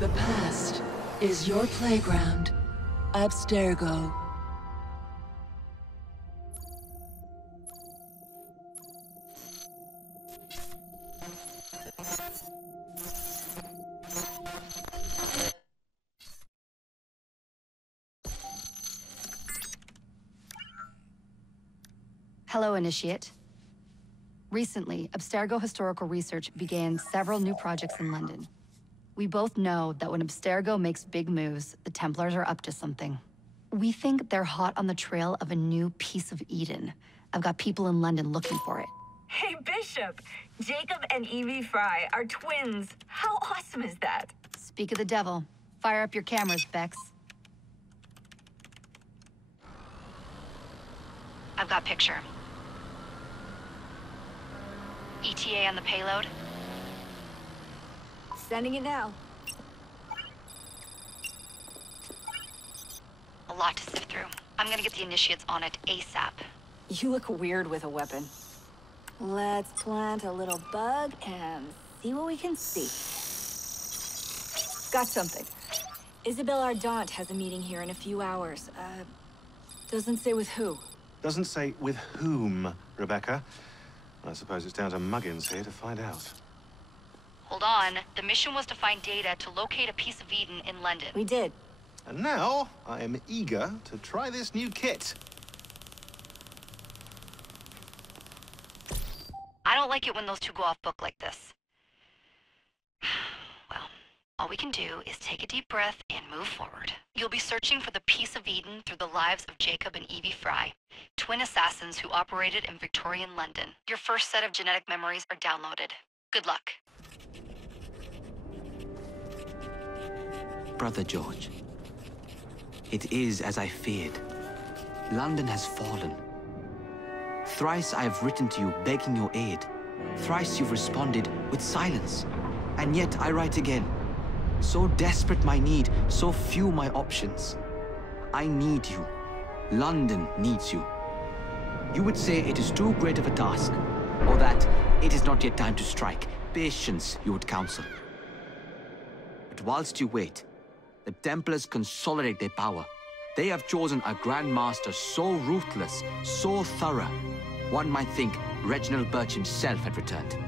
The past is your playground. Abstergo. Hello, Initiate. Recently, Abstergo Historical Research began several new projects in London. We both know that when Abstergo makes big moves, the Templars are up to something. We think they're hot on the trail of a new piece of Eden. I've got people in London looking for it. Hey, Bishop! Jacob and Evie Frye are twins. How awesome is that? Speak of the devil. Fire up your cameras, Bex. I've got picture. ETA on the payload? Sending it now. A lot to sift through. I'm gonna get the Initiates on it ASAP. You look weird with a weapon. Let's plant a little bug and see what we can see. Got something. Isabelle Ardant has a meeting here in a few hours. Doesn't say with who. Doesn't say with whom, Rebecca. I suppose it's down to Muggins here to find out. Hold on. The mission was to find data to locate a piece of Eden in London. We did. And now, I am eager to try this new kit. I don't like it when those two go off book like this. Well, all we can do is take a deep breath and move forward. You'll be searching for the piece of Eden through the lives of Jacob and Evie Frye, twin assassins who operated in Victorian London. Your first set of genetic memories are downloaded. Good luck. Brother George, it is as I feared. London has fallen. Thrice I have written to you begging your aid. Thrice you've responded with silence. And yet I write again. So desperate my need, so few my options. I need you. London needs you. You would say it is too great of a task, or that it is not yet time to strike. Patience, you would counsel. But whilst you wait, the Templars consolidate their power. They have chosen a Grand Master so ruthless, so thorough, one might think Reginald Birch himself had returned.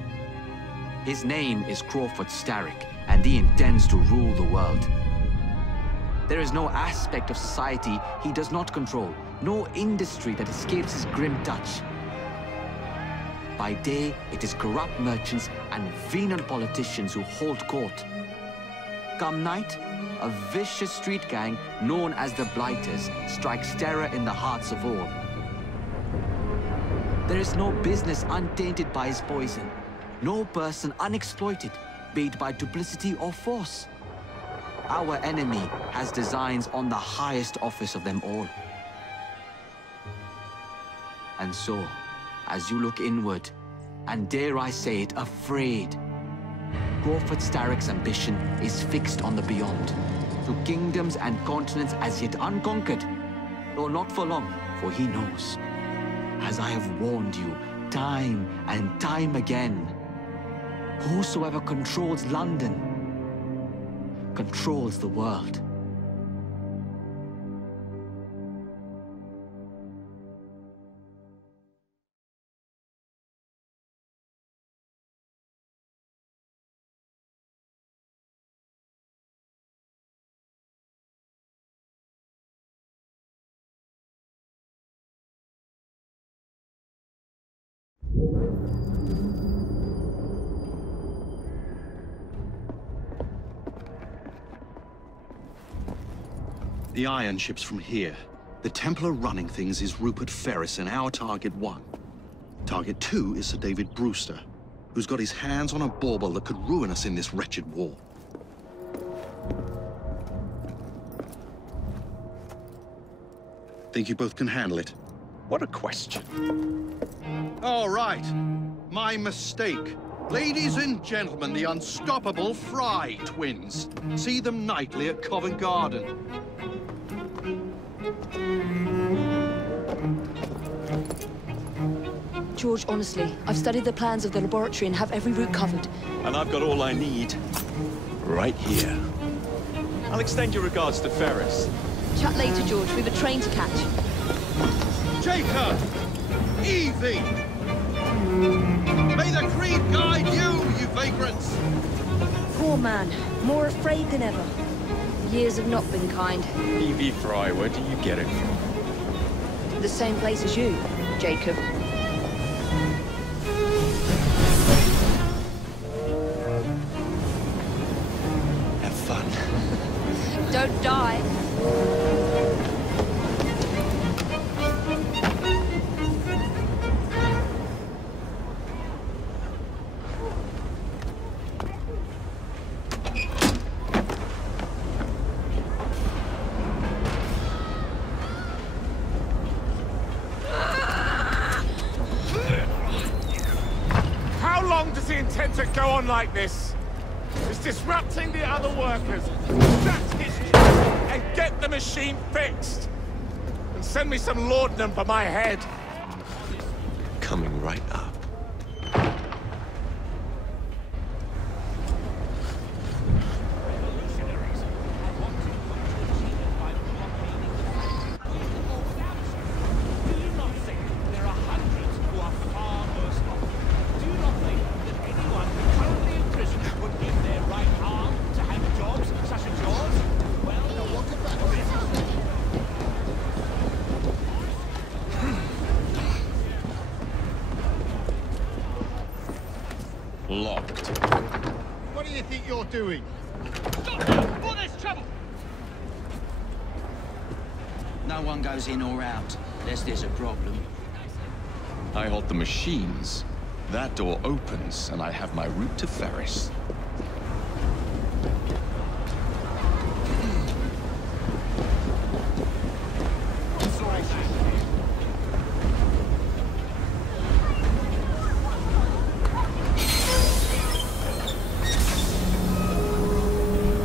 His name is Crawford Starrick, and he intends to rule the world. There is no aspect of society he does not control, no industry that escapes his grim touch. By day, it is corrupt merchants and venal politicians who hold court. Come night, a vicious street gang known as the Blighters strikes terror in the hearts of all. There is no business untainted by his poison, no person unexploited, be it by duplicity or force. Our enemy has designs on the highest office of them all. And so, as you look inward, and dare I say it, afraid, Crawford Starrick's ambition is fixed on the beyond, to kingdoms and continents as yet unconquered, though not for long, for he knows, as I have warned you time and time again, whosoever controls London controls the world. The iron ship's from here. The Templar running things is Rupert Ferris and our target 1. Target 2 is Sir David Brewster, who's got his hands on a bauble that could ruin us in this wretched war. Think you both can handle it? What a question. All right. My mistake. Ladies and gentlemen, the unstoppable Frye twins. See them nightly at Covent Garden. George, honestly, I've studied the plans of the laboratory and have every route covered. And I've got all I need right here. I'll extend your regards to Ferris. Chat later, George. We've a train to catch. Jacob! Evie! May the Creed guide you, you vagrants! Poor man. More afraid than ever. Years have not been kind. EVIES, where do you get it from? The same place as you, Jacob. Have fun. Don't die. How long does he intend to go on like this? He's disrupting the other workers. That's his job. And get the machine fixed. And send me some laudanum for my head. Coming right up. Locked. What do you think you're doing? Stop! For this trouble! No one goes in or out, unless there's a problem. I hold the machines. That door opens, and I have my route to Ferris.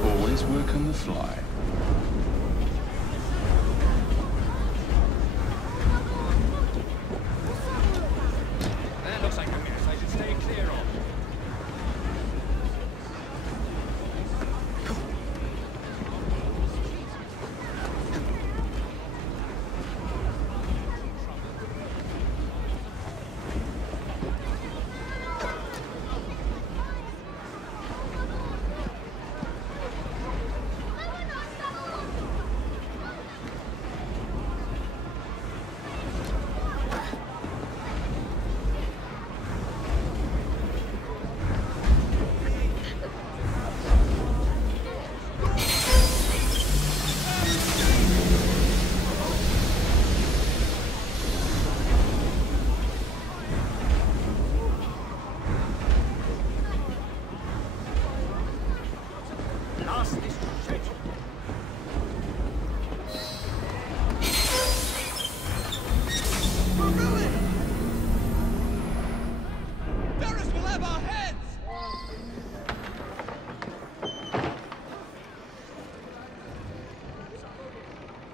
Always work on the fly. That looks like a mess I should stay clear of.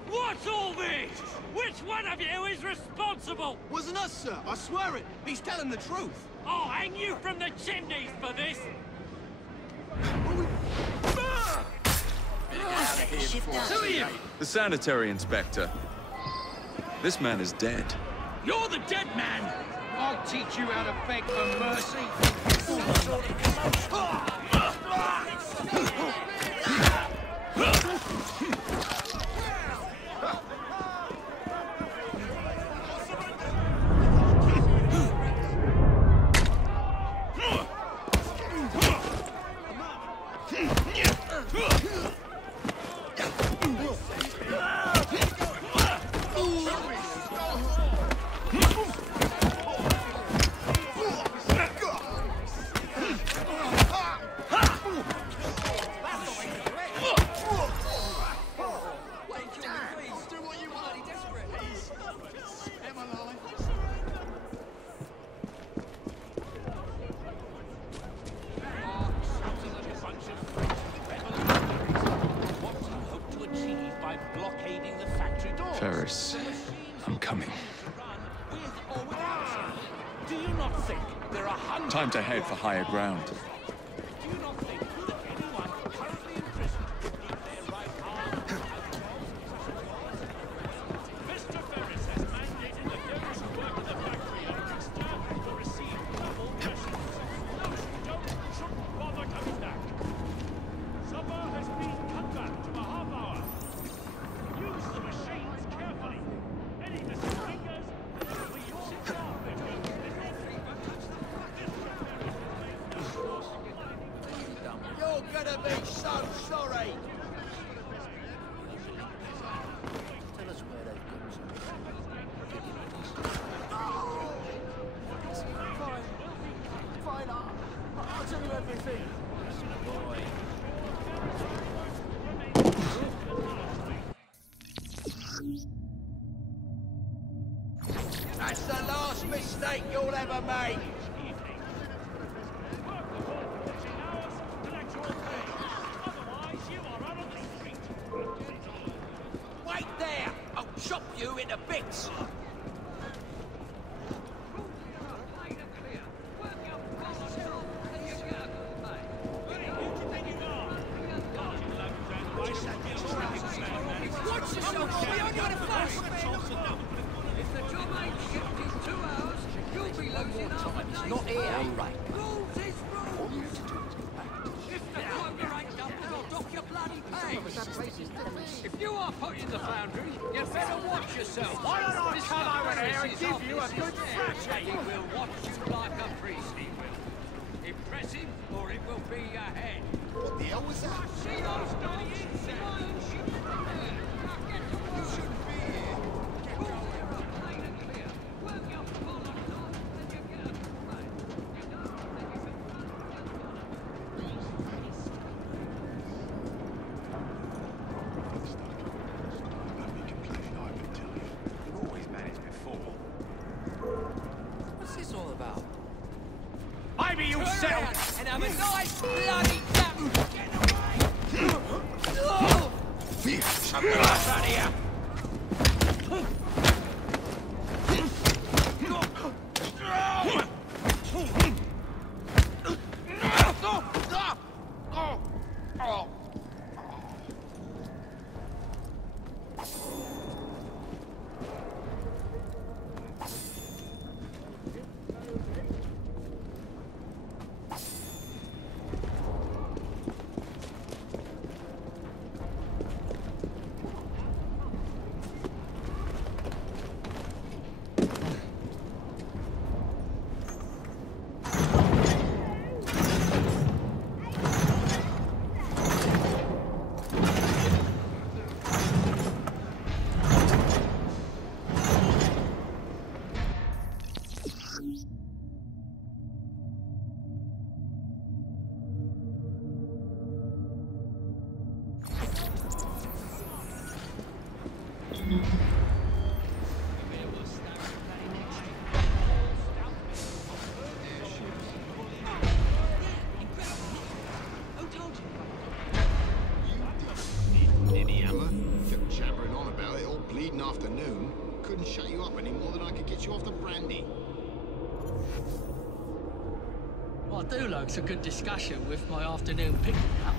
What's all this? Which one of you is responsible? Wasn't us, sir. I swear it. He's telling the truth. I'll hang you from the chimneys for this. Who are you? The sanitary inspector. This man is dead. You're the dead man. I'll teach you how to beg for mercy. Ferris, I'm coming. Do you not think there are hundreds? Time to head for higher ground. Do you not think that anyone currently in prison would give their right to be so sorry. Tell us where they've got to. Fine, I'll tell you everything. Boy. That's the last mistake you'll ever make. Wait there! I'll chop you into bits! Watch yourself, Bobby! I'm gonna flash! If the job ain't shipped in 2 hours, you'll be losing half a day. Not here. All right. Rules is All you rules. have to do is go back to If the timer ain't up, then I'll dock your bloody pay. If you are put in the foundry, you better watch yourself. Why don't I come over here and give you a good thrashing? He will watch you like a priest, he will. Impress him, or it will be your head. What the hell was that? See those bloody insects? You shouldn't be here. Rules here are plain and clear. Work your bollocks on, and you get a pay. You know, then you You've always managed before. What's this all about? Maybe you settle. and have a nice bloody nap. Get away! I'm gonna out of here. I do like a good discussion with my afternoon pick up.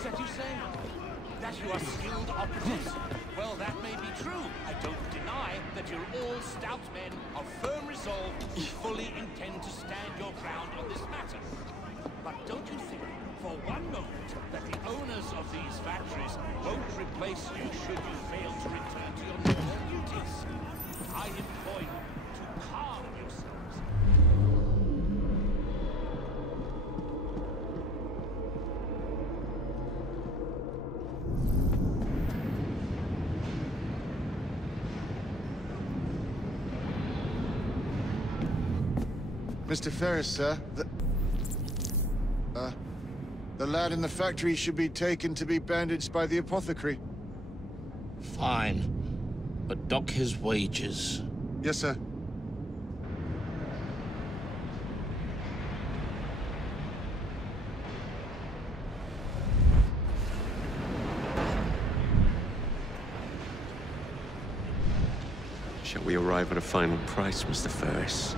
What's that you say? That you are skilled operatives? Well, that may be true. I don't deny that you're all stout men of firm resolve who fully intend to stand your ground on this matter. But don't you think, for one moment, that the owners of these factories won't replace you should you fail to return to your normal duties? I implore you to calm yourselves. Mr. Ferris, sir, the lad in the factory should be taken to be bandaged by the apothecary. Fine. But dock his wages. Yes, sir. Shall we arrive at a final price, Mr. Ferris?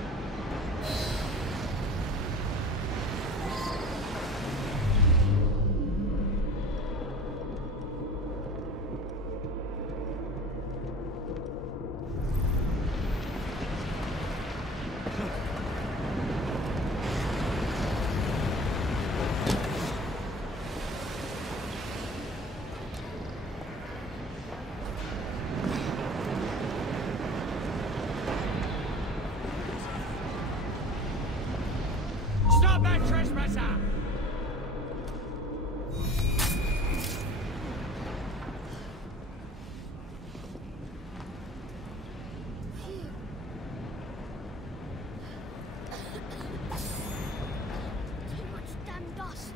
Stop that trespasser! Too much damn dust.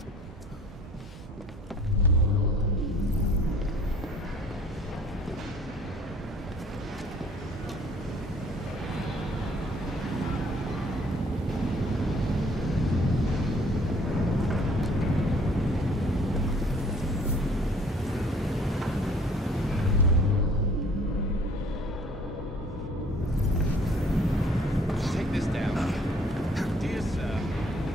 Take this down. Dear sir,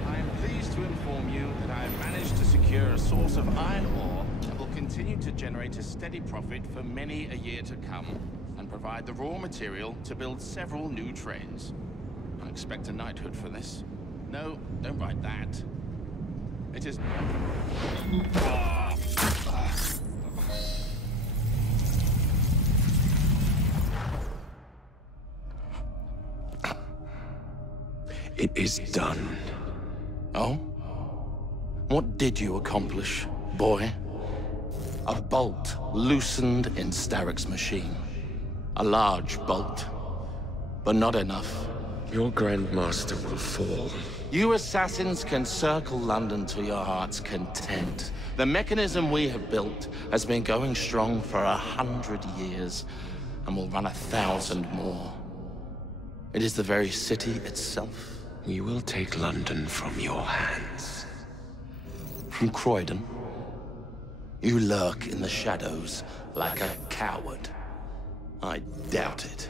I am pleased to inform you that I have managed to secure a source of iron ore that will continue to generate a steady profit for many a year to come, and provide the raw material to build several new trains. I expect a knighthood for this. No, don't write that. It is... It is done. Oh? What did you accomplish, boy? A bolt loosened in Starrick's machine. A large bolt, but not enough. Your Grandmaster will fall. You assassins can circle London to your heart's content. The mechanism we have built has been going strong for 100 years, and will run 1,000 more. It is the very city itself. We will take London from your hands. From Croydon? You lurk in the shadows like a coward. I doubt it.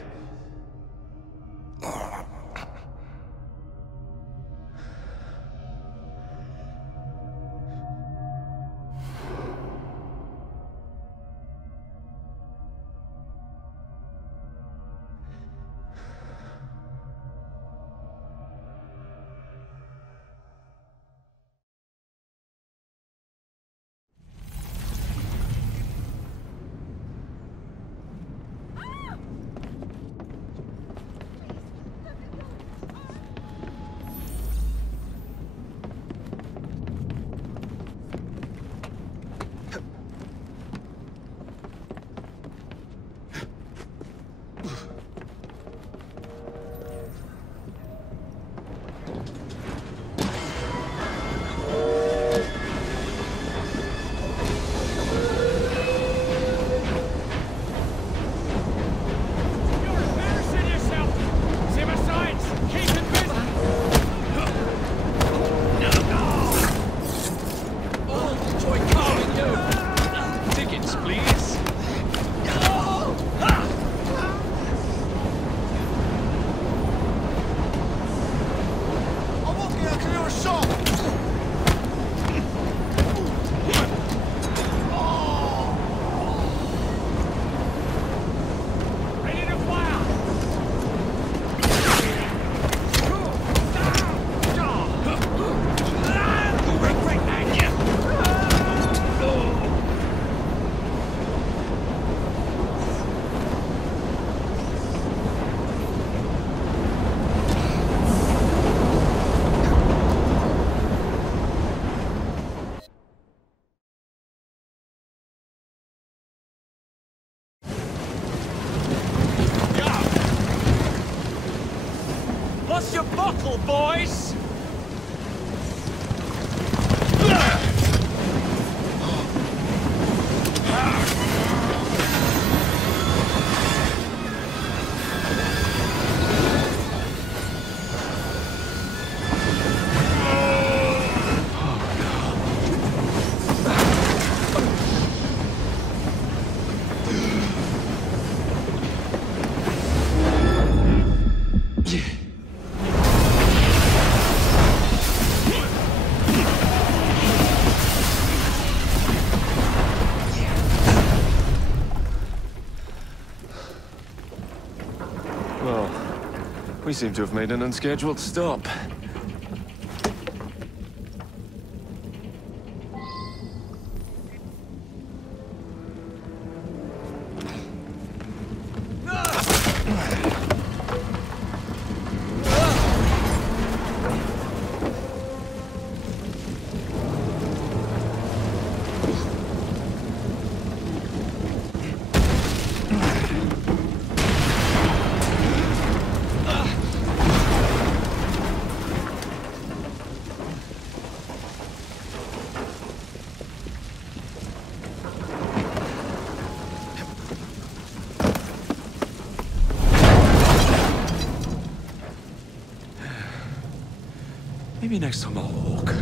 Pass your bottle, boys! We seem to have made an unscheduled stop. Maybe next time I'll walk.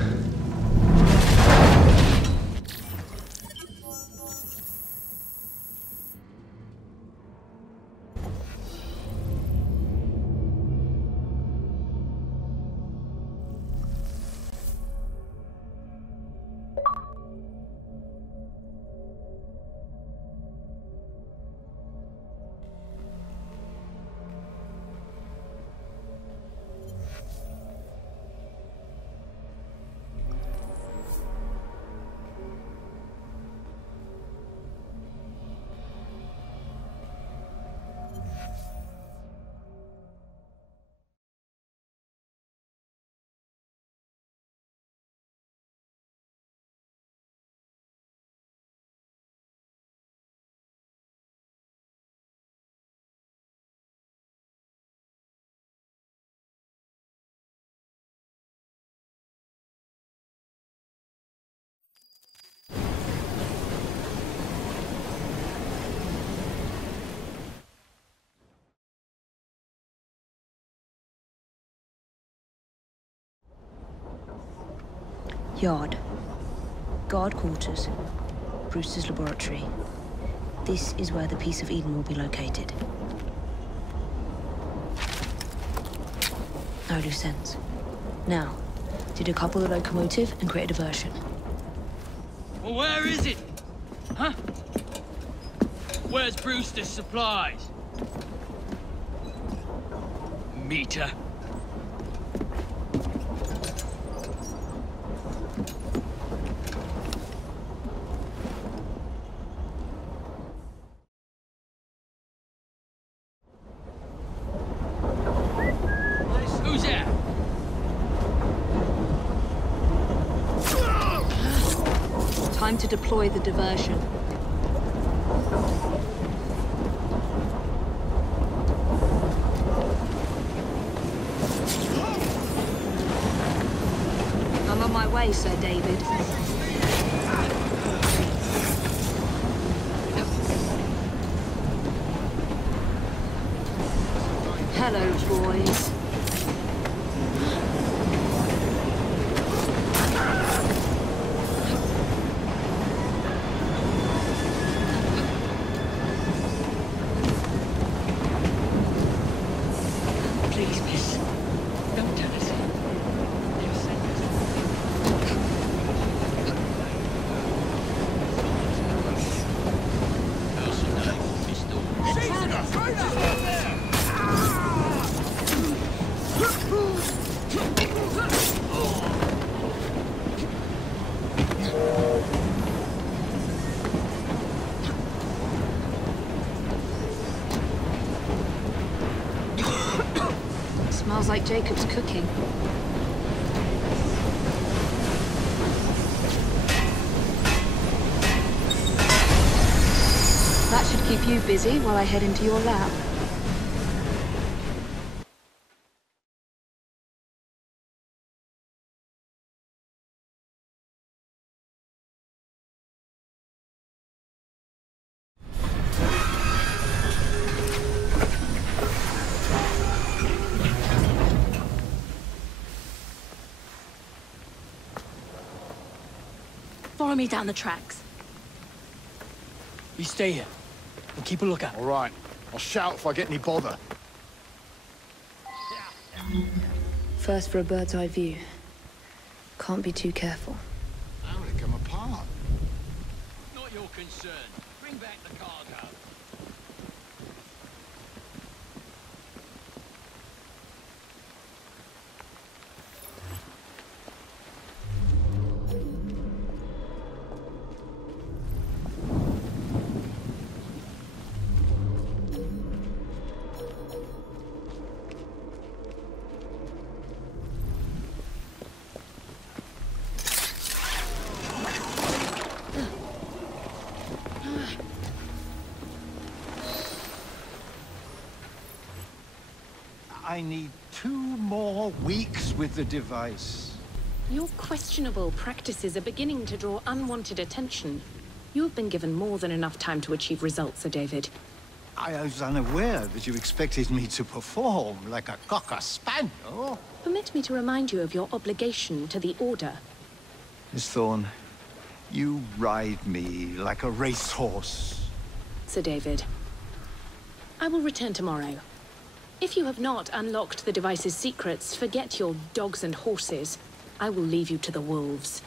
Yard. Guard quarters. Brewster's laboratory. This is where the piece of Eden will be located. No loose ends. Now, to decouple the locomotive and create a diversion. Well, where is it? Huh? Where's Brewster's supplies? Meter. Who's there? Time to deploy the diversion. I'm on my way, Sir David. Hello, boys. Please, miss. Don't tell us. They'll send us. Smells like Jacob's cooking. That should keep you busy while I head into your lab. Follow me down the tracks. You stay here and keep a lookout. All right. I'll shout if I get any bother. First for a bird's eye view. Can't be too careful. How did it come apart? Not your concern. Bring back the cargo. I need 2 more weeks with the device. Your questionable practices are beginning to draw unwanted attention. You have been given more than enough time to achieve results, Sir David. I was unaware that you expected me to perform like a cocker spaniel. Permit me to remind you of your obligation to the Order. Miss Thorne, you ride me like a racehorse. Sir David, I will return tomorrow. If you have not unlocked the device's secrets, forget your dogs and horses. I will leave you to the wolves.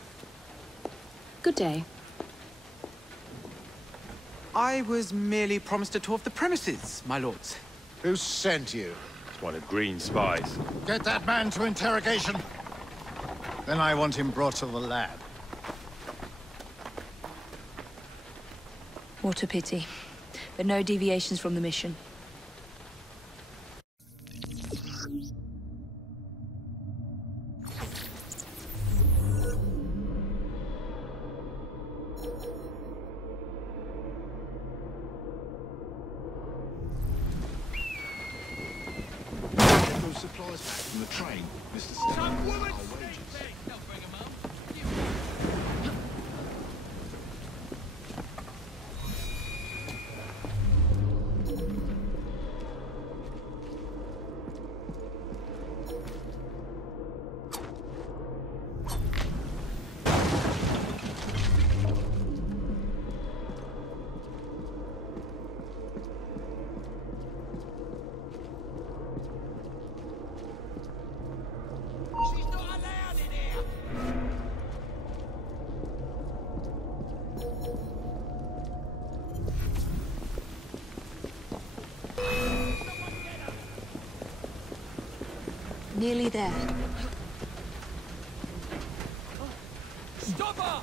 Good day. I was merely promised a tour of the premises, my lords. Who sent you? It's one of Green's spies. Get that man to interrogation. Then I want him brought to the lab. What a pity. But no deviations from the mission. Supplies back from the train, Mr. Some woman don't bring him home. Nearly there. Stop her!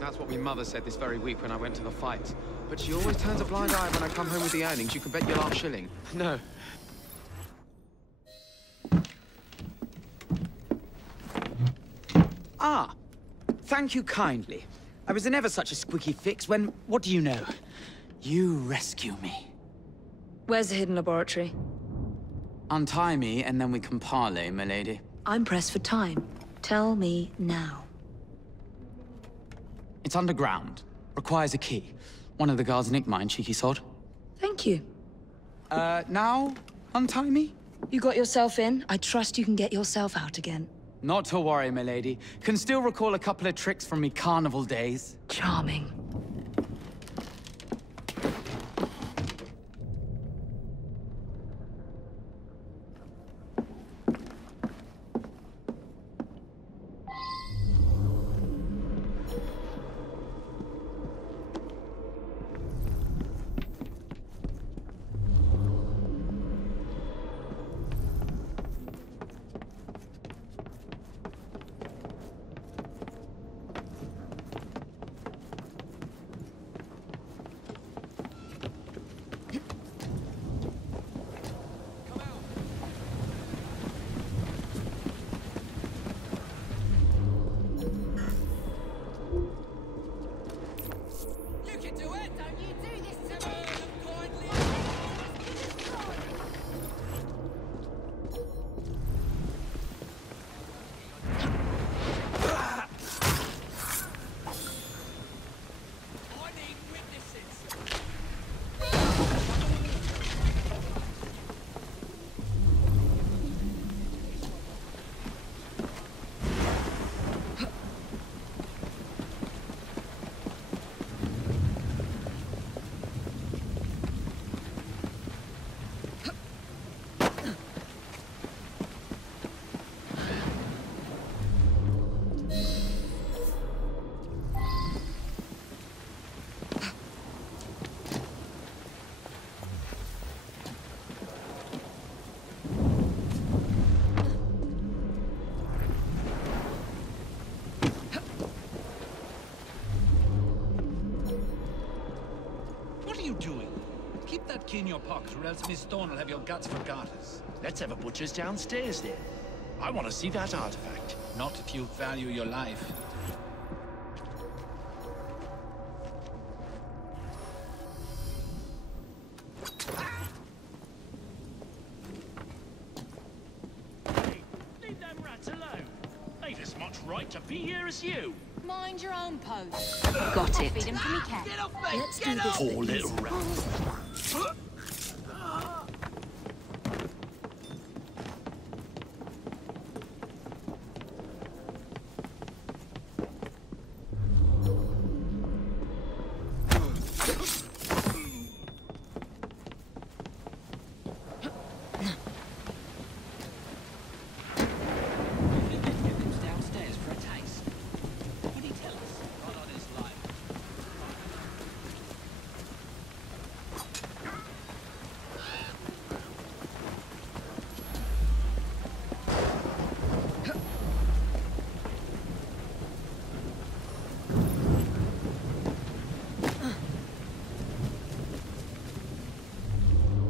That's what my mother said this very week when I went to the fight. But she always turns a blind eye when I come home with the earnings. You can bet your last shilling. No. Ah, thank you kindly. I was in ever such a squeaky fix when, what do you know? You rescue me. Where's the hidden laboratory? Untie me and then we can parley, milady. I'm pressed for time. Tell me now. It's underground. Requires a key. One of the guards nicked mine, cheeky sod. Thank you. Now? Untie me? You got yourself in. I trust you can get yourself out again. Not to worry, milady. Can still recall a couple of tricks from me carnival days. Charming. key in your pocket, or else Miss Thorne will have your guts for garters. Let's have a butcher's downstairs, then. I want to see that artifact. Not if you value your life. Leave them rats alone. They've as much right to be here as you. Mind your own post. Got it. Feed him to me cat. Get off me! Let's do this. Poor little rat.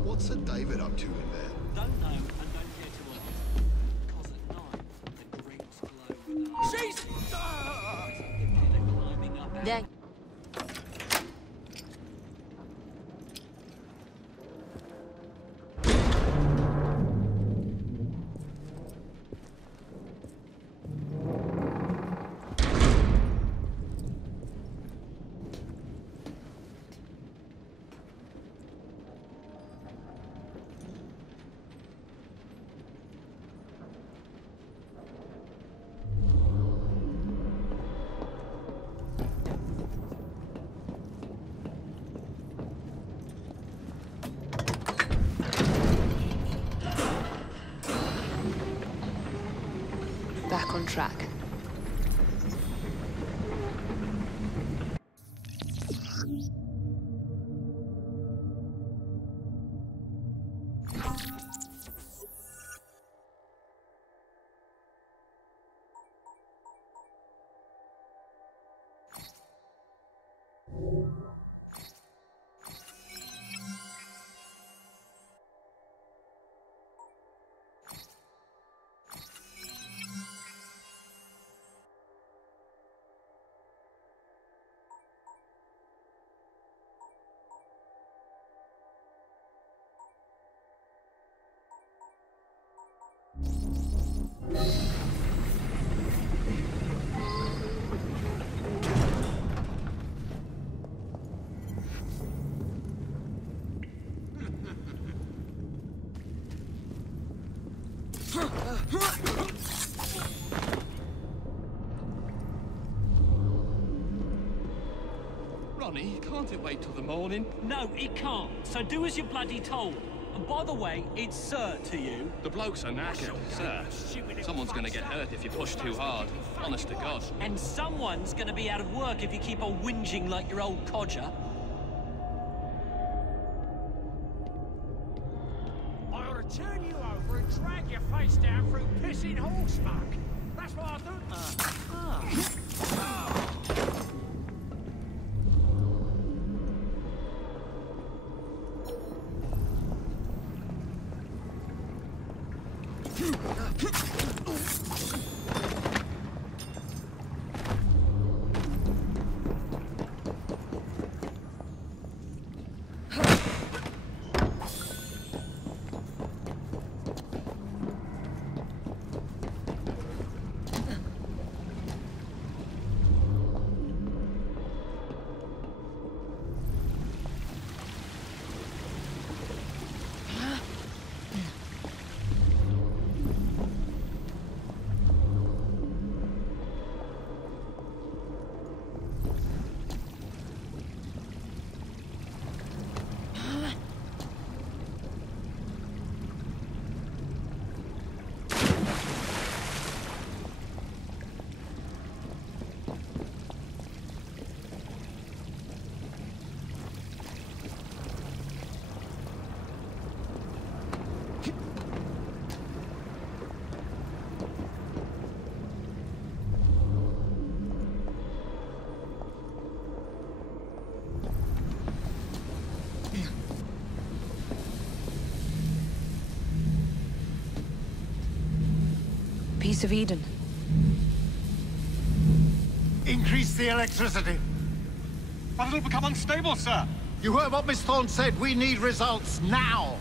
What's Sir David up to in there? Don't know and don't care to work. Because at night, the grates glow with She's... climbing up. There. Back on track. Ronnie, can't it wait till the morning? No, it can't. So do as you're bloody told. And by the way, it's sir to you. The blokes are knackered, sir. Someone's gonna get hurt if you push too hard. Honest to God. And someone's gonna be out of work if you keep on whinging like your old codger. I ought to turn you over and drag your face down through pissing horse muck. That's what I'll do. Piece of Eden. Increase the electricity. But it'll become unstable, sir. You heard what Miss Thorne said. We need results now.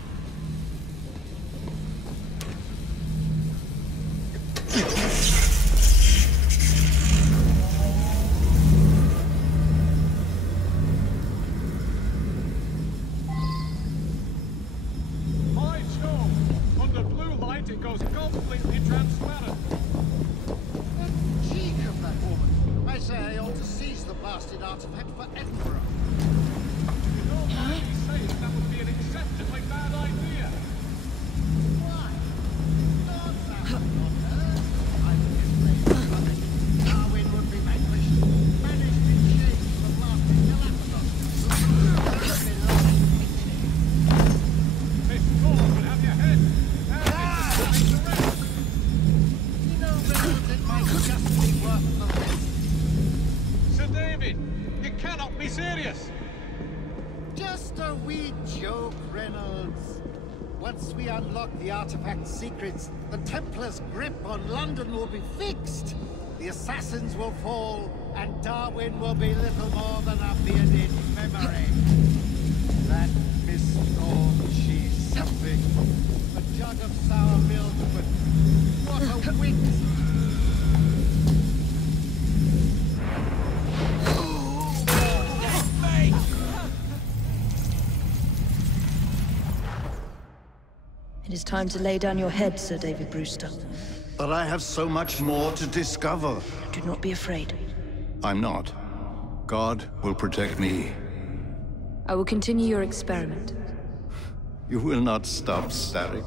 By Jove! Under blue light, it goes completely transparent. The cheek of that woman. I say I ought to seize the blasted artifact for Edinburgh. You don't mind me saying that would be an exceptionally bad idea. Why? Not that on Earth. I would get ready for nothing. Darwin would be vanquished. Banished in shame to the blasted Galapagos. Miss Thorne will have your head. And the rest. You know, Reynolds, it might just be worth the risk. Sir David, you cannot be serious. Just a wee joke, Reynolds. Once we unlock the artifact's secrets, the Templars' grip on London will be fixed. The assassins will fall, and Darwin will be little more than a bearded memory. That Miss Thorne, she's something. A jug of sour milk, but what a wit! It is time to lay down your head, Sir David Brewster. But I have so much more to discover. Do not be afraid. I'm not. God will protect me. I will continue your experiment. You will not stop, Starrick.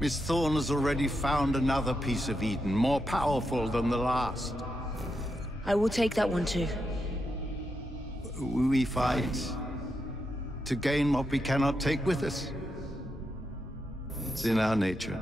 Miss Thorne has already found another piece of Eden, more powerful than the last. I will take that one too. We fight to gain what we cannot take with us. It's in our nature.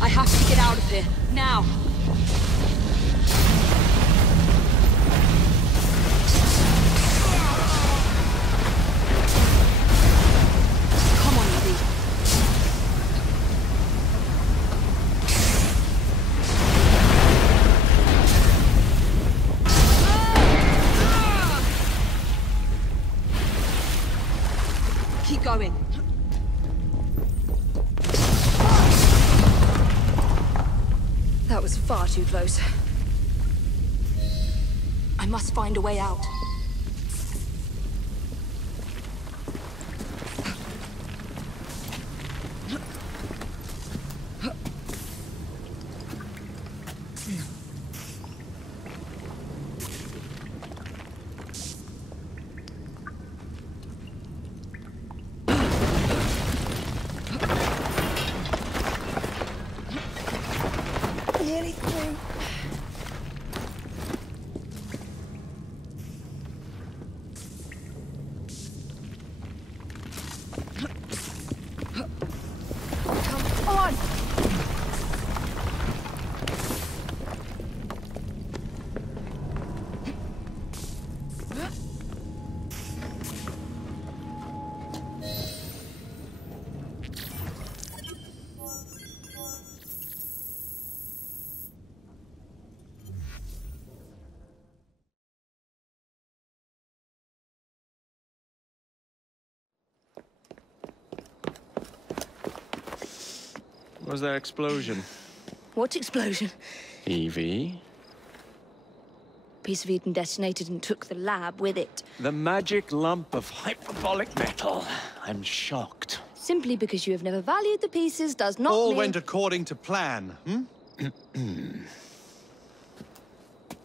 I have to get out of here, now! Come on, Evie. Keep going. That was far too close. I must find a way out. Nearly through. Come on! What was that explosion? What explosion? Evie? Piece of Eden detonated and took the lab with it. The magic lump of hyperbolic metal. I'm shocked. Simply because you have never valued the pieces does not All mean... went according to plan,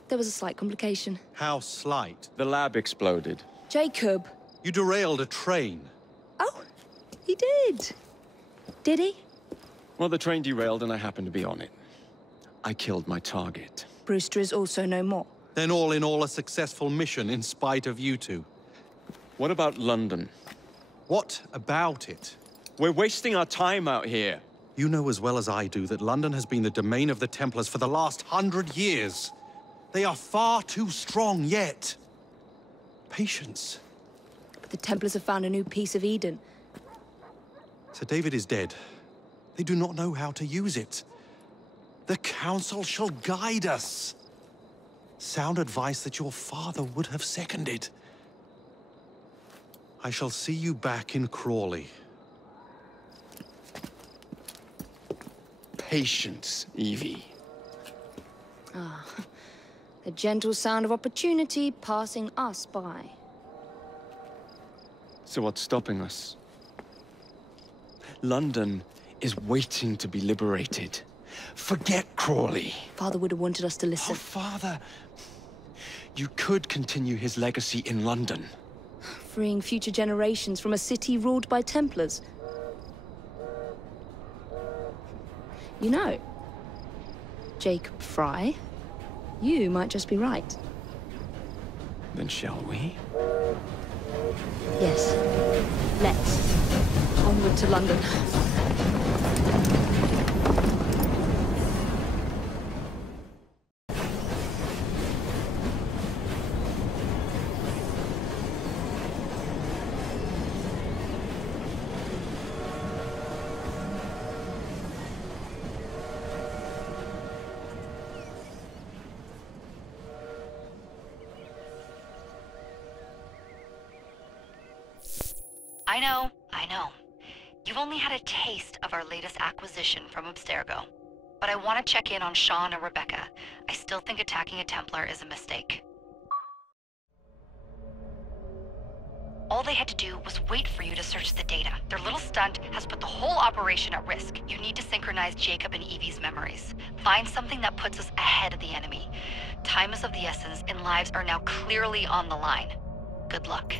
There was a slight complication. How slight? The lab exploded. Jacob. You derailed a train. Oh, he did. Did he? Well, the train derailed and I happened to be on it. I killed my target. Brewster is also no more. Then all in all a successful mission in spite of you two. What about London? What about it? We're wasting our time out here. You know as well as I do that London has been the domain of the Templars for the last 100 years. They are far too strong yet. Patience. But the Templars have found a new piece of Eden. Sir David is dead. They do not know how to use it. The Council shall guide us. Sound advice that your father would have seconded. I shall see you back in Crawley. Patience, Evie. Ah, the gentle sound of opportunity passing us by. So what's stopping us? London is waiting to be liberated. Forget Crawley. Father would have wanted us to listen. Oh, Father! You could continue his legacy in London. Freeing future generations from a city ruled by Templars. You know, Jacob Frye, you might just be right. Then shall we? Yes. Let's. Onward to London. I know. You've only had a taste of our latest acquisition from Abstergo. But I want to check in on Sean and Rebecca. I still think attacking a Templar is a mistake. All they had to do was wait for you to search the data. Their little stunt has put the whole operation at risk. You need to synchronize Jacob and Evie's memories. Find something that puts us ahead of the enemy. Time is of the essence, and lives are now clearly on the line. Good luck.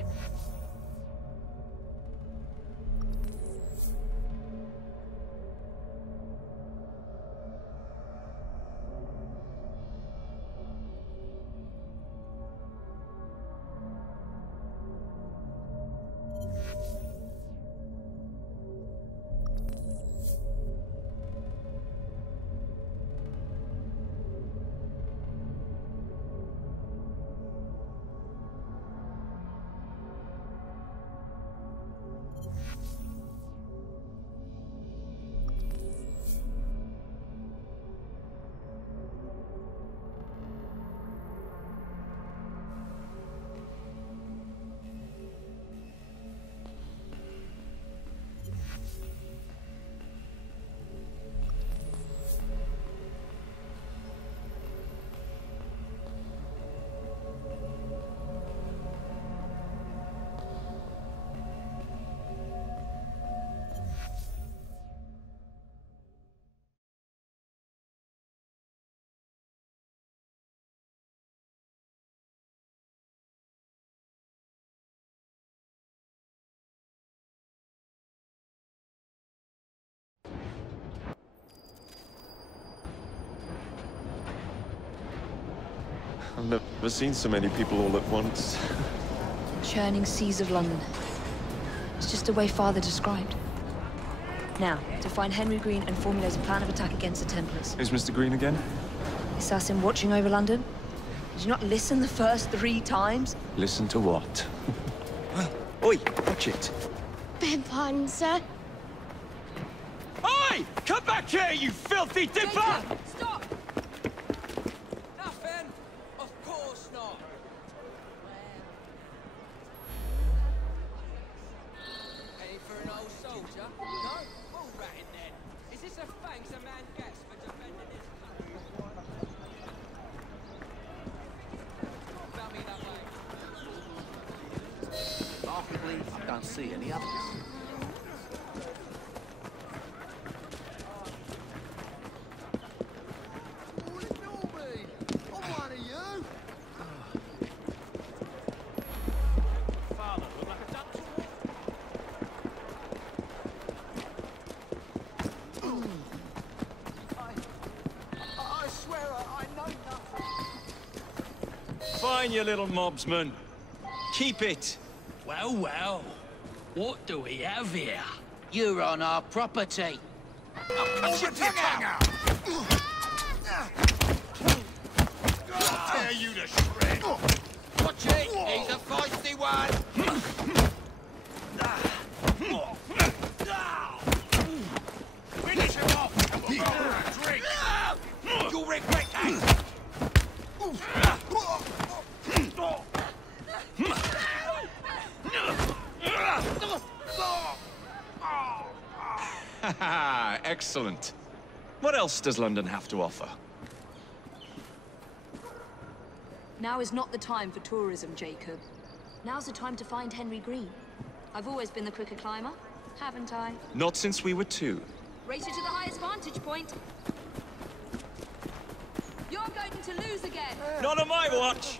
I've never seen so many people all at once. Churning seas of London. It's just the way Father described. Now, to find Henry Green and formulate a plan of attack against the Templars. Is Mr. Green again? Assassin watching over London? Did you not listen the first 3 times? Listen to what? Oi, watch it. Beg pardon, sir. Oi! Come back here, you filthy dipper! Stop! Nothing! Of course not! Any for an old soldier? No? Bull ratting then. Is this a thanks a man gets for defending his country? Tell me that way. Remarkably, I don't see any others. fine, you little mobsman. Keep it. Well, well. What do we have here? You're on our property. I'll cut your tongue out! I'll tear you to shreds! Watch it! He's a feisty one! Finish him off, and we'll go for a drink! You'll regret that! Excellent. What else does London have to offer? Now is not the time for tourism, Jacob. Now's the time to find Henry Green. I've always been the quicker climber, haven't I? Not since we were 2. Race you to the highest vantage point. You're going to lose again. Not on my watch!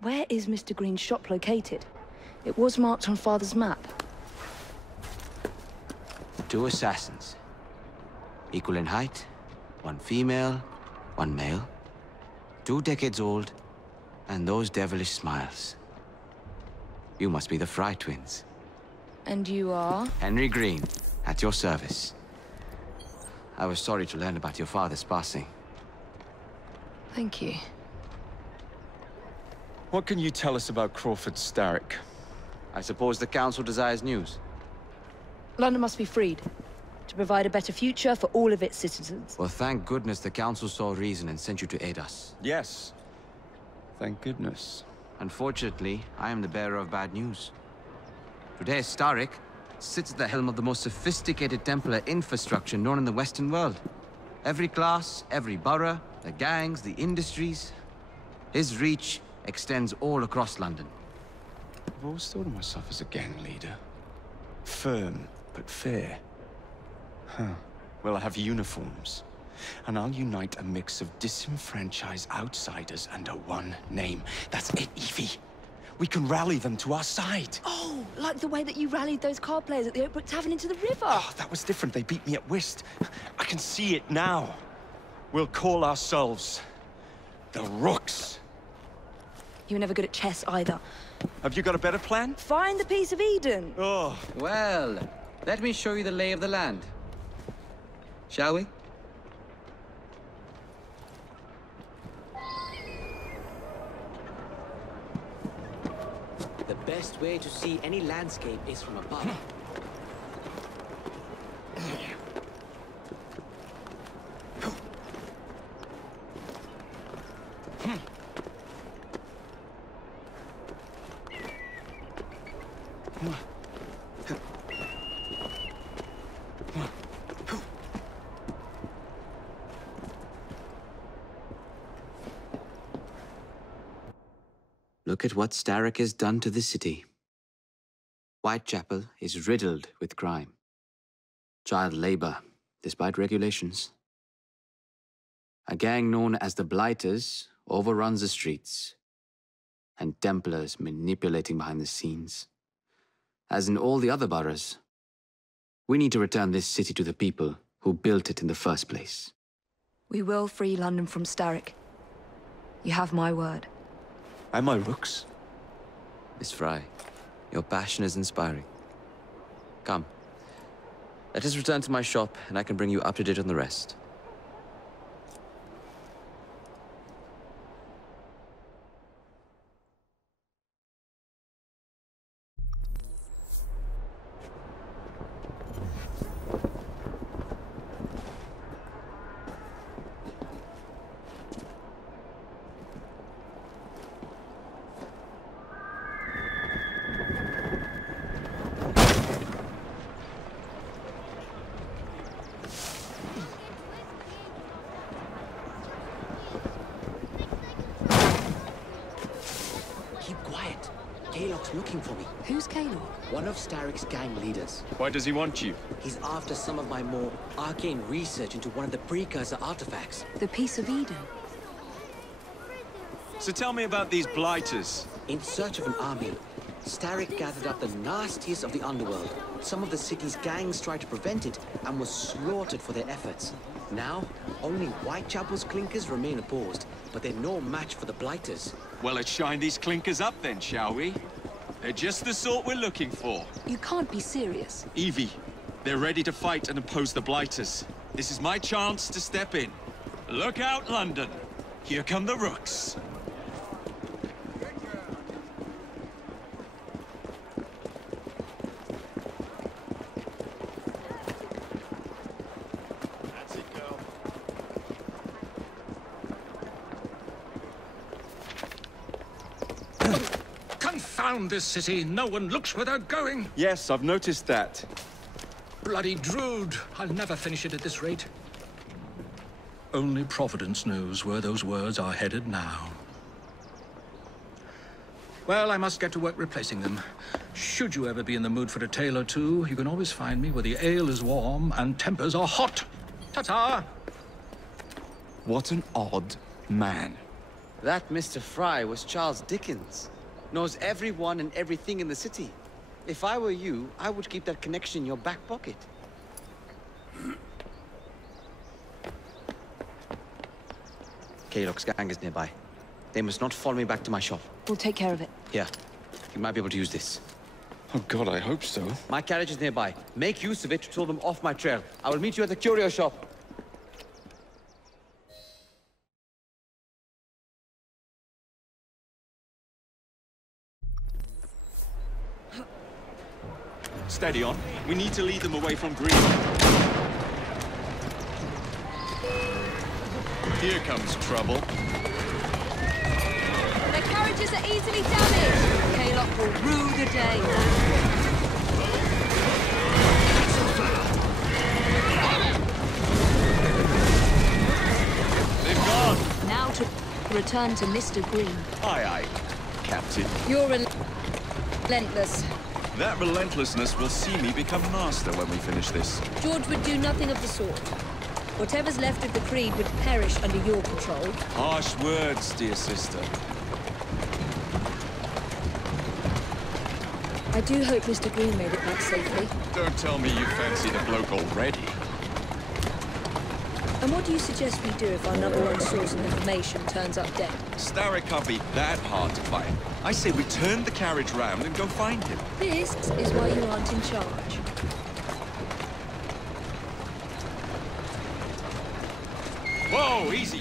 Where is Mr. Green's shop located? It was marked on Father's map. 2 assassins. Equal in height, 1 female, 1 male. 2 decades old, and those devilish smiles. You must be the Frye twins. And you are? Henry Green, at your service. I was sorry to learn about your father's passing. Thank you. What can you tell us about Crawford Starrick? I suppose the Council desires news. London must be freed, to provide a better future for all of its citizens. Well, thank goodness the Council saw reason and sent you to aid us. Yes. Thank goodness. Unfortunately, I am the bearer of bad news. Today, Starrick sits at the helm of the most sophisticated Templar infrastructure known in the Western world. Every class, every borough, the gangs, the industries. His reach extends all across London. I've always thought of myself as a gang leader. Firm, but fair. Huh. Well, I have uniforms. And I'll unite a mix of disenfranchised outsiders under one name. That's it, Evie. We can rally them to our side. Oh, like the way that you rallied those card players at the Oakbrook Tavern into the river. Oh, that was different. They beat me at whist. I can see it now. We'll call ourselves the Rooks. You were never good at chess either. Have you got a better plan? Find the piece of Eden. Oh. Well, let me show you the lay of the land. Shall we? The best way to see any landscape is from above. Look at what Starrick has done to the city. Whitechapel is riddled with crime. Child labor, despite regulations. A gang known as the Blighters overruns the streets, and Templars manipulating behind the scenes. As in all the other boroughs, we need to return this city to the people who built it in the first place. We will free London from Starrick. You have my word. And my Rooks. Miss Frye, your passion is inspiring. Come, let us return to my shop, and I can bring you up to date on the rest. Kalok's looking for me. Who's Kalok? One of Starrick's gang leaders. Why does he want you? He's after some of my more arcane research into one of the precursor artifacts. The Piece of Eden. So tell me about these blighters. In search of an army, Starrick gathered up the nastiest of the underworld. Some of the city's gangs tried to prevent it and were slaughtered for their efforts. Now, only Whitechapel's clinkers remain opposed, but they're no match for the blighters. Well, let's shine these clinkers up then, shall we? They're just the sort we're looking for. You can't be serious. Evie, they're ready to fight and oppose the blighters. This is my chance to step in. Look out, London. Here come the rooks. Confound this city! No one looks where they're going! Yes, I've noticed that. Bloody Drood! I'll never finish it at this rate. Only Providence knows where those words are headed now. Well, I must get to work replacing them. Should you ever be in the mood for a tale or two, you can always find me where the ale is warm and tempers are hot. Ta-ta! What an odd man. That Mr. Frye was Charles Dickens. Knows everyone and everything in the city. If I were you, I would keep that connection in your back pocket. Kalok's gang is nearby. They must not follow me back to my shop. We'll take care of it. Here, you might be able to use this. Oh God, I hope so. My carriage is nearby. Make use of it to throw them off my trail. I will meet you at the curio shop. Steady on. We need to lead them away from green. Here comes trouble. Their carriages are easily damaged. Kalok will rue the day. They've gone. Now to return to Mr. Green. Aye, aye, Captain. You're relentless. That relentlessness will see me become master when we finish this. George would do nothing of the sort. Whatever's left of the Creed would perish under your control. Harsh words, dear sister. I do hope Mr. Green made it back safely. Don't tell me you fancy the bloke already. And what do you suggest we do if our number one source of information turns up dead? Starrick can't be that hard to find. I say we turn the carriage round and go find him. This is why you aren't in charge. Whoa, easy.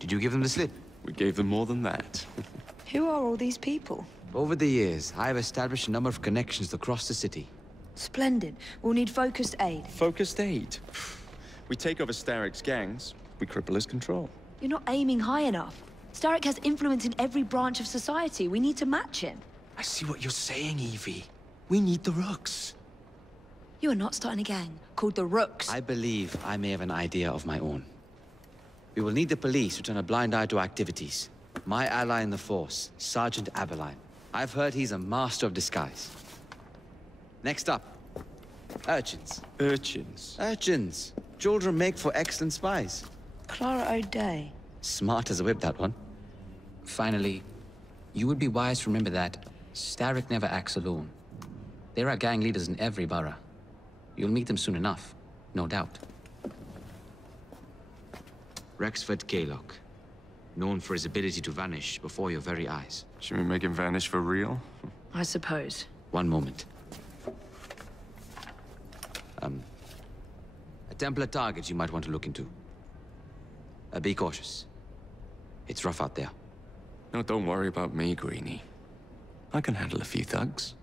Did you give them the slip? We gave them more than that. Who are all these people? Over the years, I have established a number of connections across the city. Splendid. We'll need focused aid. Focused aid? We take over Starrick's gangs, we cripple his control. You're not aiming high enough. Starrick has influence in every branch of society. We need to match him. I see what you're saying, Evie. We need the rooks. You are not starting a gang called the Rooks. I believe I may have an idea of my own. We will need the police to turn a blind eye to activities. My ally in the force, Sergeant Aberline. I've heard he's a master of disguise. Next up, urchins. Urchins? Urchins. Children make for excellent spies. Clara O'Day. Smart as a whip, that one. Finally, you would be wise to remember that Starrick never acts alone. There are gang leaders in every borough. You'll meet them soon enough, no doubt. Rexford Kalok, known for his ability to vanish before your very eyes. Should we make him vanish for real? I suppose. One moment. A Templar target you might want to look into. Be cautious. It's rough out there. No, don't worry about me, Greenie. I can handle a few thugs.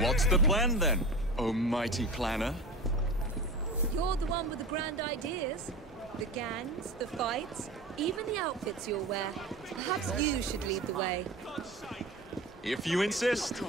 What's the plan then, oh mighty planner? You're the one with the grand ideas. The gangs, the fights, even the outfits you'll wear. Perhaps you should lead the way. If you insist.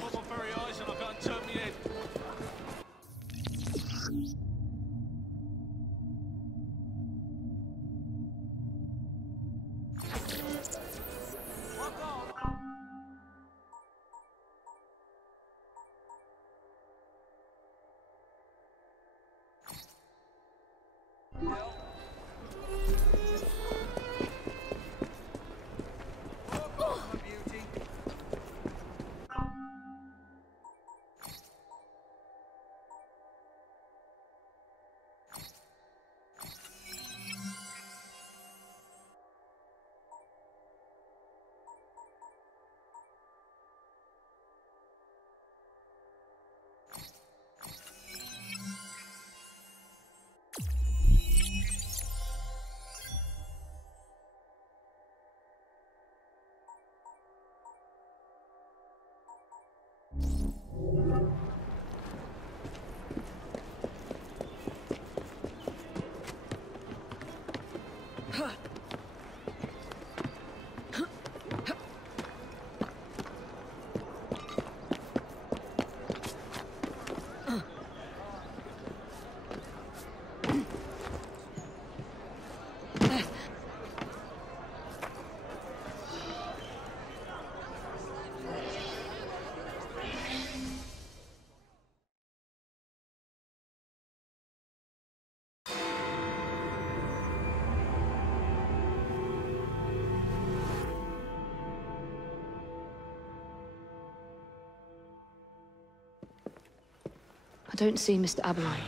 I don't see Mr. Aberline.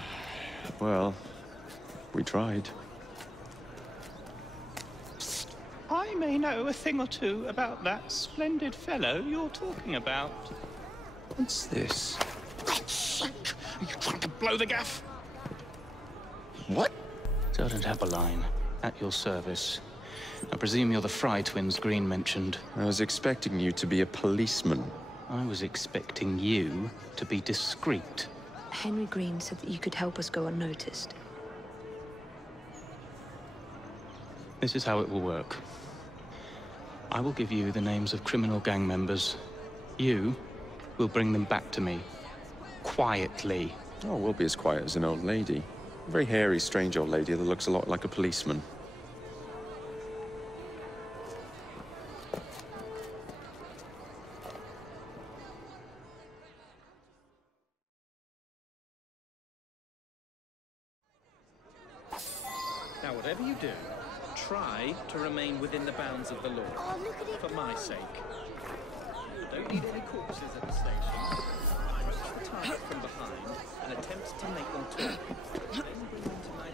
Well, we tried. I may know a thing or two about that splendid fellow you're talking about. What's this? God's sake! Are you trying to blow the gaff? What? Sergeant Aberline, at your service. I presume you're the Frye twins Green mentioned. I was expecting you to be a policeman. I was expecting you to be discreet. Henry Green said that you could help us go unnoticed. This is how it will work. I will give you the names of criminal gang members. You will bring them back to me. Quietly. Oh, we'll be as quiet as an old lady. A very hairy, strange old lady that looks a lot like a policeman. Now, whatever you do, try to remain within the bounds of the law. Oh, look at it for my sake. Don't need any corpses at the station. Stop the target from behind and attempt to make them talk. Then bring them to my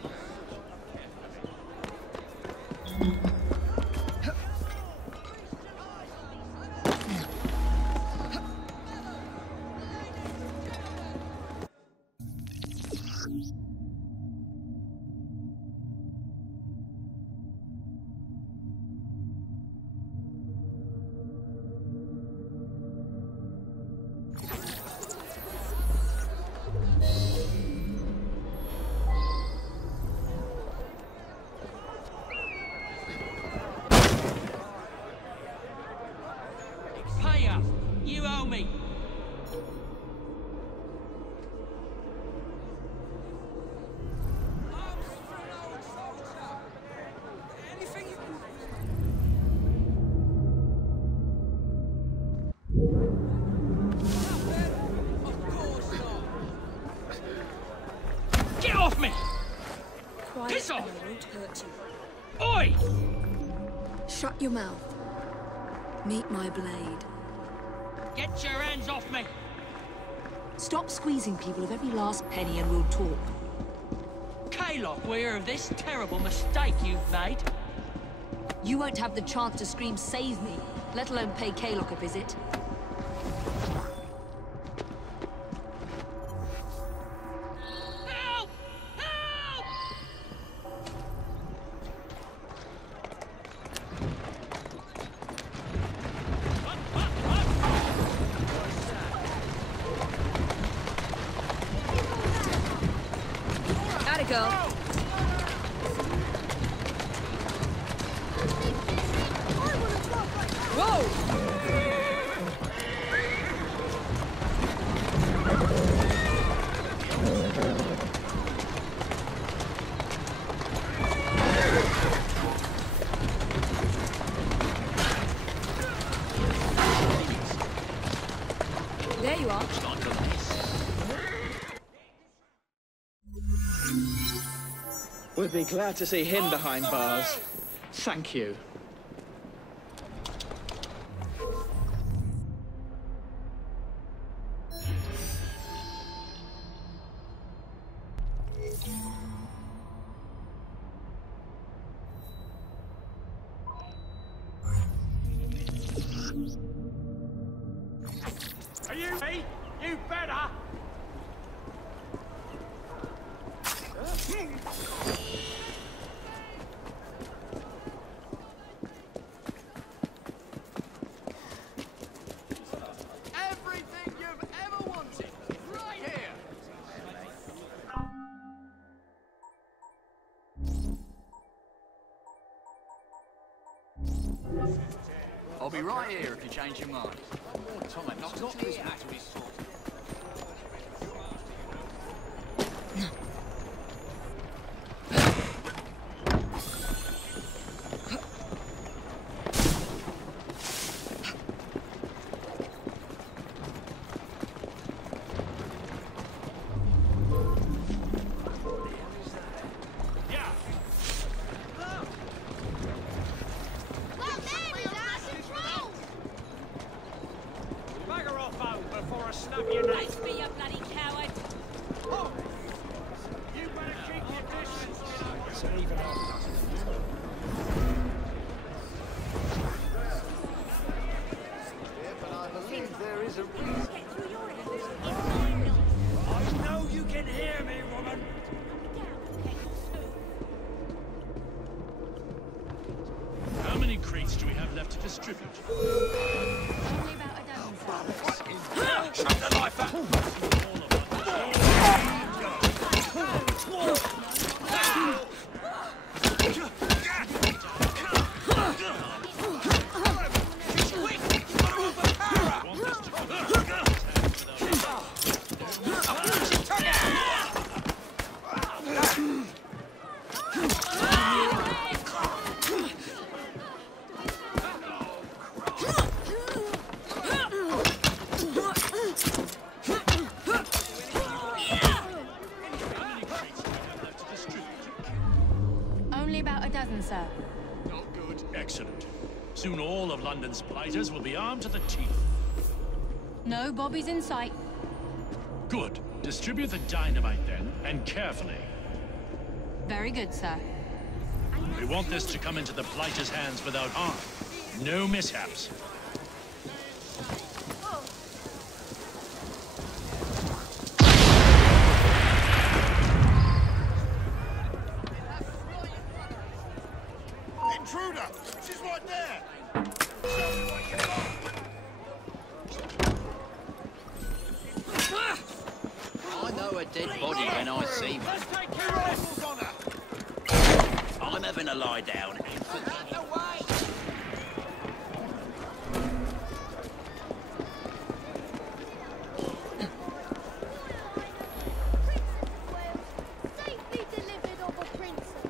Try Piss it off! and I won't hurt you. Oi! Shut your mouth. Meet my blade. Get your hands off me! Stop squeezing people of every last penny and we'll talk. Kaylock will hear of this terrible mistake you've made. You won't have the chance to scream, "Save me," let alone pay Kaylock a visit. Help! Help! Atta girl. There you are. We'd be glad to see him behind bars. Thank you. Are you me? You better! Everything you've ever wanted, right here! I'll be right here if you change your mind. One more time, not this matter is sorted. Bagger off out before I snap your neck. Face me, you bloody coward. Oh. You better keep your distance. It's an even off. But I believe there is a reason. I know you can hear me, woman. How many crates do we have left to distribute? Only about a dozen. Shut the life out! Only about a dozen, sir. Not good. Excellent. Soon all of London's blighters will be armed to the teeth. No bobbies in sight. Good. Distribute the dynamite then, and carefully. Very good, sir. We want this to come into the blighters' hands without harm. No mishaps. Intruder! She's right there! Show me what you got! I know a dead body when I see one. Let's take your rifles on her! I'm having a lie down. Safely delivered of a princess.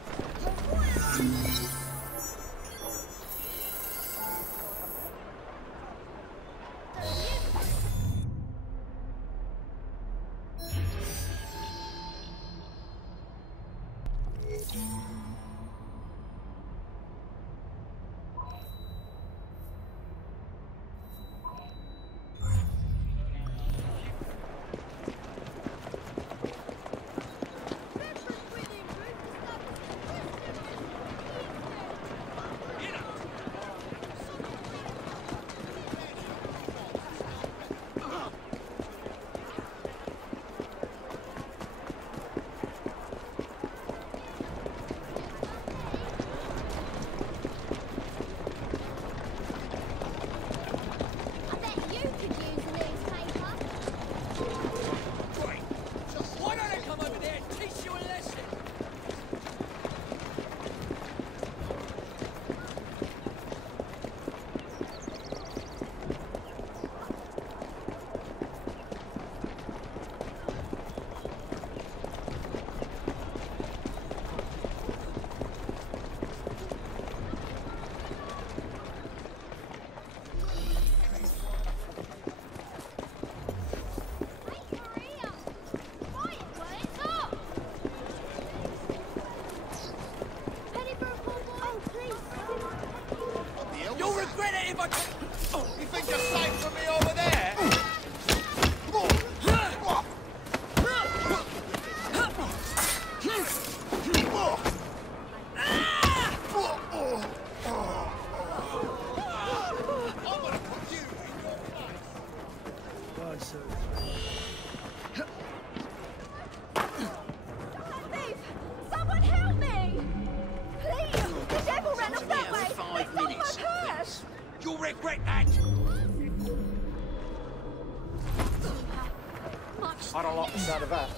I don't like the sound of that.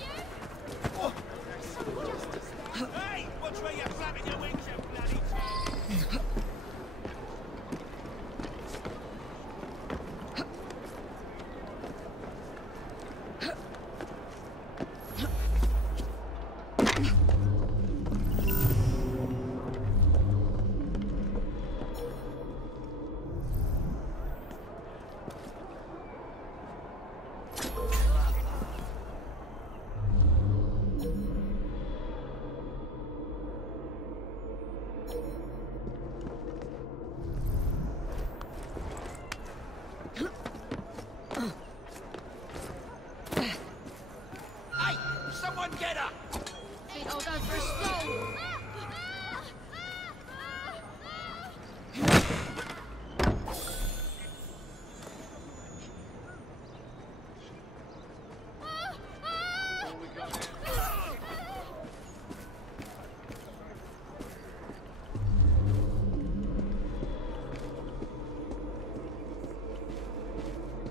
Hey, watch where you're flapping your wings, you bloody...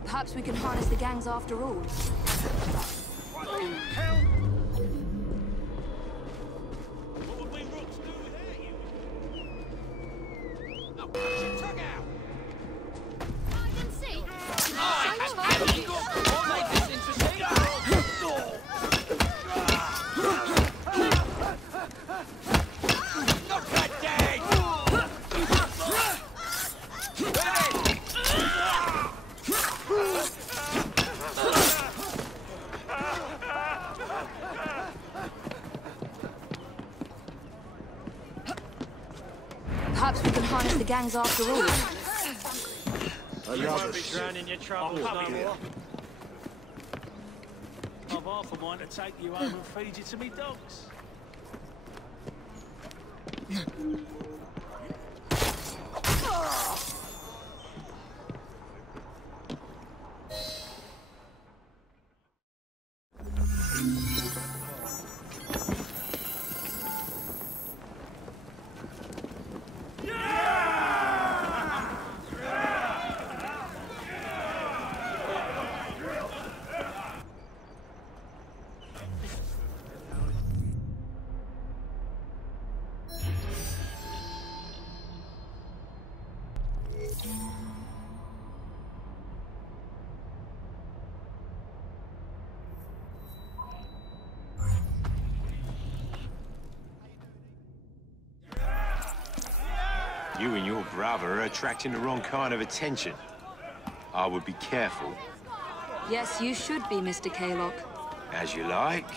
Perhaps we can harness the gangs after all. What the hell? What would we rooks do without you? Oh, put your tongue out! I can see. I'll make this interesting. Not that dead! Perhaps we can harness the gangs after all. You won't be drowning your troubles no more. I've half a mind to take you home and feed you to me dogs. You and your brother are attracting the wrong kind of attention. I would be careful. Yes, you should be, Mr. Kaylock. As you like.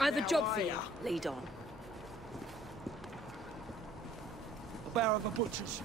I have a job for you. Lead on. A bear of a butcher's.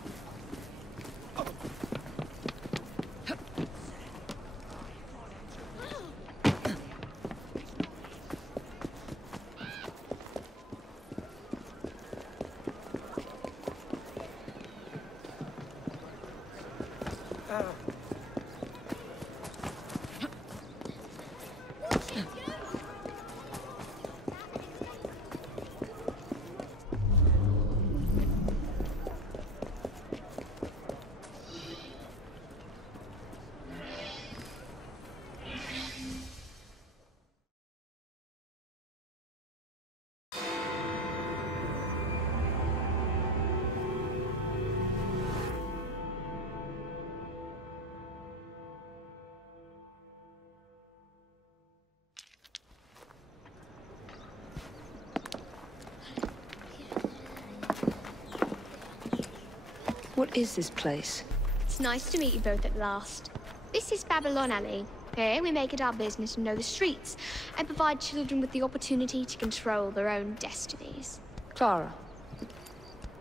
What is this place? It's nice to meet you both at last. This is Babylon Alley. Here we make it our business to know the streets and provide children with the opportunity to control their own destinies. Clara.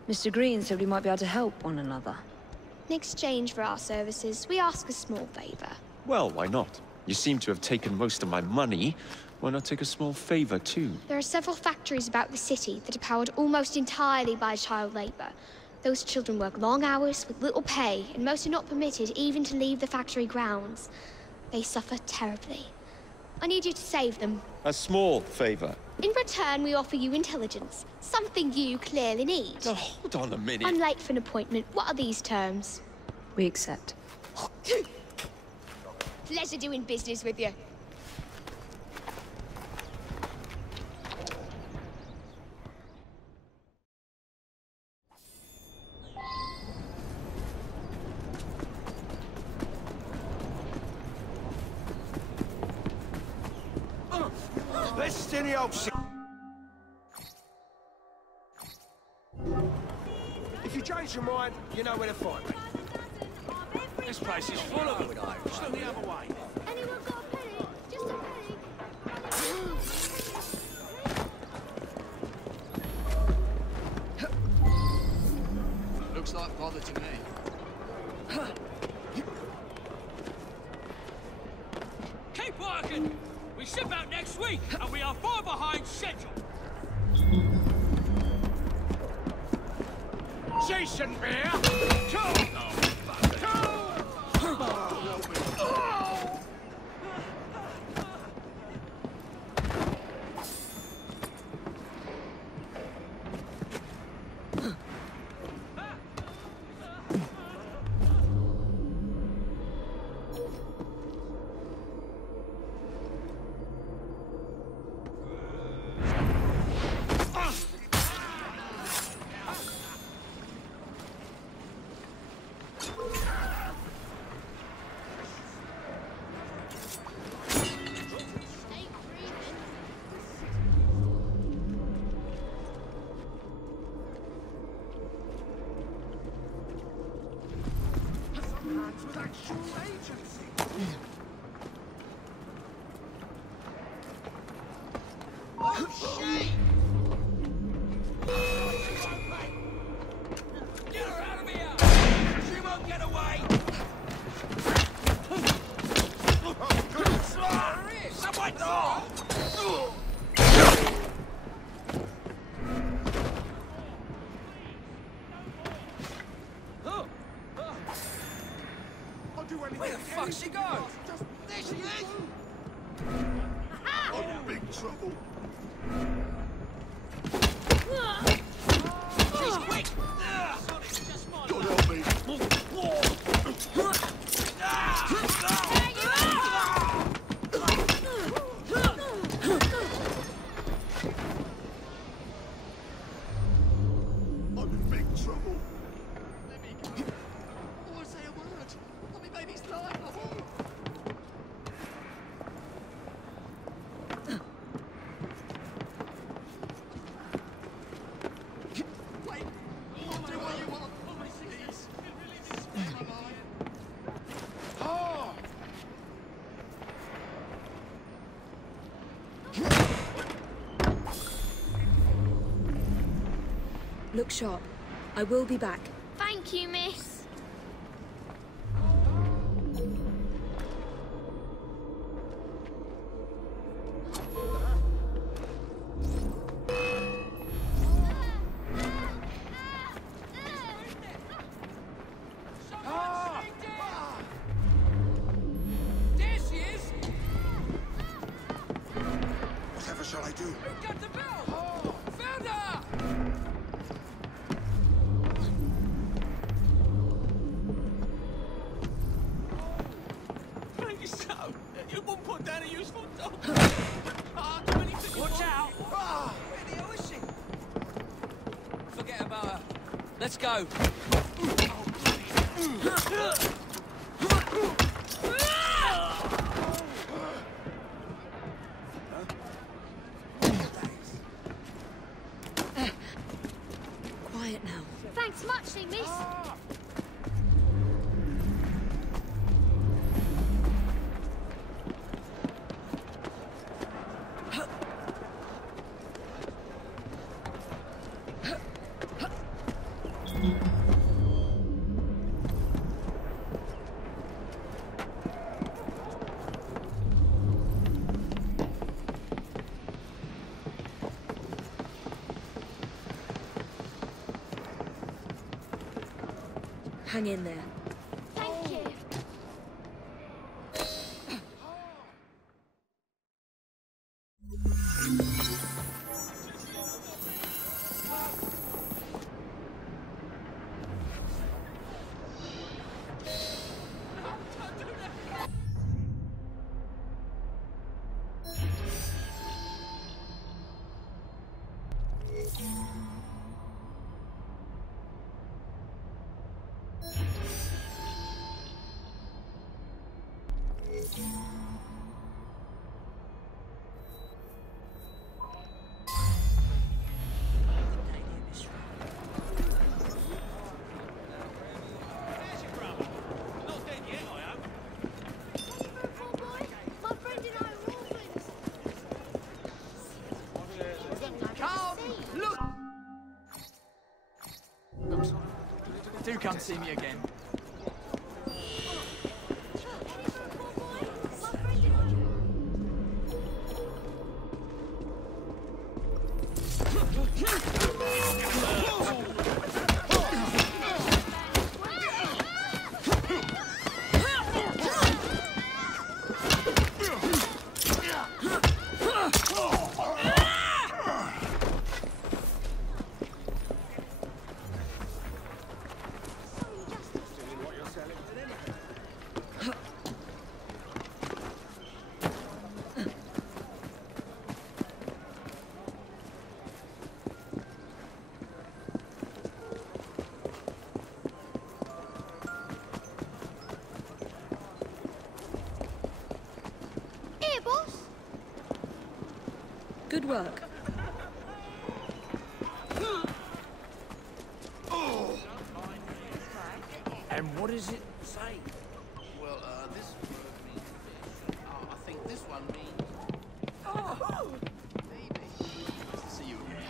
Mr. Green said we might be able to help one another. In exchange for our services, we ask a small favor. Well, why not? You seem to have taken most of my money. Why not take a small favor, too? There are several factories about the city that are powered almost entirely by child labor. Those children work long hours with little pay, and most are not permitted even to leave the factory grounds. They suffer terribly. I need you to save them. A small favor. In return, we offer you intelligence, something you clearly need. Now, hold on a minute. I'm late for an appointment. What are these terms? We accept. Pleasure doing business with you. Let's steal the old shit. If you change your mind, you know where to find me. This place is full of them. Just look the other way. Anyone got a penny? Just a penny. Looks like bother to me. Keep working! We ship out next week, and we are far behind schedule. Jason Bear! Where the fuck's she go? There she is! I'm in big trouble. She's quick! God help me. I'm in big trouble. Let me go. Always say a word. Want me baby's life, I won't. Look sharp. I will be back. Thank you, miss. There she is! Whatever shall I do? Who got the bell? Found her! Please, so. You won't put down a useful dog. Watch out! Where the hell is she? Forget about her. Let's go. Quiet now. Thanks muchly, miss. Hang in there. Thank you. My friend and I are orphans. Come! Look! Do come see me again. Here, boss. Good work. And what does it say? Well, this word means fish. I think this one means... Oh! Maybe. Nice to see you again.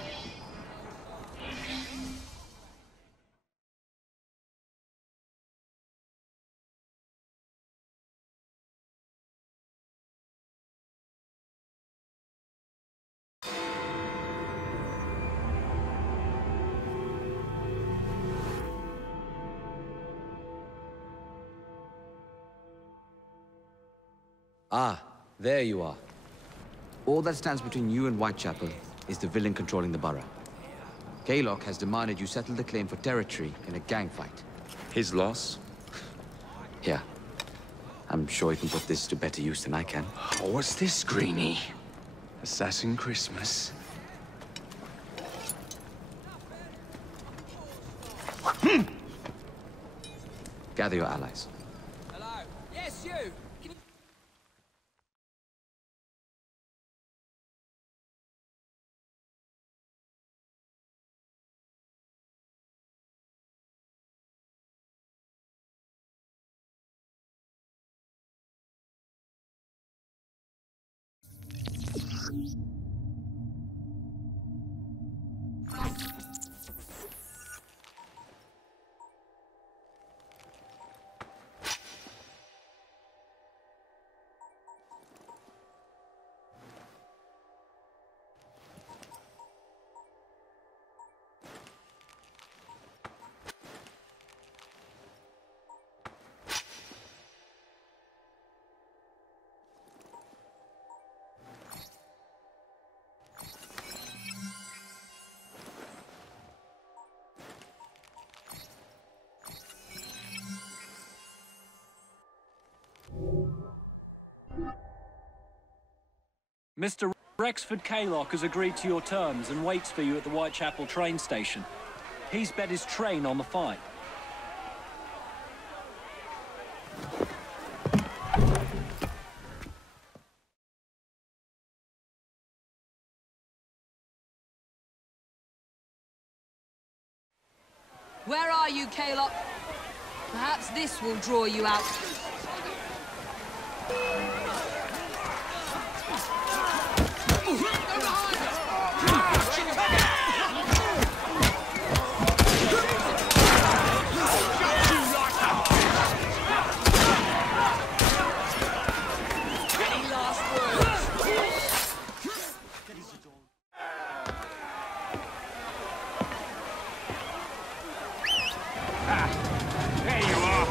Ah, there you are. All that stands between you and Whitechapel is the villain controlling the borough. Kaylock has demanded you settle the claim for territory in a gang fight. His loss? Yeah. I'm sure he can put this to better use than I can. Oh, what's this, Greenie? Assassin Christmas? Gather your allies. Hello? Yes, you! Can you... Mr. Rexford Kaylock has agreed to your terms and waits for you at the Whitechapel train station. He's bet his train on the fight. Where are you, Kaylock? Perhaps this will draw you out. There you are.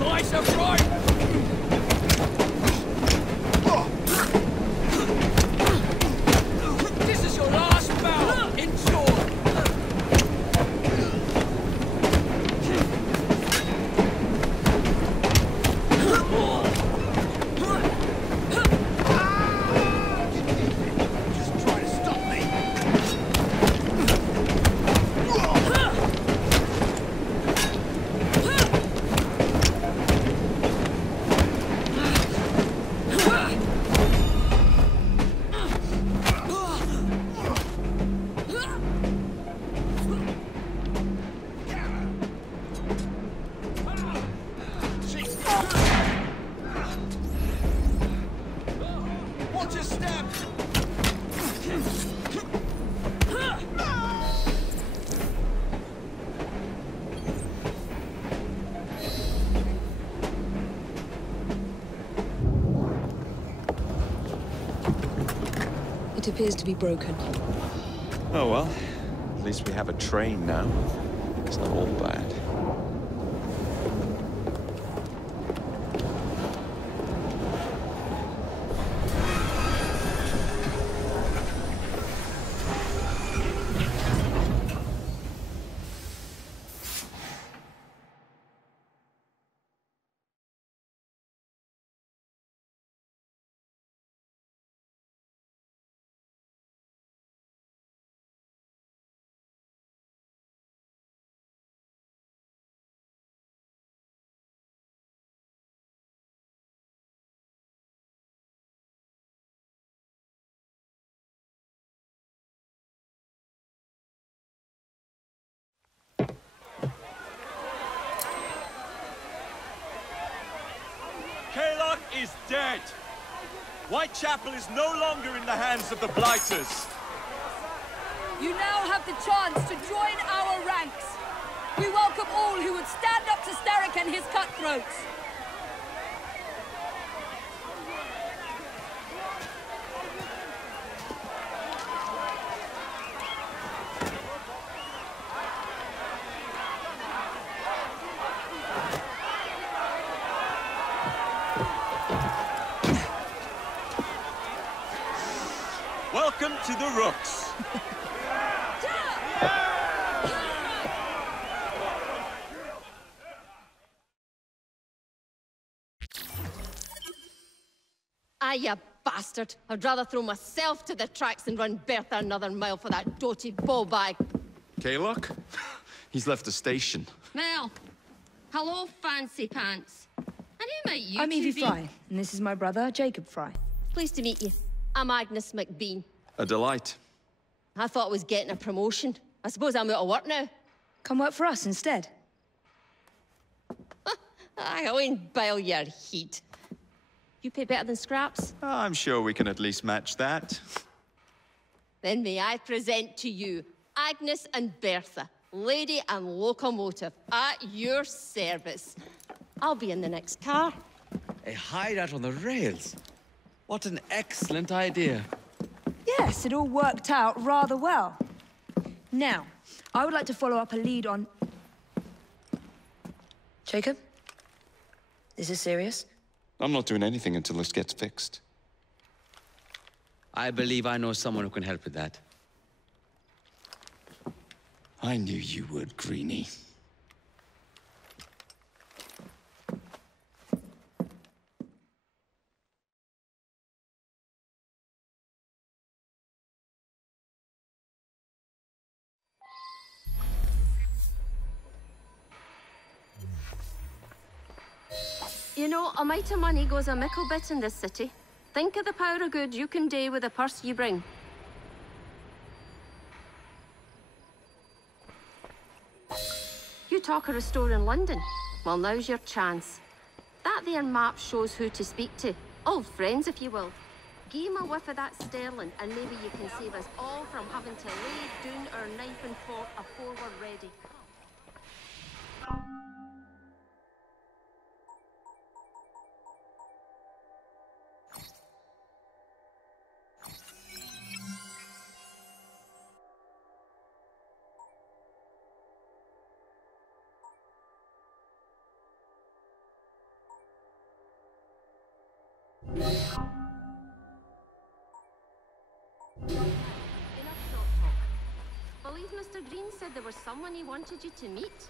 Slice of right! This is your last bout! Enjoy! Just try to stop me! Watch your step! It appears to be broken. Oh well, at least we have a train now. It's not all bad. Kaylock is dead. Whitechapel is no longer in the hands of the Blighters. You now have the chance to join our ranks. We welcome all who would stand up to Starrick and his cutthroats. Welcome to the Rooks. Ah, you bastard. I'd rather throw myself to the tracks than run Bertha another mile for that doty ball-bag. Kaylock? He's left the station. Well, hello, fancy pants. And who might you I'm two Evie be? Frye, and this is my brother, Jacob Frye. Pleased to meet you. I'm Agnes McBean. A delight. I thought I was getting a promotion. I suppose I'm out of work now. Come work for us instead. I won't bile your heat. You pay better than scraps? I'm sure we can at least match that. Then may I present to you Agnes and Bertha, lady and locomotive, at your service. I'll be in the next car. A hideout on the rails. What an excellent idea. Yes, it all worked out rather well. Now, I would like to follow up a lead on... Jacob? Is this serious? I'm not doing anything until this gets fixed. I believe I know someone who can help with that. I knew you would, Greenie. You know, a mite of money goes a mickle bit in this city. Think of the power of good you can do with the purse you bring. You talk of a store in London. Well, now's your chance. That there map shows who to speak to. Old friends, if you will. Give 'em a whiff of that sterling, and maybe you can save us all from having to lay down our knife and fork afore we're ready. Enough short talk. Believe Mr. Green said there was someone he wanted you to meet.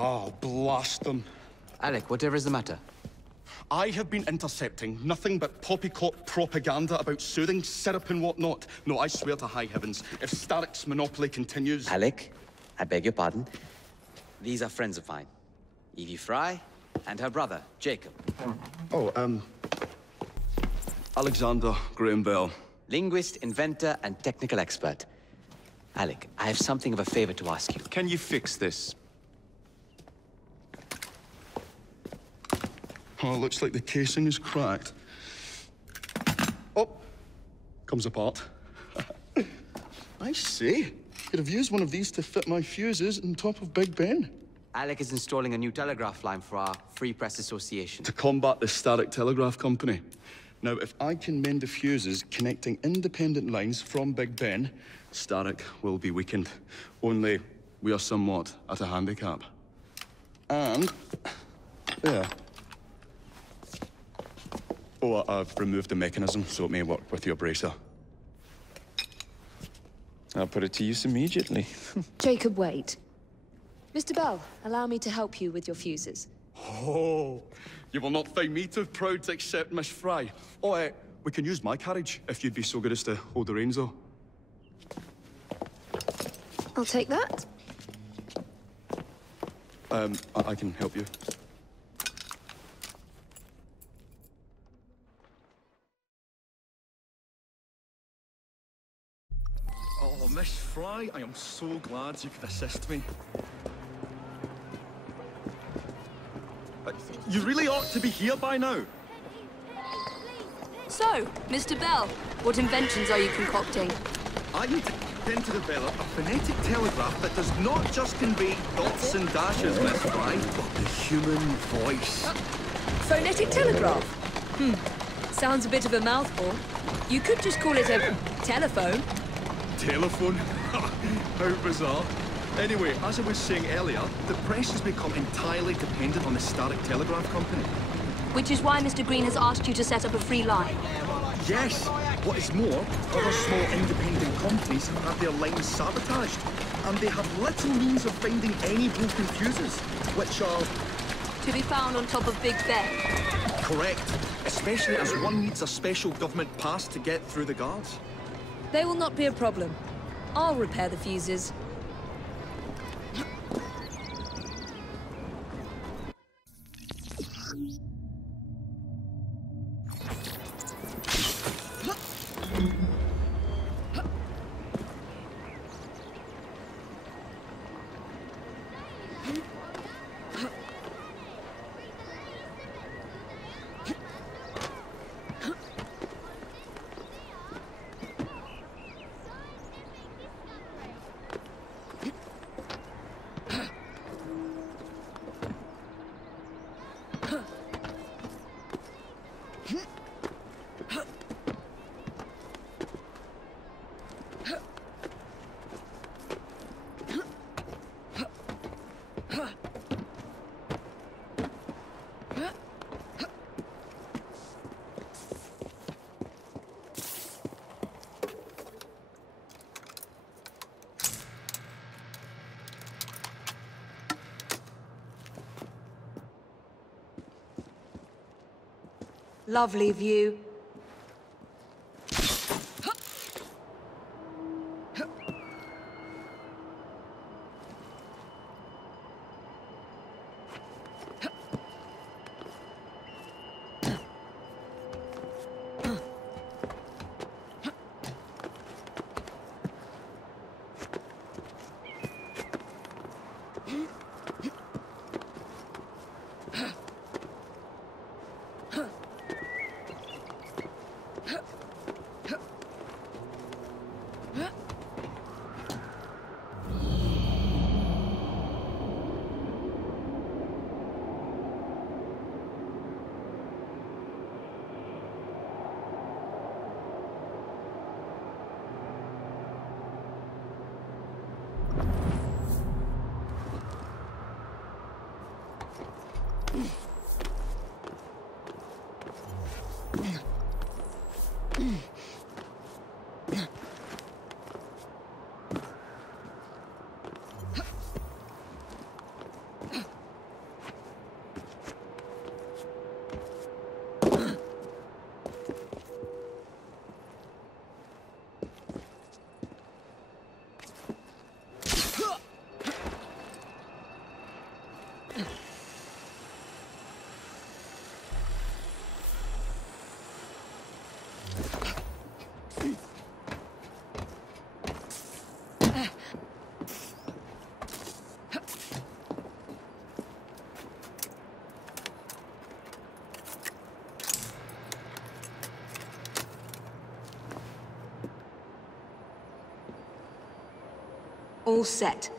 Oh, blast them. Alec, whatever is the matter? I have been intercepting nothing but poppycock propaganda about soothing syrup and whatnot. No, I swear to high heavens, if Starrick's monopoly continues... Alec, I beg your pardon. These are friends of mine. Evie Frye and her brother, Jacob. Oh, Alexander Graham Bell. Linguist, inventor, and technical expert. Alec, I have something of a favor to ask you. Can you fix this? Oh, it looks like the casing is cracked. Oh, comes apart. I say, could have used one of these to fit my fuses on top of Big Ben. Alec is installing a new telegraph line for our Free Press Association. To combat the Static Telegraph Company. Now, if I can mend the fuses connecting independent lines from Big Ben, Static will be weakened. Only, we are somewhat at a handicap. And... there. Oh, I've removed the mechanism, so it may work with your bracer. I'll put it to use immediately. Jacob, wait. Mr. Bell, allow me to help you with your fuses. Oh, you will not find me too proud to accept Miss Frye. Oh, we can use my carriage, if you'd be so good as to hold the reins, though. I'll take that. I can help you. Oh, Miss Frye, I am so glad you could assist me. You really ought to be here by now. So, Mr. Bell, what inventions are you concocting? I intend to develop a phonetic telegraph that does not just convey dots and dashes, Miss Frye, but the human voice. Phonetic telegraph? Sounds a bit of a mouthful. You could just call it a telephone. Telephone? How bizarre. Anyway, as I was saying earlier, the press has become entirely dependent on the Static Telegraph Company. Which is why Mr. Green has asked you to set up a free line. Yes! What is more, other small independent companies have had their lines sabotaged, and they have little means of finding any broken fuses, which are... to be found on top of Big Ben. Correct. Especially as one needs a special government pass to get through the guards. They will not be a problem. I'll repair the fuses. Lovely view. All set.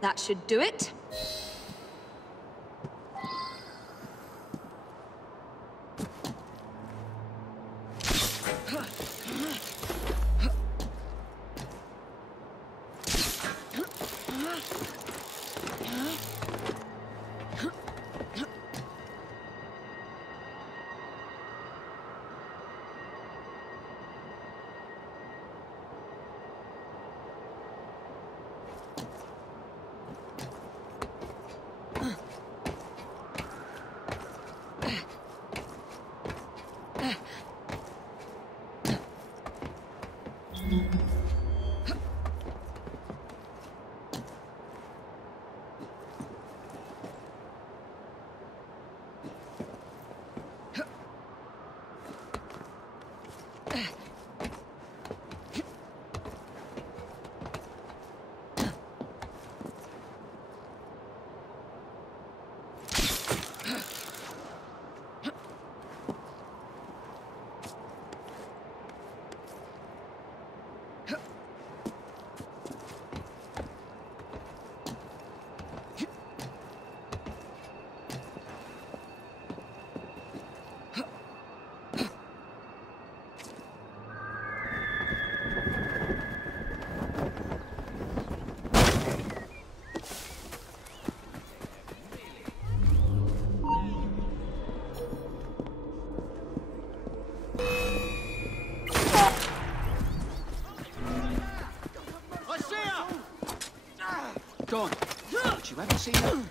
That should do it. Gone. Did you ever see that?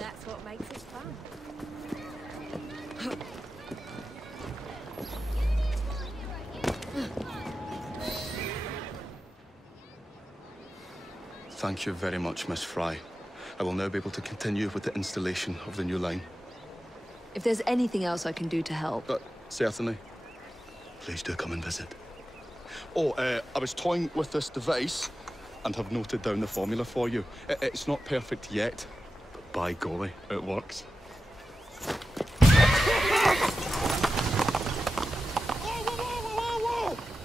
That's what makes it fun. Thank you very much, Miss Frye. I will now be able to continue with the installation of the new line. If there's anything else I can do to help... Certainly. Please do come and visit. Oh, I was toying with this device and have noted down the formula for you. It's not perfect yet, but by golly, it works.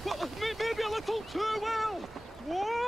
Whoa! Maybe a little too well! Whoa!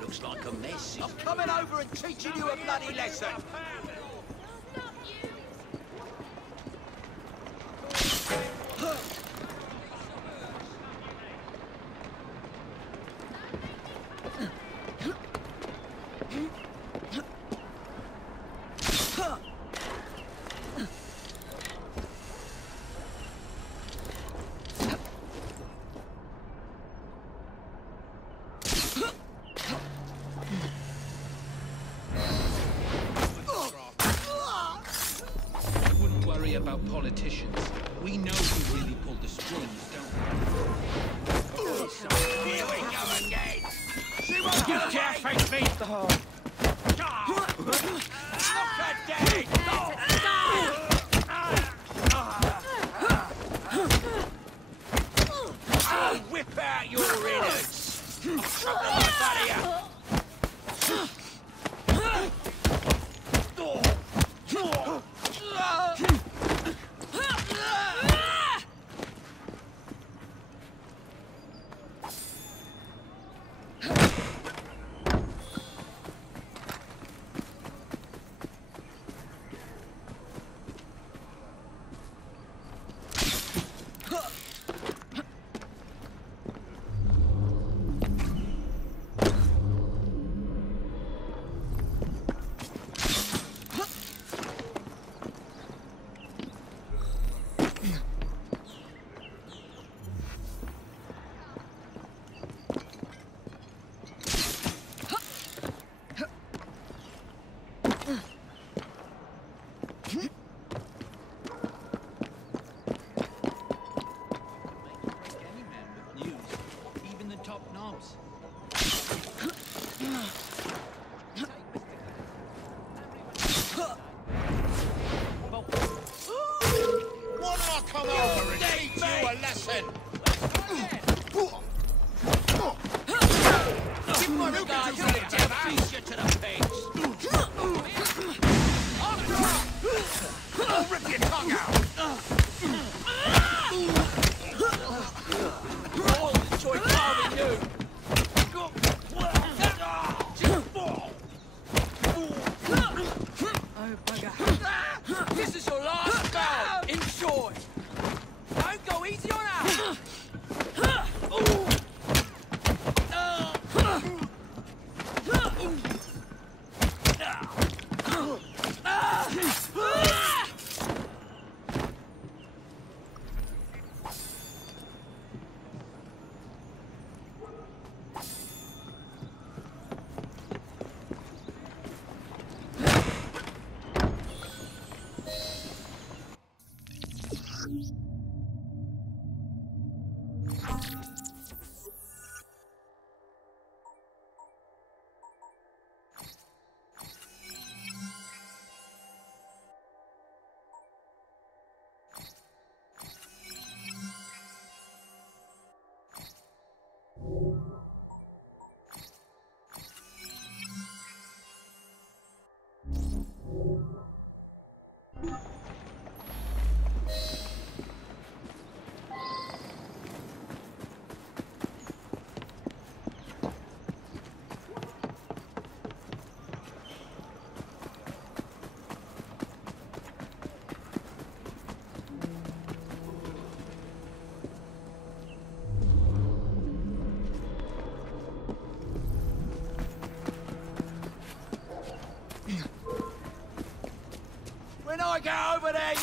Looks like a mess. I'm coming over and teaching you a bloody lesson. About politicians. We know who really pulled the strings, don't we? Here we go again! She won't You get dare away! face me! Look at Daddy! I'll whip out your innards! I'll chop the life out of you! get over there! Is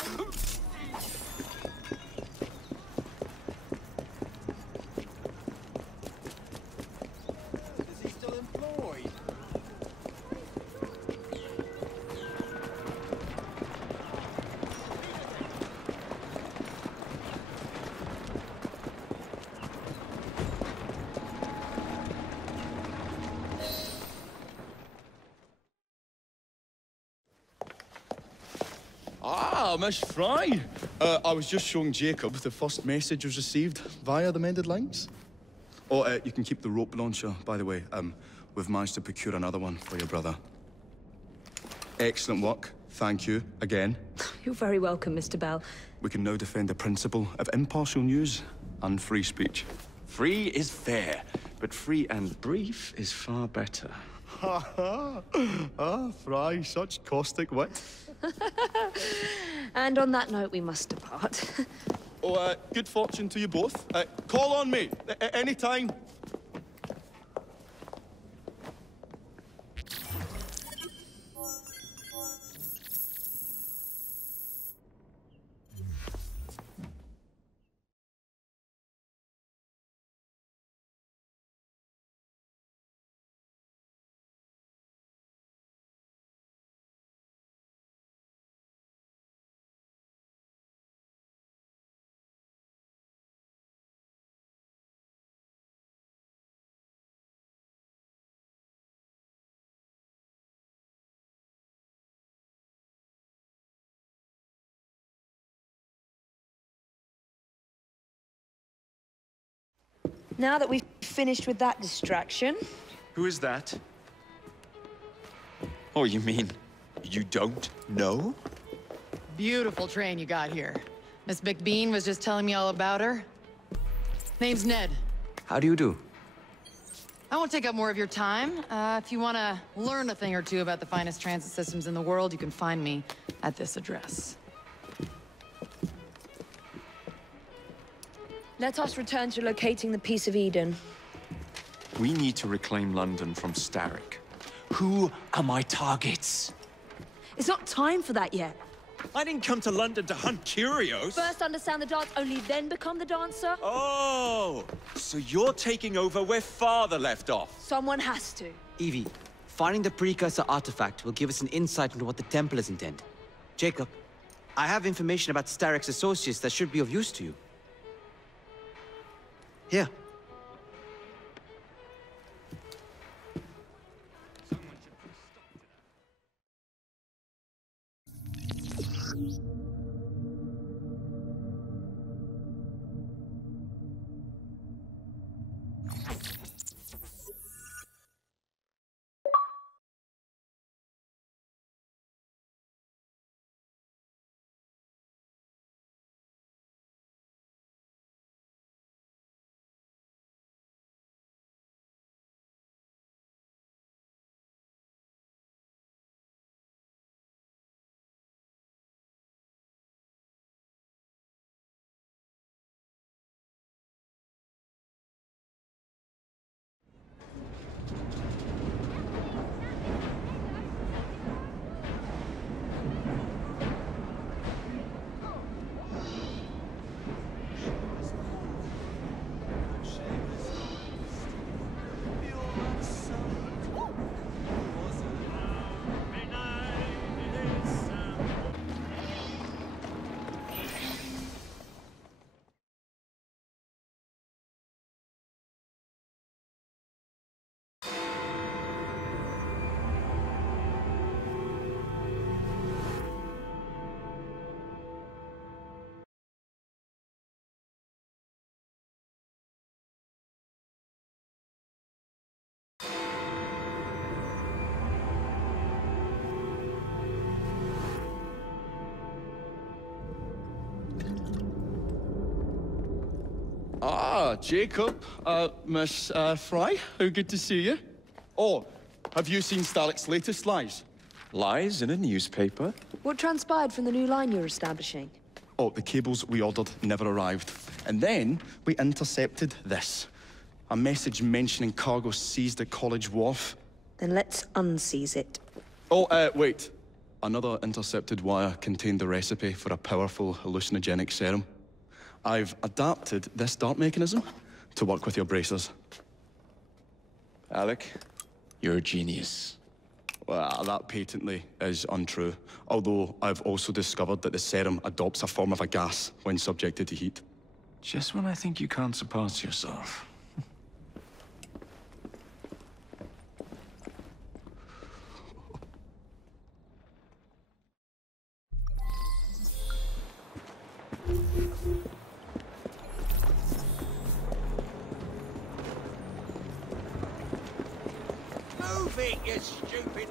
he still employed? Ah, Miss Frye. I was just showing Jacob the first message was received via the mended lines. Oh, you can keep the rope launcher, by the way. We've managed to procure another one for your brother. Excellent work. Thank you, again. You're very welcome, Mr. Bell. We can now defend the principle of impartial news and free speech. Free is fair, but free and brief is far better. Ha ha! Ah, Frye, such caustic wit. And on that note, we must depart. Oh, good fortune to you both. Call on me, anytime. Now that we've finished with that distraction... Who is that? Oh, you mean you don't know? Beautiful train you got here. Miss McBean was just telling me all about her. Name's Ned. How do you do? I won't take up more of your time. If you want to learn a thing or two about the finest transit systems in the world, you can find me at this address. Let us return to locating the Piece of Eden. We need to reclaim London from Starrick. Who are my targets? It's not time for that yet. I didn't come to London to hunt curios. First understand the dance, only then become the dancer. Oh, so you're taking over where Father left off. Someone has to. Evie, finding the precursor artifact will give us an insight into what the Templars intend. Jacob, I have information about Starrick's associates that should be of use to you. Here. Ah, Jacob, Miss Frye, how good to see you. Oh, have you seen Starrick's latest lies? Lies in a newspaper? What transpired from the new line you're establishing? Oh, the cables we ordered never arrived. And then we intercepted this. A message mentioning cargo seized at College Wharf. Then let's unseize it. Oh, wait. Another intercepted wire contained the recipe for a powerful hallucinogenic serum. I've adapted this dart mechanism to work with your bracers. Alec, you're a genius. Well, that patently is untrue. Although I've also discovered that the serum adopts a form of a gas when subjected to heat. Just when I think you can't surpass yourself. Move it, you stupid!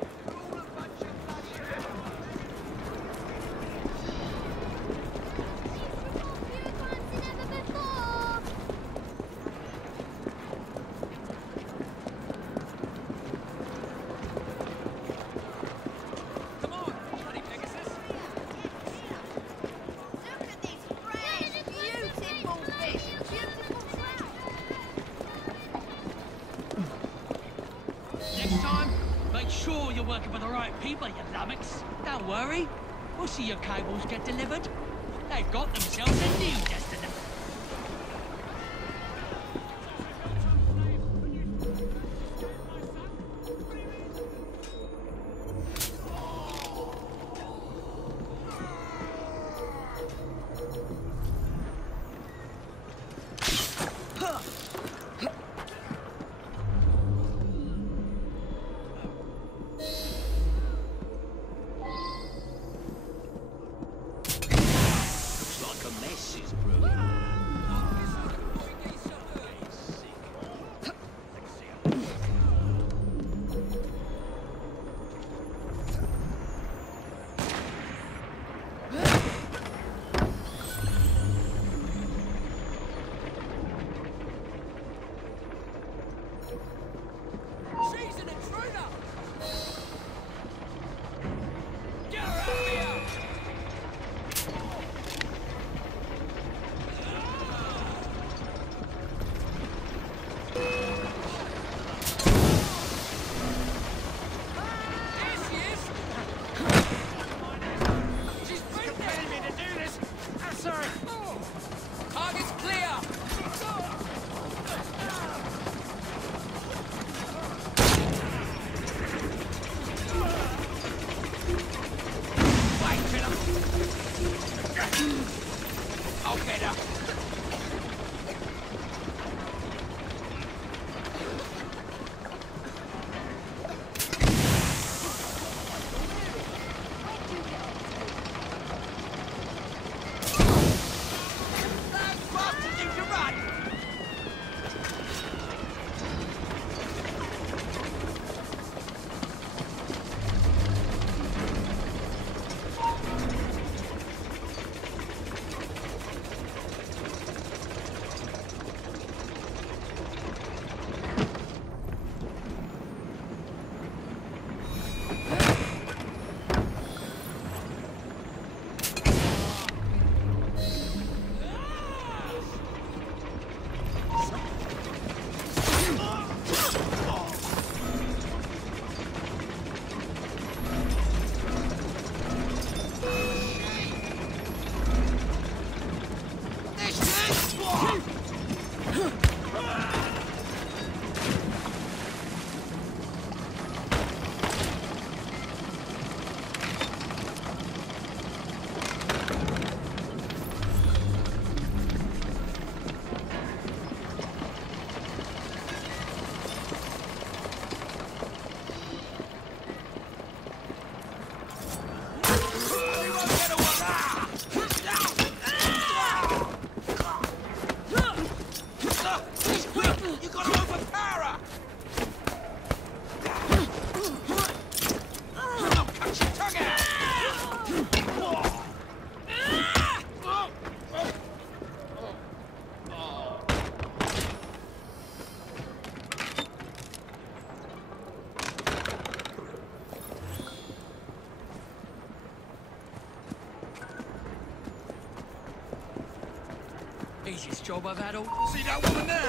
Next time, make sure you're working for the right people, you lummox. Don't worry. We'll see your cables get delivered. They've got themselves a new destiny. Easiest job I've had all. See that woman there?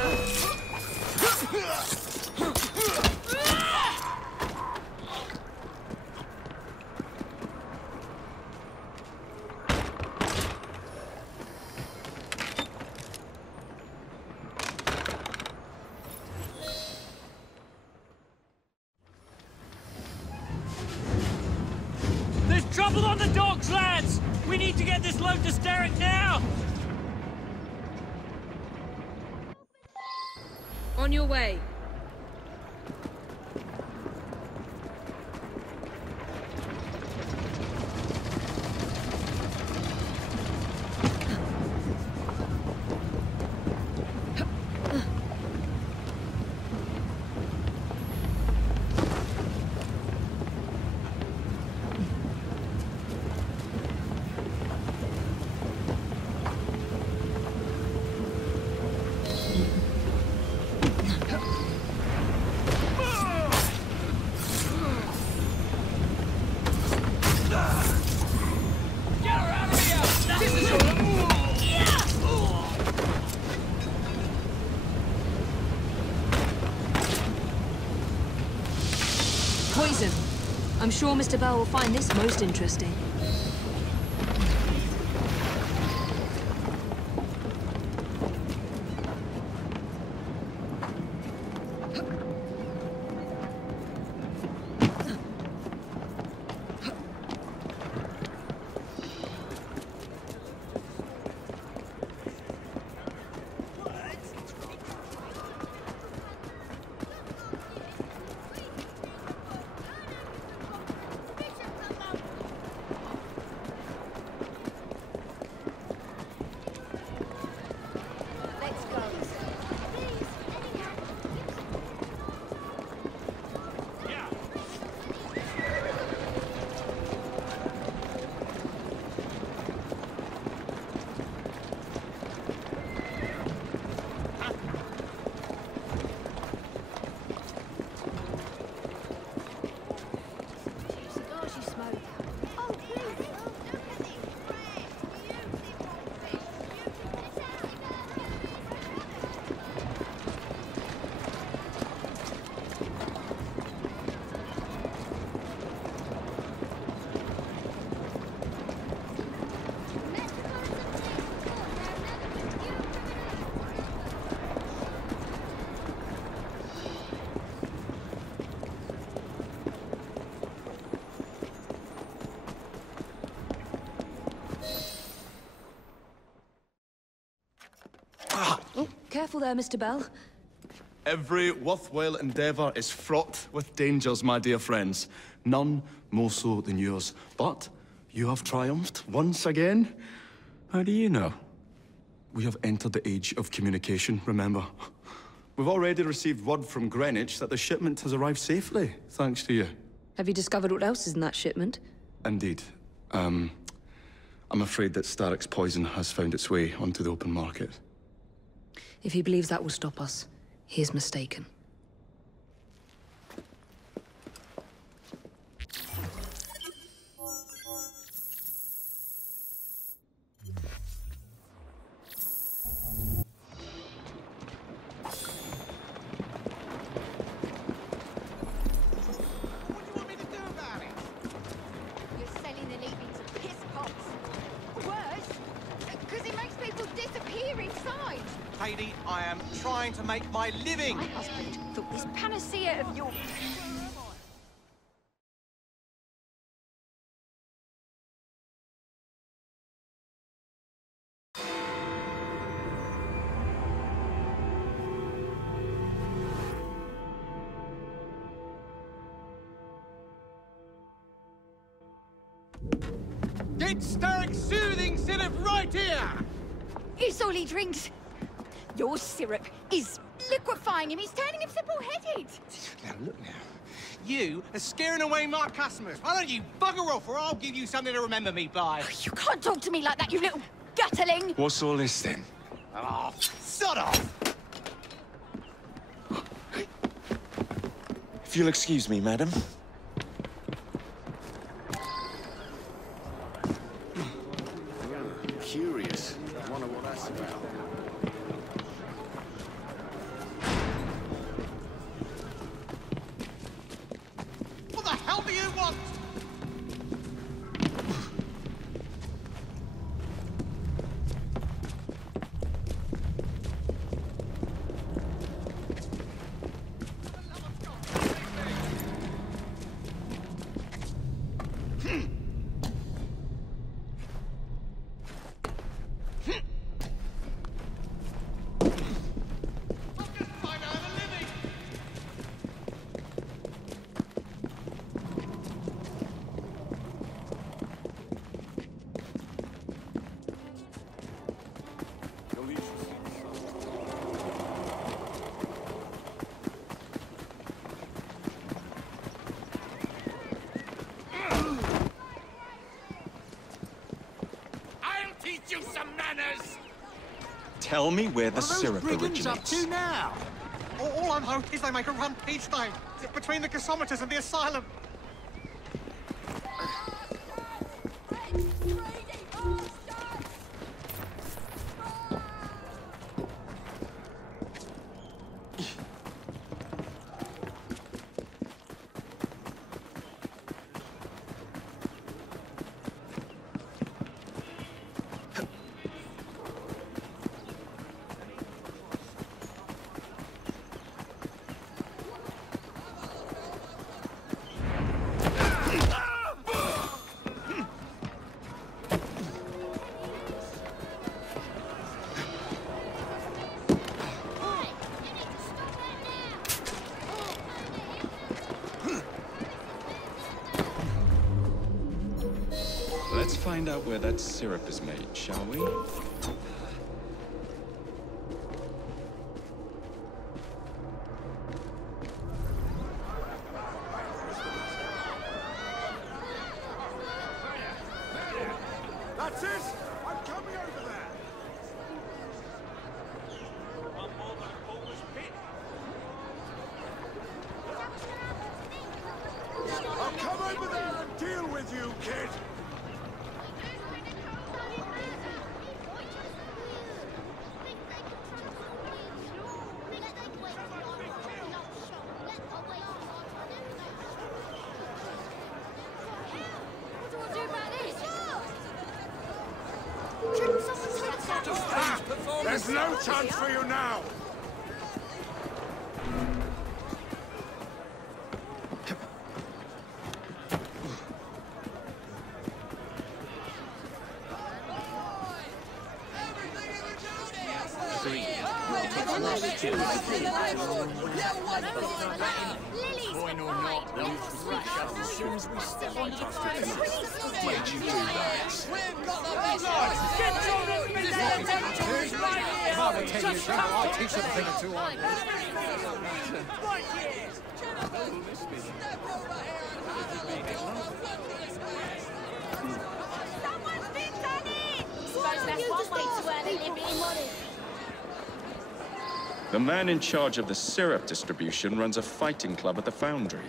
Trouble on the docks, lads! We need to get this load to Derek now! On your way. Poison. I'm sure Mr. Bell will find this most interesting. Careful there, Mr. Bell. Every worthwhile endeavour is fraught with dangers, my dear friends. None more so than yours. But you have triumphed once again. How do you know? We have entered the age of communication, remember. We've already received word from Greenwich that the shipment has arrived safely, thanks to you. Have you discovered what else is in that shipment? Indeed. I'm afraid that Starrick's poison has found its way onto the open market. If he believes that will stop us, he is mistaken. Lady, I am trying to make my living! My husband thought this panacea of yours... Get Starrick's soothing syrup right here! It's all he drinks. Your syrup is liquefying him. He's turning him simple-headed. Now, look now. You are scaring away my customers. Why don't you bugger off, or I'll give you something to remember me by. You can't talk to me like that, you little gutterling. What's all this, then? Oh, sod off! If you'll excuse me, madam. Curious. I wonder what that's about. What the hell do you want? Tell me where the What are those syrup brigands up originates. to now? All I'm hoping is they make a run each day between the gasometers and the asylum. Let's find out where that syrup is made, shall we? That's it! I'm coming over there! One more than a bowler's pit. I'll come over there and deal with you, kid! There's no chance for you now! Coin or not, they'll thrash us as soon as we step on top of them. Where'd you do that? Rather tell you something, I'll teach them a thing or two on. The man in charge of the syrup distribution runs a fighting club at the foundry.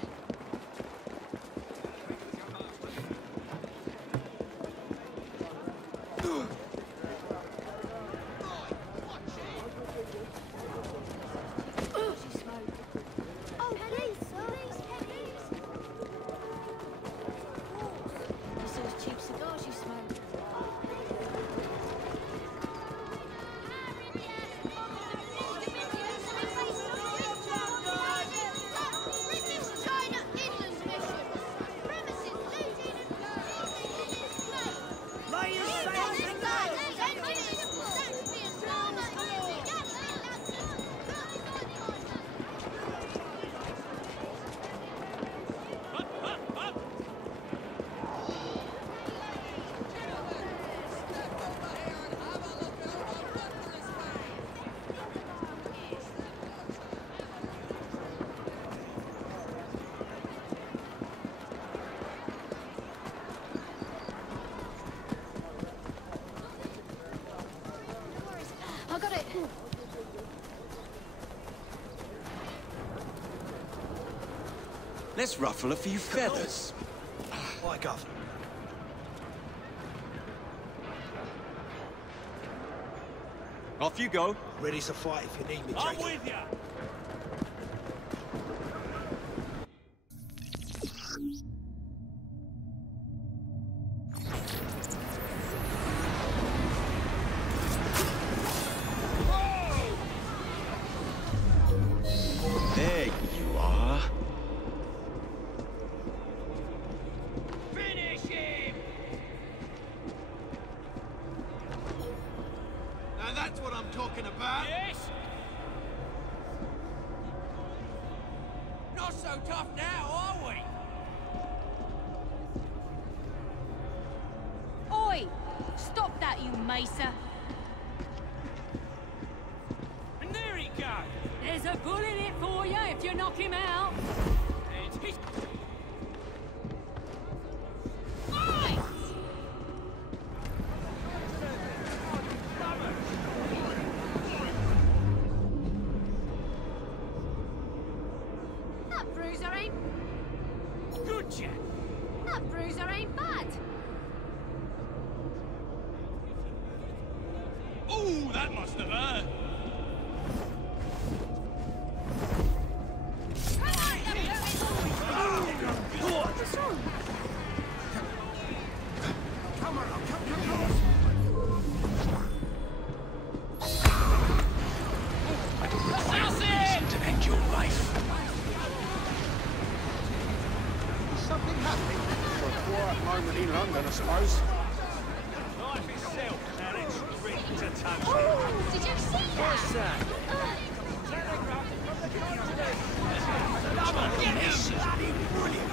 I got it. Let's ruffle a few feathers. Aye, Gov. Off you go. Ready to fight if you need me, I'm Jacob. with you. There you are. Finish him! Now that's what I'm talking about! Yes? Not so tough now, are we? Oi! Stop that, you macer! And there he goes! There's a bull in it for you if you knock him out. And he's... good chap. That bruiser ain't bad. Ooh, that must have hurt. What's wrong? Come on, come. To end your life. Something happening? For a quiet moment in London, I suppose. Life itself had its ring to touch. Oh, did you see What's that? This is brilliant.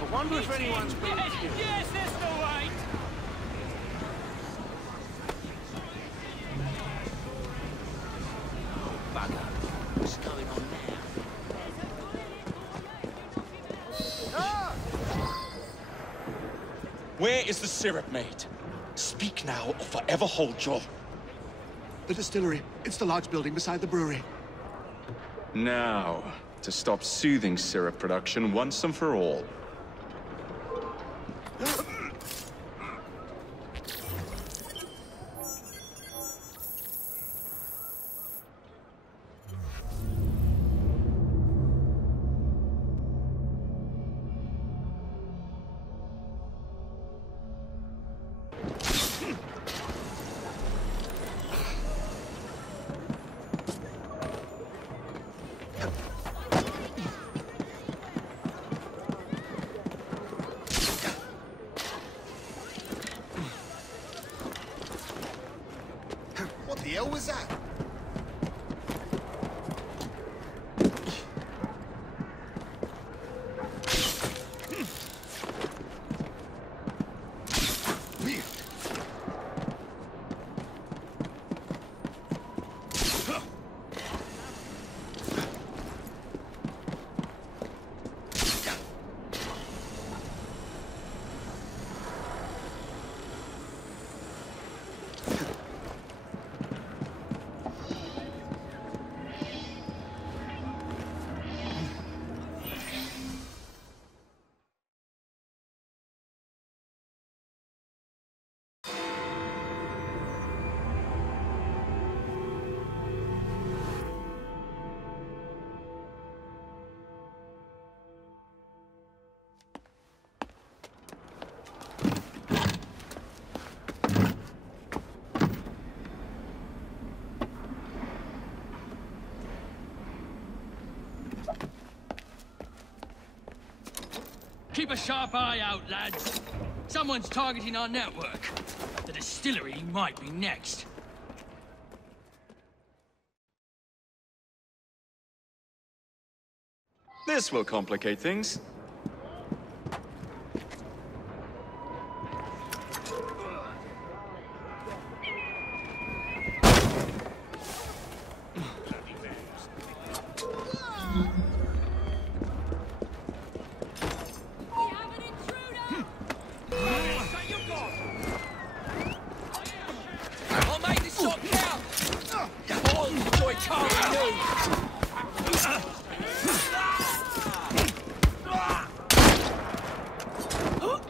I wonder if anyone's been killed. Yes, that's the way. Bugger. What's going on now? Where is the syrup made? Speak now or forever hold your... The distillery. It's the large building beside the brewery. Now, to stop soothing syrup production once and for all. What the hell was that? Keep a sharp eye out, lads. Someone's targeting our network. The distillery might be next. This will complicate things. I'll make this shot count! All joy can't move!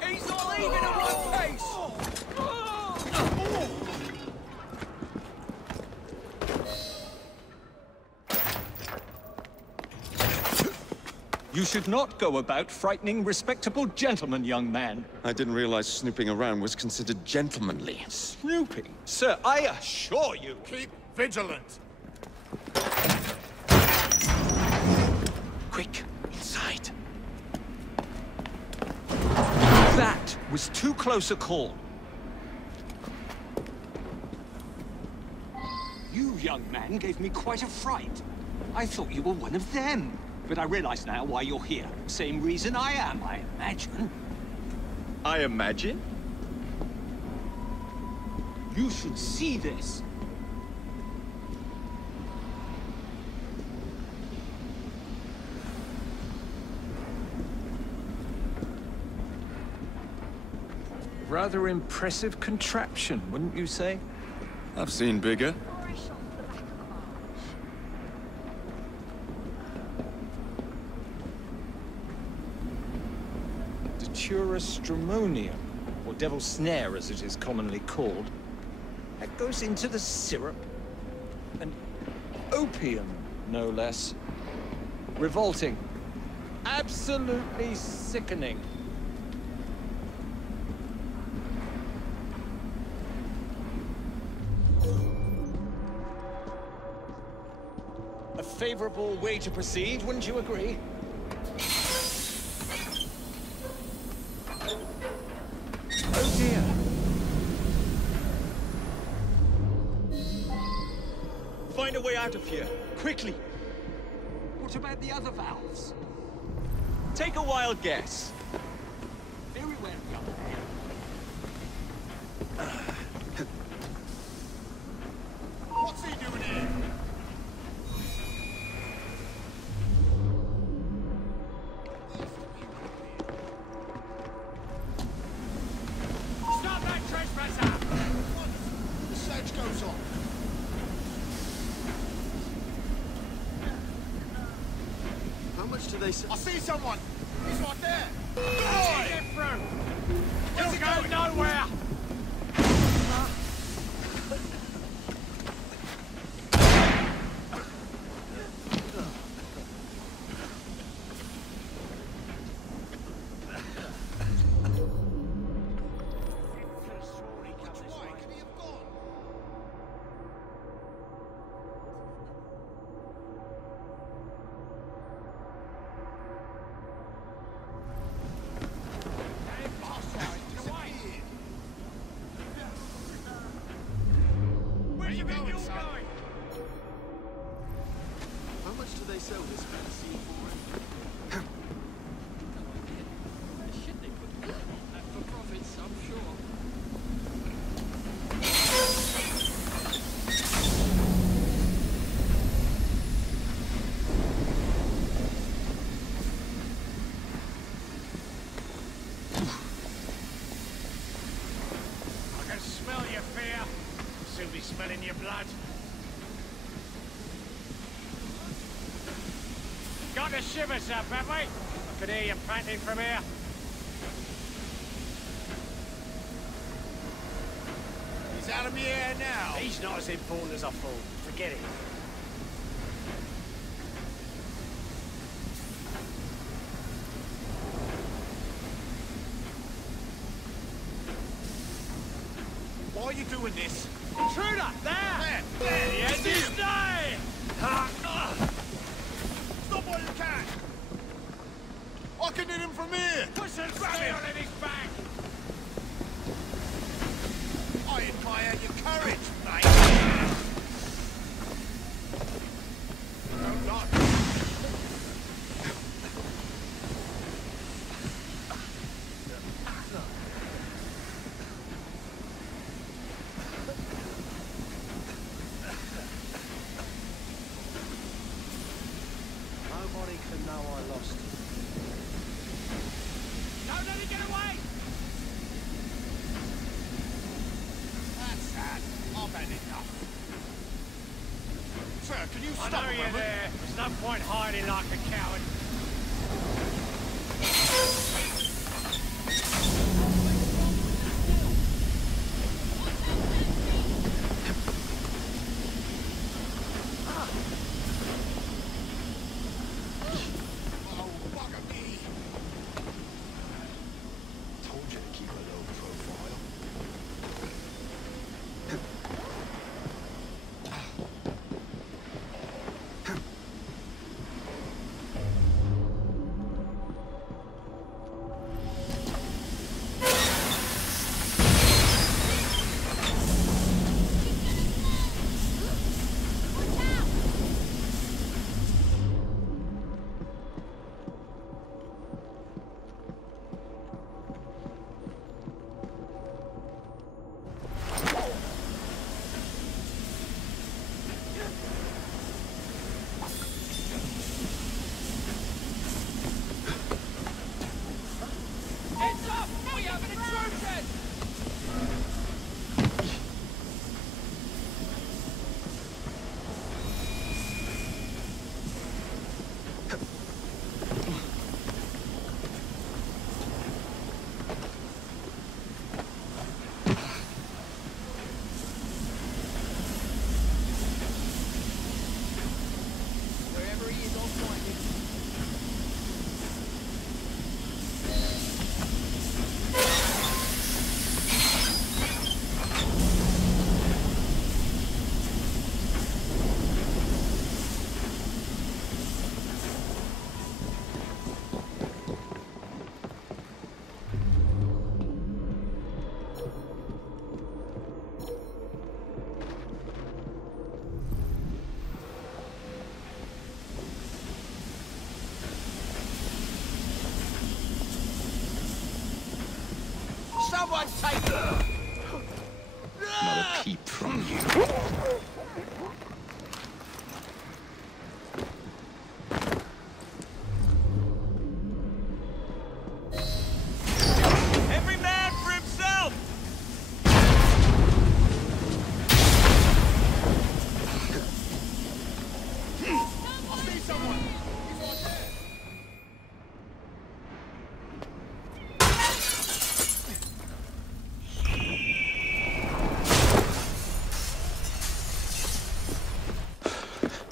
He's not leaving at one pace! You should not go about frightening respectable gentlemen, young man. I didn't realize snooping around was considered gentlemanly. Snooping? Sir, I assure you... Keep vigilant. Quick, inside. That was too close a call. You, young man, gave me quite a fright. I thought you were one of them. But I realize now why you're here. Same reason I am, I imagine. I imagine? You should see this. Rather impressive contraption, wouldn't you say? I've seen bigger. turistramonium, or devil's snare as it is commonly called. That goes into the syrup. And opium, no less. Revolting. Absolutely sickening. A favorable way to proceed, wouldn't you agree? Oh dear. Find a way out of here, quickly. What about the other valves? Take a wild guess. Very well, young man. What's he doing here? Stop that trespasser! The search goes on. How much do they say? I see someone! He's right there! Boy! Get through! You'll go nowhere! How much do they sell this fantasy for? The shit they put in that for profits, I'm sure. I can smell your fear. Soon be smelling your blood. Got the shivers up, have we? I could hear you panting from here. He's out of the air now. He's not as important as I thought. Forget it. Why are you doing this? Intruder! There! There he is! You stay! Stop while you can! I can hit him from here! Put some steel in his back! I admire your courage, mate! Don't like Nobody can know I lost. Don't let him get away! That's sad. I've had enough. Sir, can you I stop know a you're moment? there. There's no point hiding like a coward. Oh, bugger me! Told you to keep a low profile. Someone take it! Not a peep from you. Every man for himself! I see someone! He's right there!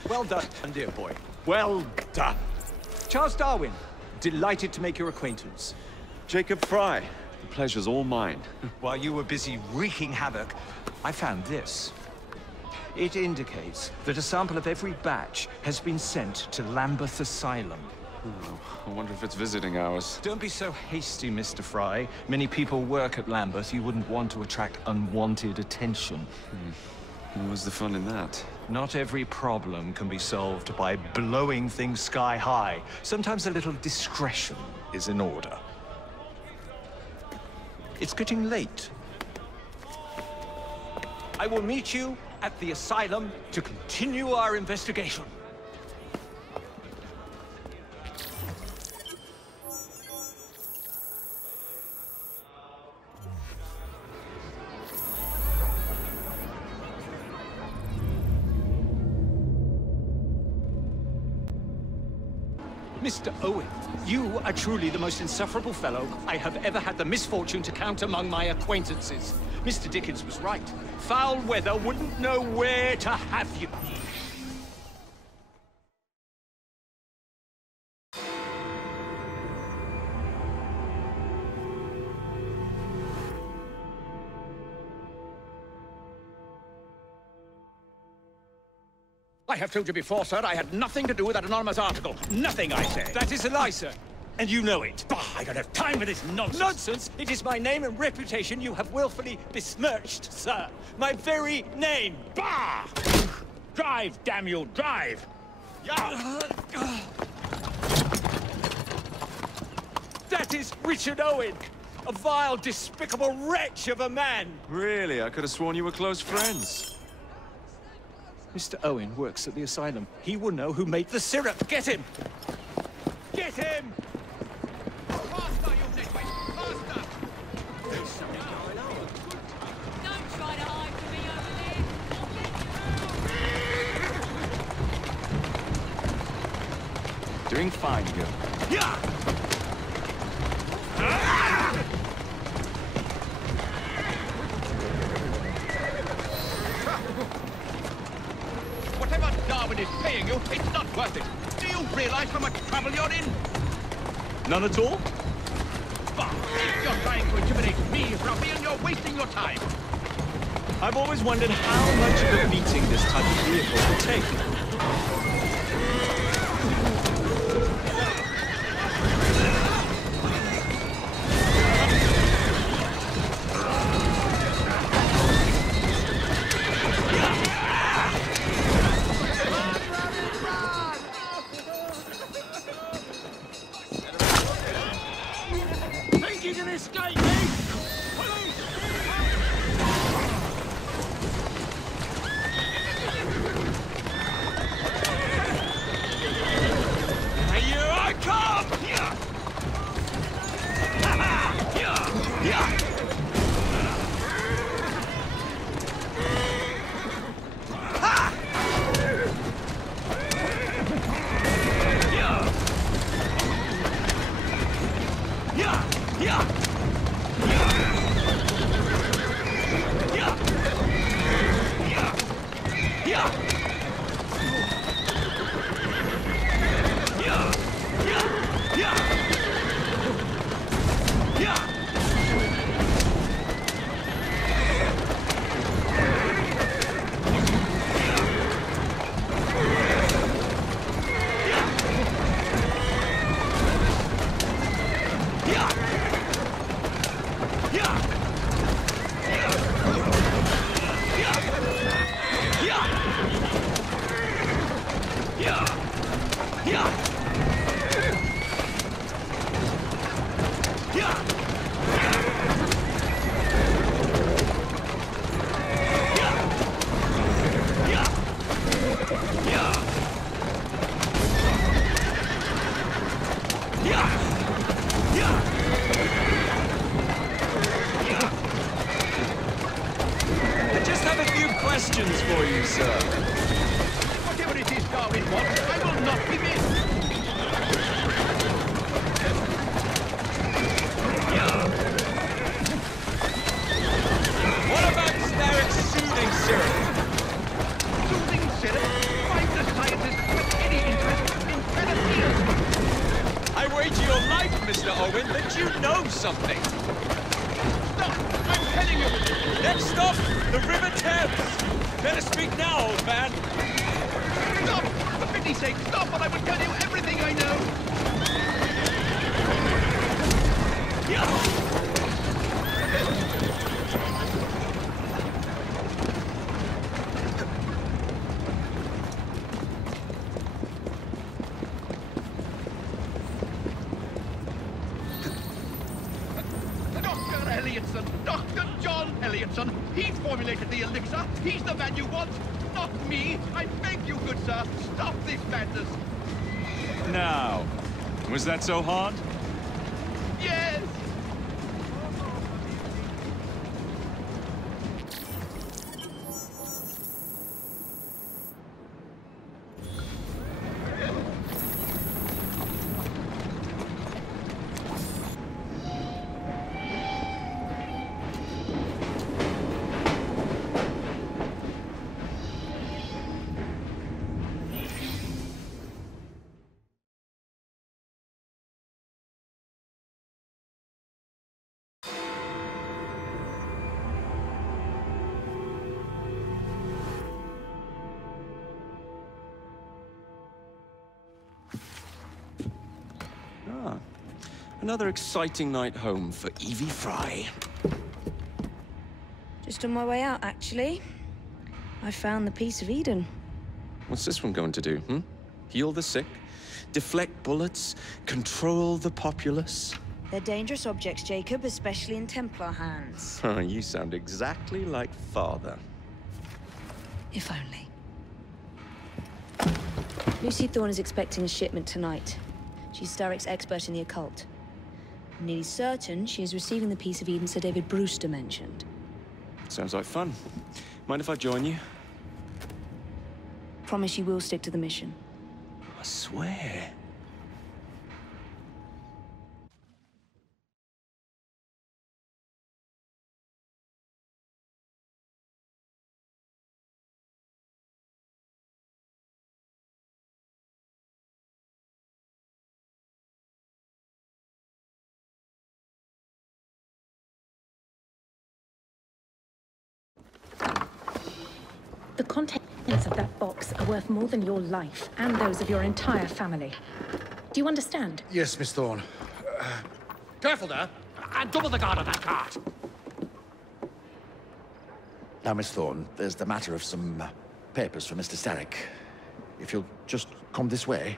Well done, dear boy. Well done. Charles Darwin, delighted to make your acquaintance. Jacob Frye, the pleasure's all mine. While you were busy wreaking havoc, I found this. It indicates that a sample of every batch has been sent to Lambeth Asylum. I wonder if it's visiting hours. Don't be so hasty, Mr. Frye. Many people work at Lambeth. You wouldn't want to attract unwanted attention. What's the fun in that? Not every problem can be solved by blowing things sky high. Sometimes a little discretion is in order. It's getting late. I will meet you at the asylum to continue our investigation. Mr. Owen, you are truly the most insufferable fellow I have ever had the misfortune to count among my acquaintances. Mr. Dickens was right. Foul weather wouldn't know where to have you. I have told you before, sir, I had nothing to do with that anonymous article. Nothing, I say. That is a lie, sir. And you know it. Bah, I don't have time for this nonsense. Nonsense? It is my name and reputation you have willfully besmirched, sir. My very name. Bah! Drive, damn you, drive! That is Richard Owen, a vile, despicable wretch of a man. Really? I could have sworn you were close friends. Mr. Owen works at the asylum. He will know who made the syrup. Get him! Get him! Faster, you nitwit! Faster! There's something going on. Don't try to hide from me over there. Doing fine, girl. Yeah! Whatever Darwin is paying you, it's not worth it. Do you realize how much trouble you're in? None at all? Bah! If you're trying to intimidate me, ruffian, you're wasting your time. I've always wondered how much of a beating this type of vehicle will take. I just have a few questions for you, sir. Whatever it is Darwin wants, I will not be missed. What about Starrick's soothing syrup? Soothing syrup? Find the scientist with any interest in pedophilia. I wager your life, Mr. Owen, that you know something. Stop! I'm telling you! Next stop, the River Thames. Better speak now, old man. Stop! For pity's sake, stop, or I will tell you everything I know! Dr. John Elliotson. He formulated the elixir. He's the man you want, not me. I beg you, good sir, stop this madness. Now, was that so hard? Yes. Another exciting night home for Evie Frye. Just on my way out, actually. I found the piece of Eden. What's this one going to do, hmm? Heal the sick, deflect bullets, control the populace? They're dangerous objects, Jacob, especially in Templar hands. You sound exactly like Father. If only. Lucy Thorne is expecting a shipment tonight. She's Starrick's expert in the occult. I'm nearly certain she is receiving the piece of Eden Sir David Brewster mentioned. Sounds like fun. Mind if I join you? Promise you will stick to the mission. I swear. The contents of that box are worth more than your life and those of your entire family. Do you understand? Yes, Miss Thorne. Careful there, and double the guard on that cart. Now, Miss Thorne, there's the matter of some papers for Mr. Starrick. If you'll just come this way.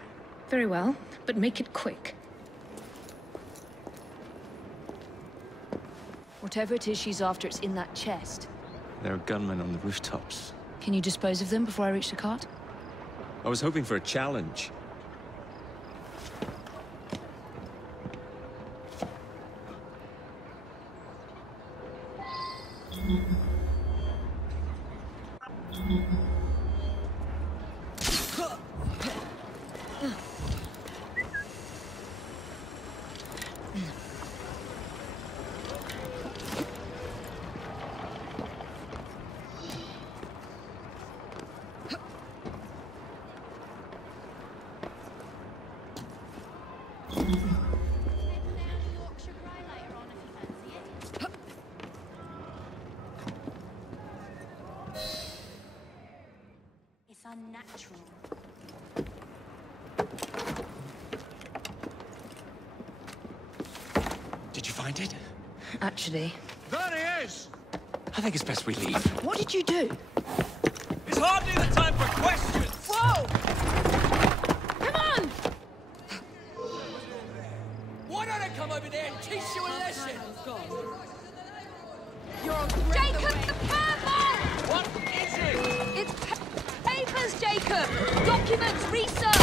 Very well, but make it quick. Whatever it is she's after, it's in that chest. There are gunmen on the rooftops. Can you dispose of them before I reach the cart? I was hoping for a challenge. It's unnatural. Did you find it? Actually. There he is! I think it's best we leave. What did you do? It's hardly the time for questions! Whoa! Come on! Why don't I come over there and teach you a lesson? Jacob, the purple! What is it? It's papers, Jacob! Documents, research!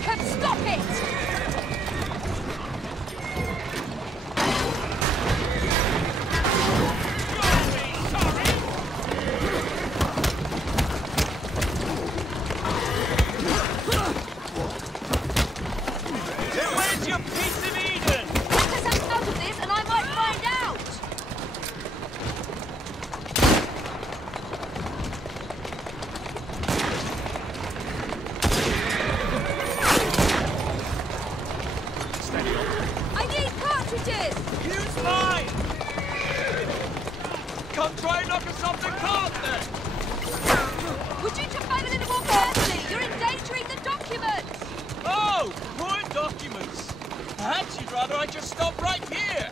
Jacob, stop it! Where's your piece of Eden? Let us out of this and I might find out! Steady on. I need cartridges! Use mine! Come try and knock us off the cart then! Would you drive a little more carefully? You're endangering the documents! Oh, poor documents. Perhaps you'd rather I just stop right here.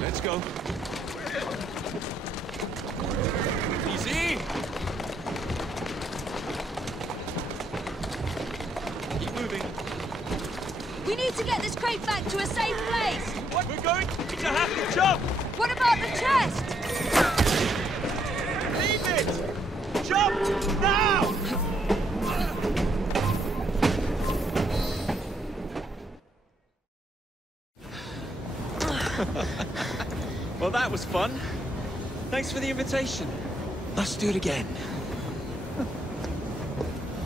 Let's go. Easy. Keep moving. We need to get this crate back to a safe place! What? We're going to have to jump. What about the chest? Leave it! Jump now! Well, that was fun. Thanks for the invitation. Let's do it again.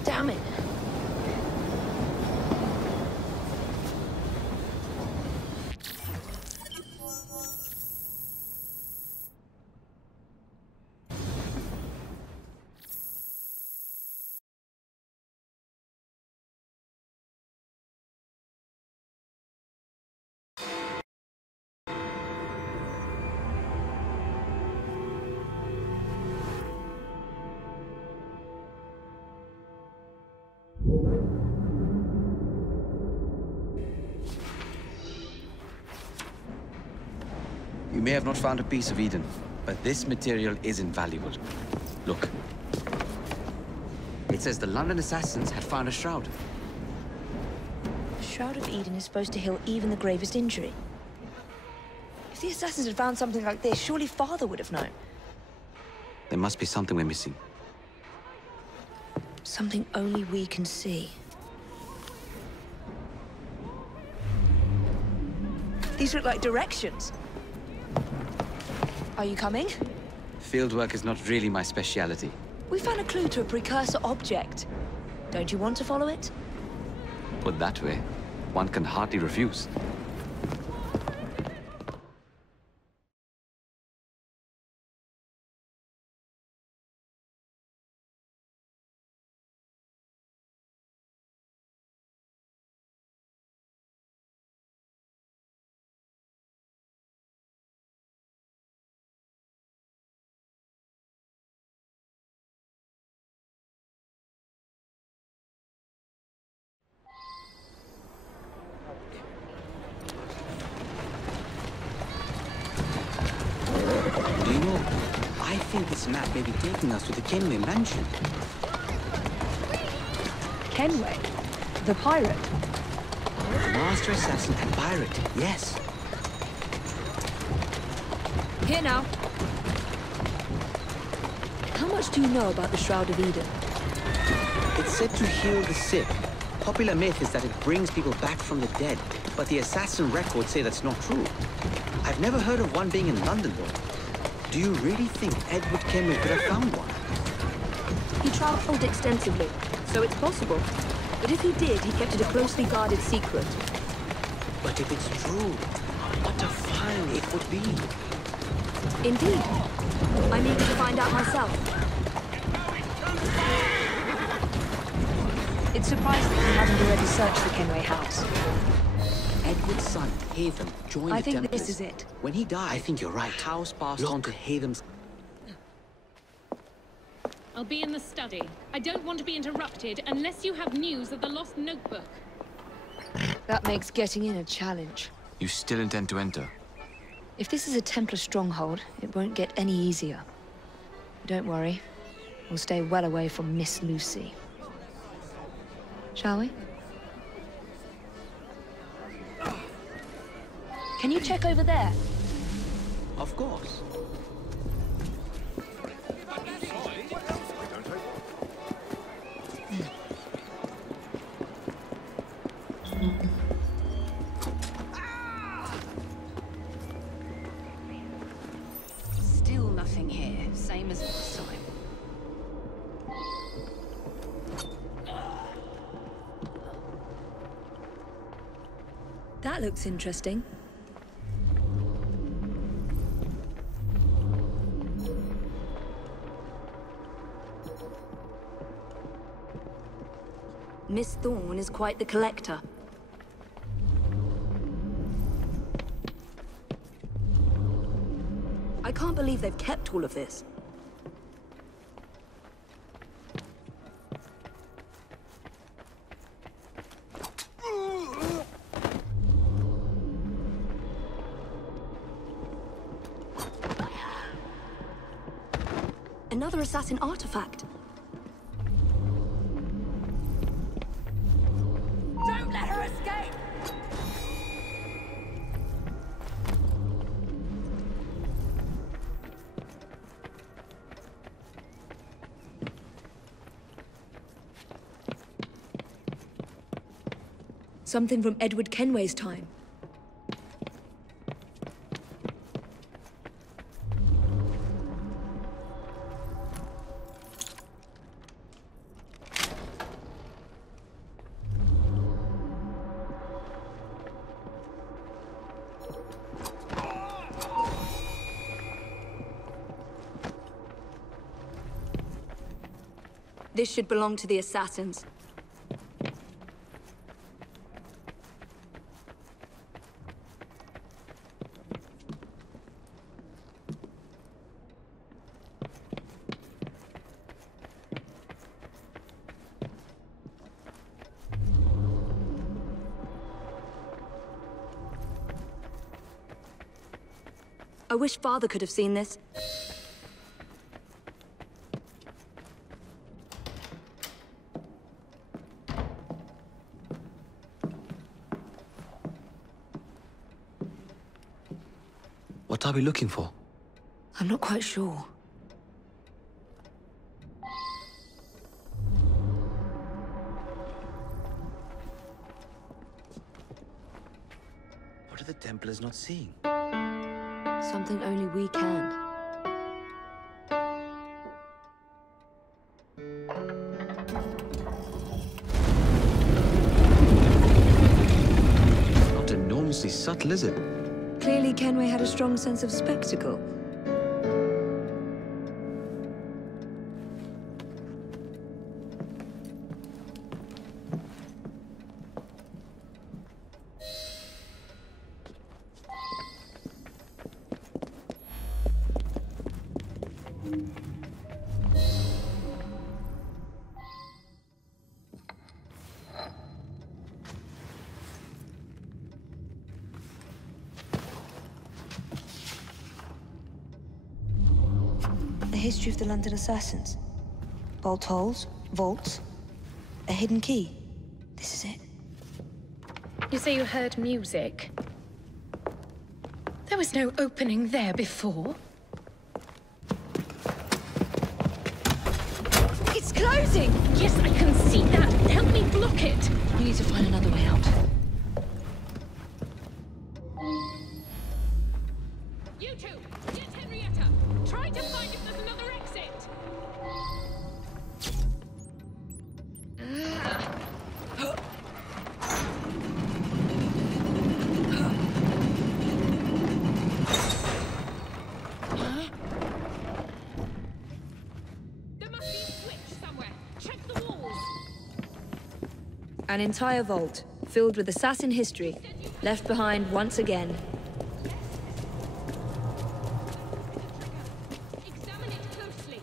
Damn it. You may have not found a piece of Eden, but this material is invaluable. Look. It says the London assassins had found a shroud. The Shroud of Eden is supposed to heal even the gravest injury. If the assassins had found something like this, surely Father would have known. There must be something we're missing. Something only we can see. These look like directions. Are you coming? Fieldwork is not really my speciality. We found a clue to a precursor object. Don't you want to follow it? Put that way, one can hardly refuse. Do you know, I think this map may be taking us to the Kenway mansion. Kenway? The pirate? The master assassin and pirate, yes. Here now. How much do you know about the Shroud of Eden? It's said to heal the sick. Popular myth is that it brings people back from the dead, but the assassin records say that's not true. I've never heard of one being in London, though. Do you really think Edward Kenway could have found one? He travelled extensively, so it's possible. But if he did, he kept it a closely guarded secret. But if it's true, what a find it would be. Indeed. I'm eager to find out myself. It's surprising that you haven't already searched the Kenway house. Edward's son, Hatham, joined I the think Templars. this is it. When he died, I think you're right. The house passed on to Hatham's. I'll be in the study. I don't want to be interrupted unless you have news of the lost notebook. That makes getting in a challenge. You still intend to enter? If this is a Templar stronghold, it won't get any easier. Don't worry. We'll stay well away from Miss Lucy. Shall we? Can you check over there? Of course. nothing here. Same as last time. That looks interesting. Miss Thorne is quite the collector. I can't believe they've kept all of this. Another assassin artifact. Don't let her escape! Something from Edward Kenway's time. This should belong to the assassins. I wish Father could have seen this. What are we looking for? I'm not quite sure. What are the Templars not seeing? Something only we can. Not enormously subtle, is it? Clearly Kenway had a strong sense of spectacle. The history of the London assassins. Bolt holes, vaults, a hidden key. This is it. You say you heard music? There was no opening there before. It's closing! Yes, I can see that. Help me block it. We need to find another way out. You two, get Henrietta. Try to find if there's another exit. There must be a switch somewhere. Check the walls. An entire vault, filled with assassin history, left behind once again. Examine it closely.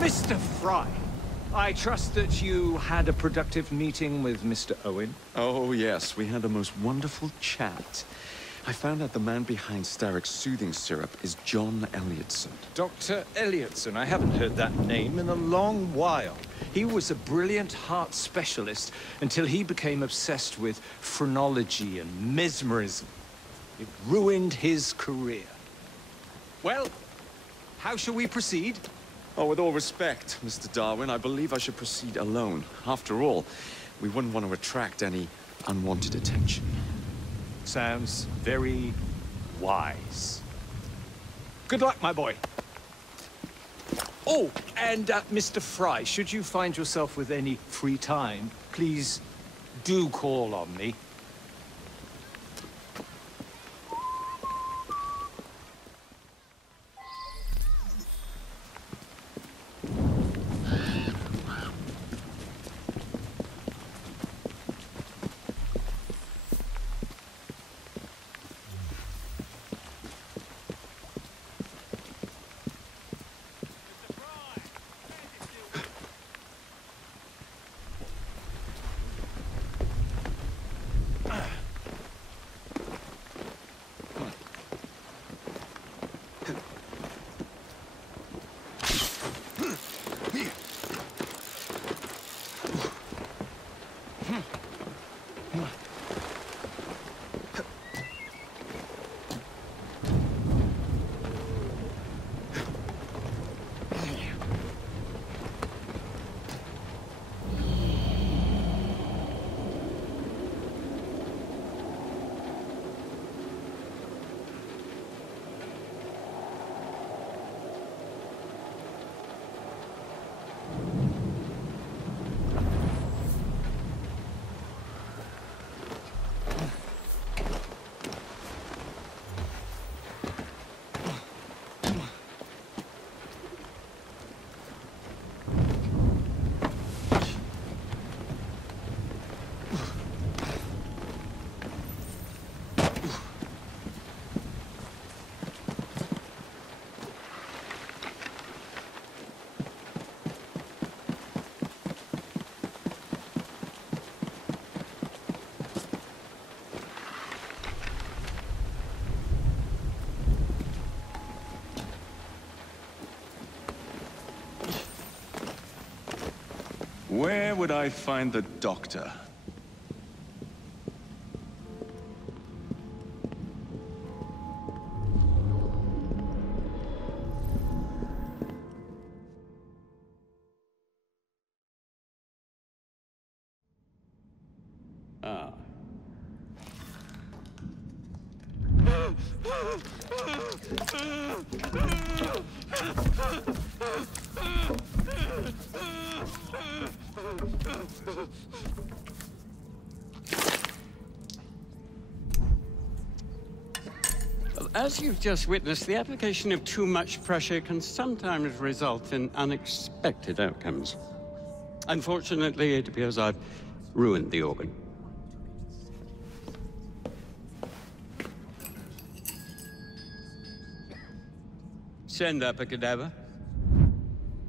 Mr. Frye, I trust that you had a productive meeting with Mr. Owen? Oh, yes. We had the most wonderful chat. I found out the man behind Starrick's soothing syrup is John Elliotson. Dr. Elliotson, I haven't heard that name in a long while. He was a brilliant heart specialist until he became obsessed with phrenology and mesmerism. It ruined his career. Well, how shall we proceed? Oh, with all respect, Mr. Darwin, I believe I should proceed alone. After all, we wouldn't want to attract any unwanted attention. Sounds very wise. Good luck, my boy. Oh, and Mr. Frye, should you find yourself with any free time, please do call on me. Where would I find the doctor? Ah. As you've just witnessed, the application of too much pressure can sometimes result in unexpected outcomes. Unfortunately, it appears I've ruined the organ. Send up a cadaver.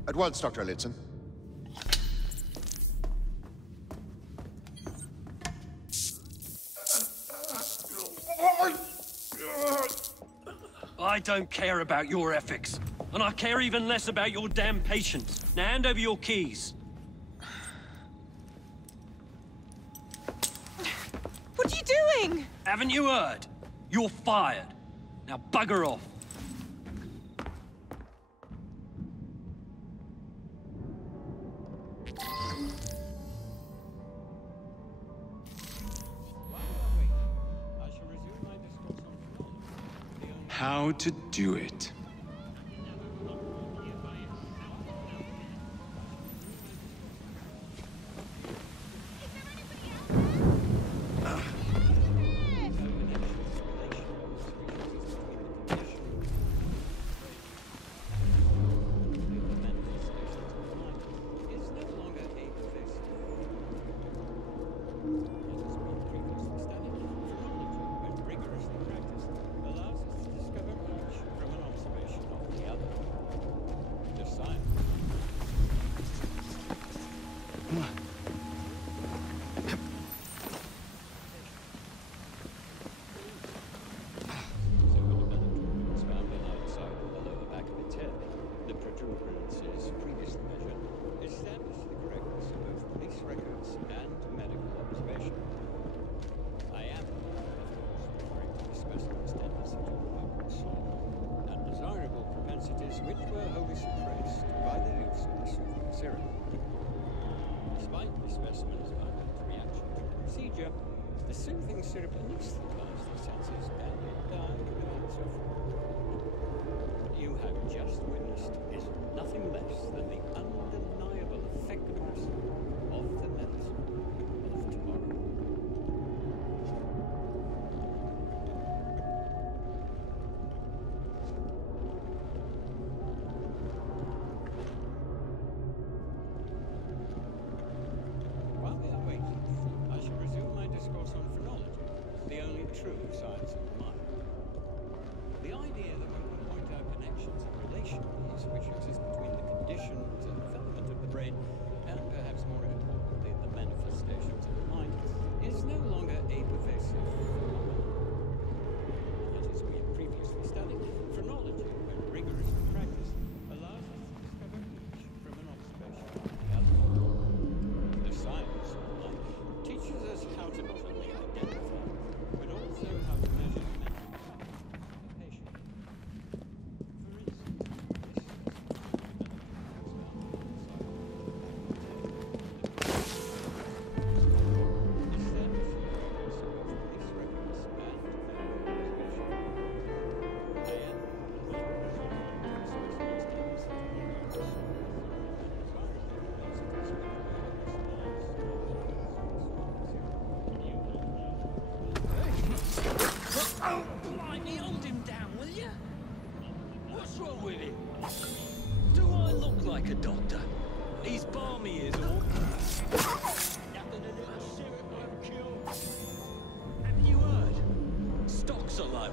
At once, Dr. Elliotson. I don't care about your ethics, and I care even less about your damn patience. Now hand over your keys. What are you doing? Haven't you heard? You're fired. Now bugger off. How to do it. procedure, the soothing syrup anesthetises the senses and it died within suffering. What you have just witnessed is nothing less than the undeniable effectiveness of the medicine of tomorrow. While we are waiting, I shall resume my discourse on phrenology, the only true science of the mind. The idea that one can point out connections and relations which exist between the conditions and development of the brain, and perhaps more importantly, the manifestations of the mind, is no longer a pervasive phenomenon. Yet, as we have previously studied, phrenology, when rigorously practiced, allows us to discover each from an observation of the other. The science of mind teaches us how to not only identify, but also how to measure the mental power of a patient. For instance, this Oh, blimey, hold him down, will you? What's wrong with him? Do I look like a doctor? He's balmy is all. Nothing a little syrup won't cure. Have you heard? Stocks are low.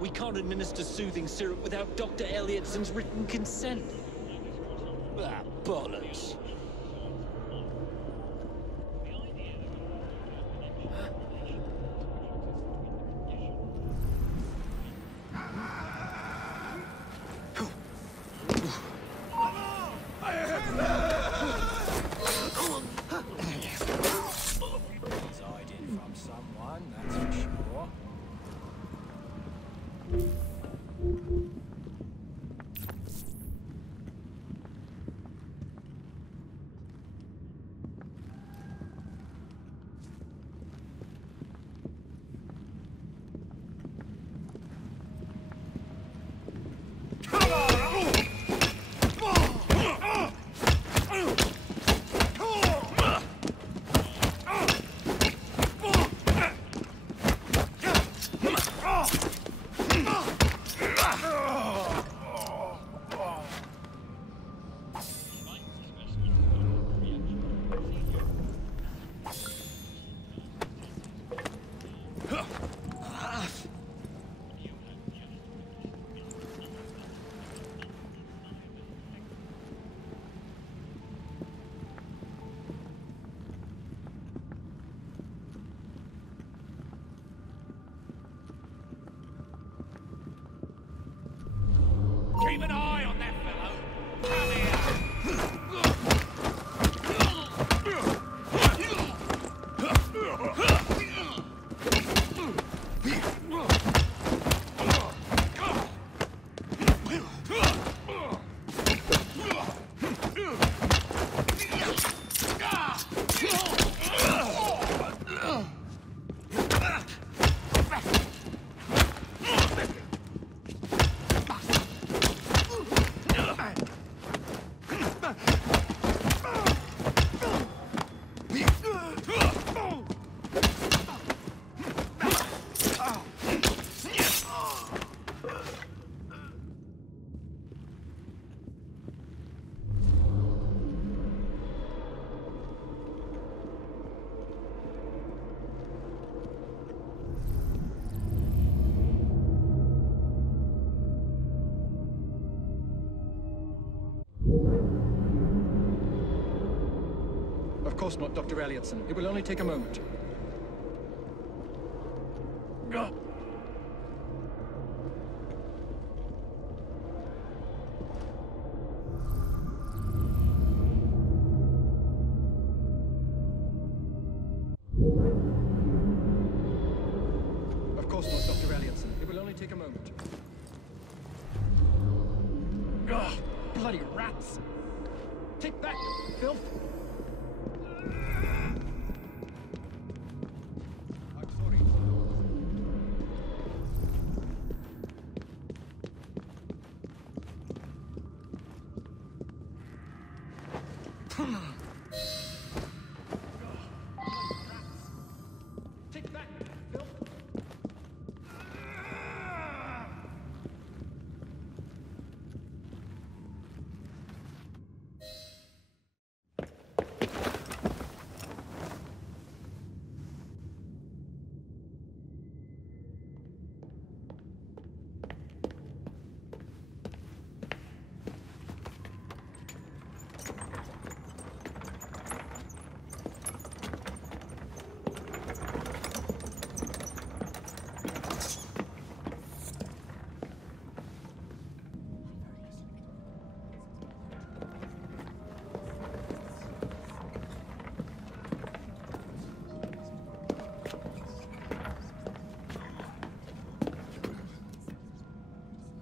We can't administer soothing syrup without Dr. Elliotson's written consent. Ah, bollocks. Hiding from someone, that's for sure. Keep an eye on that fellow. Come here. Of course not, Dr. Elliotson. It will only take a moment. Of course not, Dr. Elliotson. It will only take a moment. Ugh, bloody rats! Take that, you filth!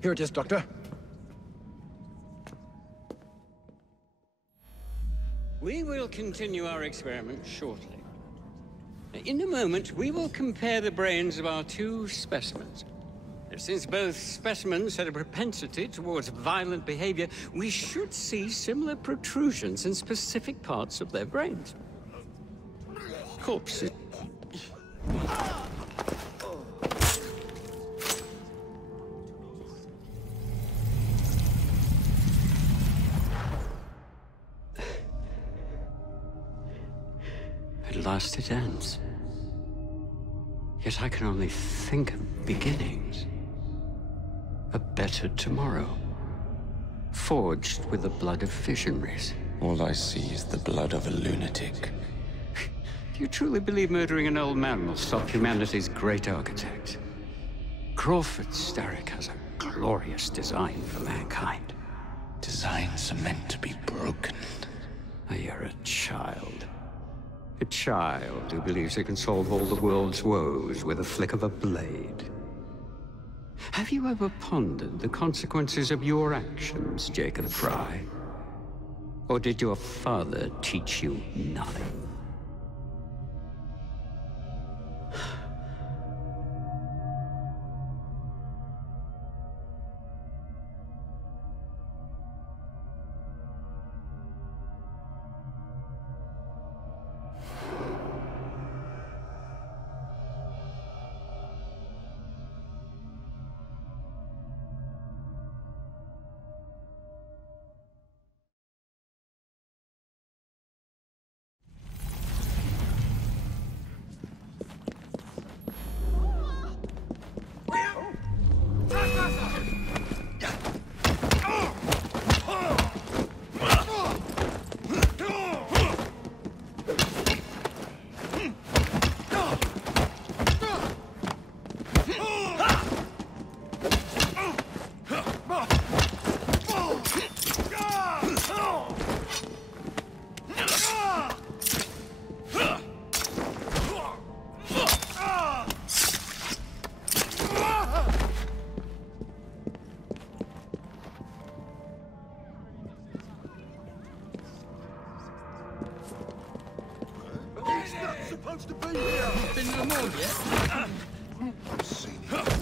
Here it is, Doctor. We will continue our experiment shortly. In a moment, we will compare the brains of our two specimens. Since both specimens had a propensity towards violent behavior, we should see similar protrusions in specific parts of their brains. Corpses. At last it ends. Yet I can only think of beginnings. A better tomorrow. Forged with the blood of visionaries. All I see is the blood of a lunatic. Do you truly believe murdering an old man will stop humanity's great architect? Crawford Starrick has a glorious design for mankind. Designs are meant to be broken. Oh, you're a child. A child who believes it can solve all the world's woes with a flick of a blade. Have you ever pondered the consequences of your actions, Jacob Frye? Or did your father teach you nothing? Supposed to be here. Been to the morgue yet? I've seen it.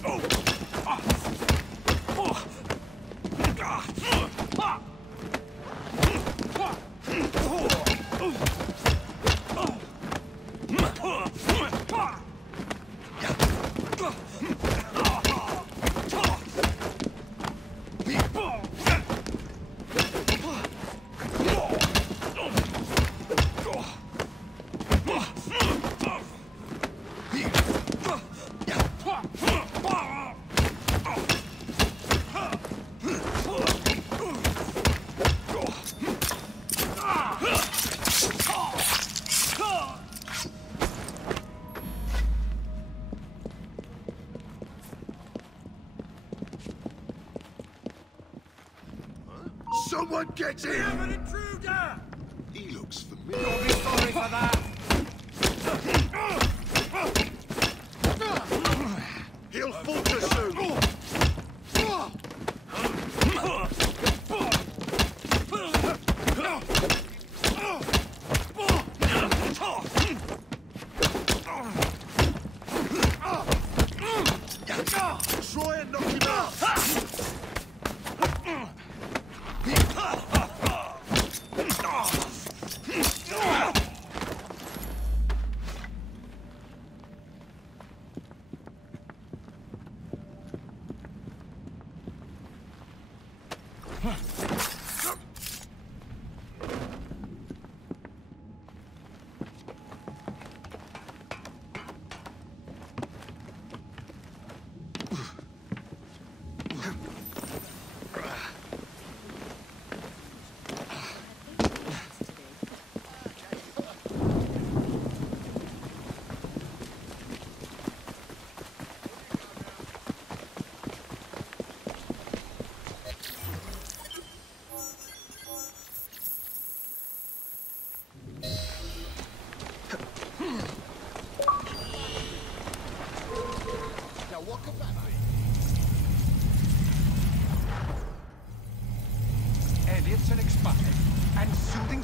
Someone get in! We have an intruder! He looks familiar. You'll be sorry for that! He'll falter soon! Try and knock him out!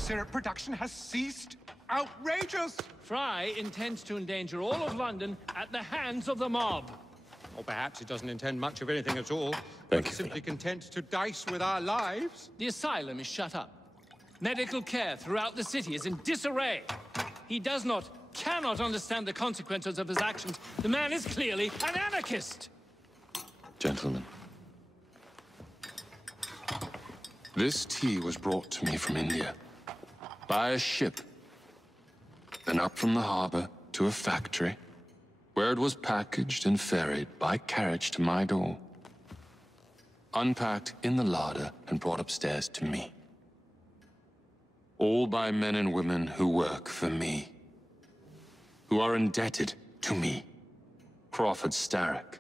syrup production has ceased. Outrageous! Frye intends to endanger all of London at the hands of the mob. Or perhaps he doesn't intend much of anything at all. Thank but you. Simply content to dice with our lives. The asylum is shut up. Medical care throughout the city is in disarray. He cannot understand the consequences of his actions. The man is clearly an anarchist! Gentlemen. This tea was brought to me from India. By a ship. Then up from the harbor to a factory, where it was packaged and ferried by carriage to my door. Unpacked in the larder and brought upstairs to me. All by men and women who work for me. Who are indebted to me, Crawford Starrick,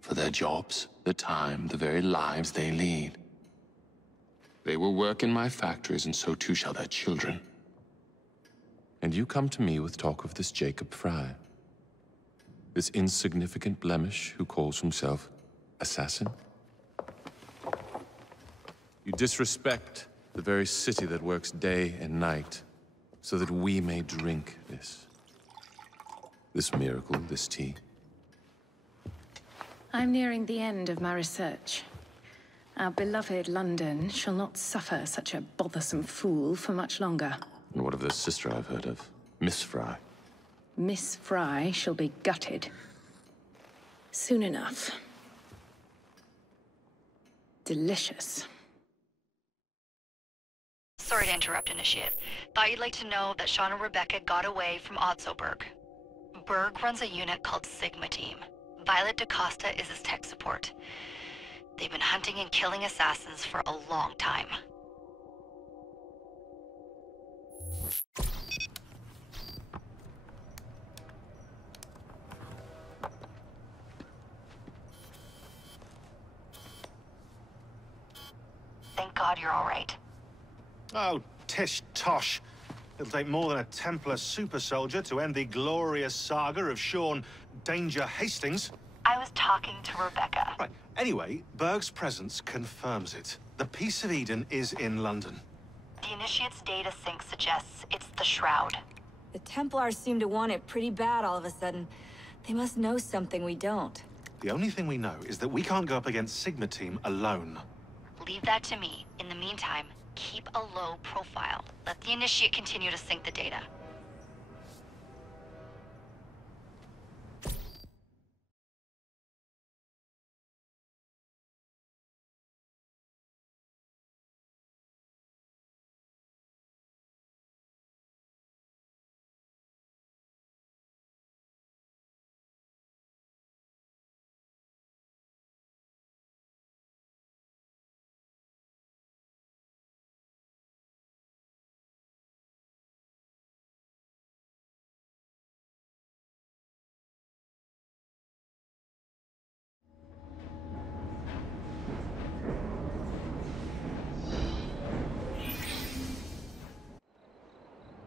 for their jobs, the time, the very lives they lead. They will work in my factories, and so too shall their children. And you come to me with talk of this Jacob Frye. This insignificant blemish who calls himself assassin? You disrespect the very city that works day and night so that we may drink this miracle, this tea. I'm nearing the end of my research. Our beloved London shall not suffer such a bothersome fool for much longer. And what of this sister I've heard of, Miss Frye? Miss Frye shall be gutted. Soon enough. Delicious. Sorry to interrupt, Initiate. Thought you'd like to know that Sean and Rebecca got away from Otzoberg. Berg runs a unit called Sigma Team. Violet DaCosta is his tech support. They've been hunting and killing assassins for a long time. Thank God you're all right. Oh, tish tosh. It'll take more than a Templar super soldier to end the glorious saga of Sean Danger Hastings. I was talking to Rebecca. Right. Anyway, Berg's presence confirms it. The Peace of Eden is in London. The Initiate's data sync suggests it's the Shroud. The Templars seem to want it pretty bad all of a sudden. They must know something we don't. The only thing we know is that we can't go up against Sigma Team alone. Leave that to me. In the meantime, keep a low profile. Let the Initiate continue to sync the data.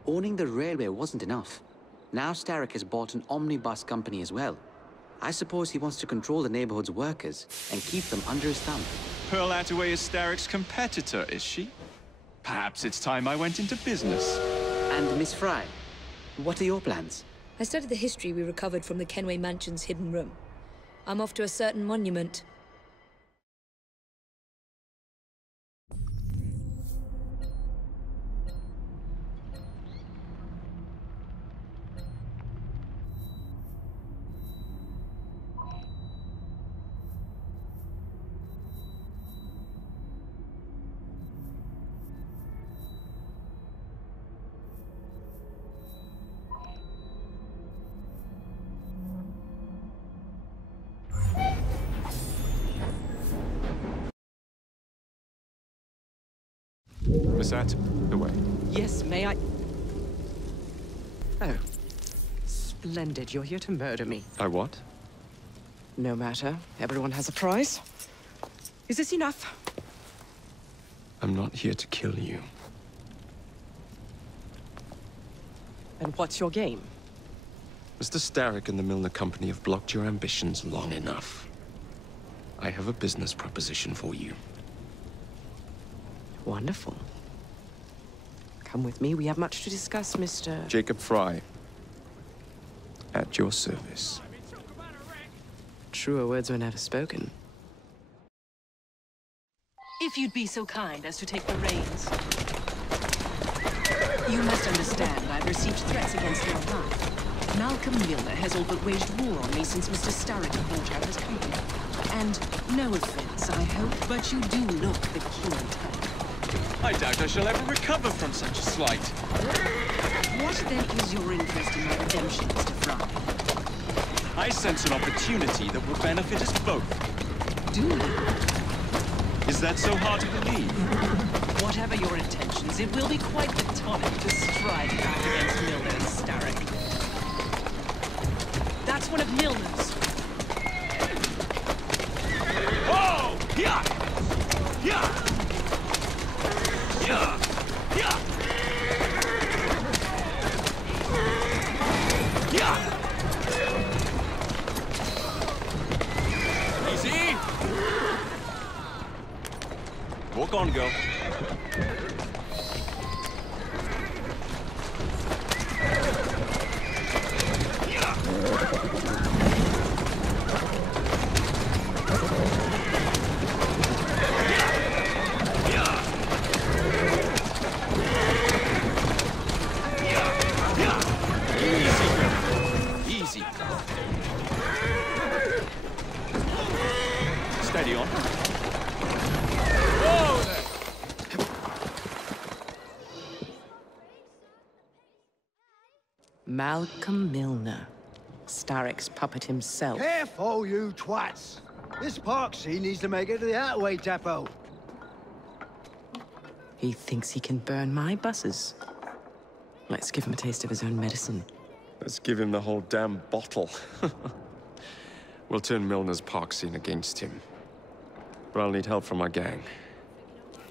Owning the railway wasn't enough. Now Starrick has bought an omnibus company as well. I suppose he wants to control the neighborhood's workers and keep them under his thumb. Pearl Attaway is Starrick's competitor, is she? Perhaps it's time I went into business. And Miss Frye, what are your plans? I studied the history we recovered from the Kenway Mansion's hidden room. I'm off to a certain monument. Miss Attaway. Yes, may I? Oh. Splendid. You're here to murder me. I what? No matter. Everyone has a price. Is this enough? I'm not here to kill you. And what's your game? Mr. Starrick and the Milner Company have blocked your ambitions long enough. I have a business proposition for you. Wonderful. Come with me. We have much to discuss, Mr. Jacob Frye. At your service. Truer words were never spoken. If you'd be so kind as to take the reins. You must understand I've received threats against your life. Malcolm Milner has all but waged war on me since Mr. Starrick bought out his company. And no offense, I hope, but you do look the killing type. I doubt I shall ever recover from such a slight. What then is your interest in my redemption, Mr. Frye? I sense an opportunity that will benefit us both. Do you? Is that so hard to believe? Whatever your intentions, it will be quite the tonic to stride back against Milner and Starrick. That's one of Milner's. Oh! Yeah! Yeah! Yeah! Yeah! Yeah! Easy! Walk on, girl. Easy. Steady on. Whoa there. Malcolm Milner. Starrick's puppet himself. Careful, you twats! This park scene needs to make it to the Outway depot. He thinks he can burn my buses. Let's give him a taste of his own medicine. Let's give him the whole damn bottle. We'll turn Milner's park scene against him. But I'll need help from our gang.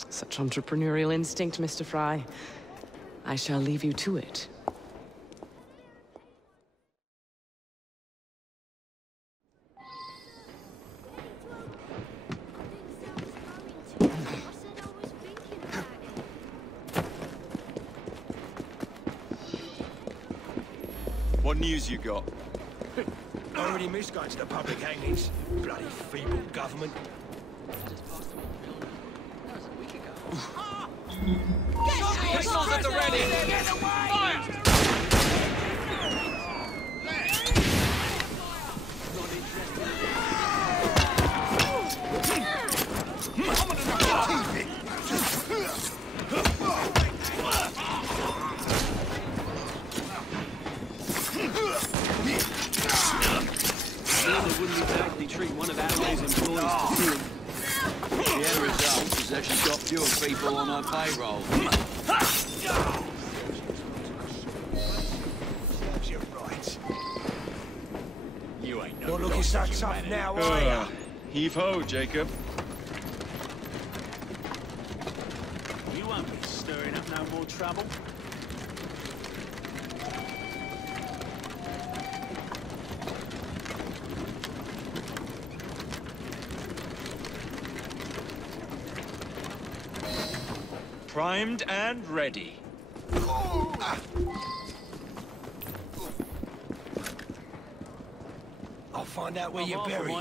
Such entrepreneurial instinct, Mr. Frye. I shall leave you to it. What news you got? I already missed going to the public hangings. Bloody feeble government. Pistols at the ready! Fire! They wouldn't exactly treat one of Adela's employees to see him. The end result is that she's got fewer people on her payroll. Serves you right. You ain't no Not looking so tough now, are ya? Heave-ho, Jacob. You won't be stirring up no more trouble. Primed and ready. I'll find out where you're buried.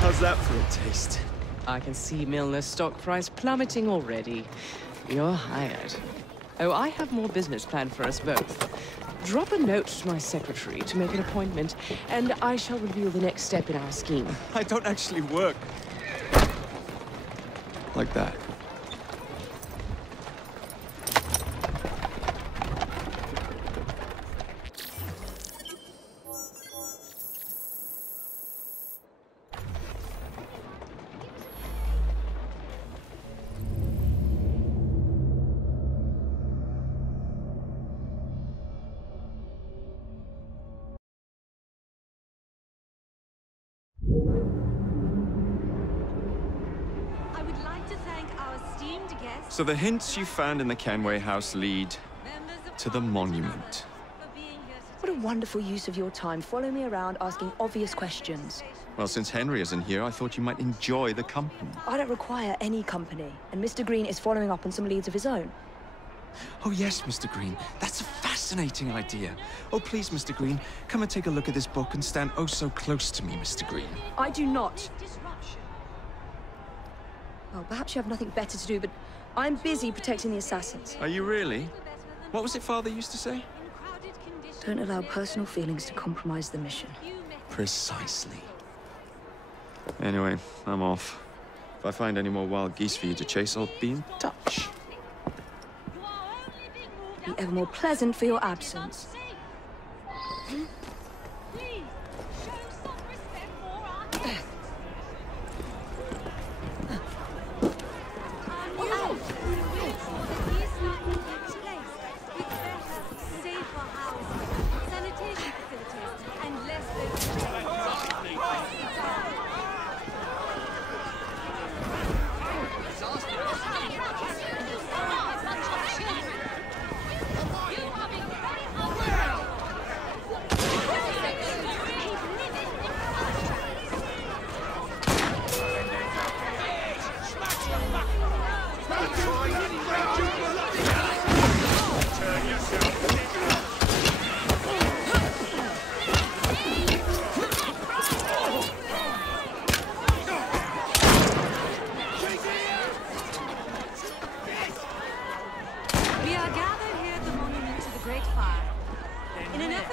How's that for a taste? I can see Milner's stock price plummeting already. You're hired. Oh, I have more business planned for us both. Drop a note to my secretary to make an appointment, and I shall reveal the next step in our scheme. I don't actually work like that. I would like to thank our esteemed guests. So the hints you found in the Kenway house lead to the monument. What a wonderful use of your time, following me around asking obvious questions. Well, since Henry isn't here, I thought you might enjoy the company. I don't require any company, and Mr. Green is following up on some leads of his own. Oh yes, Mr. Green. That's a fascinating idea. Oh please, Mr. Green, come and take a look at this book and stand oh so close to me, Mr. Green. I do not. Well, perhaps you have nothing better to do, but I'm busy protecting the assassins. Are you really? What was it Father used to say? Don't allow personal feelings to compromise the mission. Precisely. Anyway, I'm off. If I find any more wild geese for you to chase, I'll be in touch. Be ever more pleasant for your absence.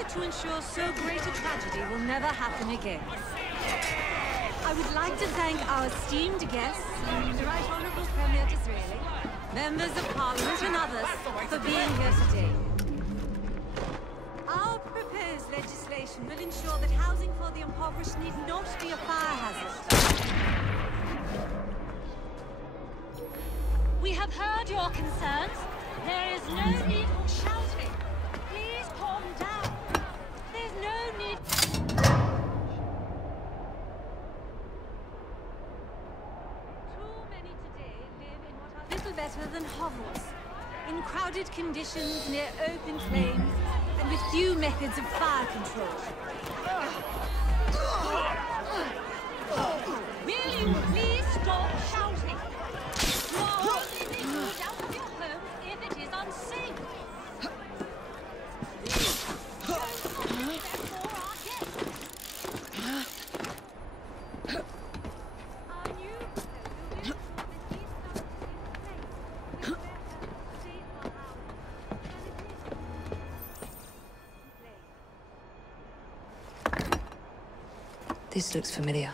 To ensure so great a tragedy will never happen again. I would like to thank our esteemed guests, the Right Honourable Premier Disraeli, members of Parliament and others for being here today. Our proposed legislation will ensure that housing for the impoverished need not be a fire hazard. We have heard your concerns. There is no need for shouting. Please calm down. There's no need. Too many today live in what are little better than hovels, in crowded conditions near open flames, and with few methods of fire control. Will you please stop shouting? You are only being moved out of your homes if it is unsafe. This looks familiar.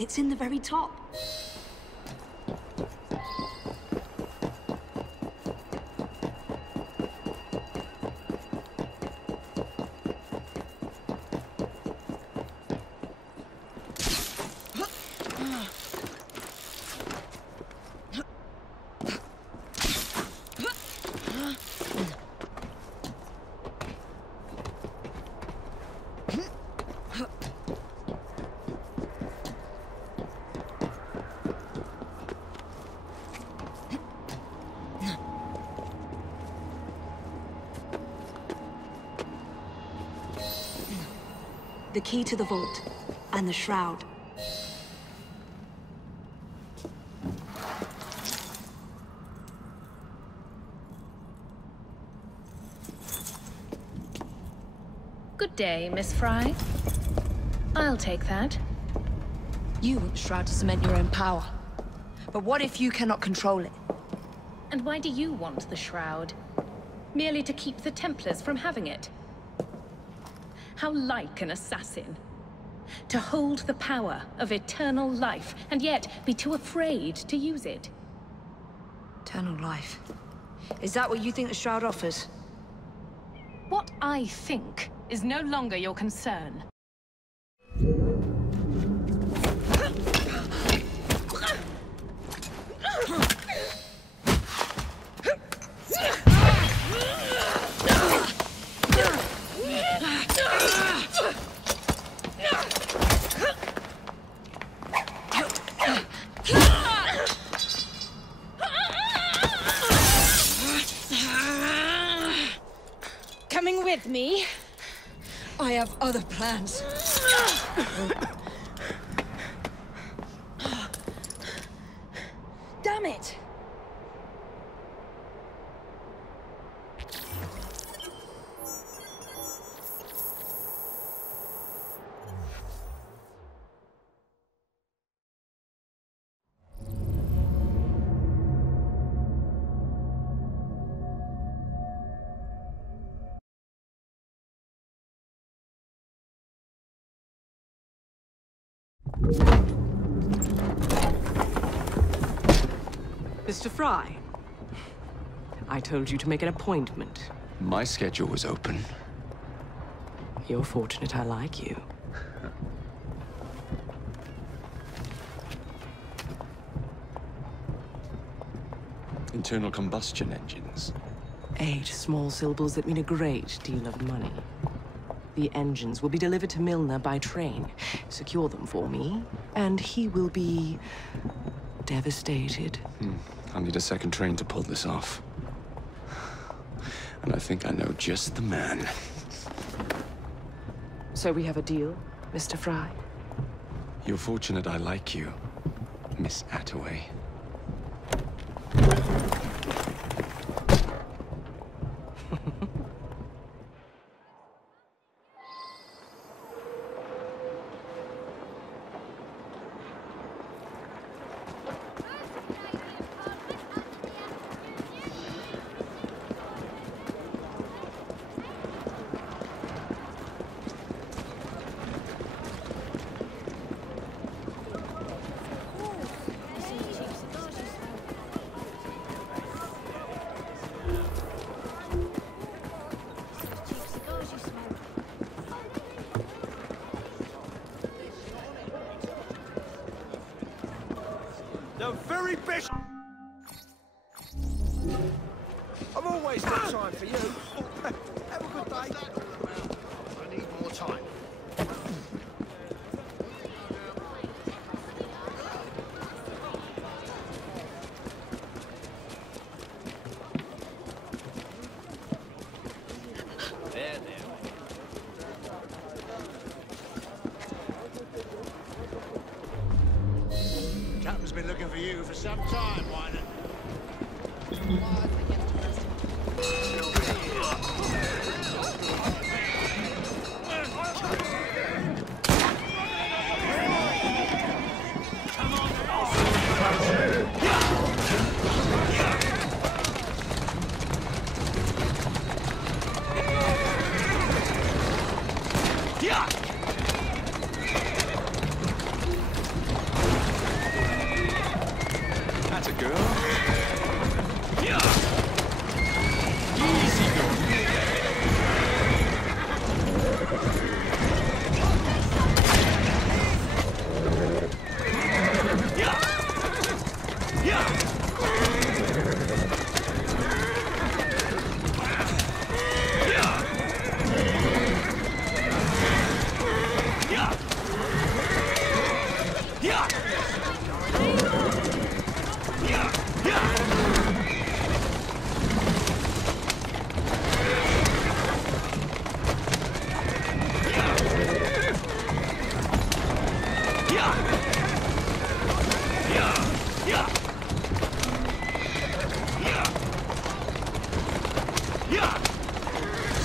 It's in the very top. The key to the vault, and the shroud. Good day, Miss Frye. I'll take that. You want the shroud to cement your own power. But what if you cannot control it? And why do you want the shroud? Merely to keep the Templars from having it? How like an assassin. To hold the power of eternal life, and yet be too afraid to use it. Eternal life. Is that what you think the shroud offers? What I think is no longer your concern. Coming with me? I have other plans. Damn it! Mr. Frye, I told you to make an appointment. My schedule was open. You're fortunate I like you. Internal combustion engines. 8 small syllables that mean a great deal of money. The engines will be delivered to Milner by train. Secure them for me, and he will be devastated. I'll need a second train to pull this off. And I think I know just the man. So we have a deal, Mr. Frye? You're fortunate I like you, Miss Attaway. The very best. I've always got time for you. Have a good day. I need more time. Captain's been looking for you for some time, Wyman. girl. Easy, girl.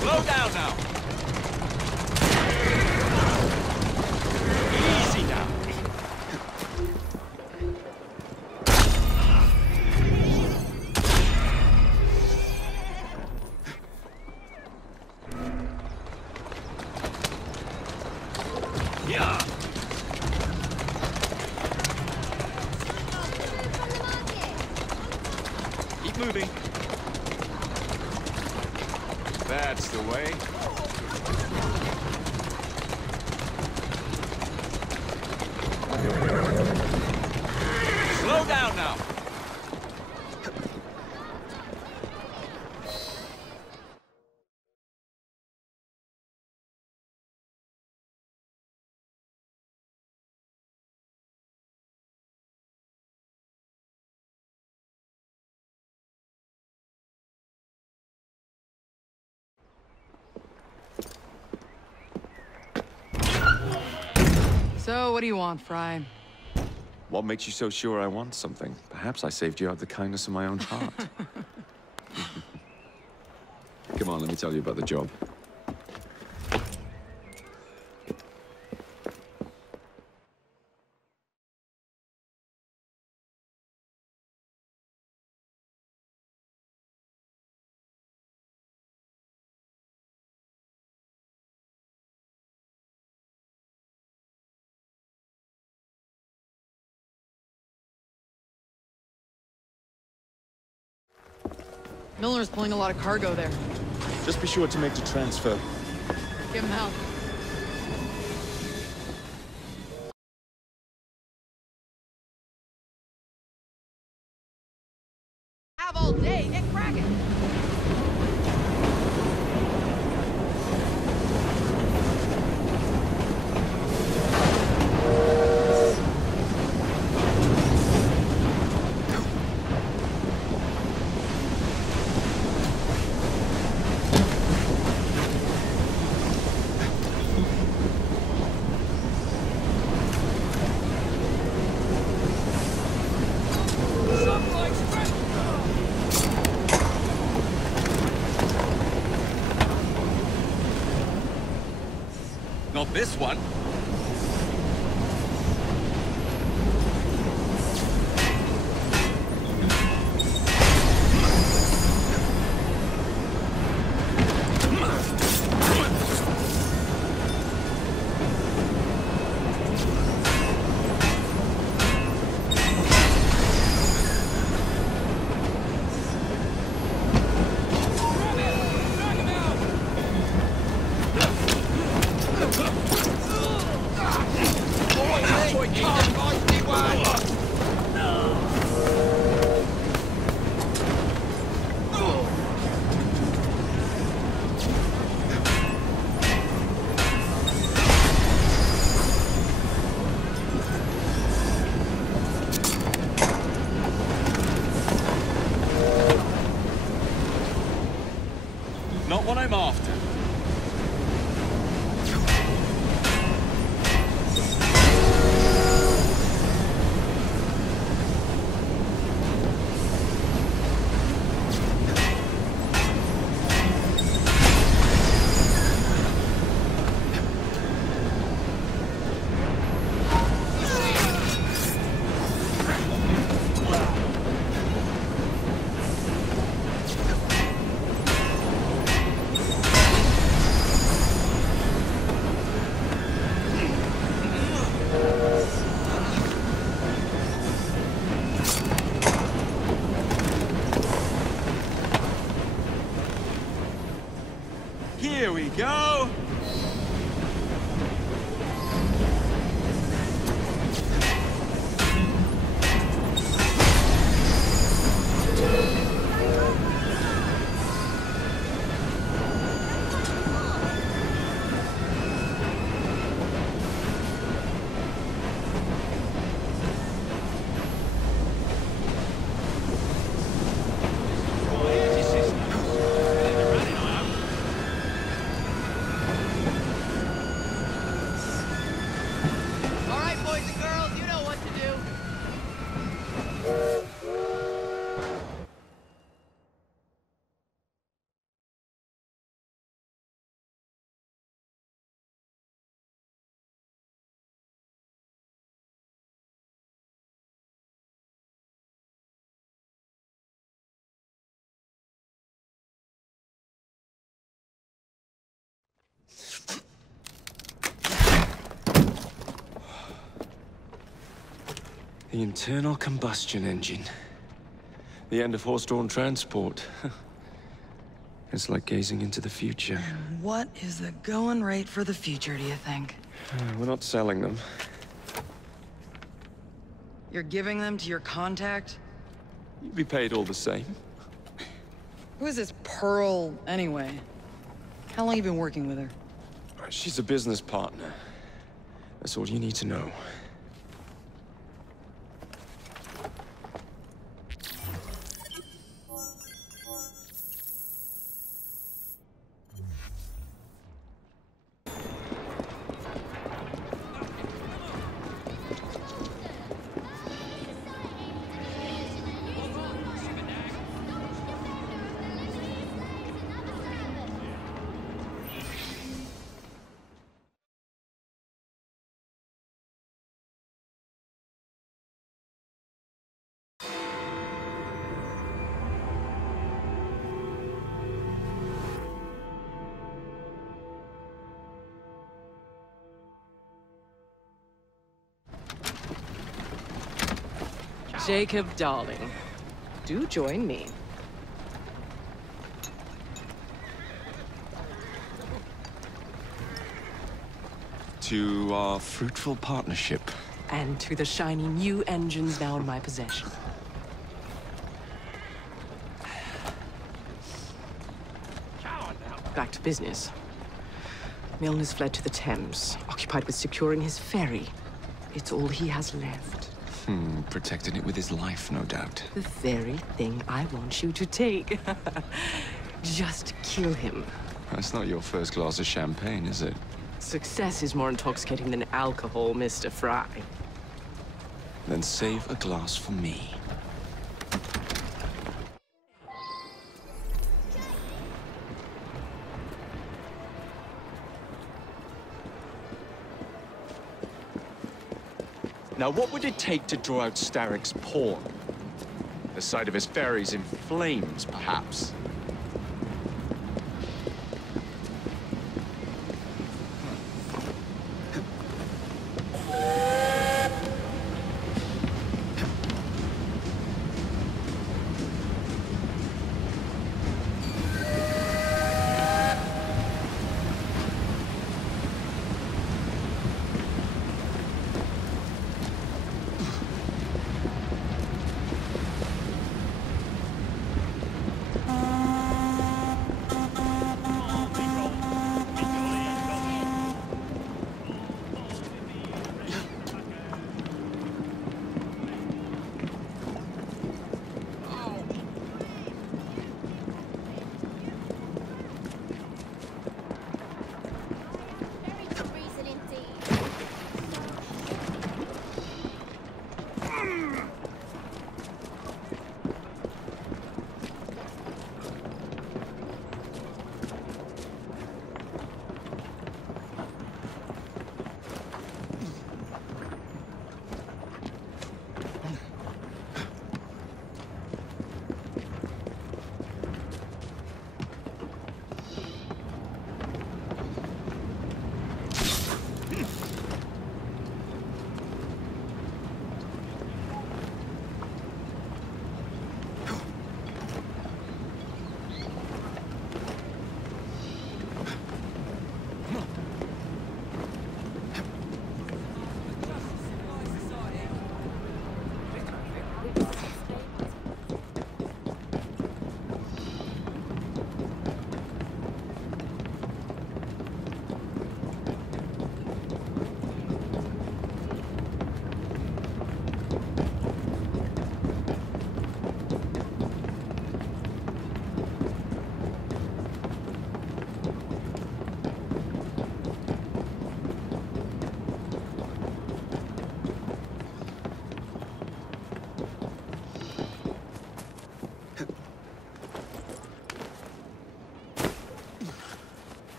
Slow down now. Easy now. Keep moving. That's the way. Slow down now. So, what do you want, Frye? What makes you so sure I want something? Perhaps I saved you out of the kindness of my own heart. Come on, let me tell you about the job. Milner's pulling a lot of cargo there. Just be sure to make the transfer. Give him hell. Have all day, get cracking! Not this one. Go! The internal combustion engine. The end of horse-drawn transport. It's like gazing into the future. What is the going rate for the future, do you think? We're not selling them. You're giving them to your contact? You'd be paid all the same. Who is this Pearl, anyway? How long you been working with her? She's a business partner. That's all you need to know. Jacob, darling, do join me. To our fruitful partnership. And to the shiny new engines now in my possession. Back to business. Milner's fled to the Thames, occupied with securing his ferry. It's all he has left. Protecting it with his life, no doubt. The very thing I want you to take. Just kill him. That's not your first glass of champagne, is it? Success is more intoxicating than alcohol, Mr. Frye. Then save a glass for me. Now, what would it take to draw out Starrick's pawn? The sight of his ferries in flames, perhaps?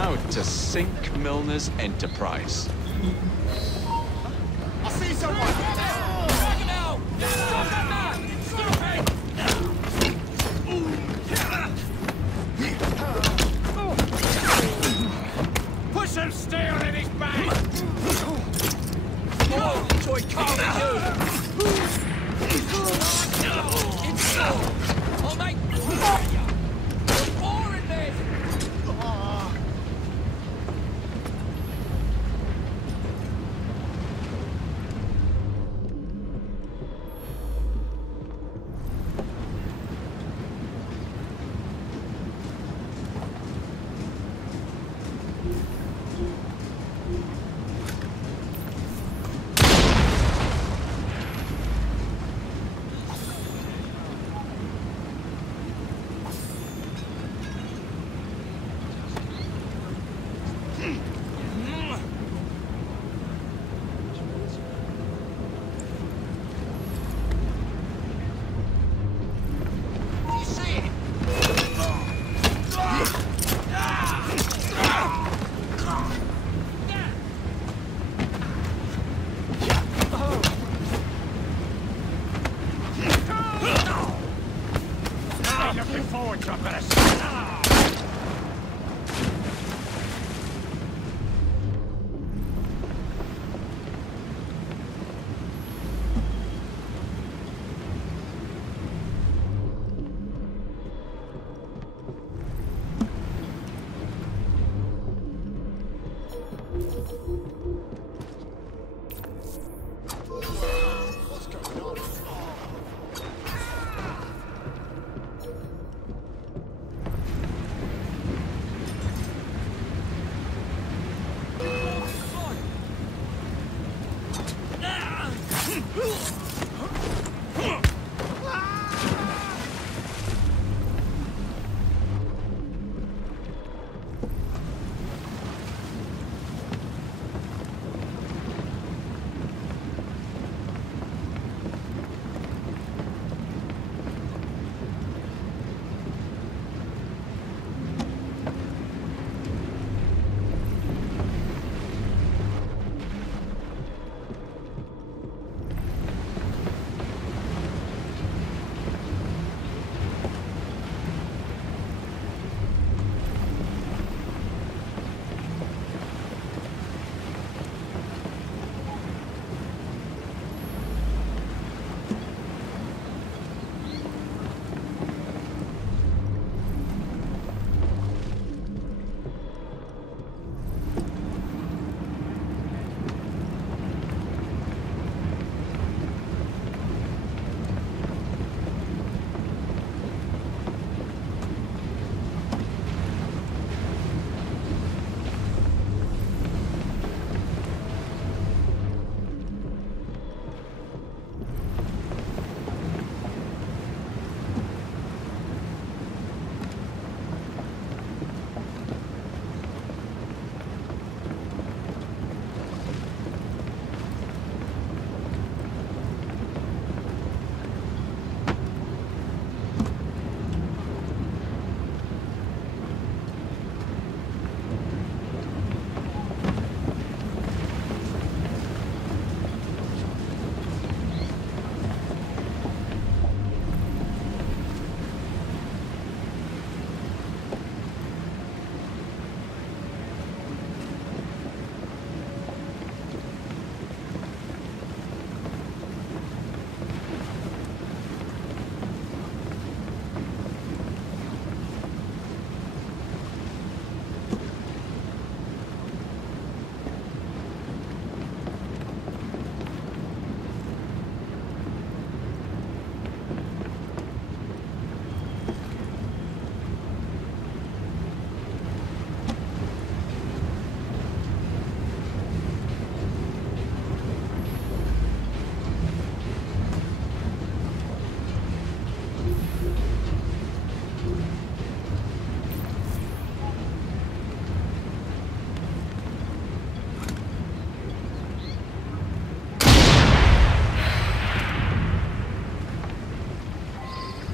About to sink Milner's enterprise. I see someone! Push him steel in his back! Oh, so he can't do! Oh, mate! You're boring me!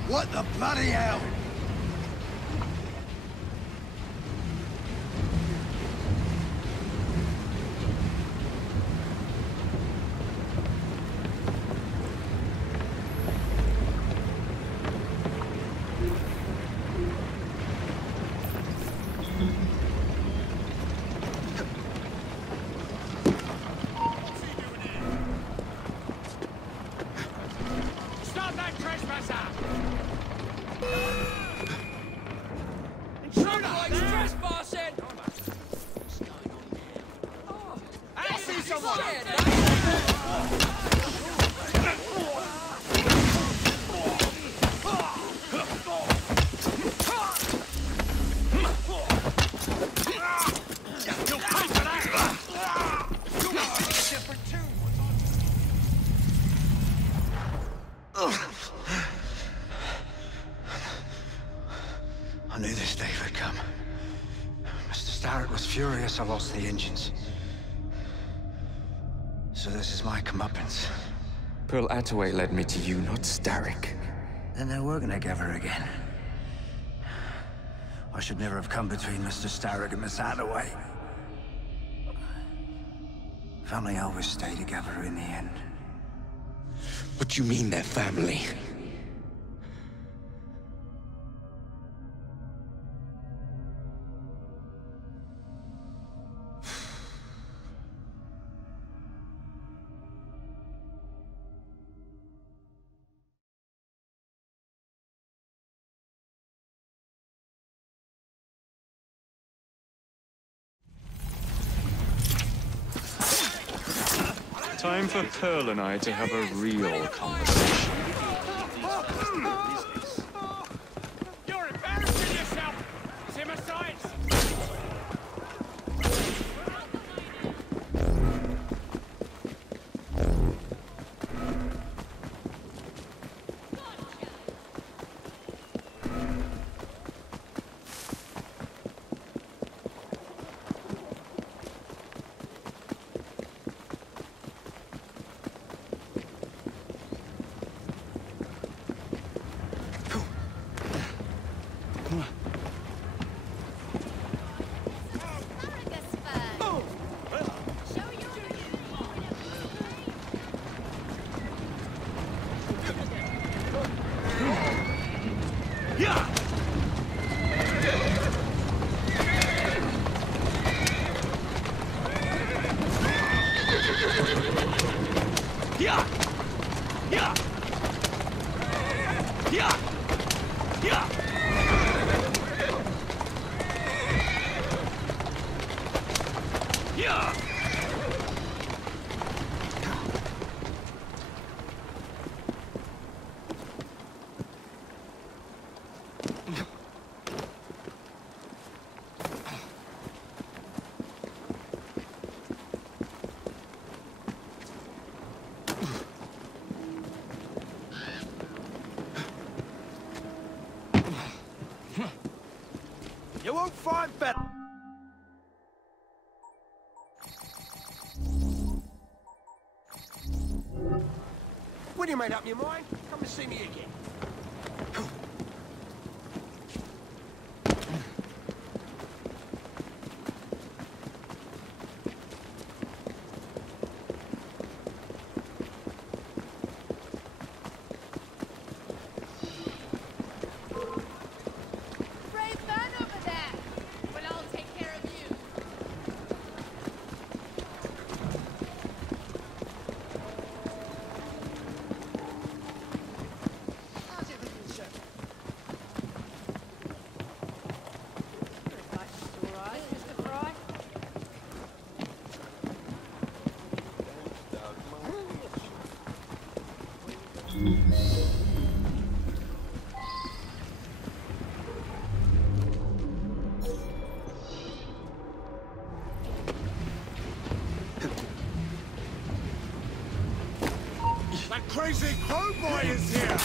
What the bloody hell? Trappled! Trespassing! I see someone! I knew this day would come. Mr. Starrett was furious I lost the engines. So this is my comeuppance. Pearl Attaway led me to you, not Starrick. Then they're working together again. I should never have come between Mr. Starrett and Miss Attaway. Family always stay together in the end. What do you mean they're family? Time for Pearl and I to have a real conversation. You're embarrassing yourself! Simmer sights! You won't find better. When you made up your mind, come and see me again. That crazy crow boy is here!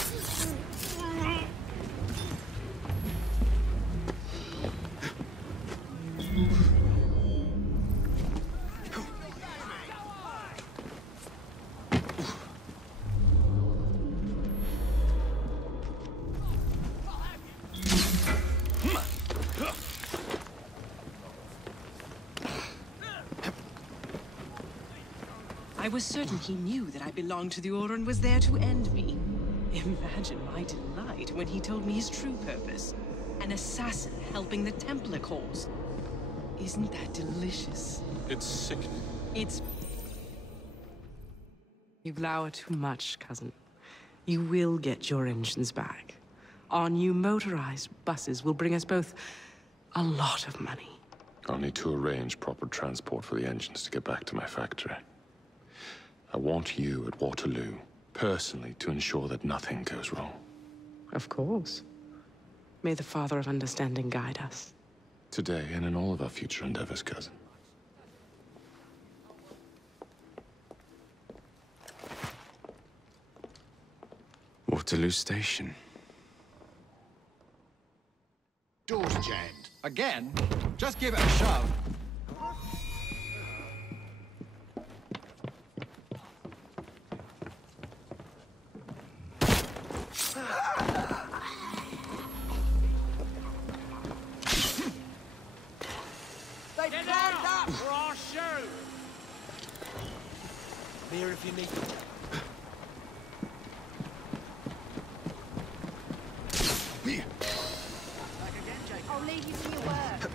I was certain he knew that I belonged to the Order and was there to end me. Imagine my delight when he told me his true purpose. An assassin helping the Templar cause. Isn't that delicious? It's sickening. It's... You glower too much, cousin. You will get your engines back. Our new motorized buses will bring us both A lot of money. I'll need to arrange proper transport for the engines to get back to my factory. I want you at Waterloo, personally, to ensure that nothing goes wrong. Of course. May the Father of Understanding guide us. Today and in all of our future endeavors, cousin. Waterloo Station. Door's jammed. Again? Just give it a shove. They climbed up for our shoe! Here if you need to. I'll leave you to your work.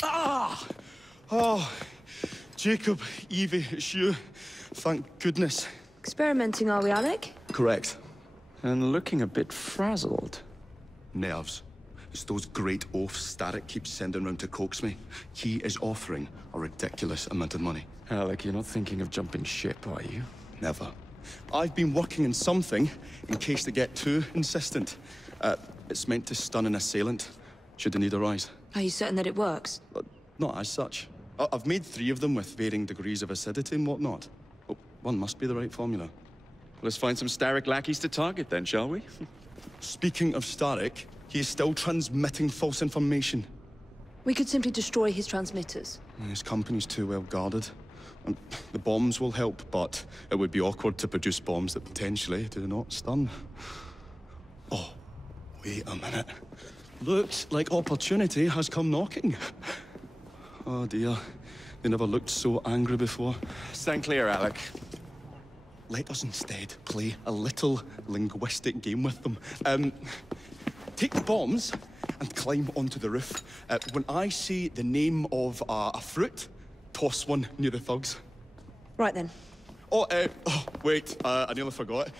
Ah! Oh, Jacob, Evie, it's you. Thank goodness. Experimenting, are we, Alec? Correct. And looking a bit frazzled. Nerves. It's those great oafs Starrick keeps sending round to coax me. He is offering a ridiculous amount of money. Alec, you're not thinking of jumping ship, are you? Never. I've been working on something in case they get too insistent. It's meant to stun an assailant, should the need arise. Are you certain that it works? Not as such. I've made 3 of them with varying degrees of acidity and whatnot. Oh, one must be the right formula. Let's find some Starrick lackeys to target then, shall we? Speaking of Starrick, he is still transmitting false information. We could simply destroy his transmitters. His company's too well guarded. The bombs will help, but it would be awkward to produce bombs that potentially do not stun. Oh, wait a minute. Looks like opportunity has come knocking. Oh dear, they never looked so angry before. Stand clear, Alec. Let us instead play a little linguistic game with them. Take the bombs and climb onto the roof. When I say the name of a fruit, toss one near the thugs. Right then. Oh, wait, I nearly forgot.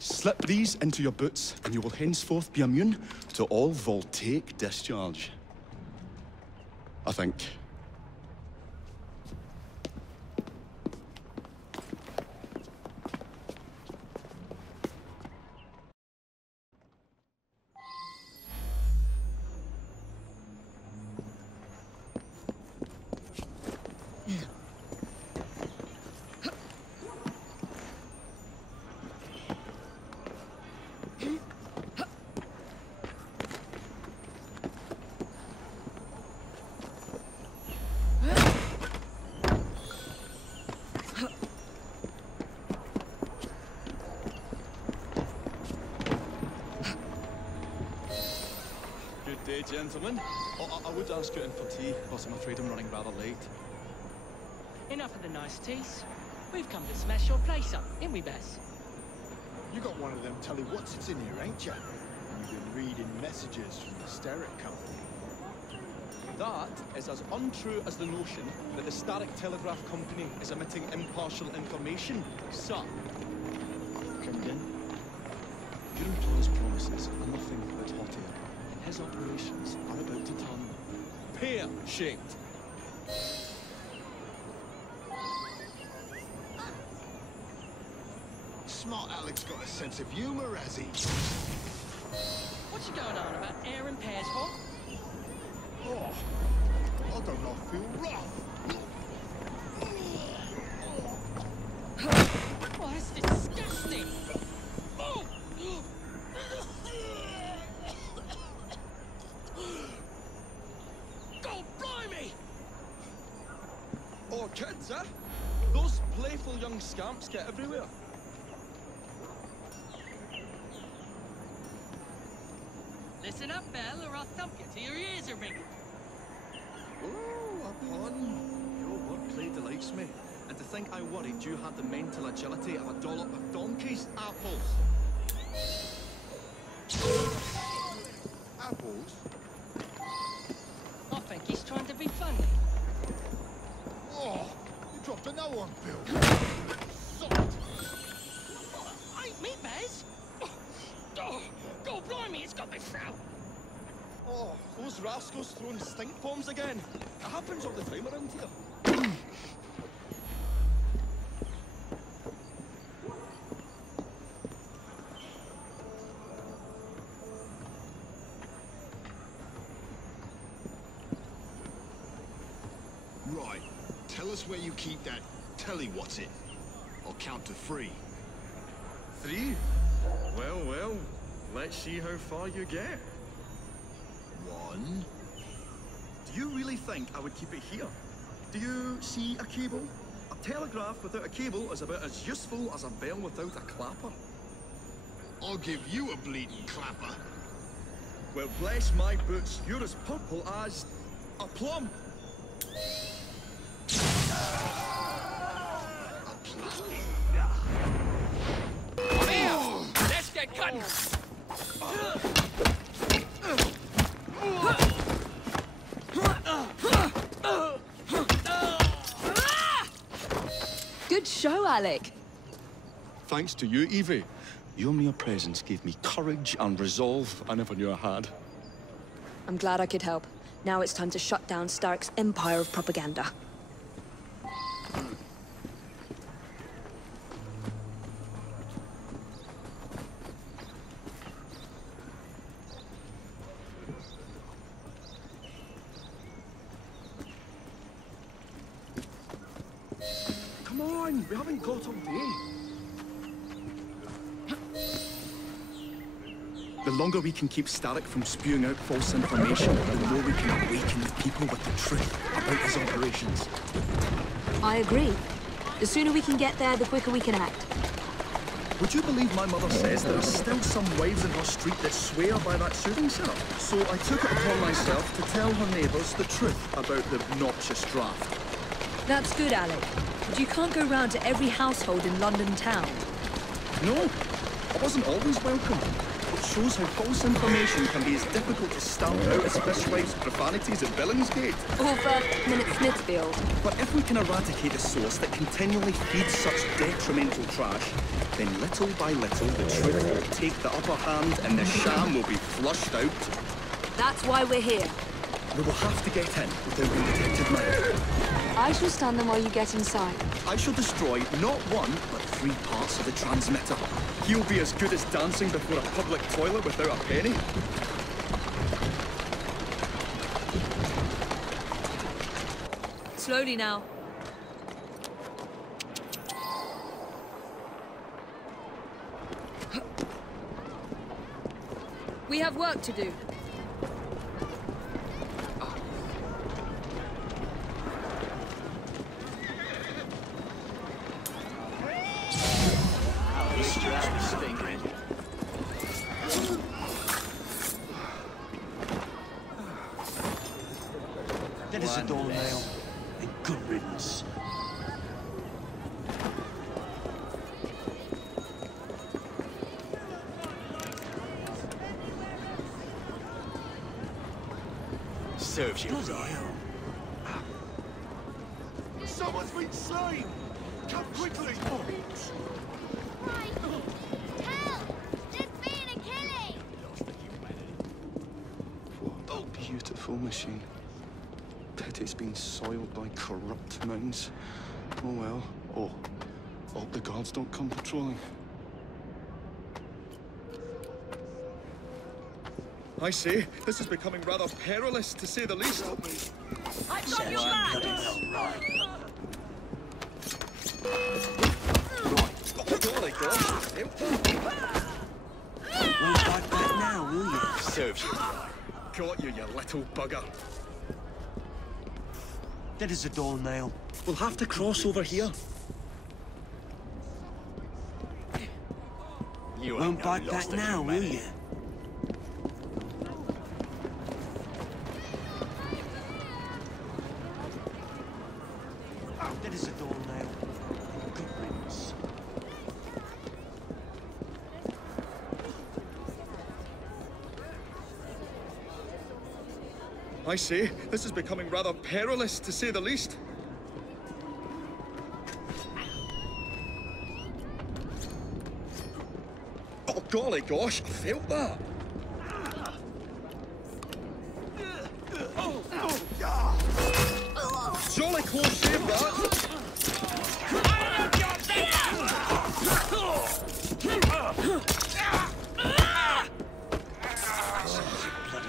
Slip these into your boots, and you will henceforth be immune to all voltaic discharge. I think. Gentlemen, I would ask you in for tea, but I'm afraid I'm running rather late. Enough of the niceties. We've come to smash your place up, ain't we, Bess? You got one of them telly what's in here, ain't you? You've been reading messages from the Starrick Company. That is as untrue as the notion that the Starrick Telegraph Company is emitting impartial information, sir. Come in. Your employer's promises are nothing but hot air. His operations are about to turn pear-shaped. Smart Alec's got a sense of humor, has he? What's you going on about air and pears for? Oh, I don't know, I feel rough. youthful young scamps get everywhere. Listen up, Belle, or I'll thump you till your ears are ringing. Oh, a pun. Your wordplay delights me. And to think I worried you had the mental agility of a dollop of donkey's apples. Apples? I think he's trying to be funny. Oh, you dropped another one, Bill. Ain't me, Bez. Oh, God blimey, it's got me throat. Oh, those rascals throwing stink bombs again. It happens all the time around here. Right. Tell us where you keep that telly-what's-it. I'll count to 3. 3? Well, well. Let's see how far you get. 1. Do you really think I would keep it here? Do you see a cable? A telegraph without a cable is about as useful as a bell without a clapper. I'll give you a bleeding clapper. Well, bless my boots, you're as purple as a plum. Come here! Let's get cutting! Good show, Alec. Thanks to you, Evie. Your mere presence gave me courage and resolve I never knew I had. I'm glad I could help. Now it's time to shut down Starrick's empire of propaganda. Come on, we haven't got all day. The longer we can keep Starrick from spewing out false information, the more we can awaken the people with the truth about his operations. I agree. The sooner we can get there, the quicker we can act. Would you believe my mother says there are still some wives in her street that swear by that soothing syrup? So I took it upon myself to tell her neighbours the truth about the obnoxious draft. That's good, Alec. But you can't go round to every household in London town. No, I wasn't always welcome. It shows how false information can be as difficult to stamp out as fishwives' profanities at Billingsgate. Or for Minute Smithfield. But if we can eradicate a source that continually feeds such detrimental trash, then little by little the truth will take the upper hand and the sham will be flushed out. That's why we're here. We will have to get in without being detected now. I shall stand them while you get inside. I shall destroy not 1, but 3 parts of the transmitter. He'll be as good as dancing before a public toilet without a penny. Slowly now. We have work to do. That is a doornail, and good riddance. Serves you right. Someone's been slain! Come quickly! What a beautiful machine. Pity's been soiled by corrupt minds. Oh well. Oh, hope the guards don't come patrolling. I say, this is becoming rather perilous, to say the least. I've got your back! Won't like that now, will you? Serves you right. Got you, you little bugger. That is a doornail. We'll have to cross over here. You won't bite back now, will you? That is a door nail. Good riddance. I say, this is becoming rather perilous, to say the least. Oh, golly gosh, I felt that. Jolly close shave, that.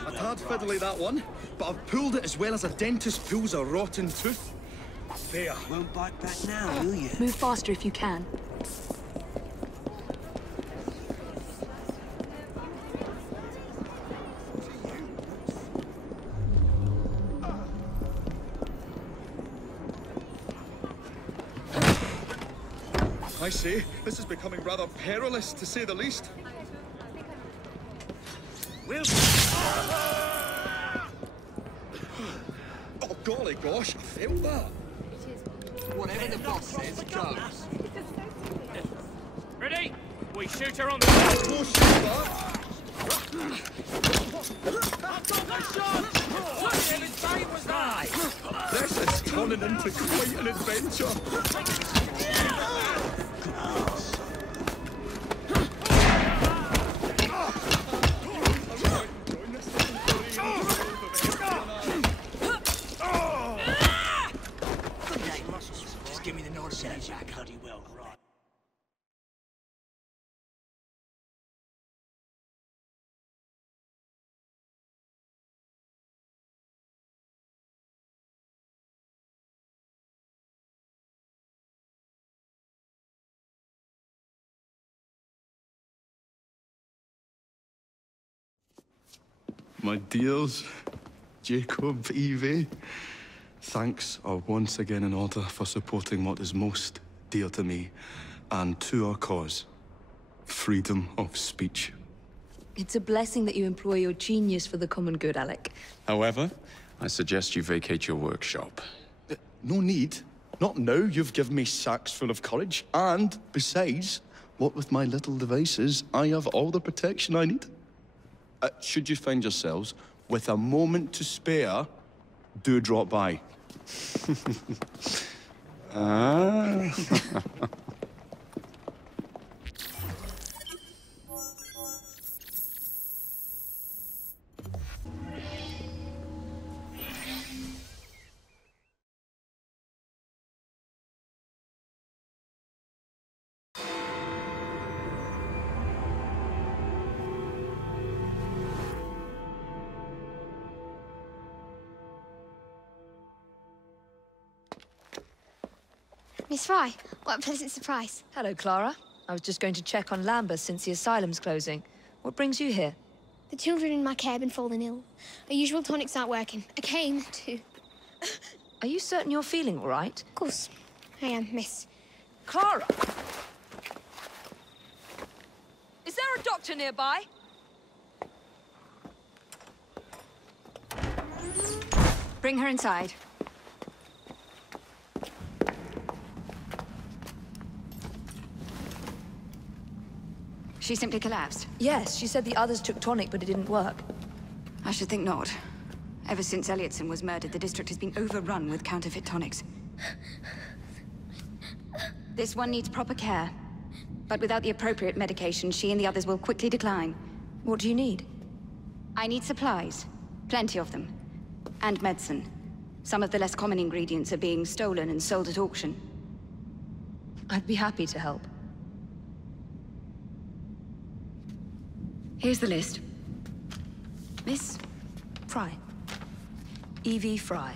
A tad fiddly, that one, but I've pulled it as well as a dentist pulls a rotten tooth. There. Won't bite back now, will you? Move faster if you can. I say, this is becoming rather perilous, to say the least. Will. Oh, golly gosh, I felt that. Whatever the boss says goes. Ready? We shoot her on the... Close shave, that. This is turning into quite an adventure. Just give me the nod and Jack bloody well right. My dears, Jacob, Evie, thanks are once again in order for supporting what is most dear to me and to our cause, freedom of speech. It's a blessing that you employ your genius for the common good, Alec. However, I suggest you vacate your workshop. No need. Not now. You've given me sacks full of courage. And besides, what with my little devices, I have all the protection I need. Should you find yourselves with a moment to spare, do drop by. Ah. Miss Frye, what a pleasant surprise. Hello, Clara. I was just going to check on Lambeth since the asylum's closing. What brings you here? The children in my care have been falling ill. Our usual tonics aren't working. I came to... Are you certain you're feeling all right? Of course, I am, miss. Clara! Is there a doctor nearby? Bring her inside. She simply collapsed? Yes, she said the others took tonic, but it didn't work. I should think not. Ever since Elliotson was murdered, the district has been overrun with counterfeit tonics. This one needs proper care. But without the appropriate medication, she and the others will quickly decline. What do you need? I need supplies. Plenty of them. And medicine. Some of the less common ingredients are being stolen and sold at auction. I'd be happy to help. Here's the list. Miss? Frye. EVIES Frye.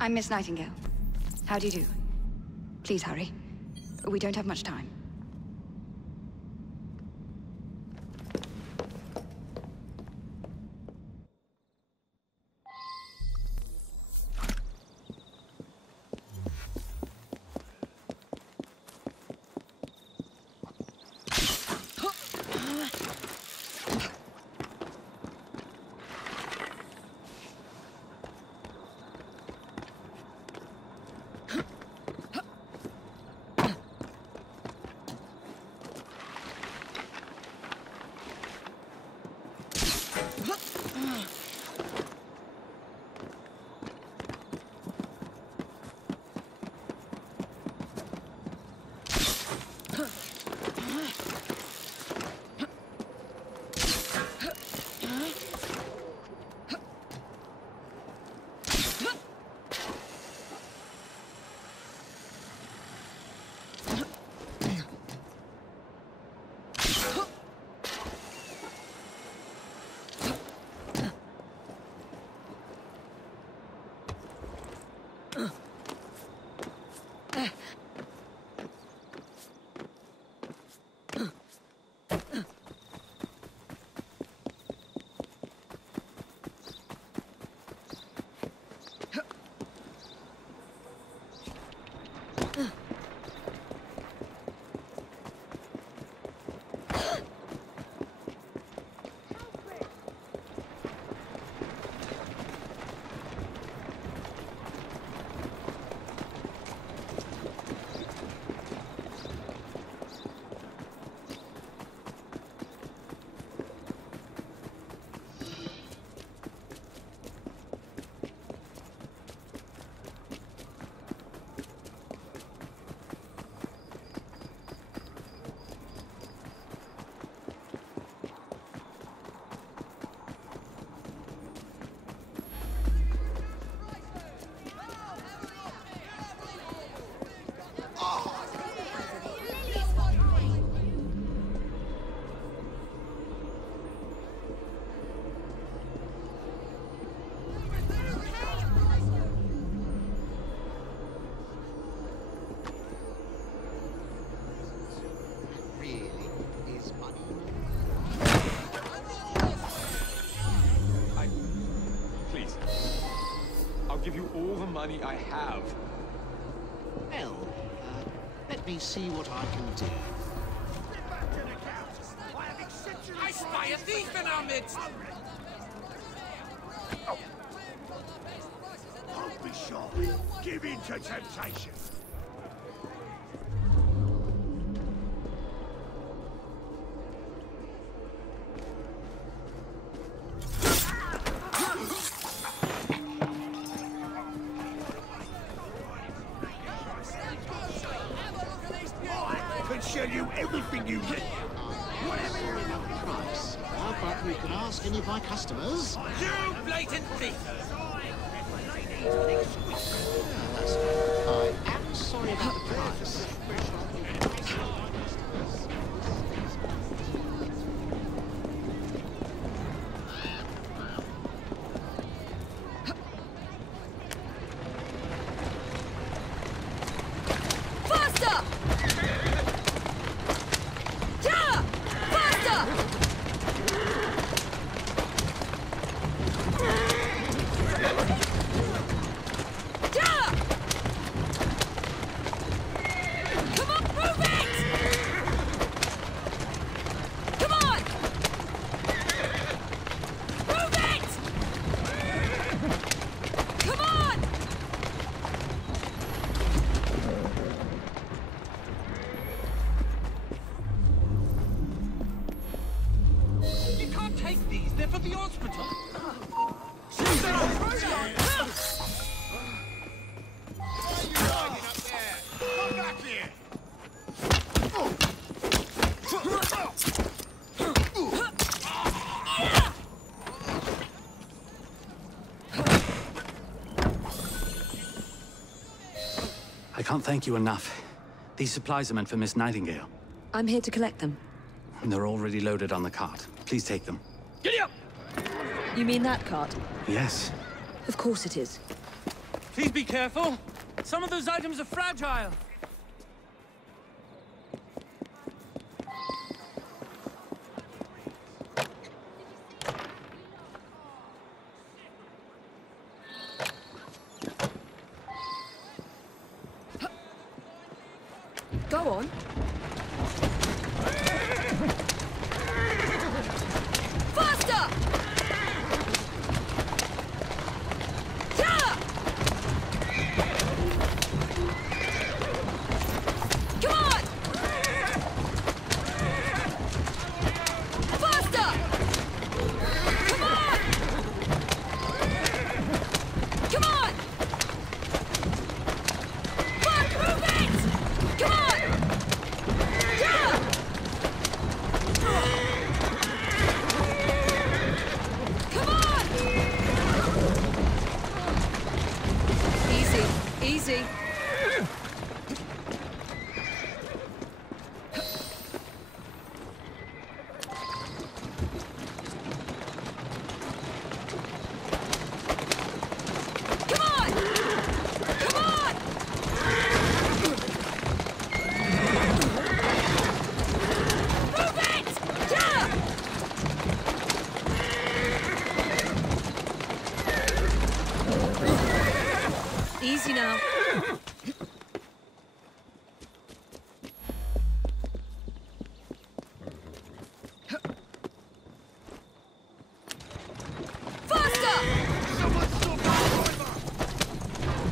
I'm Miss Nightingale. How do you do? Please hurry. We don't have much time. money I have. Well, let me see what I can do. I spy a thief in our midst! Don't be shy. Give in to temptation. I can sell you everything you need. Whatever your price, but we can ask any of my customers. You blatant thief! That's right. I am sorry about the price. I can't thank you enough. These supplies are meant for Miss Nightingale. I'm here to collect them. They're already loaded on the cart. Please take them. Giddy up! You mean that cart? Yes. Of course it is. Please be careful. Some of those items are fragile. Go on. Faster! Yeah! Come on! Faster! Come on! Come on! Fuck, move it! Come on! Yeah! Come on! Easy, easy. Come on! Come on! Move it! Yeah! Easy now. Faster!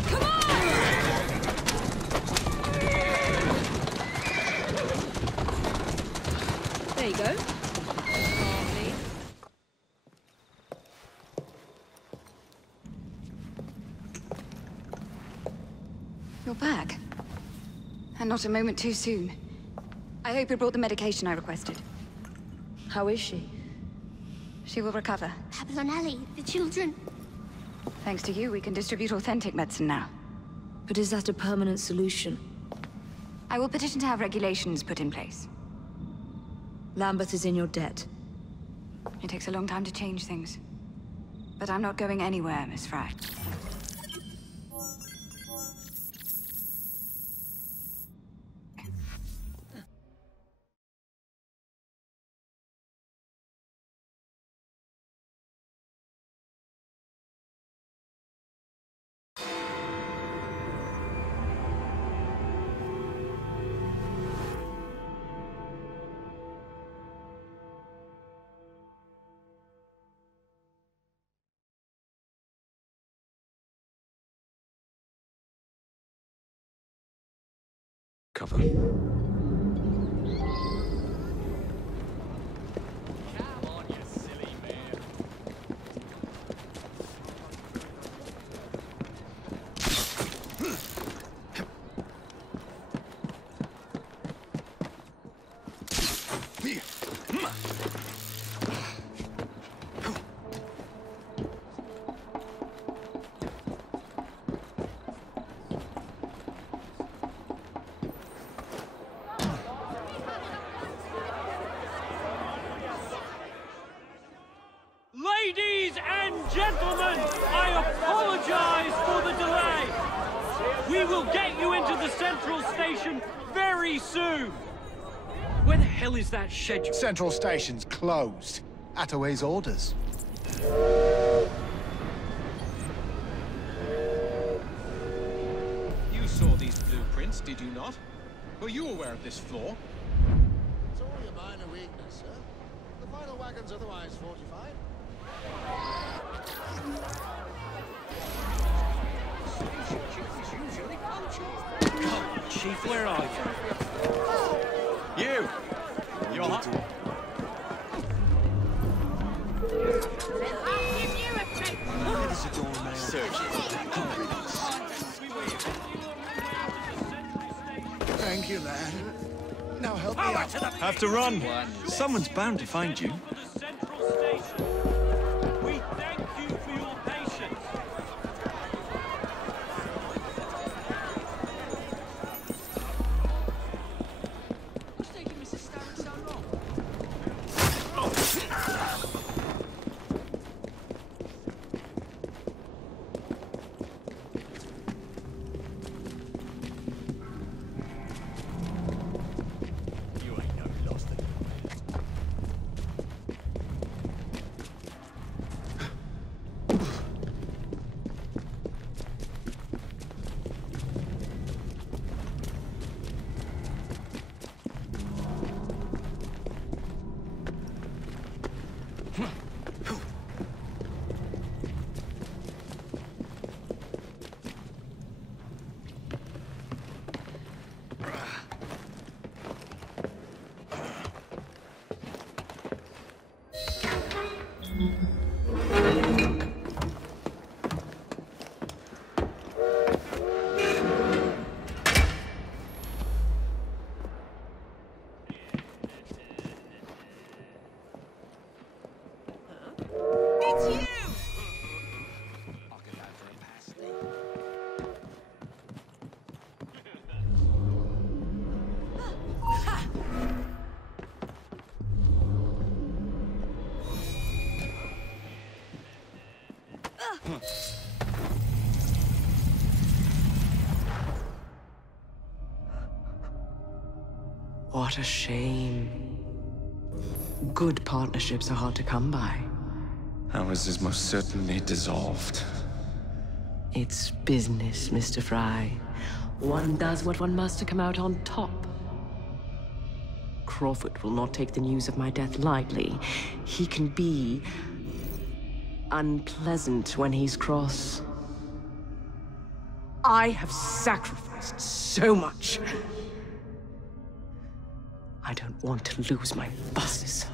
Come on! There you go. Calmly. You're back. And not a moment too soon. I hope you brought the medication I requested. How is she? She will recover. Babylon Alley, the children. Thanks to you, we can distribute authentic medicine now. But is that a permanent solution? I will petition to have regulations put in place. Lambeth is in your debt. It takes a long time to change things. But I'm not going anywhere, Miss Frye. Cover. Ladies and gentlemen, I apologize for the delay. We will get you into the central station very soon. Where the hell is that schedule? Central Station's closed. Attaway's orders. You saw these blueprints, did you not? Were you aware of this flaw? It's only a minor weakness, sir. The final wagon's otherwise fortified. Chief, where are you? You! You're hot. Thank you, lad. Now help me out. Have to run. Someone's bound to find you. We thank you for your patience. What's taking Mrs. Starrett so long? You ain't no lost thing. What a shame. Good partnerships are hard to come by. Ours is most certainly dissolved. It's business, Mr. Frye. One does what one must to come out on top. Crawford will not take the news of my death lightly. He can be unpleasant when he's cross. I have sacrificed so much. I don't want to lose my bosses.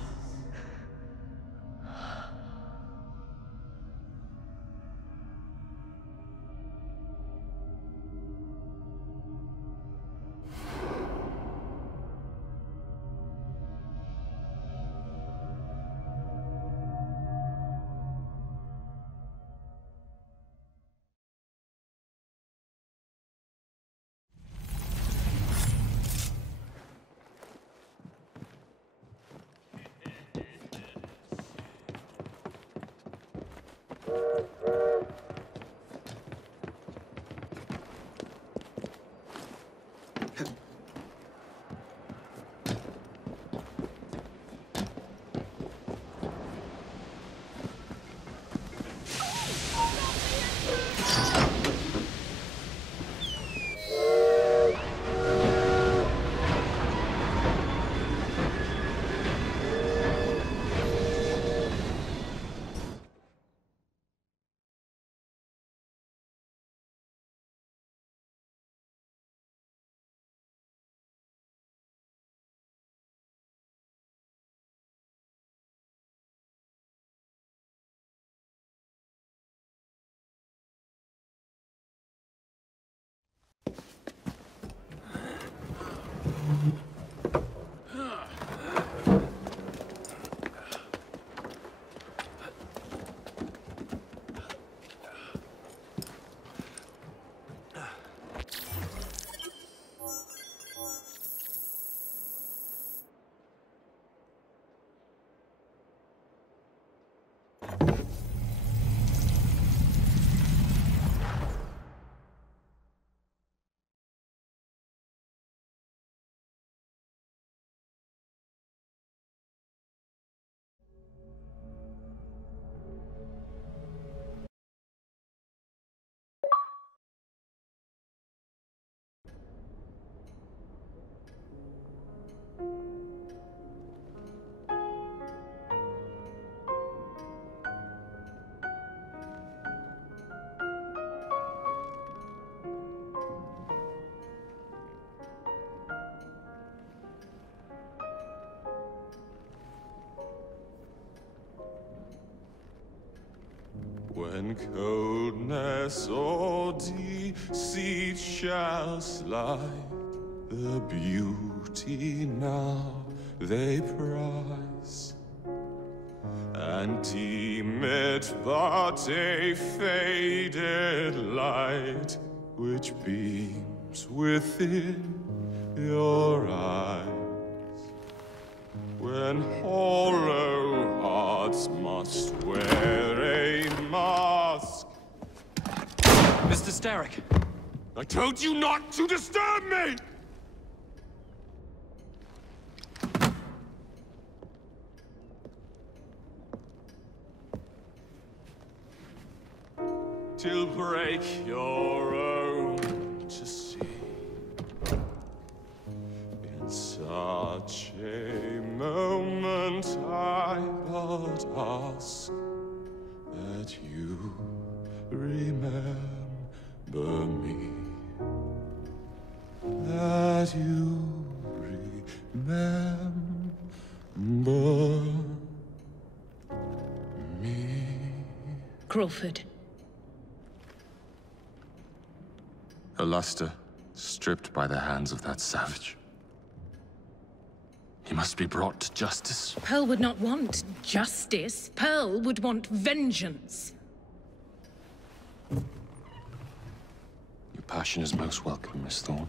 When coldness or deceit shall slide, the beauty now they prize, and deem it but a faded light which beams within your eyes. When hollow hearts must wear a mask. Mr. Starrick! I told you not to disturb me! Till break your own to see. In such a moment I but ask that you remember me. That you remember me. Crawford. Her luster stripped by the hands of that savage. He must be brought to justice. Pearl would not want justice. Pearl would want vengeance. Your passion is most welcome, Miss Thorne.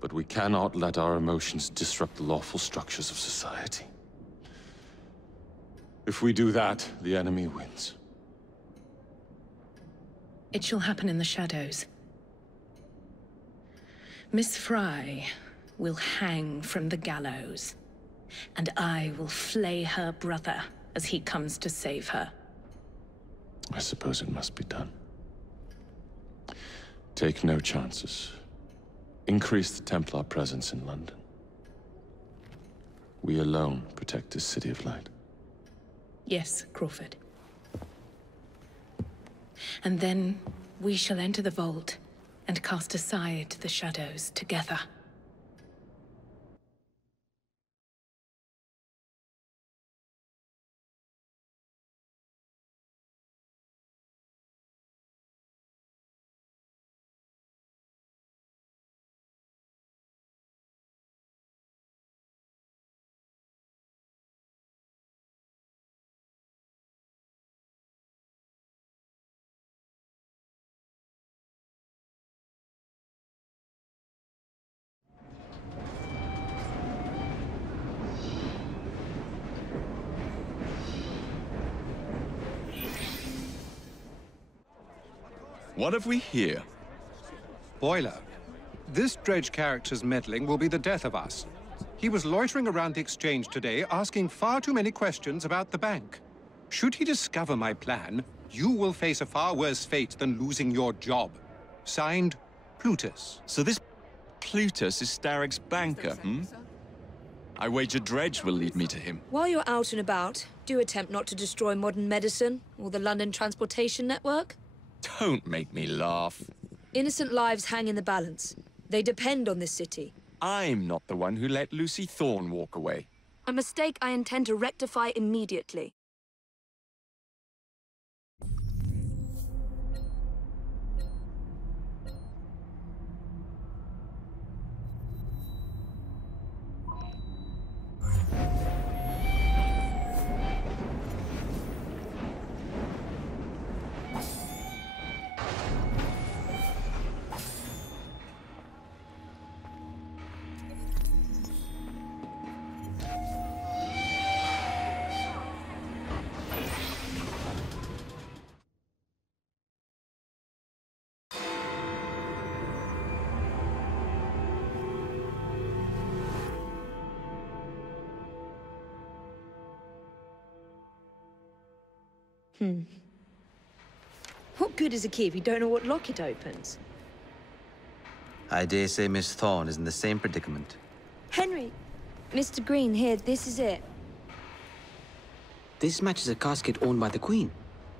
But we cannot let our emotions disrupt the lawful structures of society. If we do that, the enemy wins. It shall happen in the shadows. Miss Frye will hang from the gallows, and I will flay her brother as he comes to save her. I suppose it must be done. Take no chances. Increase the Templar presence in London. We alone protect this city of light. Yes, Crawford. And then we shall enter the vault and cast aside the shadows together. What have we here? Boiler. This Dredge character's meddling will be the death of us. He was loitering around the exchange today, asking far too many questions about the bank. Should he discover my plan, you will face a far worse fate than losing your job. Signed, Plutus. So this Plutus is Starrick's banker, hmm? I wager Dredge will lead me to him. While you're out and about, do attempt not to destroy modern medicine or the London transportation network. Don't make me laugh. Innocent lives hang in the balance. They depend on this city. I'm not the one who let Lucy Thorne walk away. A mistake I intend to rectify immediately. What good is a key if you don't know what lock it opens? I dare say Miss Thorne is in the same predicament. Henry! Mr. Green, here, this is it. This matches a casket owned by the Queen,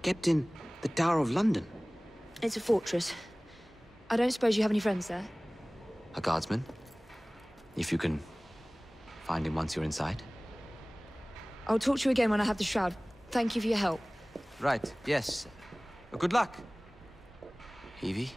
kept in the Tower of London. It's a fortress. I don't suppose you have any friends there? A guardsman? If you can find him once you're inside. I'll talk to you again when I have the shroud. Thank you for your help. Right, yes. Good luck. Evie?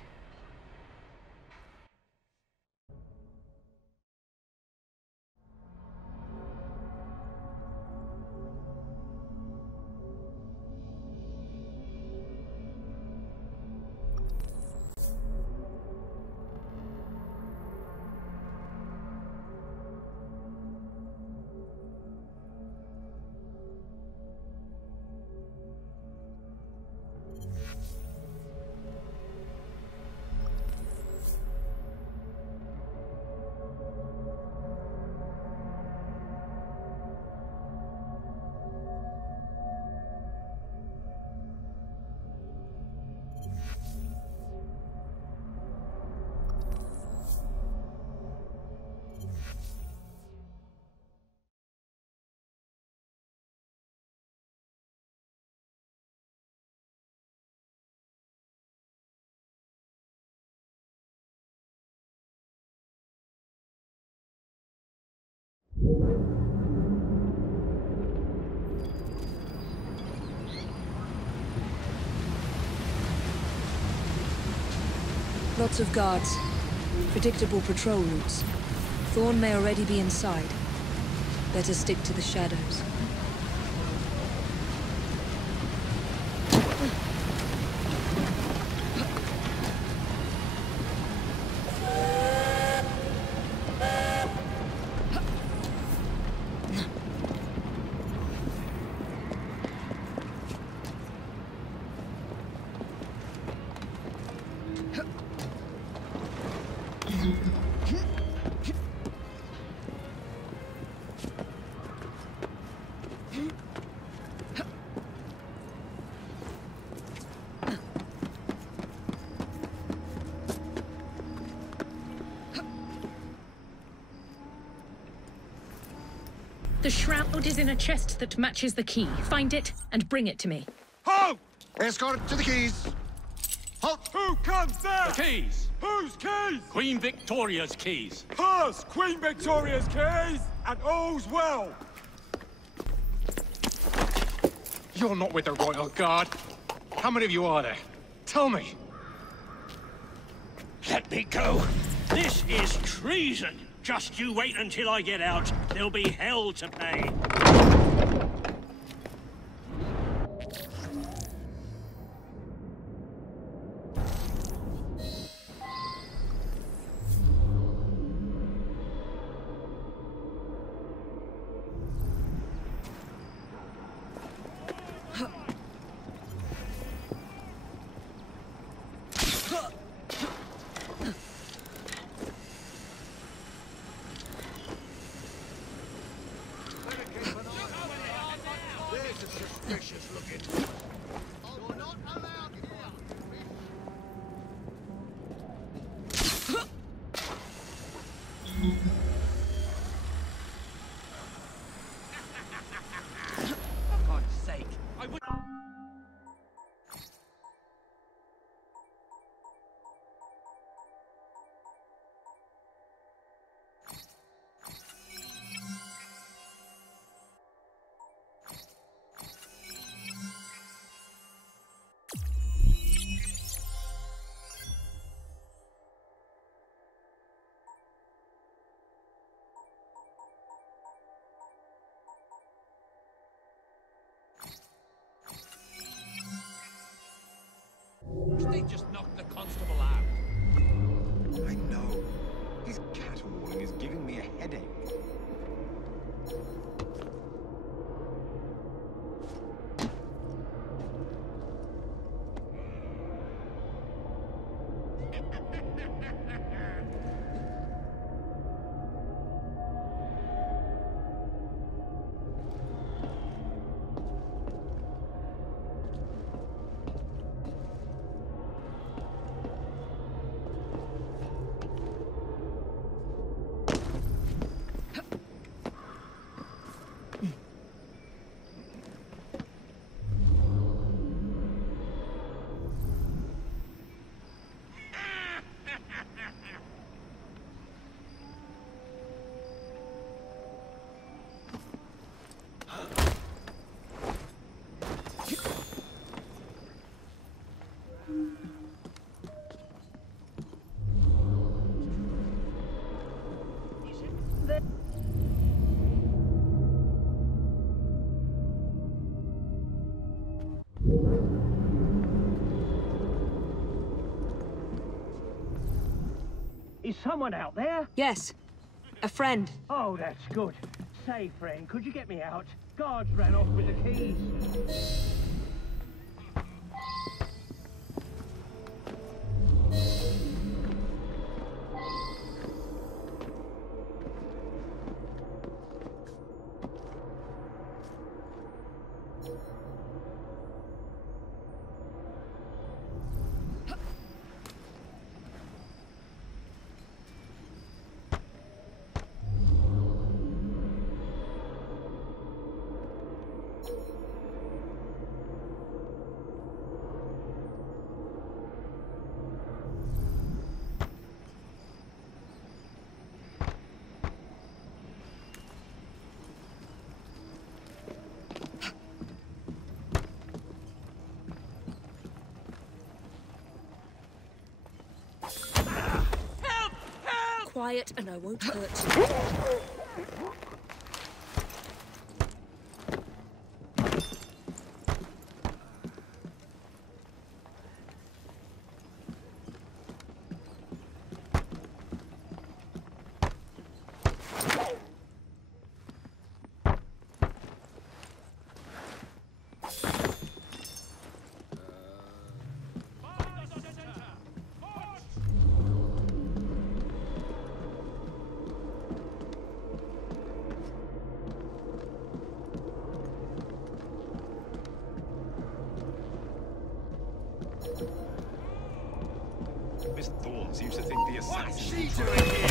Lots of guards. Predictable patrol routes. Thorne may already be inside. Better stick to the shadows. The shroud is in a chest that matches the key. Find it and bring it to me. Halt! Escort to the keys. Halt! Who comes there? The keys. Whose keys? Queen Victoria's keys. Hers! Queen Victoria's keys! And all's well! You're not with the Royal Guard. How many of you are there? Tell me. Let me go. This is treason. Just you wait until I get out. There'll be hell to pay. They just knocked the constable out. I know. His caterwauling is giving me a headache. Is someone out there? Yes. A friend. Oh, that's good. Say, friend, could you get me out? Guards ran off with the keys. Quiet and I won't hurt you. Miss Thorne seems to think the assassin... What's she doing here?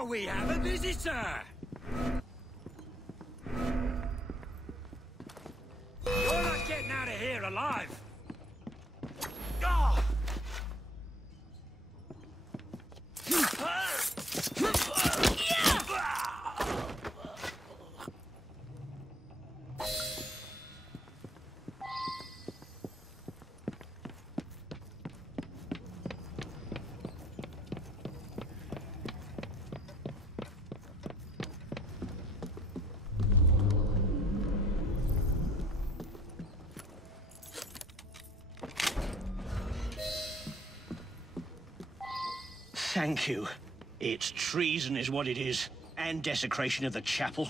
Oh, we have a visitor! You're not getting out of here alive! Ah! Thank you. It's treason is what it is, and desecration of the chapel.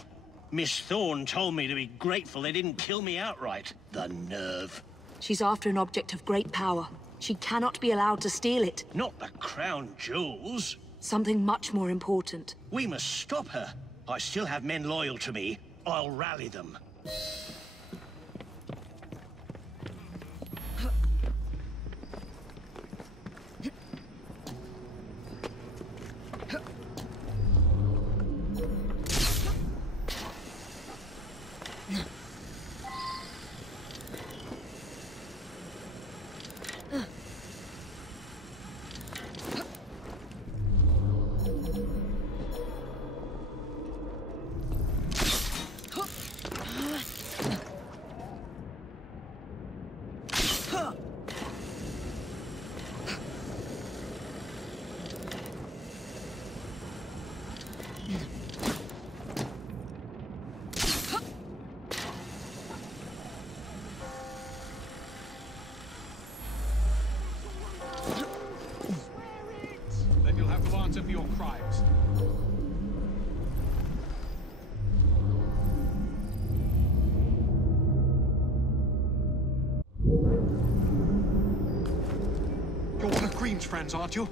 Miss Thorne told me to be grateful they didn't kill me outright. The nerve. She's after an object of great power. She cannot be allowed to steal it. Not the crown jewels. Something much more important. We must stop her. I still have men loyal to me. I'll rally them. Then you'll have to answer for your crimes. You're one of Green's friends, aren't you?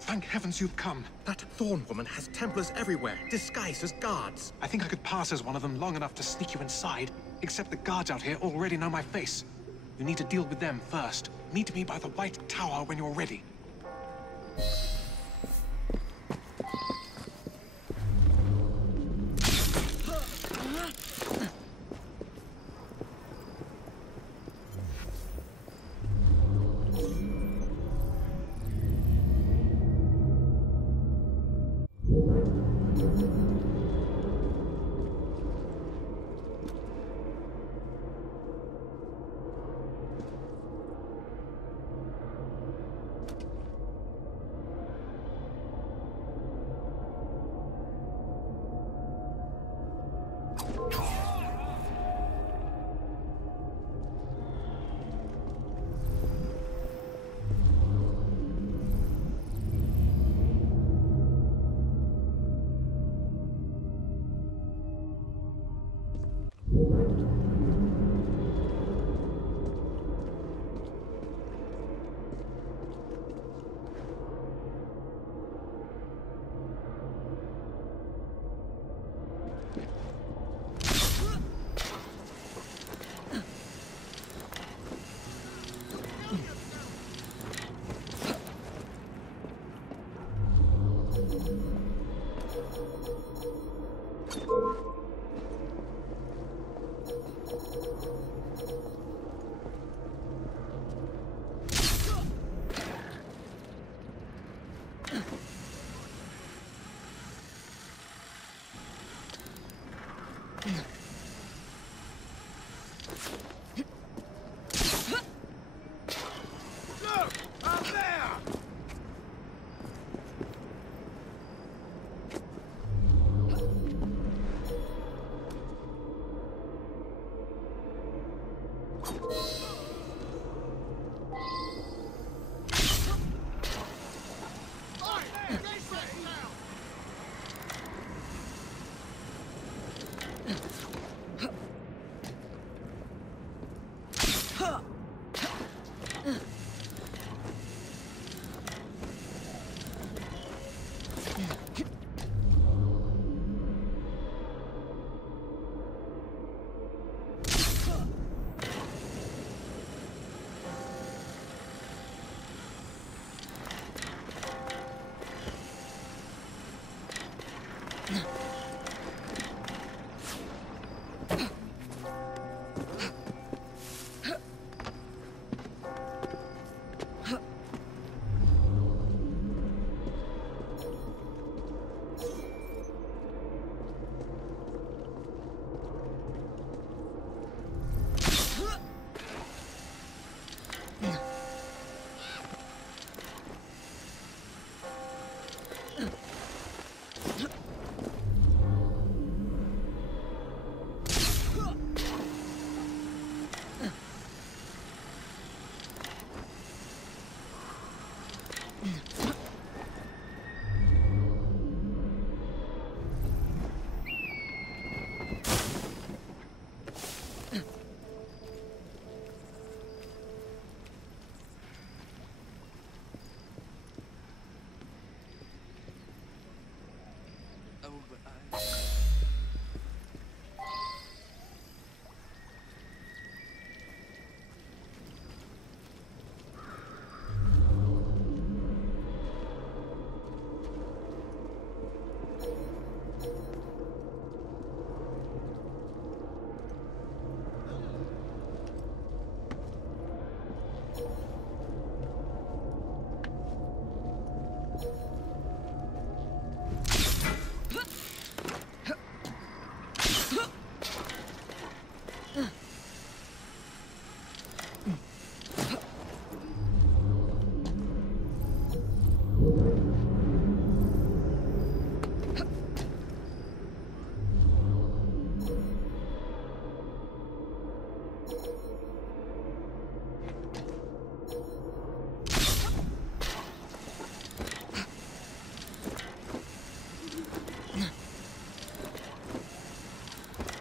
Thank heavens you've come. That Thorne woman has Templars everywhere, disguised as guards. I think I could pass as one of them long enough to sneak you inside, except the guards out here already know my face. You need to deal with them first. Meet me by the White Tower when you're ready.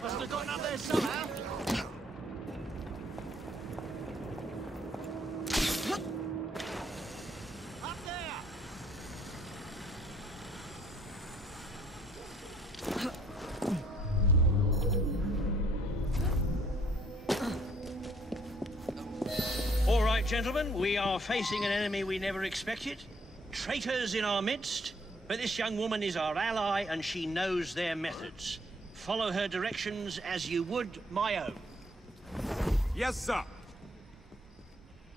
Must have gotten up there somehow. Up there! All right, gentlemen, we are facing an enemy we never expected. Traitors in our midst. But this young woman is our ally, and she knows their methods. Follow her directions as you would my own. Yes, sir.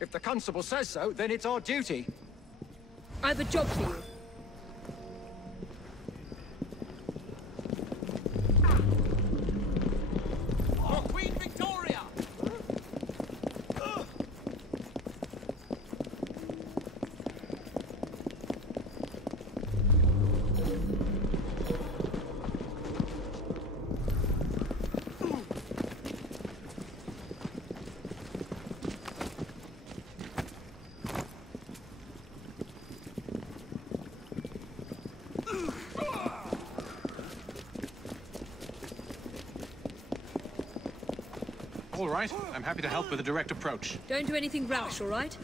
If the constable says so, then it's our duty. I have a job for you. For Queen Victoria! All right, I'm happy to help with a direct approach. Don't do anything rash, all right?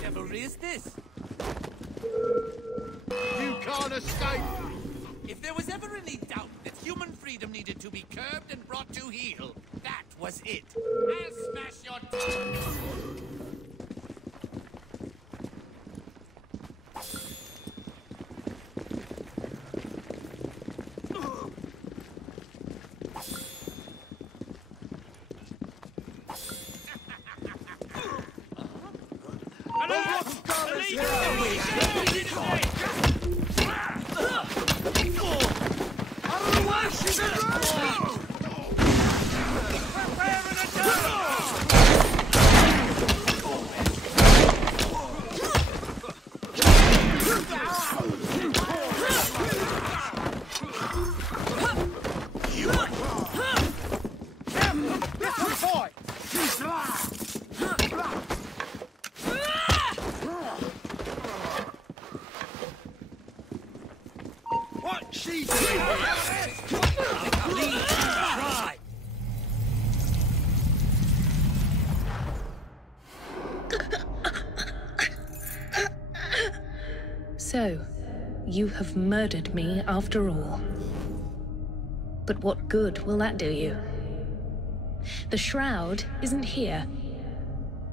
Whatever is this? You can't escape! If there was ever any doubt that human freedom needed to be curbed and brought to heel, that was it. I'll smash your tongue! So, you have murdered me after all. But what good will that do you? The shroud isn't here.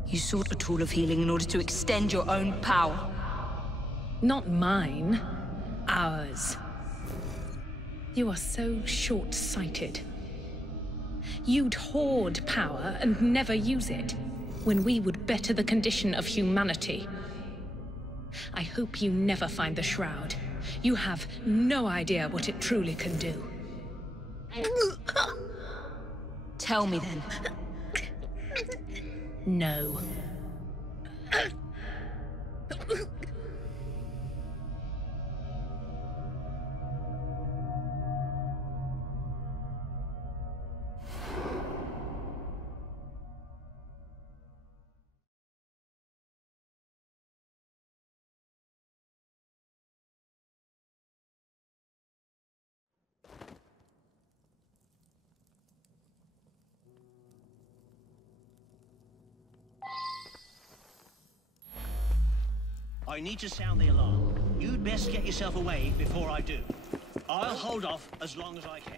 You sought a tool of healing in order to extend your own power. Not mine. Ours. You are so short-sighted. You'd hoard power and never use it, when we would better the condition of humanity. I hope you never find the Shroud. You have no idea what it truly can do. Tell me then. No. I need to sound the alarm. You'd best get yourself away before I do. I'll hold off as long as I can.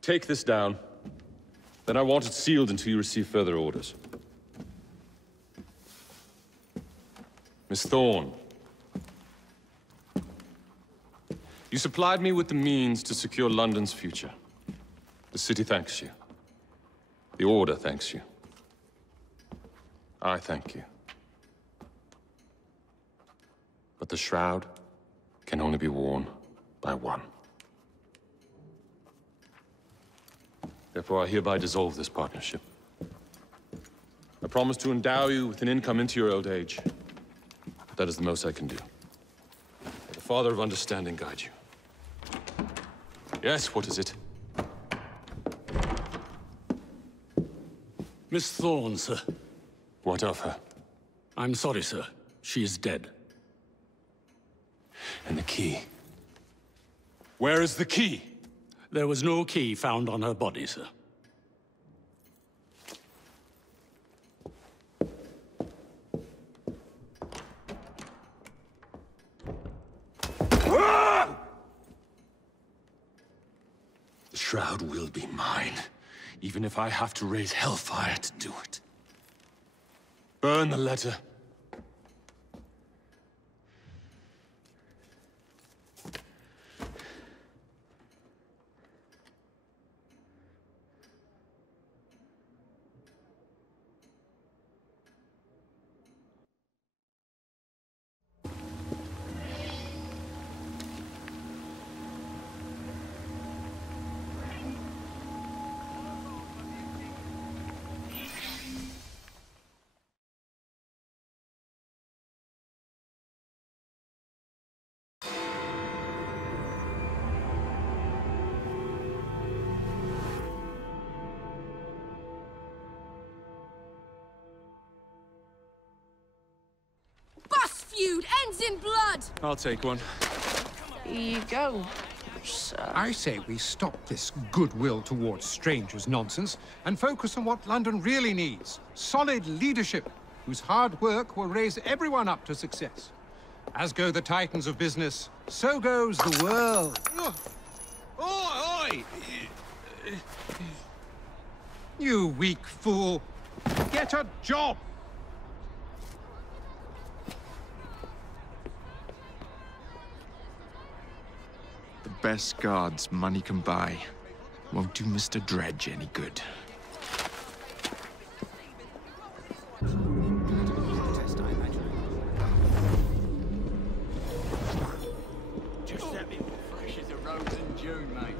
Take this down. Then I want it sealed until you receive further orders. Miss Thorne. You supplied me with the means to secure London's future. The city thanks you. The Order thanks you. I thank you. But the Shroud can only be worn by one. Therefore, I hereby dissolve this partnership. I promise to endow you with an income into your old age. That is the most I can do. May the Father of Understanding guide you. Yes, what is it? Miss Thorne, sir. What of her? I'm sorry, sir. She is dead. And the key? Where is the key? There was no key found on her body, sir. The Shroud will be mine, even if I have to raise hellfire to do it. Burn the letter. Feud ends in blood! I'll take one. Here you go, sir. I say we stop this goodwill towards strangers nonsense and focus on what London really needs. Solid leadership, whose hard work will raise everyone up to success. As go the titans of business, so goes the world. Oi! You weak fool. Get a job! best guards money can buy. Won't do Mr. Dredge any good. Just that bit fresh as a rose in June, mate.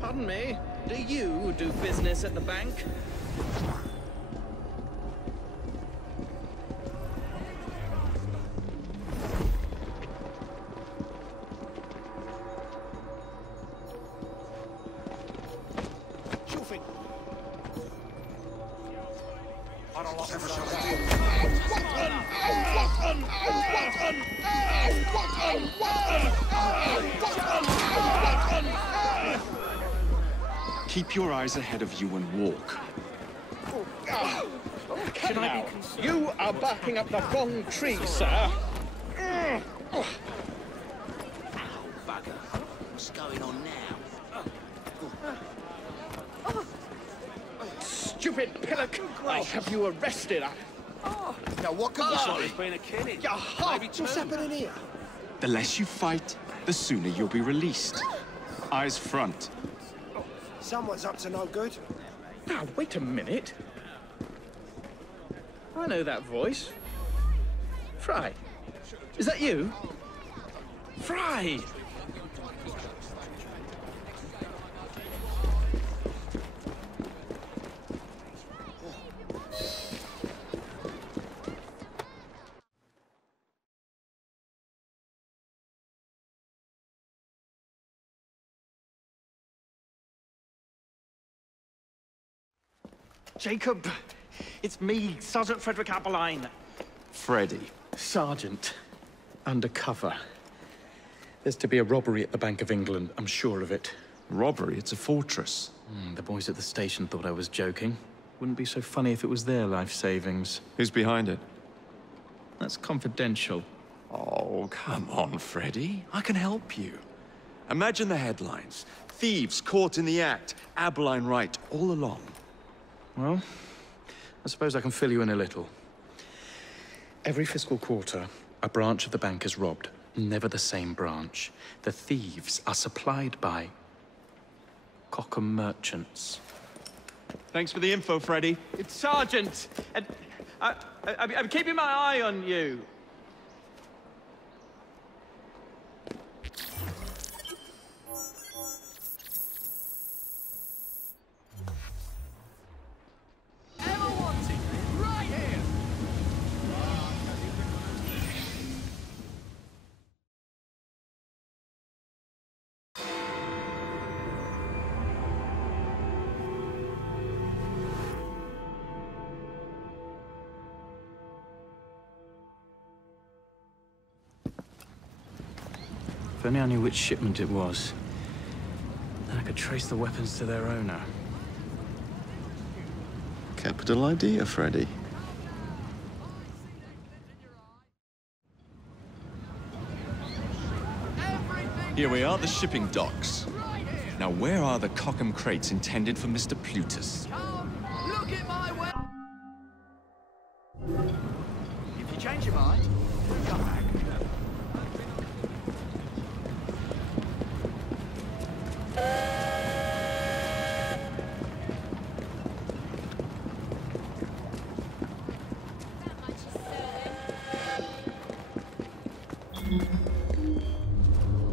Pardon me, do you do business at the bank? Keep your eyes ahead of you and walk. Now, you are barking up the wrong tree, sir. Oh, bugger. What's going on now? Stupid pillock! I'll have you arrested. Now, what could this be? There's been a killing. Maybe two. What's happening here? The less you fight, the sooner you'll be released. Eyes front. Someone's up to no good. Now, wait a minute. I know that voice. Frye. Is that you? Frye! Jacob, it's me, Sergeant Frederick Aberline. Freddy. Sergeant, undercover. There's to be a robbery at the Bank of England, I'm sure of it. Robbery? It's a fortress. The boys at the station thought I was joking. Wouldn't be so funny if it was their life savings. Who's behind it? That's confidential. Oh, come on, Freddy. I can help you. Imagine the headlines. Thieves caught in the act. Aberline right, all along. Well, I suppose I can fill you in a little. Every fiscal quarter, a branch of the bank is robbed. Never the same branch. The thieves are supplied by Cockham merchants. Thanks for the info, Freddy. It's Sergeant, and I'm keeping my eye on you. If only I knew which shipment it was. Then I could trace the weapons to their owner. Capital idea, Freddy. Here we are, the shipping docks. Now, where are the Cockham crates intended for Mr. Plutus? Look at my way. If you change your mind, come back.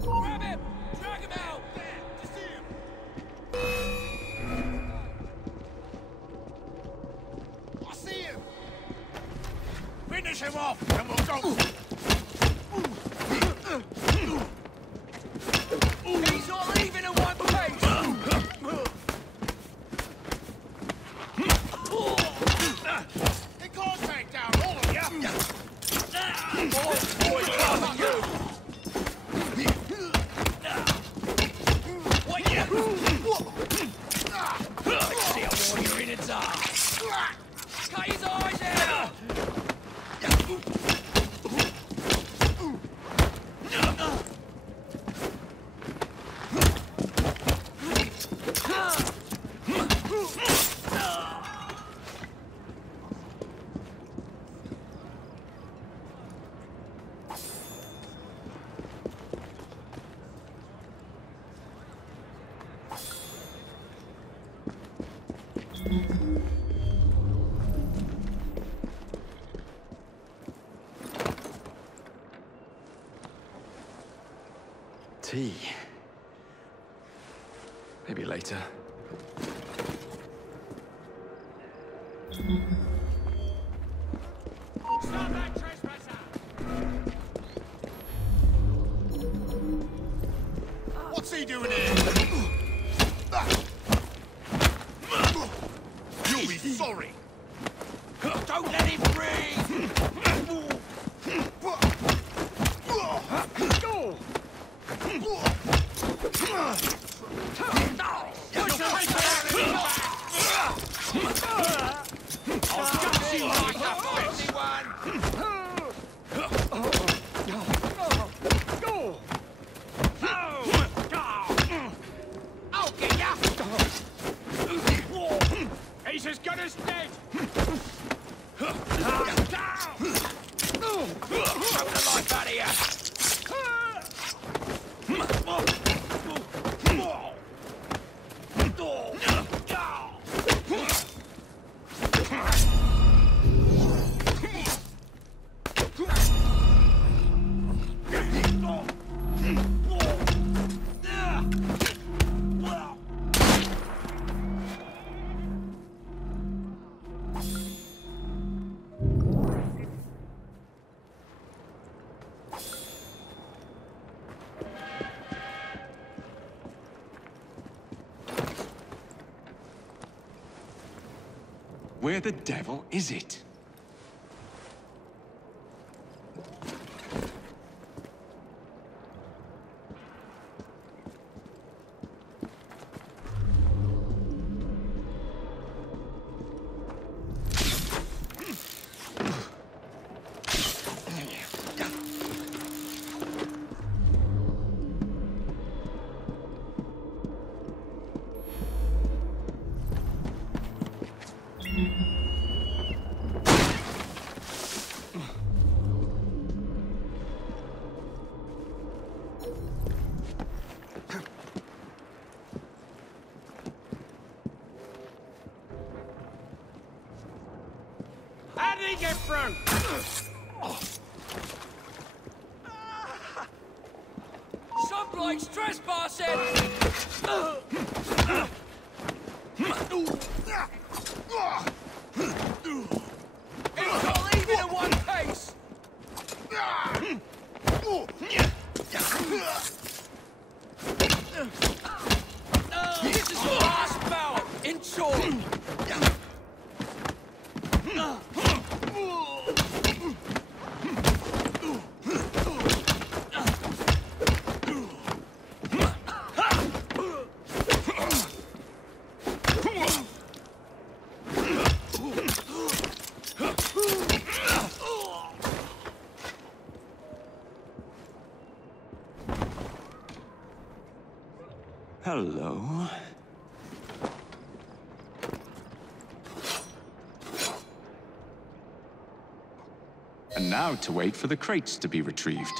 Grab him! Drag him out! There! To see him! I see him! Finish him off, and we'll go! He's not leaving in one place! He can't take down all of you! Boy, come on, you! What you? See a warrior in its arms! Cut his eyes out! Tea. Maybe later. Stop that trespasser! What's he doing here? You'll be sorry. Don't let him breathe! I'll cut you like a 51! I'll get ya! He's as good as dead! Throw the life out of you! Where the devil is it? How did he get through? Some bloke's trespassing! He can't leave it in one piece! This is the last power in short! Hello. And now to wait for the crates to be retrieved.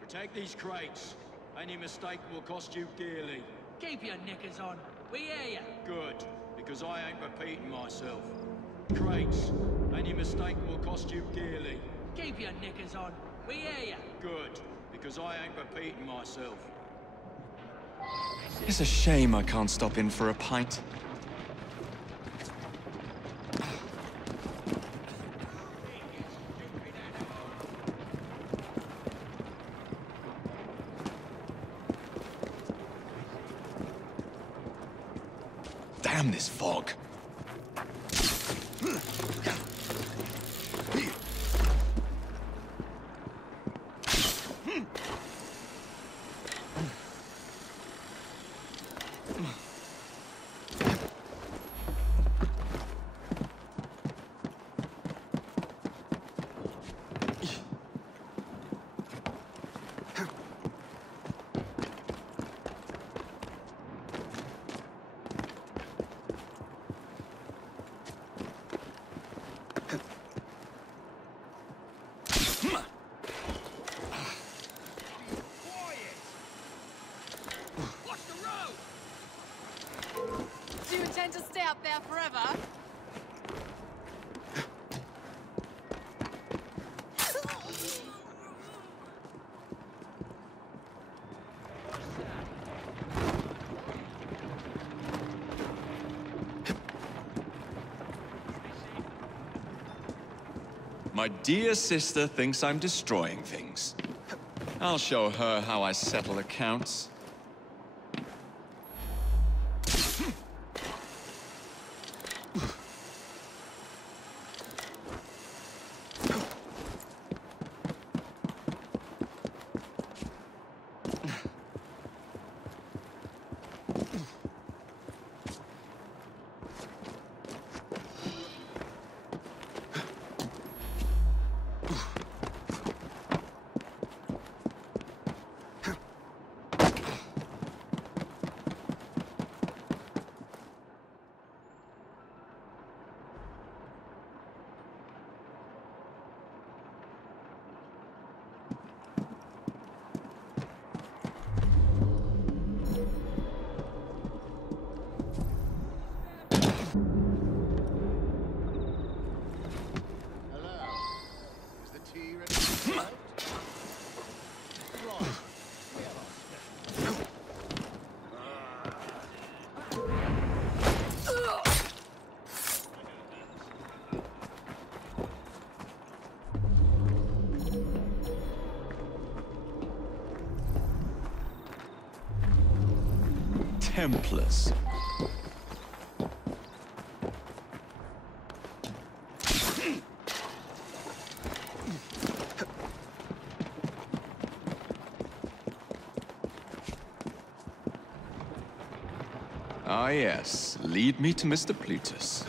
Protect these crates. Any mistake will cost you dearly. Keep your knickers on. We hear ya. Good, because I ain't repeating myself. Crates. Any mistake will cost you dearly. Keep your knickers on. We hear ya. Good, because I ain't repeating myself. It's a shame I can't stop in for a pint. Damn this fog. Do you intend to stay up there forever? My dear sister thinks I'm destroying things. I'll show her how I settle accounts. Templars. Ah, yes. Lead me to Mr. Plutus.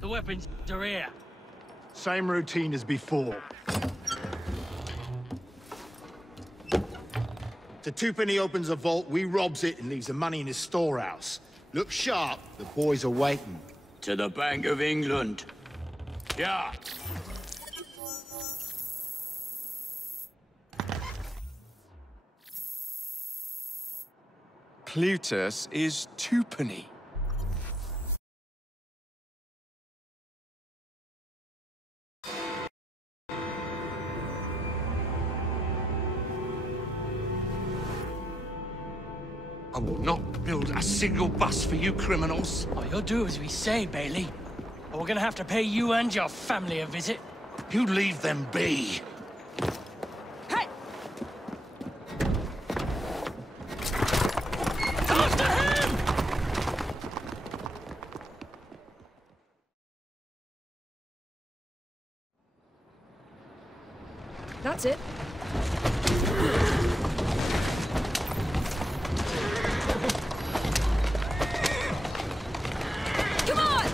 The weapons are here. Same routine as before. The twopenny opens a vault, we robs it and leaves the money in his storehouse. Look sharp, the boys are waiting. To the Bank of England. Yeah. Plutus is twopenny. I will not build a single bus for you criminals. Oh, you'll do as we say, Bailey. Or we're gonna have to pay you and your family a visit. You leave them be. Hey! After him! That's it. Come on!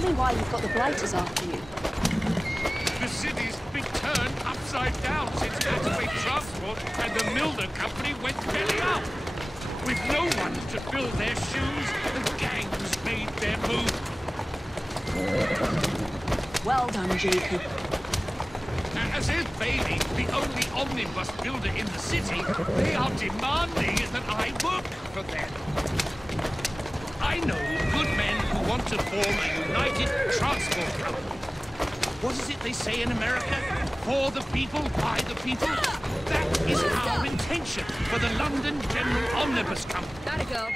Tell me why you've got the Blighters after you. The city's been turned upside down since Hatchway Transport and the Milner Company went belly up. With no one to fill their shoes, the gangs made their move. Well done, Jacob. As is Bailey, the only omnibus builder in the city, they are demanding that I work for them. I know good men who want to form a united transport company. What is it they say in America? For the people, by the people? That is our intention for the London General Omnibus Company. Gotta go.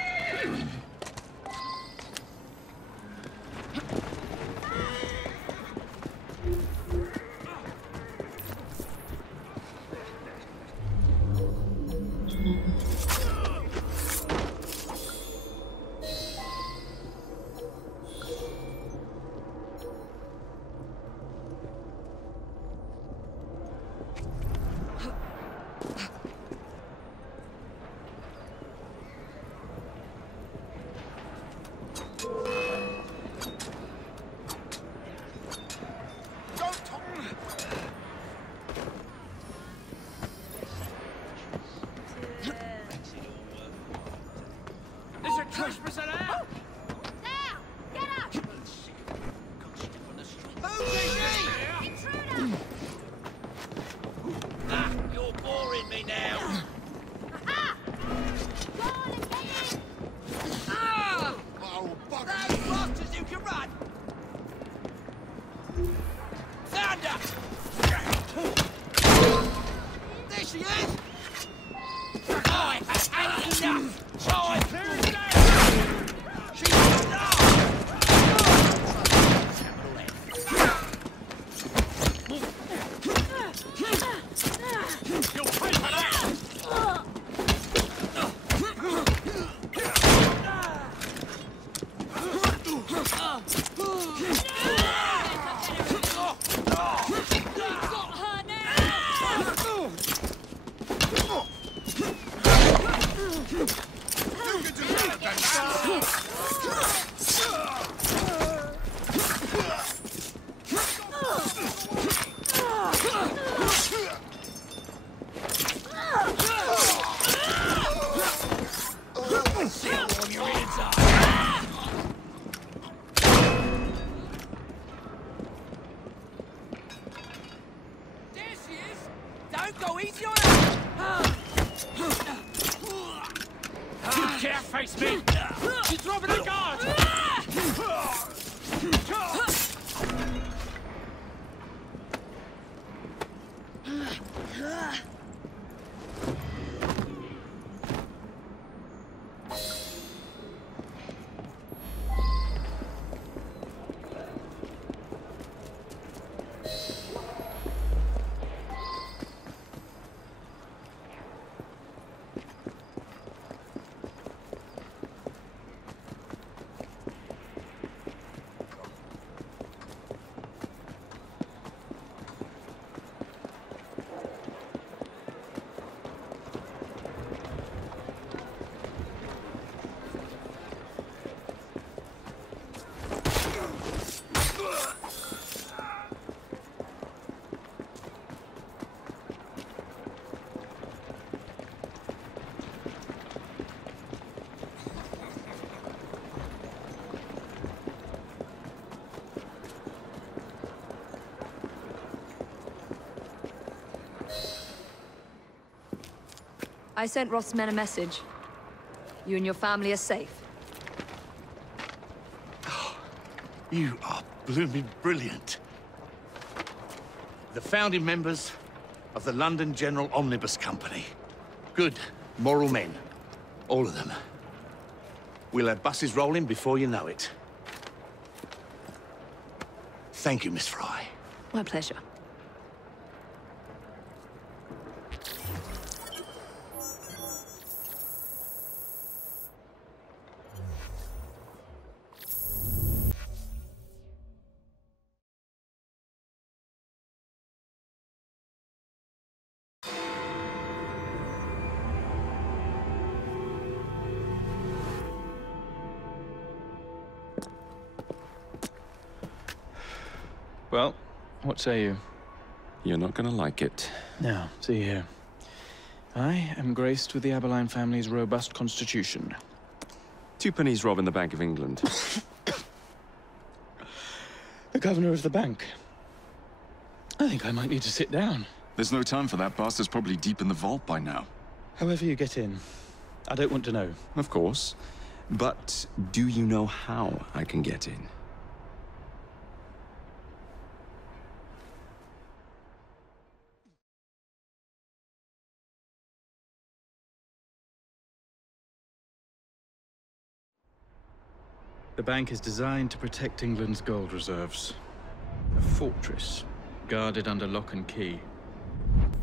You're boring me now. As fast as you can run. Thunder! There she is! I have had enough! Time! She's You'll pay for that! Don't go easy on her! You can't face me! She's dropping the guard! I sent Roth's men a message. You and your family are safe. Oh, you are blooming brilliant. The founding members of the London General Omnibus Company. Good, moral men. All of them. We'll have buses rolling before you know it. Thank you, Miss Frye. My pleasure. Well, what say you? You're not gonna like it. Now, see here. I am graced with the Aberline family's robust constitution. 2 pennies robbing the Bank of England. The governor of the bank. I think I might need to sit down. There's no time for that. Bastard's probably deep in the vault by now. However you get in, I don't want to know. Of course. But do you know how I can get in? The bank is designed to protect England's gold reserves. A fortress, guarded under lock and key.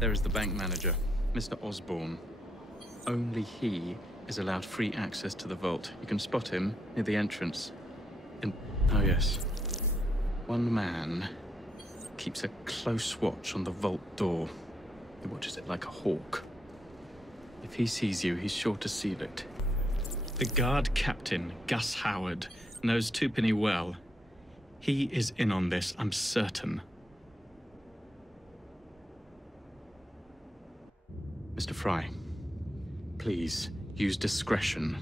There is the bank manager, Mr. Osborne. Only he is allowed free access to the vault. You can spot him near the entrance. And, oh yes, one man keeps a close watch on the vault door. He watches it like a hawk. If he sees you, he's sure to seal it. The guard captain, Gus Howard, knows Twopenny well. He is in on this, I'm certain. Mr. Frye, please use discretion.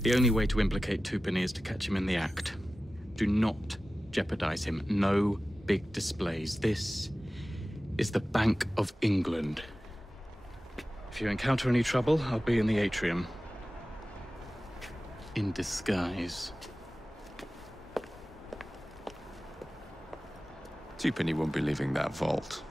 The only way to implicate Twopenny is to catch him in the act. Do not jeopardize him. No big displays. This is the Bank of England. If you encounter any trouble, I'll be in the atrium. In disguise. 2penny won't be leaving that vault.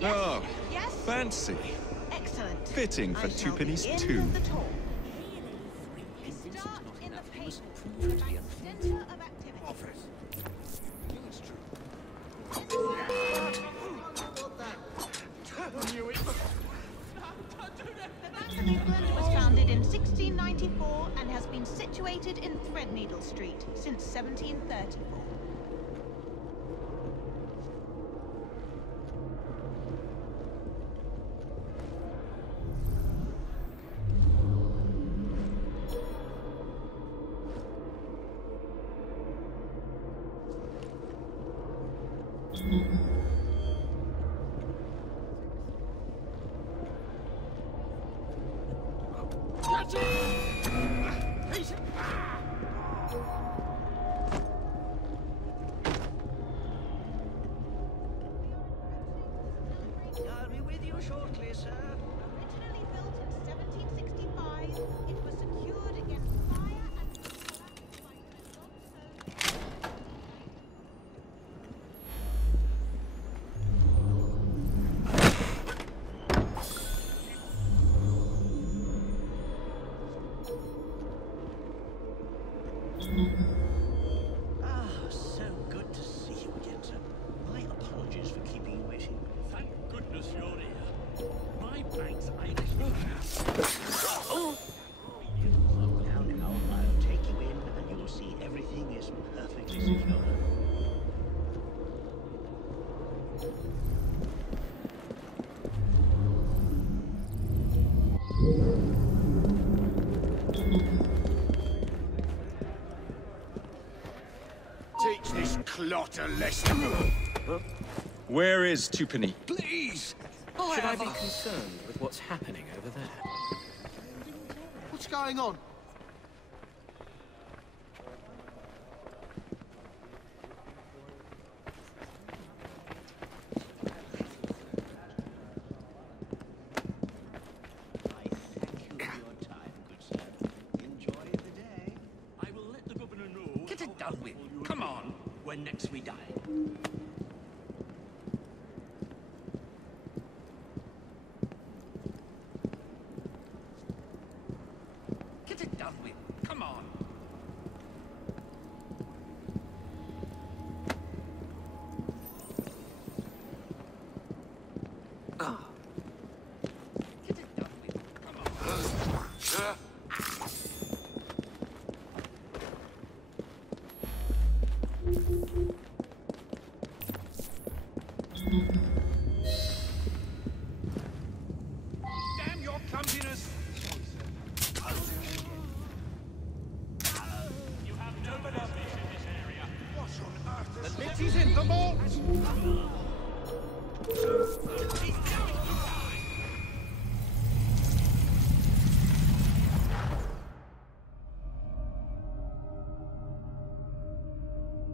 Yes? Yes? Fancy. Excellent. Fitting for 2 pennies too. Start in the pace. Center of activity. The Bank of England was founded in 1694 and has been situated in Threadneedle Street since 1734. I'll be with you shortly, sir. Originally built in 1765, it was secured against fire and so good to see you again, sir. My apologies for keeping you waiting. Thank goodness you're here. My bank's Irish. Now, I'll take you in and you'll see everything is perfectly secure. Teach this clot a lesson. Where is 2penny? Please! Should I be concerned with what's happening over there? What's going on? I will let the governor know. Get it done with. Come on, when next we die. Get it done with. Come on. Get it done with. Come on. Damn your clumsiness! You have no monopoly in this area. What on earth is... The litty's in the malt!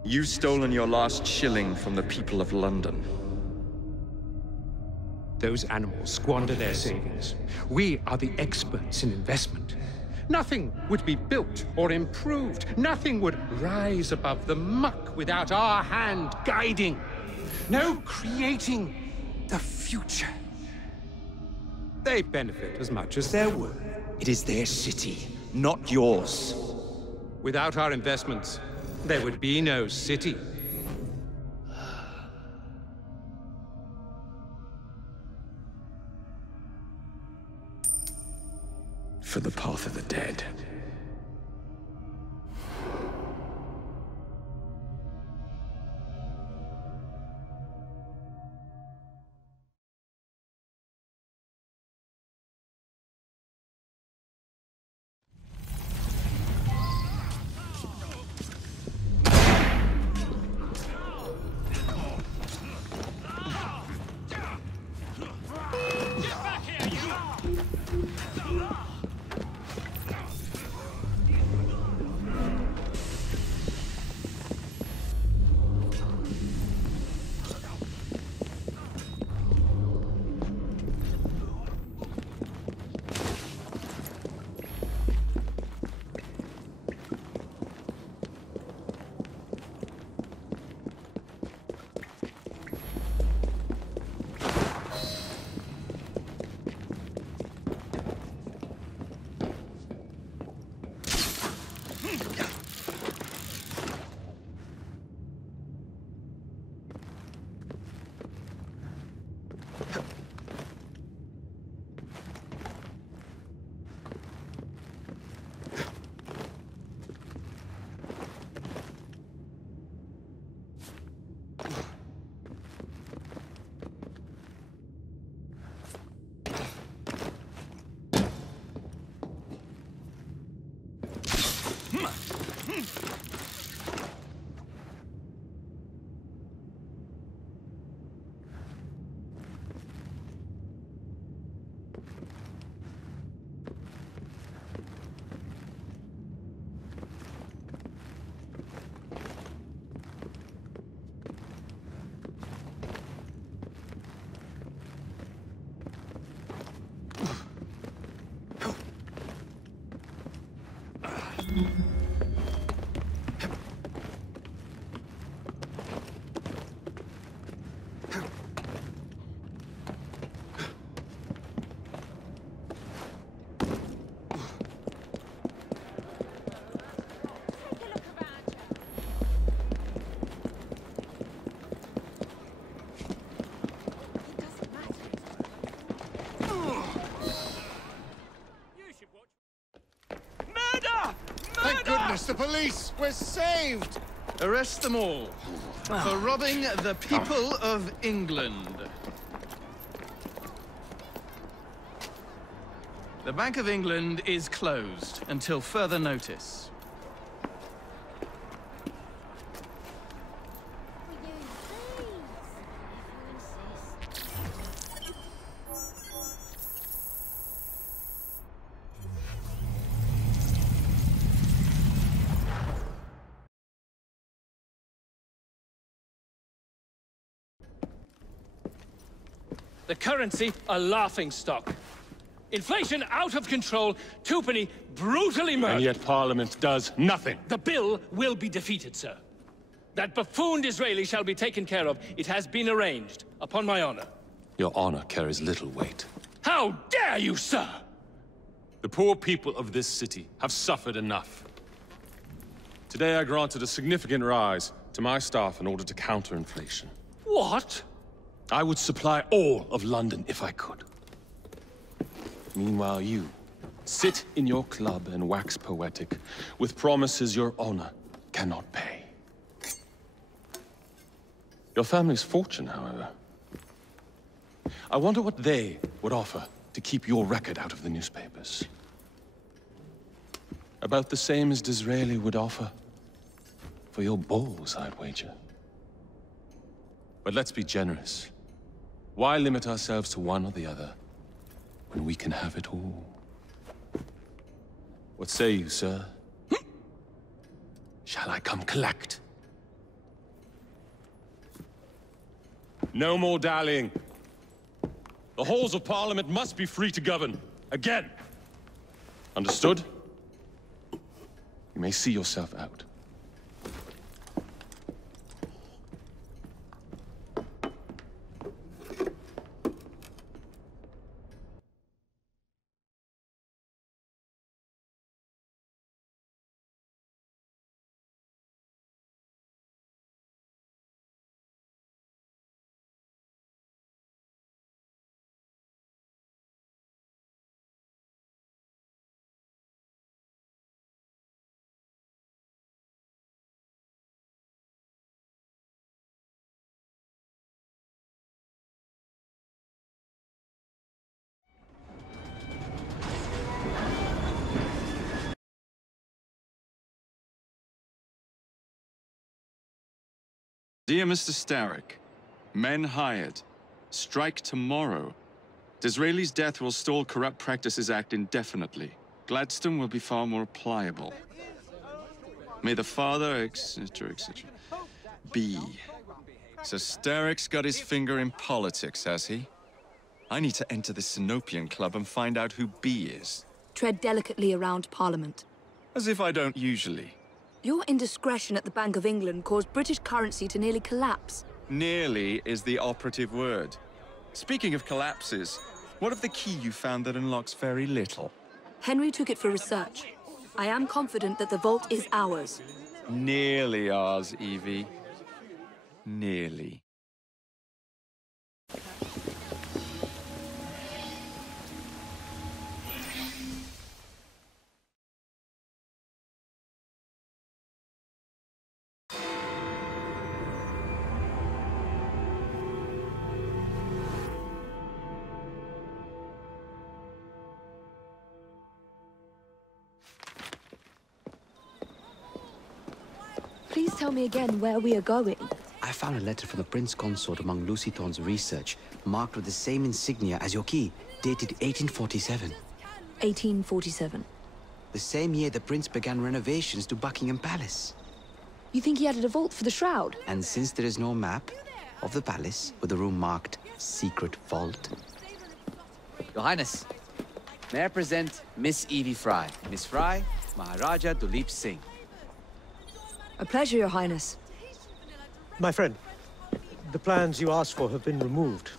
You've stolen your last shilling from the people of London. Those animals squander their savings. We are the experts in investment. Nothing would be built or improved. Nothing would rise above the muck without our hand guiding. No creating the future. They benefit as much as they're worth. It is their city, not yours. Without our investments, there would be no city. For the path of the dead. The police! We're saved! Arrest them all for robbing the people of England. The Bank of England is closed until further notice. The currency, a laughingstock. Inflation out of control, Tupany brutally murdered. And yet Parliament does nothing. The bill will be defeated, sir. That buffoon Disraeli shall be taken care of. It has been arranged, upon my honor. Your honor carries little weight. How dare you, sir! The poor people of this city have suffered enough. Today I granted a significant rise to my staff in order to counter inflation. What? I would supply all of London if I could. Meanwhile, you sit in your club and wax poetic with promises your honor cannot pay. Your family's fortune, however. I wonder what they would offer to keep your record out of the newspapers. About the same as Disraeli would offer for your balls, I'd wager. But let's be generous. Why limit ourselves to one or the other when we can have it all? What say you, sir? Shall I come collect? No more dallying. The halls of Parliament must be free to govern. Again. Understood? You may see yourself out. Dear Mr. Starrick, men hired. Strike tomorrow. Disraeli's death will stall Corrupt Practices Act indefinitely. Gladstone will be far more pliable. May the father, etc., etc. be. So Starrick's got his finger in politics, has he? I need to enter the Sinopian Club and find out who B is. Tread delicately around Parliament. As if I don't usually. Your indiscretion at the Bank of England caused British currency to nearly collapse. Nearly is the operative word. Speaking of collapses, what of the key you found that unlocks very little? Henry took it for research. I am confident that the vault is ours. Nearly ours, Evie. Nearly. Please tell me again where we are going. I found a letter from the Prince Consort among Lucy Thorne's research, marked with the same insignia as your key, dated 1847. 1847. The same year the Prince began renovations to Buckingham Palace. You think he added a vault for the shroud? And since there is no map of the palace with a room marked Secret Vault... Your Highness, may I present Miss Evie Frye. Miss Frye, Maharaja Duleep Singh. A pleasure, Your Highness. My friend, the plans you asked for have been removed.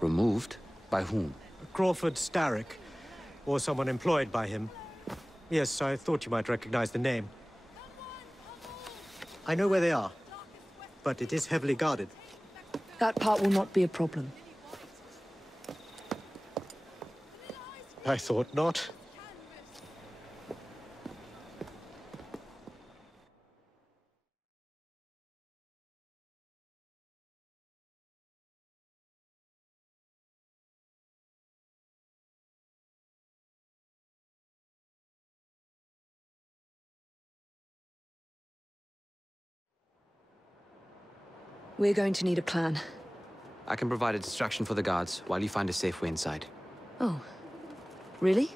Removed? By whom? Crawford Starrick, or someone employed by him. Yes, I thought you might recognize the name. I know where they are, but it is heavily guarded. That part will not be a problem. I thought not. We're going to need a plan. I can provide a distraction for the guards while you find a safe way inside. Oh. Really?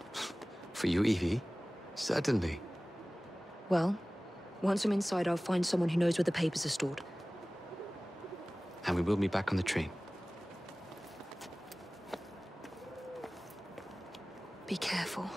For you, Evie? Certainly. Well, once I'm inside, I'll find someone who knows where the papers are stored. And we will be back on the train. Be careful.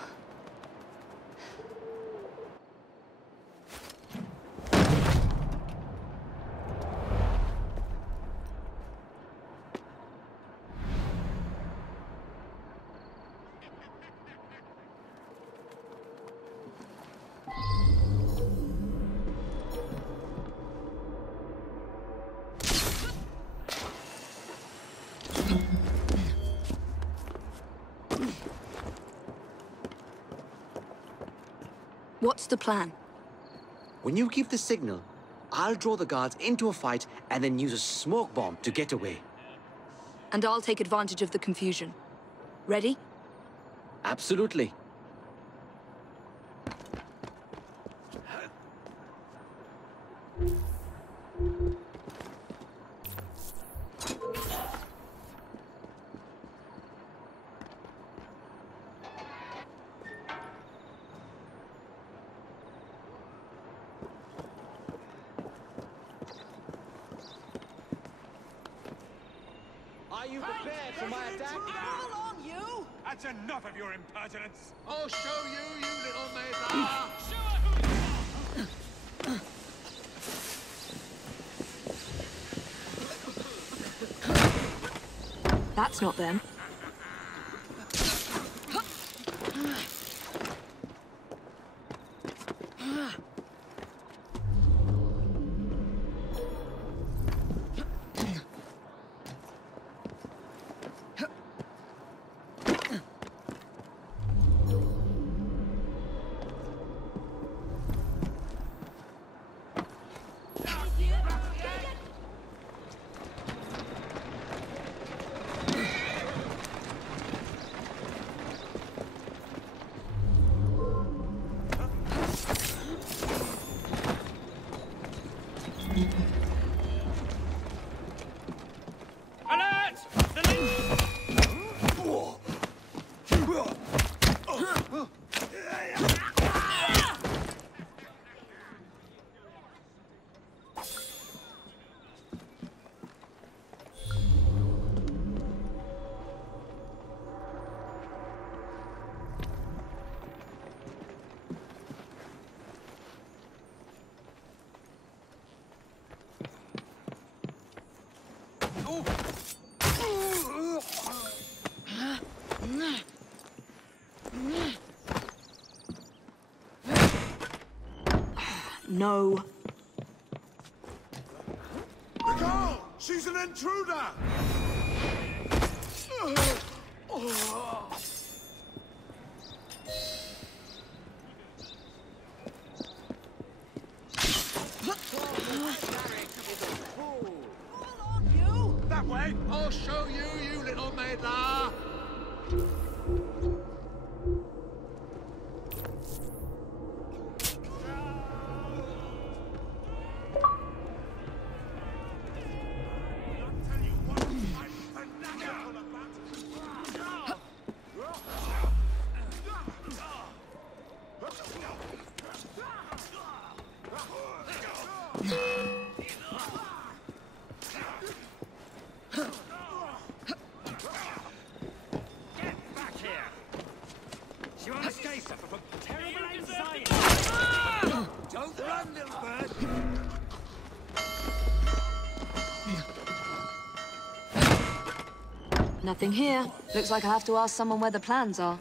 What's the plan? When you give the signal, I'll draw the guards into a fight and then use a smoke bomb to get away. And I'll take advantage of the confusion. Ready? Absolutely. Are you prepared for my attack? Move along, you! That's enough of your impertinence. I'll show you, you little maid. That's not them. No. The girl! She's an intruder! That way! I'll show you, you little maidler! Nothing here. Looks like I have to ask someone where the plans are.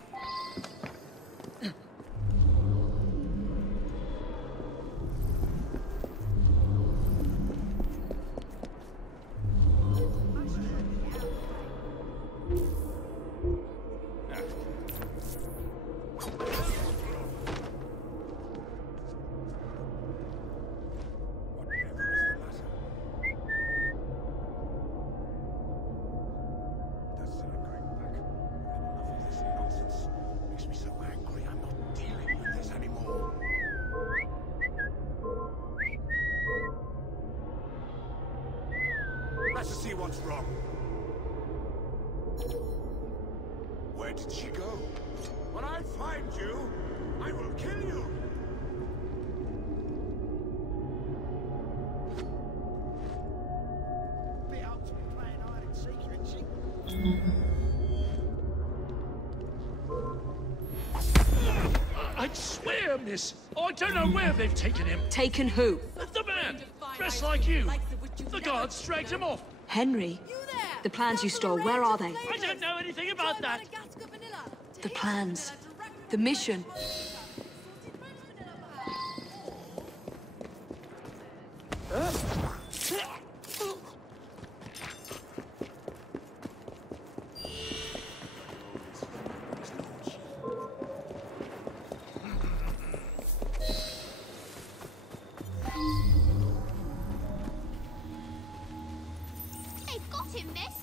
Let's see what's wrong. Where did she go? When I find you, I will kill you. Be out to be playing hide and seek, isn't she? here, miss. I don't know where they've taken him. Taken who? The man, dressed like you. The guards dragged him off. Henry? The plans you stole, where are they? I don't know anything about that. The plans. The mission. They've got him, miss.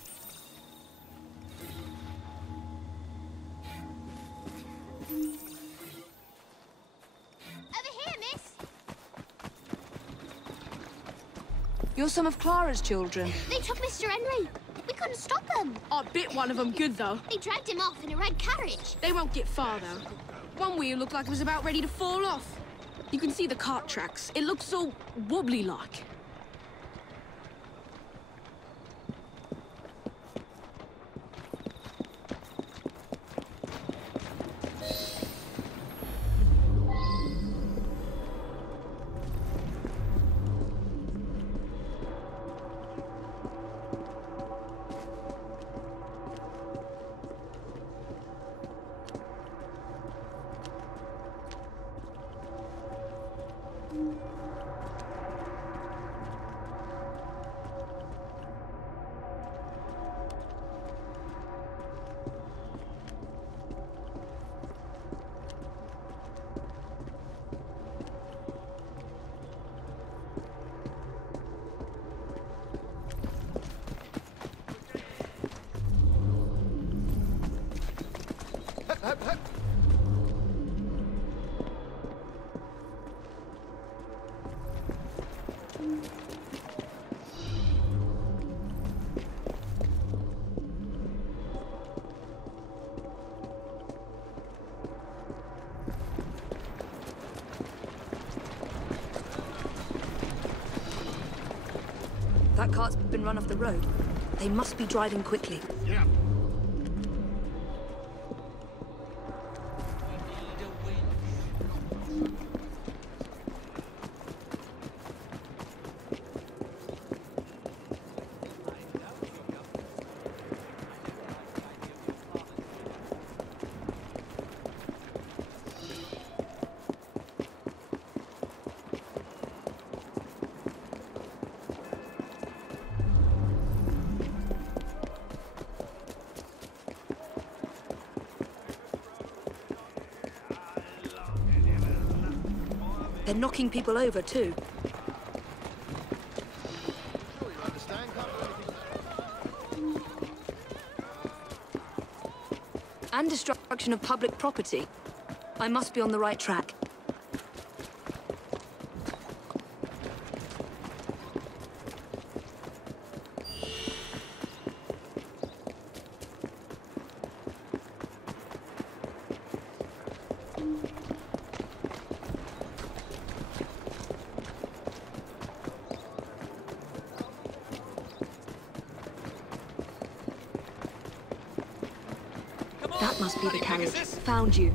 Over here, miss. You're some of Clara's children. They took Mr. Henry. We couldn't stop them. I bit one of them good, though. They dragged him off in a red carriage. They won't get far, though. One wheel looked like it was about ready to fall off. You can see the cart tracks. It looks so wobbly-like. That cart's been run off the road. They must be driving quickly. Yeah. They're knocking people over, too. And destruction of public property. I must be on the right track. That must be the carriage. Found you.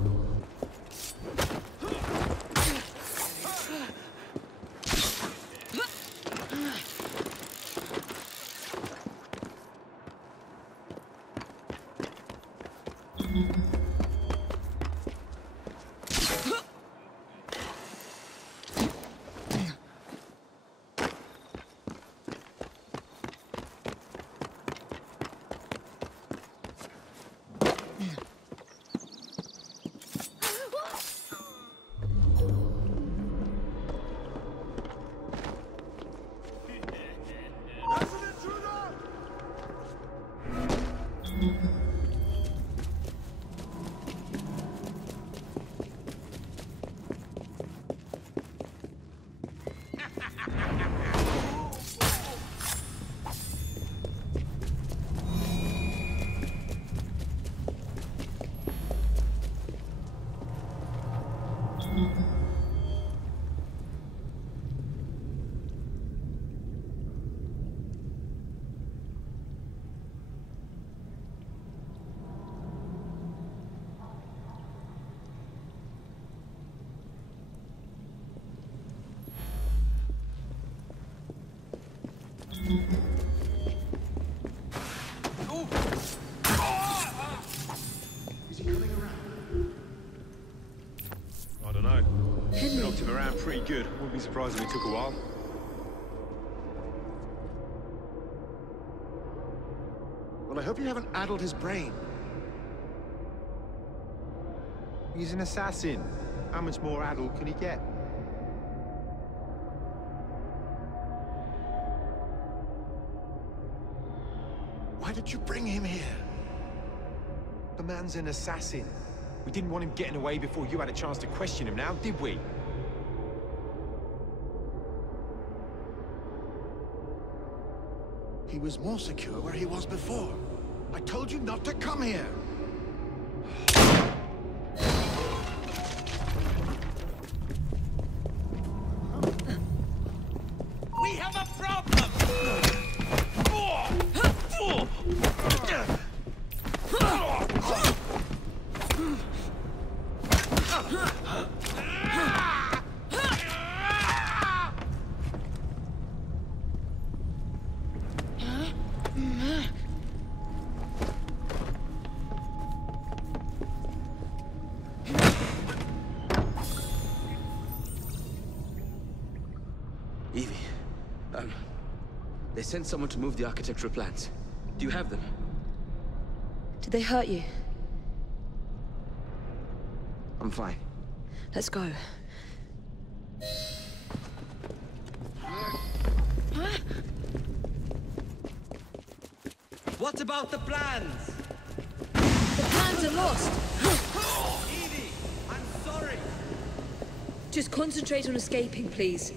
Good. Wouldn't be surprised if it took a while. Well, I hope you haven't addled his brain. He's an assassin. How much more addled can he get? Why did you bring him here? The man's an assassin. We didn't want him getting away before you had a chance to question him now, did we? He was more secure where he was before. I told you not to come here. We have a problem! Evie, they sent someone to move the architectural plans. Do you have them? Did they hurt you? I'm fine. Let's go. What about the plans? The plans are lost! Evie, I'm sorry. Just concentrate on escaping, please.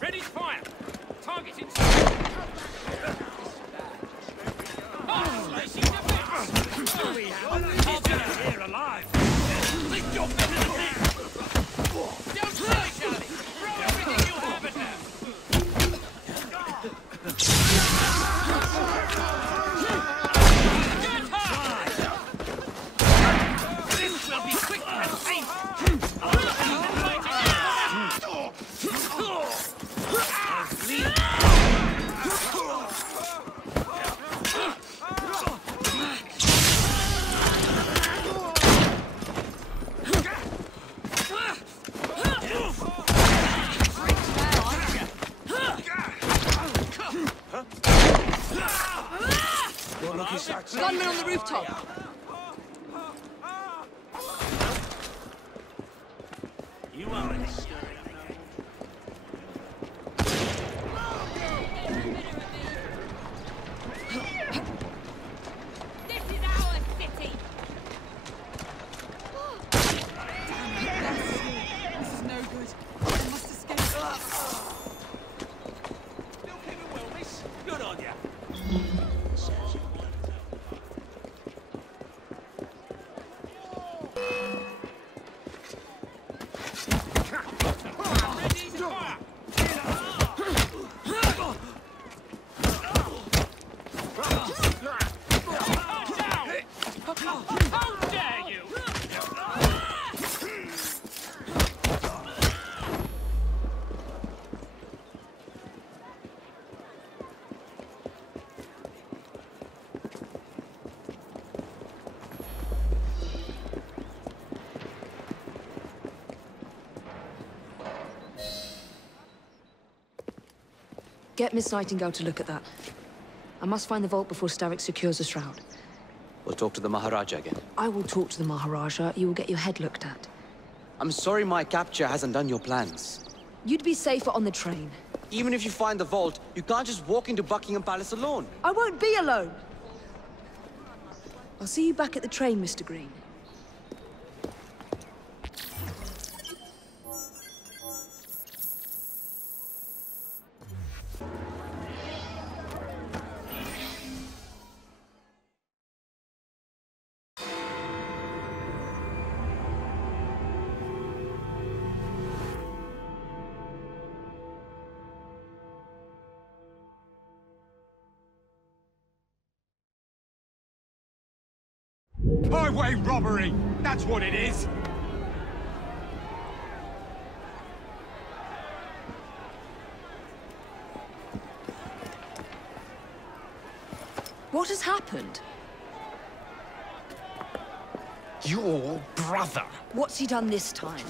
Ready to fire! Target inside! We have here alive! Lift your men in the neck! Don't silly, Charlie! Throw everything you have at them! Good hard! This will be quick and painful! Gunmen on the rooftop! You are it. This is our city! This is no good. I must escape. Still keeping well, miss. Good on ya. Ready to fire! How dare you! Get Miss Nightingale to look at that. I must find the vault before Starrick secures the shroud. We'll talk to the Maharaja again. I will talk to the Maharaja. You will get your head looked at. I'm sorry my capture hasn't done your plans. You'd be safer on the train. Even if you find the vault, you can't just walk into Buckingham Palace alone. I won't be alone! I'll see you back at the train, Mr. Green. Highway robbery! That's what it is! What has happened? Your brother. What's he done this time?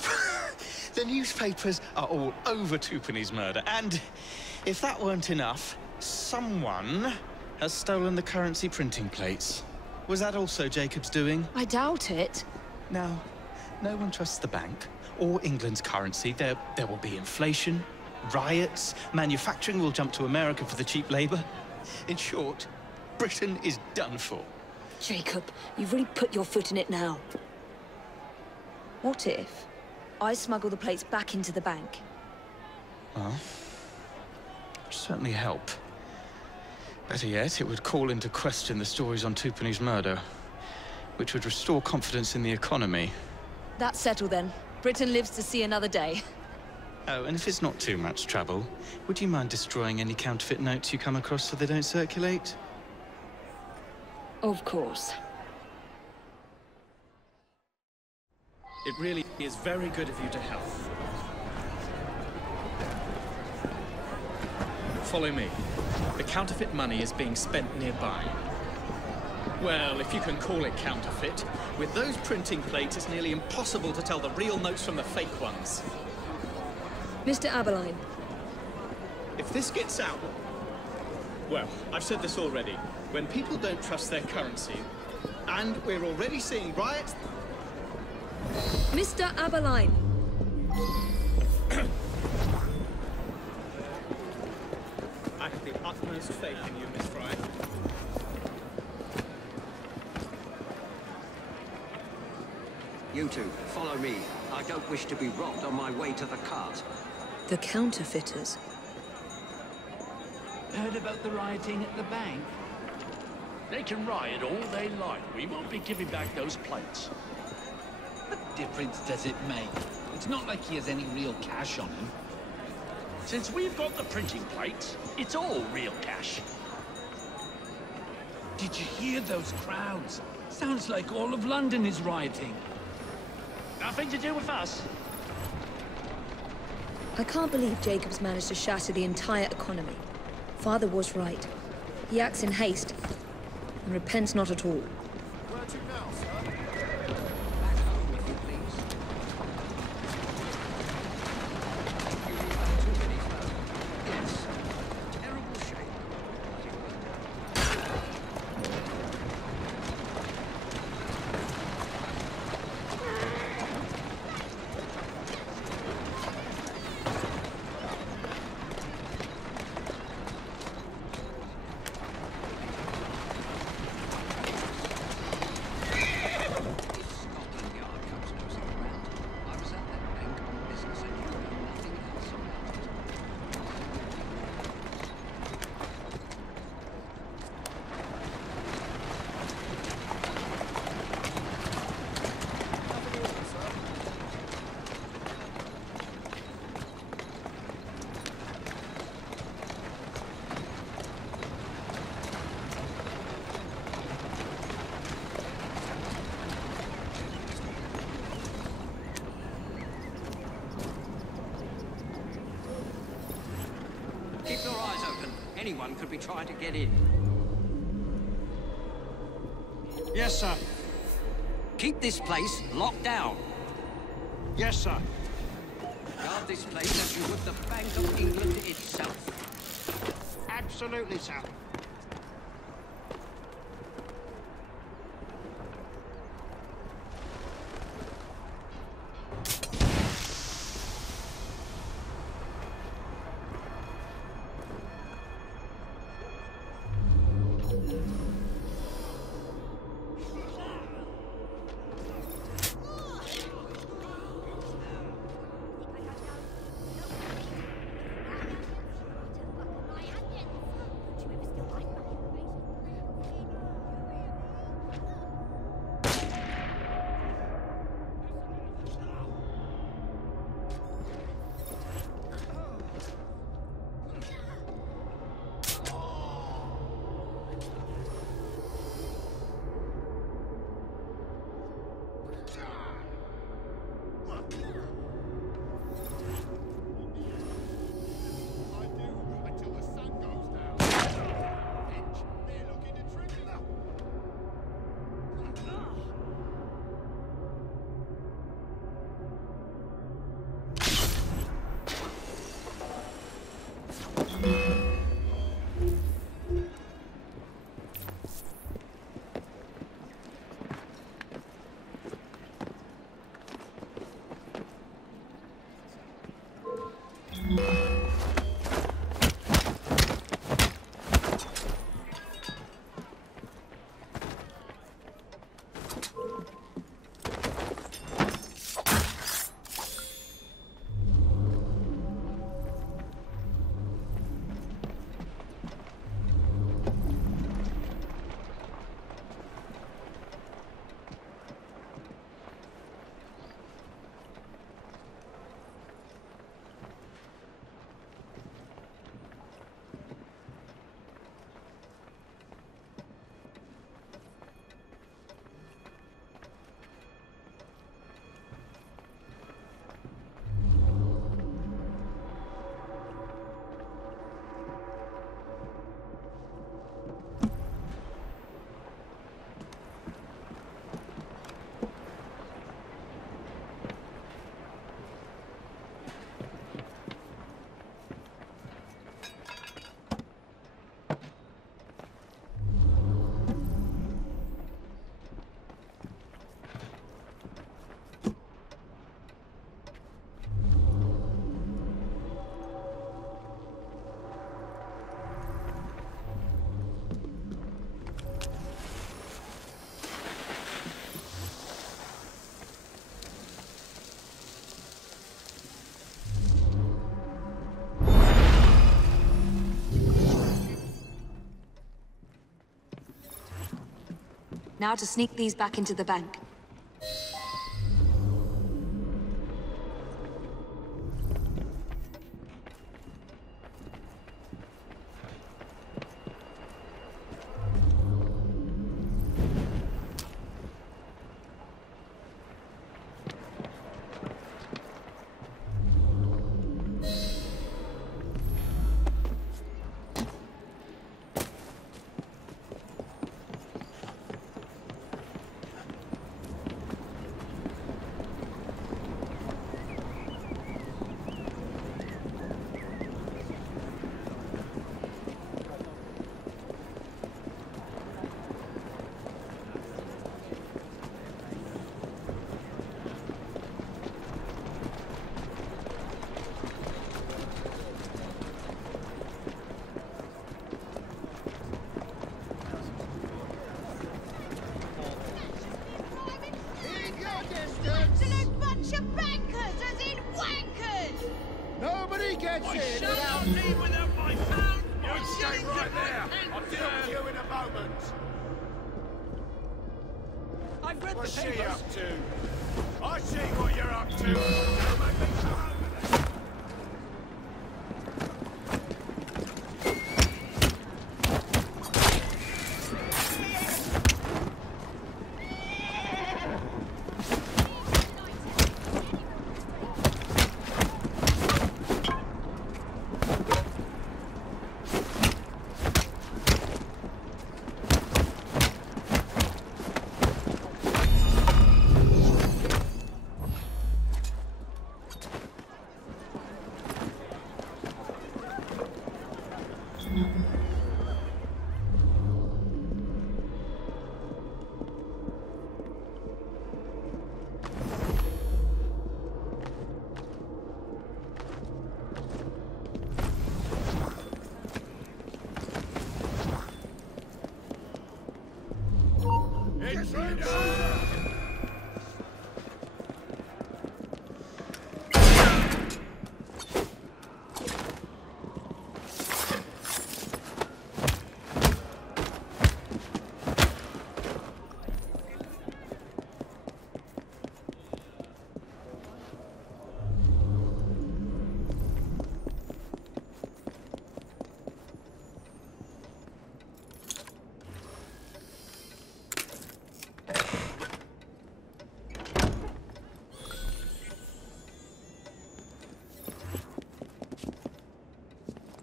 The newspapers are all over Twopenny's murder, and if that weren't enough, someone has stolen the currency printing plates. Was that also Jacob's doing? I doubt it. Now, no one trusts the bank or England's currency. There will be inflation, riots, manufacturing will jump to America for the cheap labor. In short, Britain is done for. Jacob, you've really put your foot in it now. What if I smuggle the plates back into the bank? Well, it'd certainly help. Better yet, it would call into question the stories on Twopenny's murder, which would restore confidence in the economy. That's settled then. Britain lives to see another day. Oh, and if it's not too much trouble, would you mind destroying any counterfeit notes you come across so they don't circulate? Of course. It really is very good of you to help. Follow me. The counterfeit money is being spent nearby. Well, if you can call it counterfeit, with those printing plates, it's nearly impossible to tell the real notes from the fake ones. Mr. Aberline. If this gets out... Well, I've said this already. When people don't trust their currency, and we're already seeing riots... Mr. Aberline. I have the utmost faith in you, Miss Frye. You two, follow me. I don't wish to be robbed on my way to the cart. The counterfeiters. Heard about the rioting at the bank? They can riot all they like. We won't be giving back those plates. What difference does it make? It's not like he has any real cash on him. Since we've got the printing plates, it's all real cash. Did you hear those crowds? Sounds like all of London is rioting. Nothing to do with us. I can't believe Jacob's managed to shatter the entire economy. Father was right. He acts in haste and repents not at all. Where to now, sir? Back home, if you please. You have Twopenny's murder? Yes. Terrible shame. But it was done. Keep your eyes open. Anyone could be trying to get in. Yes, sir. Keep this place locked down. Yes, sir. Guard this place as you would the Bank of England itself. Absolutely, sir. Now to sneak these back into the bank. Nobody gets I in shall without... not leave without my pound. You stay right there. I'll deal with you in a moment. I've read What's the she papers. up to? I see what you're up to. Don't make me come over there.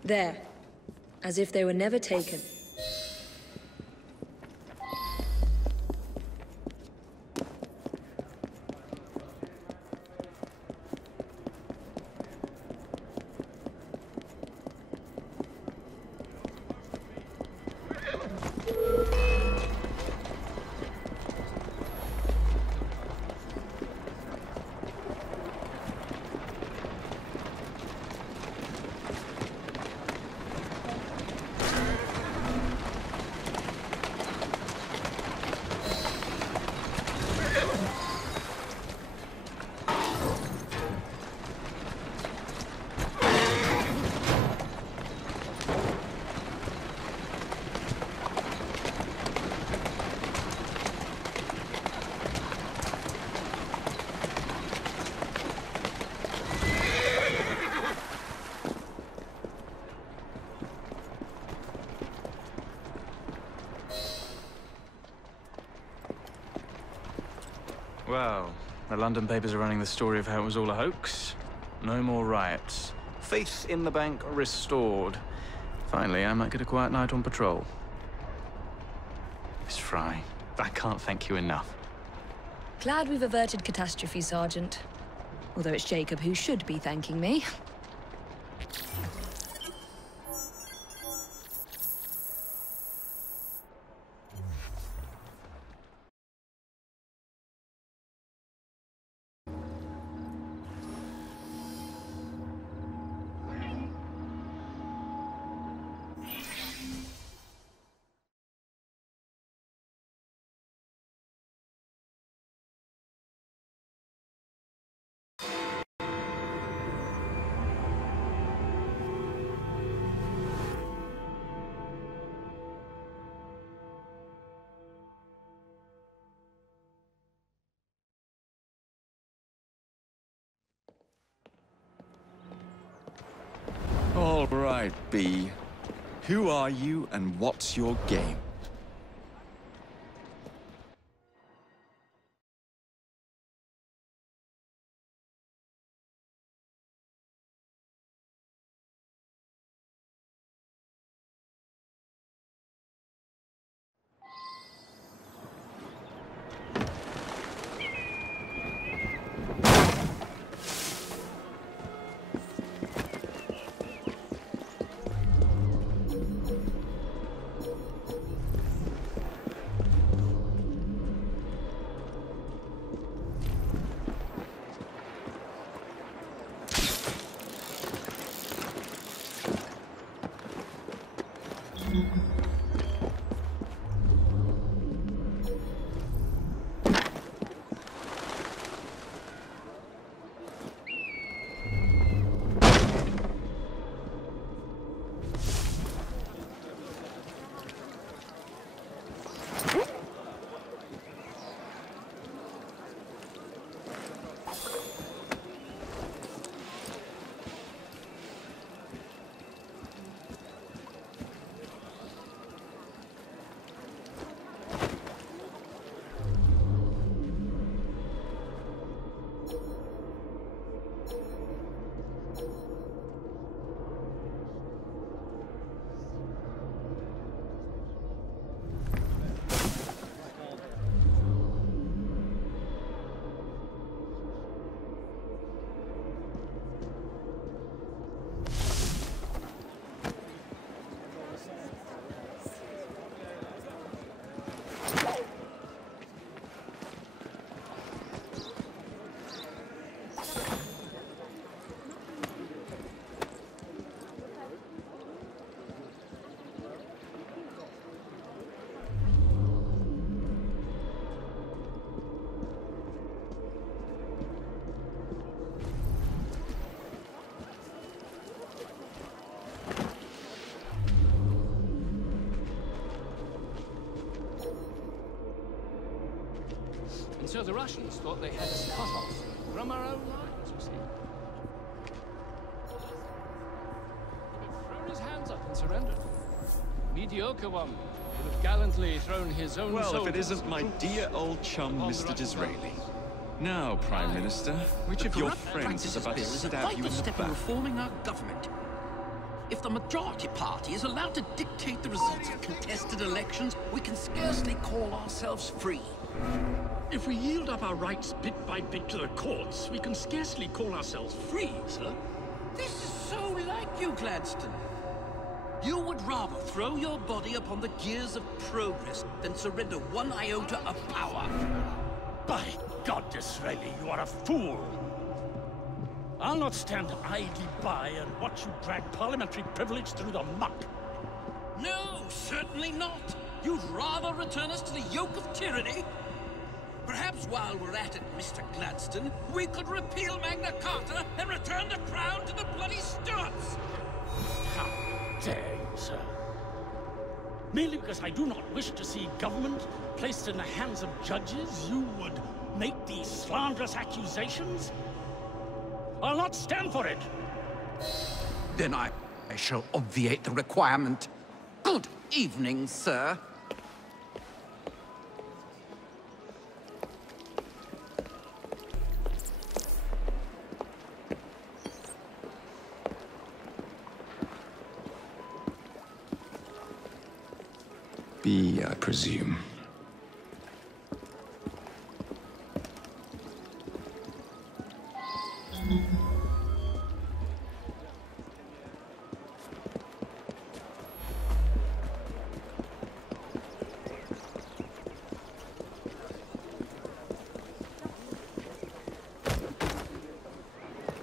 There. As if they were never taken. Well, the London papers are running the story of how it was all a hoax. No more riots. Faith in the bank restored. Finally, I might get a quiet night on patrol. Miss Frye, I can't thank you enough. Glad we've averted catastrophe, Sergeant. Although it's Jacob who should be thanking me. All right, B. Who are you and what's your game? And so the Russians thought they had us cut off from our own lines, you see. He would have thrown his hands up and surrendered. Mediocre one would have gallantly thrown his own soldiers. Well, if it isn't my dear old chum, Mr. Disraeli. Now, Prime Minister, which of your friends is about to stab you in the back? Reforming our government. If the majority party is allowed to dictate the results of contested elections, we can scarcely call ourselves free. If we yield up our rights bit by bit to the courts, we can scarcely call ourselves free, sir. This is so like you, Gladstone. You would rather throw your body upon the gears of progress than surrender one iota of power. By God, Disraeli, you are a fool! I'll not stand idly by and watch you drag parliamentary privilege through the muck. No, certainly not. You'd rather return us to the yoke of tyranny? Perhaps while we're at it, Mr. Gladstone, we could repeal Magna Carta and return the crown to the bloody Stuarts! How dare you, sir? Merely because I do not wish to see government placed in the hands of judges, you would make these slanderous accusations? I'll not stand for it! Then I shall obviate the requirement. Good evening, sir. be, I presume.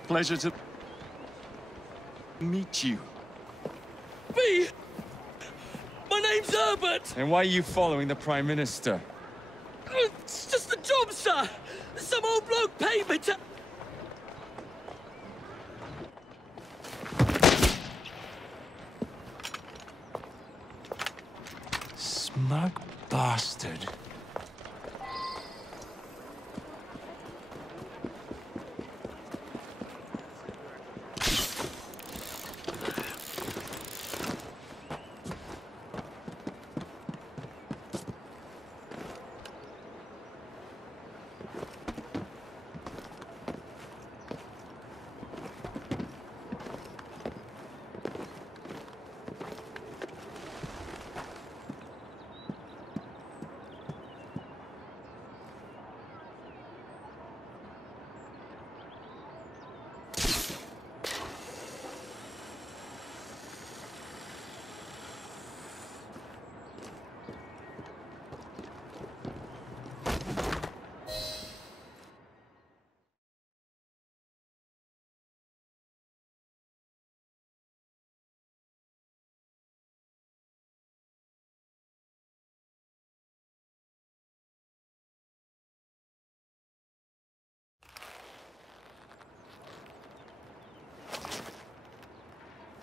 Pleasure to meet you. Me? My name's Herbert! And why are you following the Prime Minister? It's just a job, sir! Some old bloke paid me to... Smug bastard.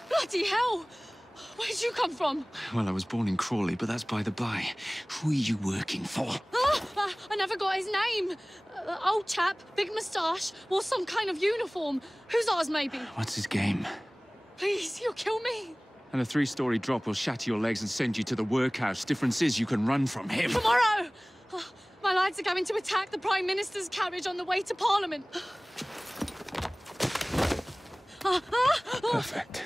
Bloody hell! Where'd you come from? Well, I was born in Crawley, but that's by the by. Who are you working for? I never got his name. Old chap, big moustache, wore some kind of uniform. Who's ours, maybe? What's his game? Please, you'll kill me. And a 3-story drop will shatter your legs and send you to the workhouse. Difference is you can run from him. Tomorrow! My lads are going to attack the Prime Minister's carriage on the way to Parliament. Perfect.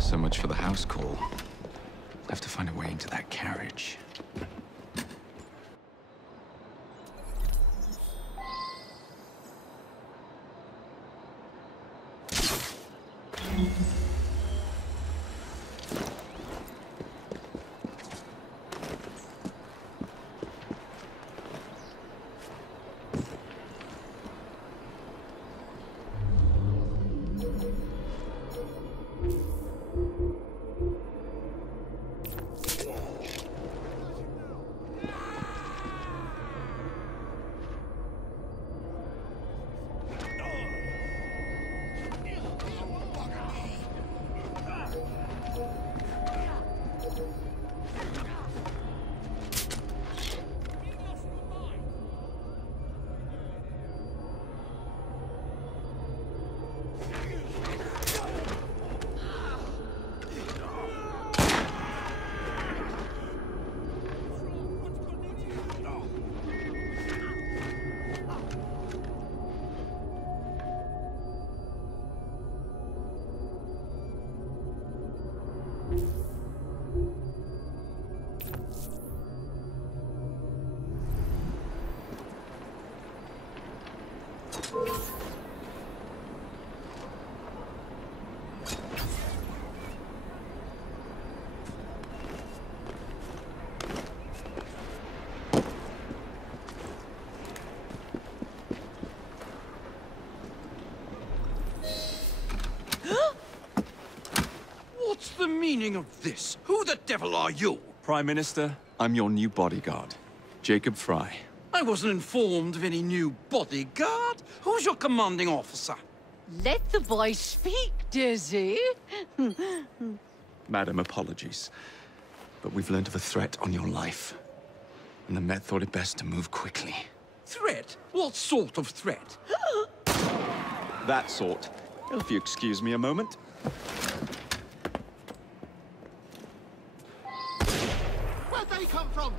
So much for the house call. Have to find a way into that carriage. What's the meaning of this? Who the devil are you? Prime Minister, I'm your new bodyguard, Jacob Frye. I wasn't informed of any new bodyguard. Who's your commanding officer? Let the boy speak, Dizzy. Madam, apologies. But we've learned of a threat on your life. And the Met thought it best to move quickly. Threat? What sort of threat? That sort. If you excuse me a moment. Where'd they come from?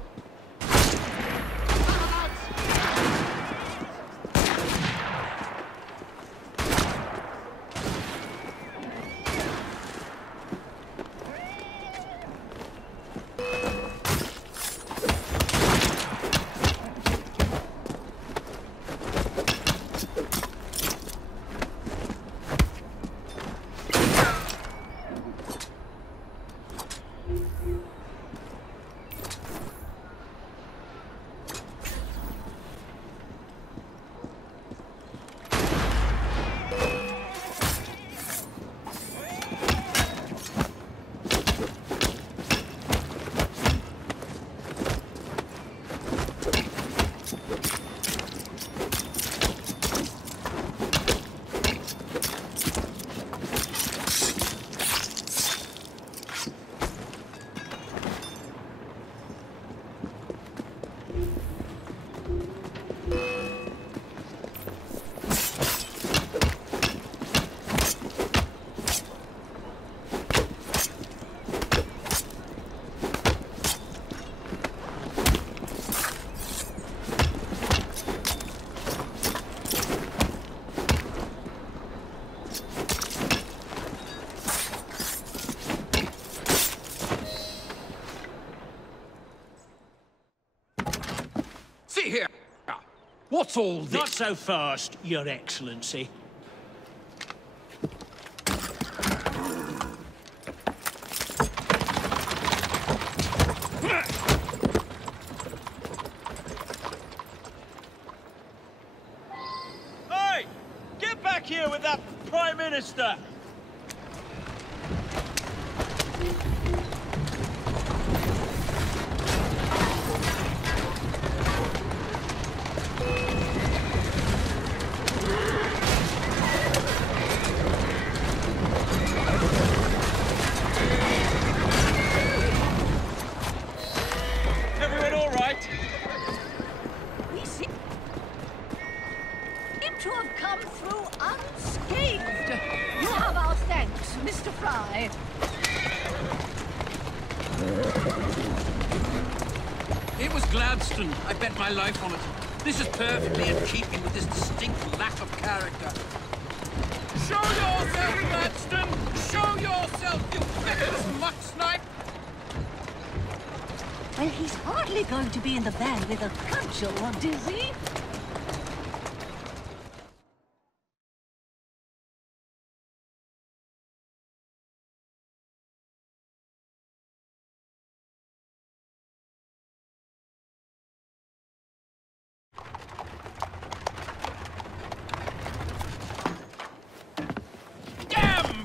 Here. What's all this? Not so fast, Your Excellency. Hey! Get back here with that Prime Minister! To have come through unscathed. You have our thanks, Mr. Frye. It was Gladstone. I bet my life on it. This is perfectly in keeping with his distinct lack of character. Show yourself, Gladstone! Show yourself, you feckless muck snipe! Well, he's hardly going to be in the van with a cudgel, Dizzy.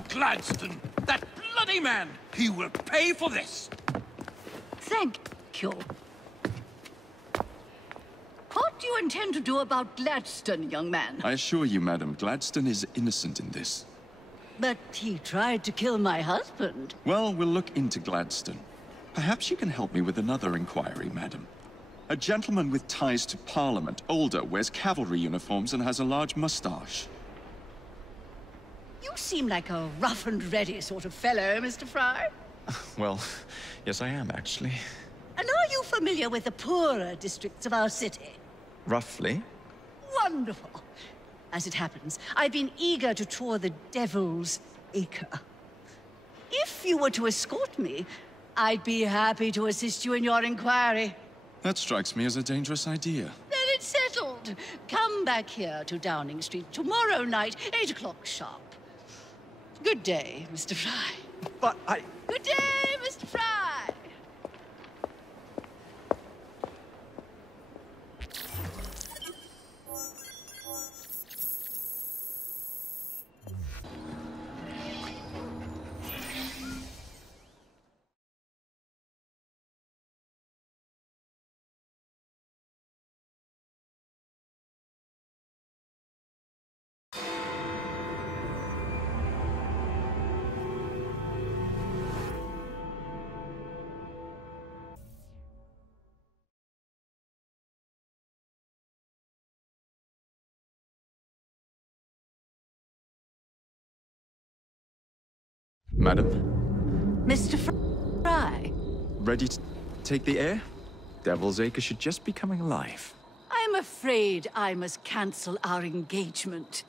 Gladstone! That bloody man! He will pay for this! Thank you. What do you intend to do about Gladstone, young man? I assure you, madam, Gladstone is innocent in this. But he tried to kill my husband. Well, we'll look into Gladstone. Perhaps you can help me with another inquiry, madam. A gentleman with ties to Parliament, older, wears cavalry uniforms and has a large mustache. You seem like a rough and ready sort of fellow, Mr. Frye. Well, yes I am, actually. And are you familiar with the poorer districts of our city? Roughly. Wonderful. As it happens, I've been eager to tour the Devil's Acre. If you were to escort me, I'd be happy to assist you in your inquiry. That strikes me as a dangerous idea. Then it's settled. Come back here to Downing Street tomorrow night, 8 o'clock sharp. Good day, Mr. Frye. But I... Good day, Mr. Frye. Madam? Mr. Frye? Ready to take the air? Devil's Acre should just be coming alive. I'm afraid I must cancel our engagement.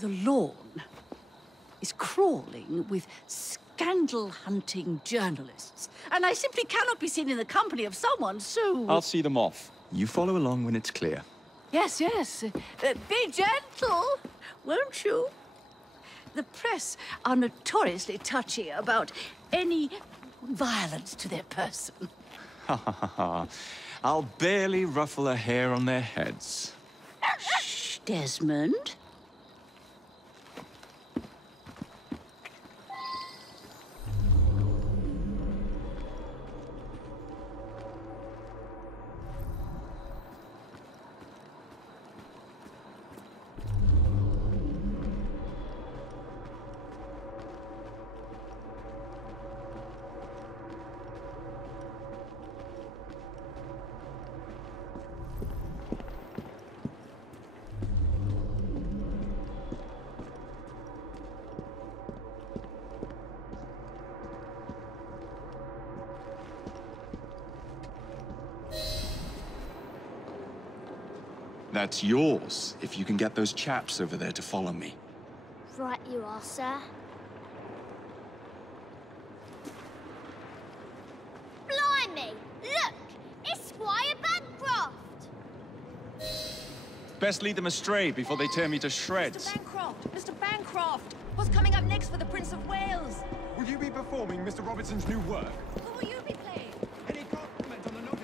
The lawn is crawling with scandal-hunting journalist, and I simply cannot be seen in the company of someone so... I'll see them off. You follow along when it's clear. Yes, yes. Be gentle, won't you? The press are notoriously touchy about any violence to their person. Ha ha ha ha. I'll barely ruffle a hair on their heads. Shh, Desmond. That's yours, if you can get those chaps over there to follow me. Right you are, sir. Blimey! Look! It's Squire Bancroft! Best lead them astray before they tear me to shreds. Mr. Bancroft! Mr. Bancroft! What's coming up next for the Prince of Wales? Will you be performing Mr. Robertson's new work? Who will you be playing? Any comment on the notice?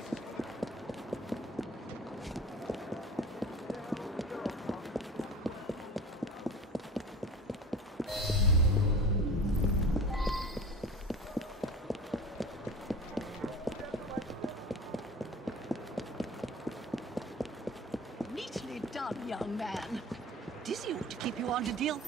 Neatly done, young man. Dizzy ought to keep you on to deal.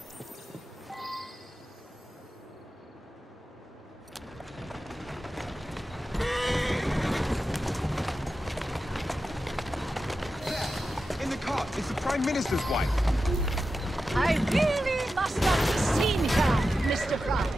In the cart, it's the Prime Minister's wife. I really must not be seen here, Mr. Frye.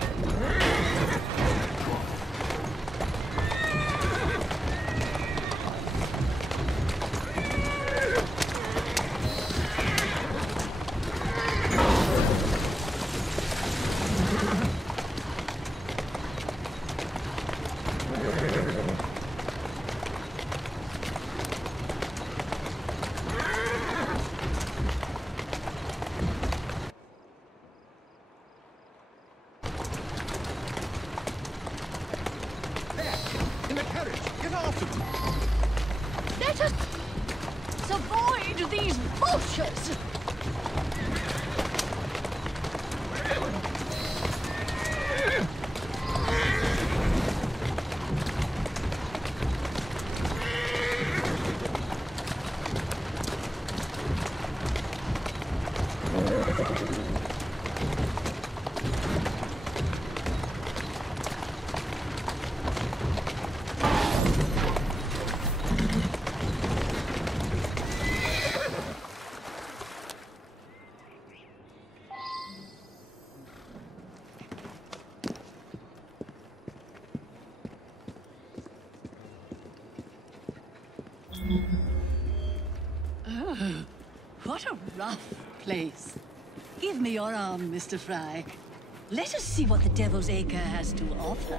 In the carriage, get after them. Let us avoid these vultures. Oh, what a rough place. Give me your arm, Mr. Frye. Let us see what the Devil's Acre has to offer.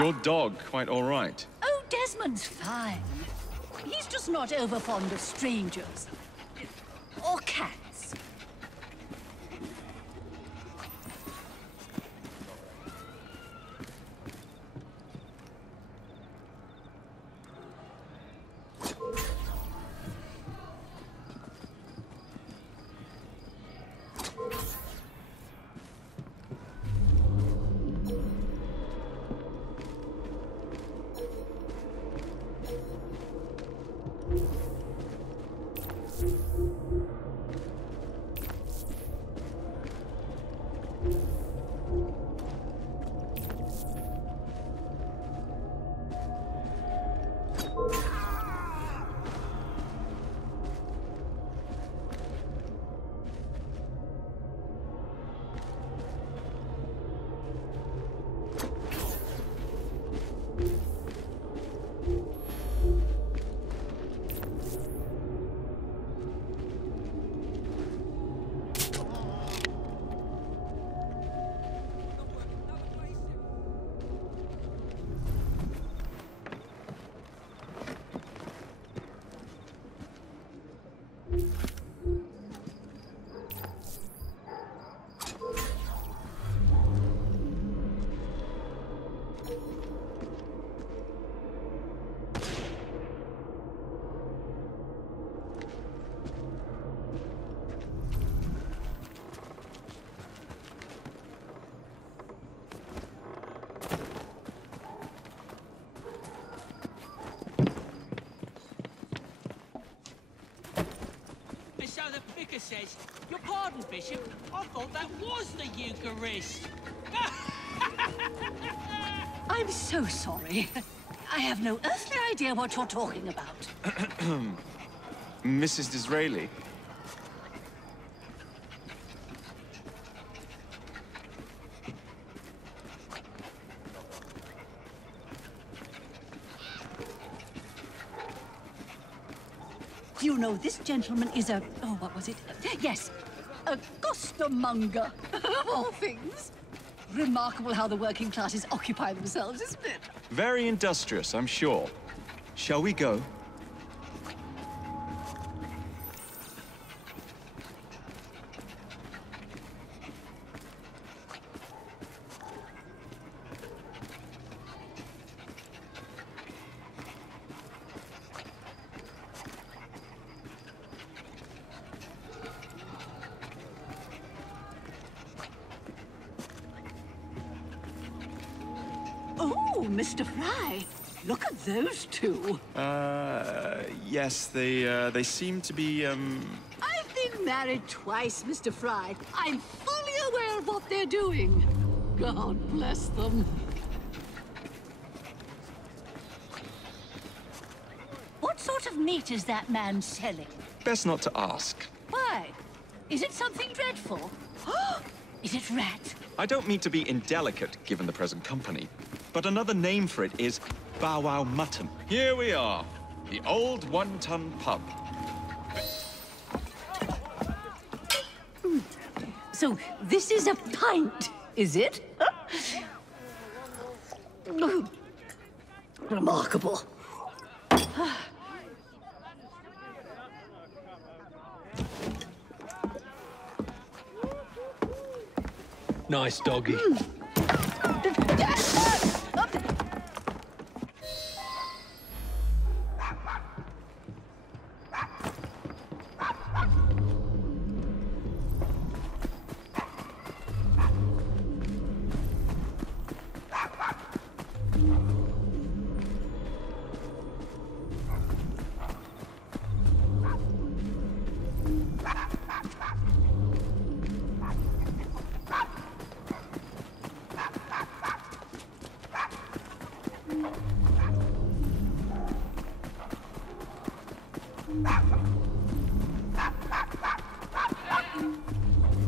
your dog quite all right? Oh, Desmond's fine. He's just not over fond of strangers. Or cats. Says, your pardon, Bishop, I thought that was the Eucharist. I'm so sorry. I have no earthly idea what you're talking about. Mrs. Disraeli? Do you know this gentleman is a... oh, what was it? Yes, a costermonger, of all things. Remarkable how the working classes occupy themselves, isn't it? Very industrious, I'm sure. Shall we go? Oh, Mr. Frye, look at those two. Yes, they seem to be, I've been married twice, Mr. Frye. I'm fully aware of what they're doing. God bless them. What sort of meat is that man selling? Best not to ask. Why? Is it something dreadful? Is it rat? I don't mean to be indelicate, given the present company, but another name for it is Bow Wow Mutton. Here we are, the old one-ton pub. So this is a pint, is it? Remarkable. Nice doggy.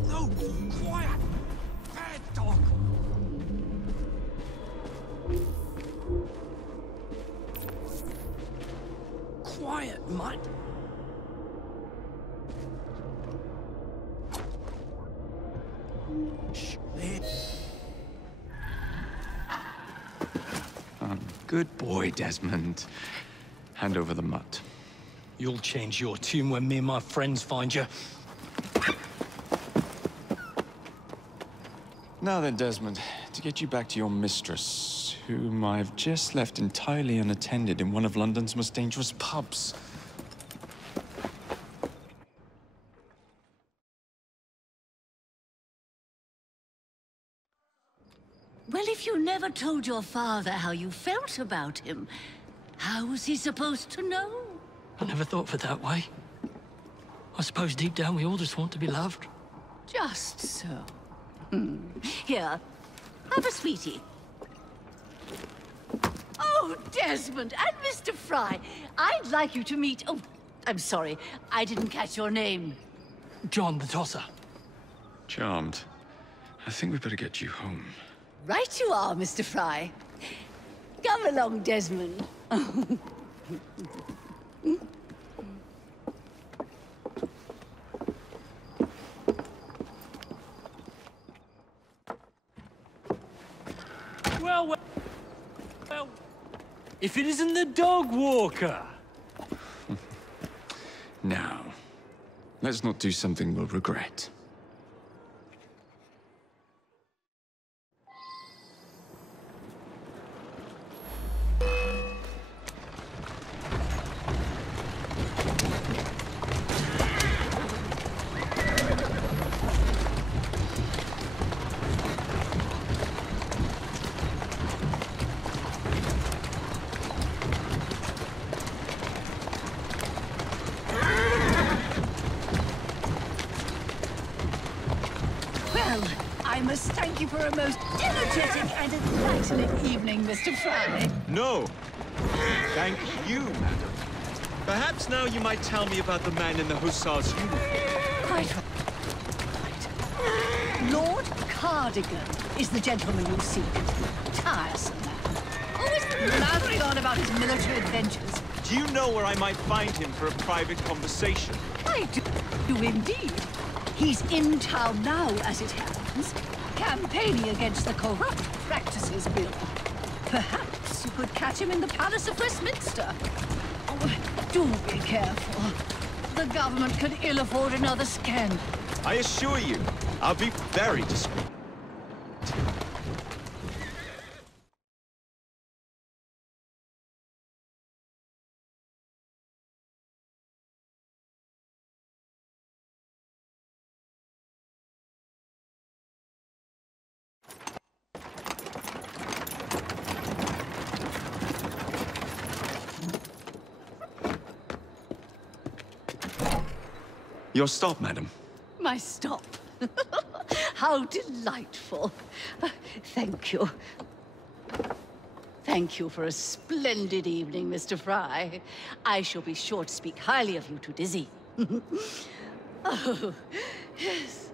No, quiet! Bad dog! Quiet, mutt! Shh, there. Good boy, Desmond. Hand over the mutt. You'll change your tune when me and my friends find you. Now then, Desmond, to get you back to your mistress, whom I've just left entirely unattended in one of London's most dangerous pubs. Well, if you never told your father how you felt about him, how was he supposed to know? I never thought of it that way. I suppose deep down we all just want to be loved. Just so. Here, have a sweetie. Oh, Desmond and Mr. Frye, I'd like you to meet... Oh, I'm sorry, I didn't catch your name. John the Tosser. Charmed. I think we better get you home. Right you are, Mr. Frye. Come along, Desmond. Well, if it isn't the dog walker. Now, let's not do something we'll regret. I must thank you for a most energetic and enlightening evening, Mr. Frye. No! Thank you, madam. Perhaps now you might tell me about the man in the hussar's uniform. Quite right. Lord Cardigan is the gentleman you seek. Tiresome man. Always blathering on about his military adventures. Do you know where I might find him for a private conversation? I do indeed. He's in town now, as it happens, campaigning against the Corrupt Practices Bill. Perhaps you could catch him in the Palace of Westminster. Oh, do be careful. The government could ill afford another scandal. I assure you, I'll be very discreet. Your stop, madam. My stop. How delightful. Thank you. Thank you for a splendid evening, Mr. Frye. I shall be sure to speak highly of you to Dizzy. Oh, yes.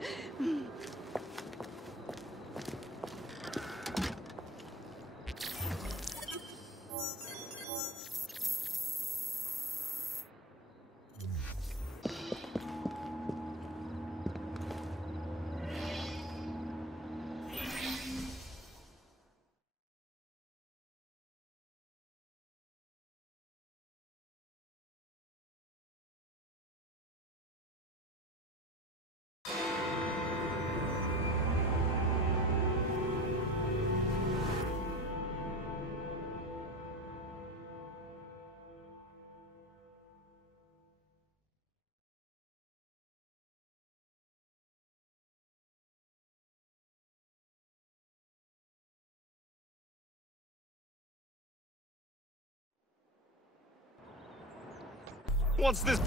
What's this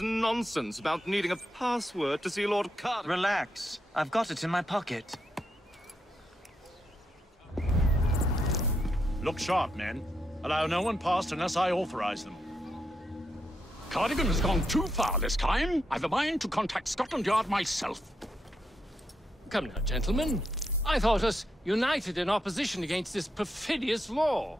nonsense about needing a password to see Lord Carter? Relax. I've got it in my pocket. Look sharp, men. Allow no one past unless I authorize them. Cardigan has gone too far this time. I've a mind to contact Scotland Yard myself. Come now, gentlemen. I thought us united in opposition against this perfidious law.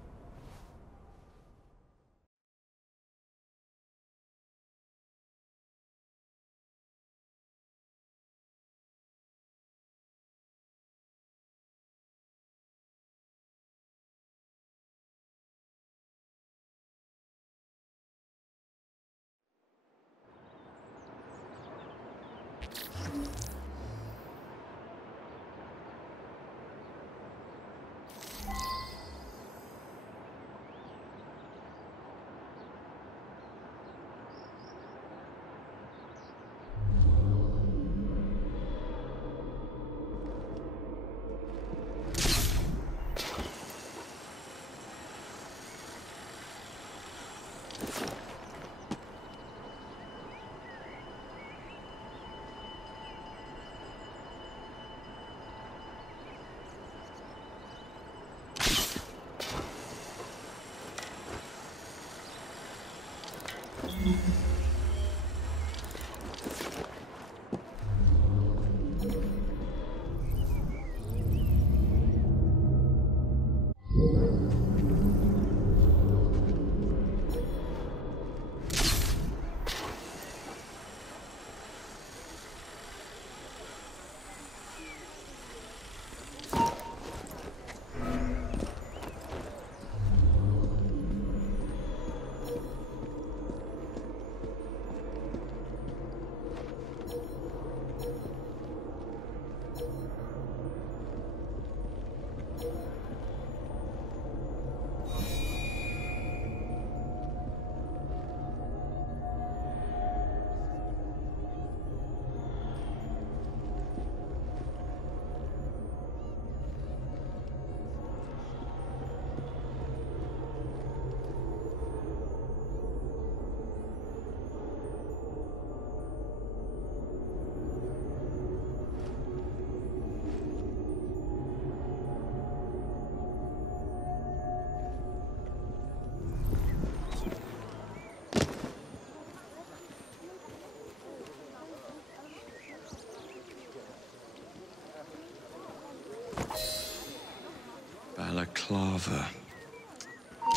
Balaclava.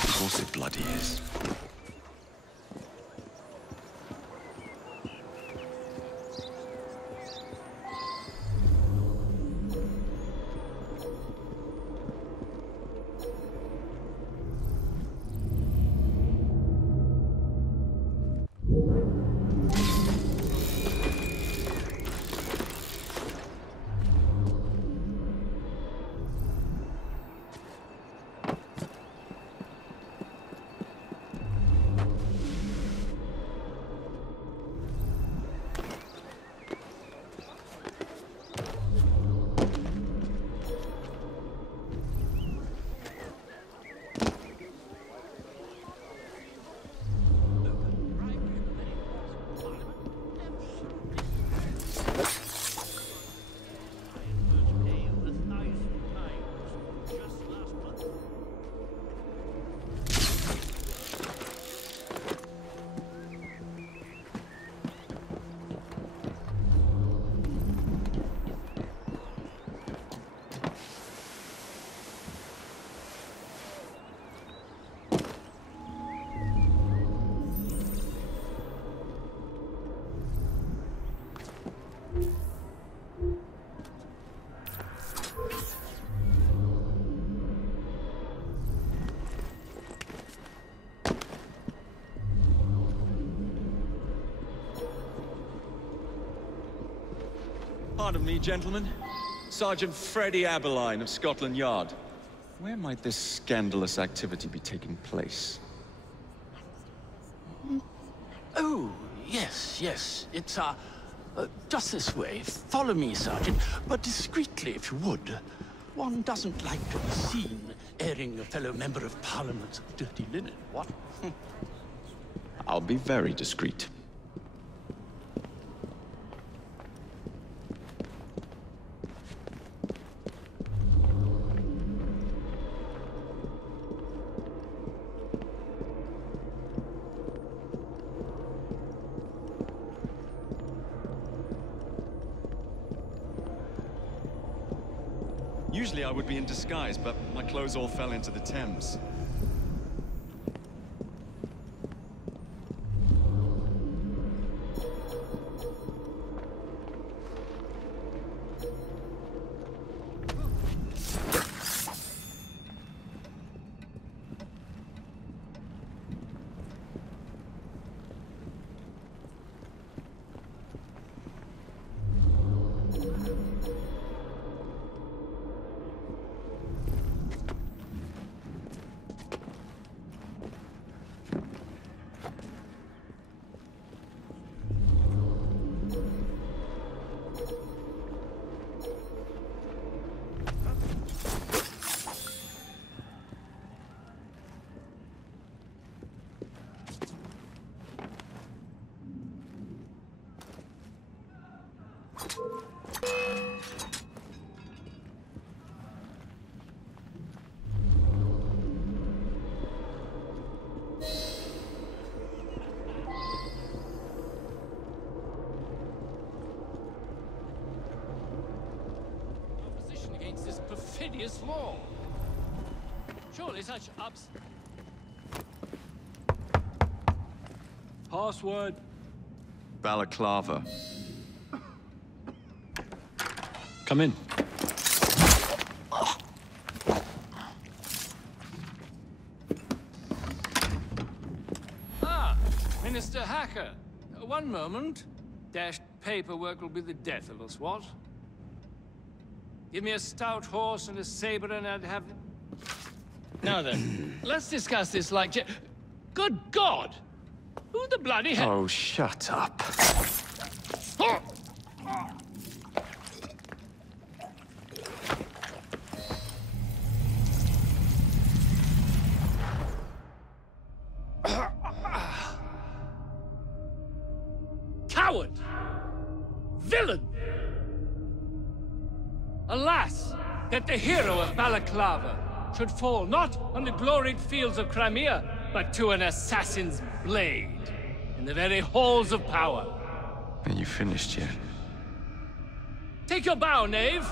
Of course it bloody is. Pardon me, gentlemen. Sergeant Freddie Aberline of Scotland Yard. Where might this scandalous activity be taking place? Oh, yes, yes. It's, just this way. Follow me, Sergeant, but discreetly, if you would. One doesn't like to be seen airing a fellow member of Parliament's dirty linen, what? I'll be very discreet. Usually I would be in disguise, but my clothes all fell into the Thames. perfidious law. Surely such Password. Balaclava. Come in. Ah, Minister Hacker. One moment. Dashed paperwork will be the death of us, what? Give me a stout horse and a saber and I'd have... Now then, let's discuss this like... Good God! Who the bloody hell... Oh, shut up. Coward! Villain! Alas, that the hero of Balaclava should fall not on the gloried fields of Crimea, but to an assassin's blade in the very halls of power. Are you finished yet? Take your bow, knave,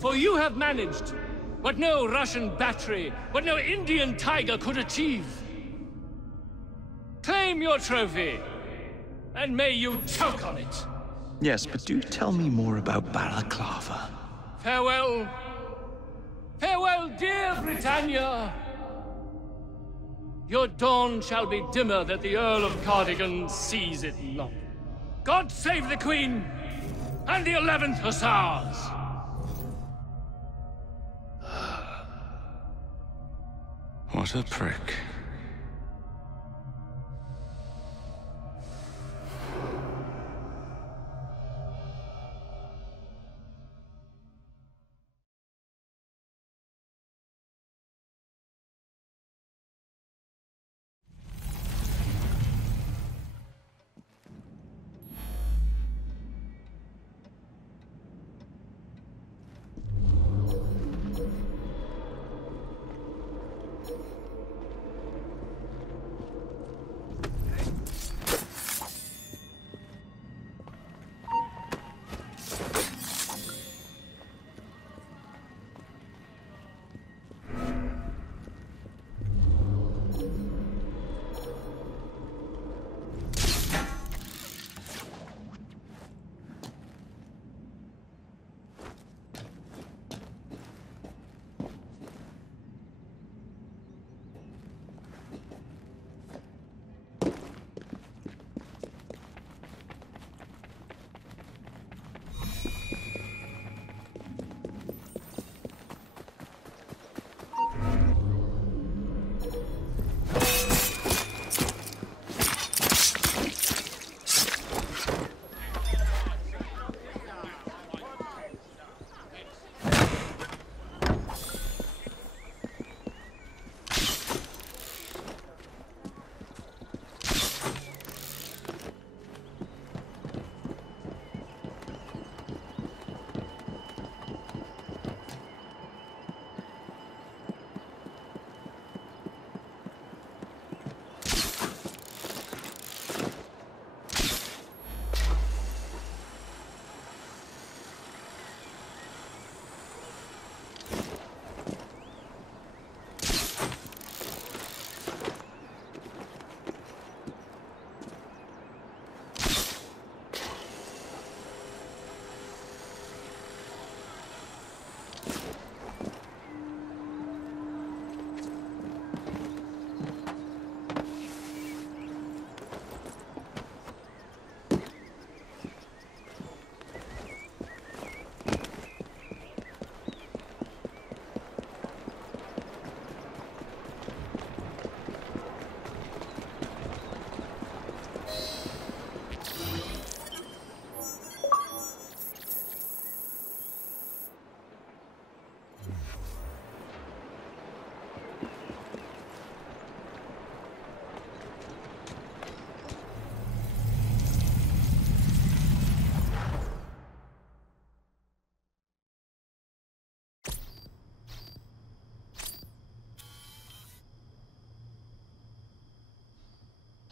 for you have managed what no Russian battery, what no Indian tiger could achieve. Claim your trophy, and may you choke on it. Yes, but do tell me more about Balaclava. Farewell. Farewell, dear Britannia. Your dawn shall be dimmer that the Earl of Cardigan sees it not. God save the Queen and the 11th Hussars! What a prick.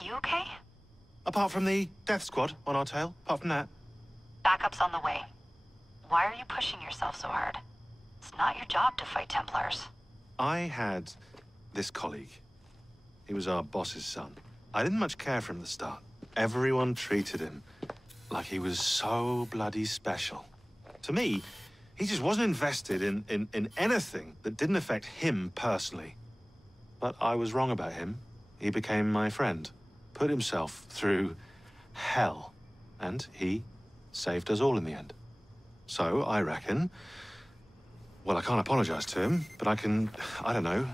You okay? Apart from the death squad on our tail, apart from that. Backup's on the way. Why are you pushing yourself so hard? It's not your job to fight Templars. I had this colleague. He was our boss's son. I didn't much care for him at the start. Everyone treated him like he was so bloody special. To me, he just wasn't invested in anything that didn't affect him personally. But I was wrong about him. He became my friend, put himself through hell, and he saved us all in the end. So, I reckon, well, I can't apologize to him, but I don't know,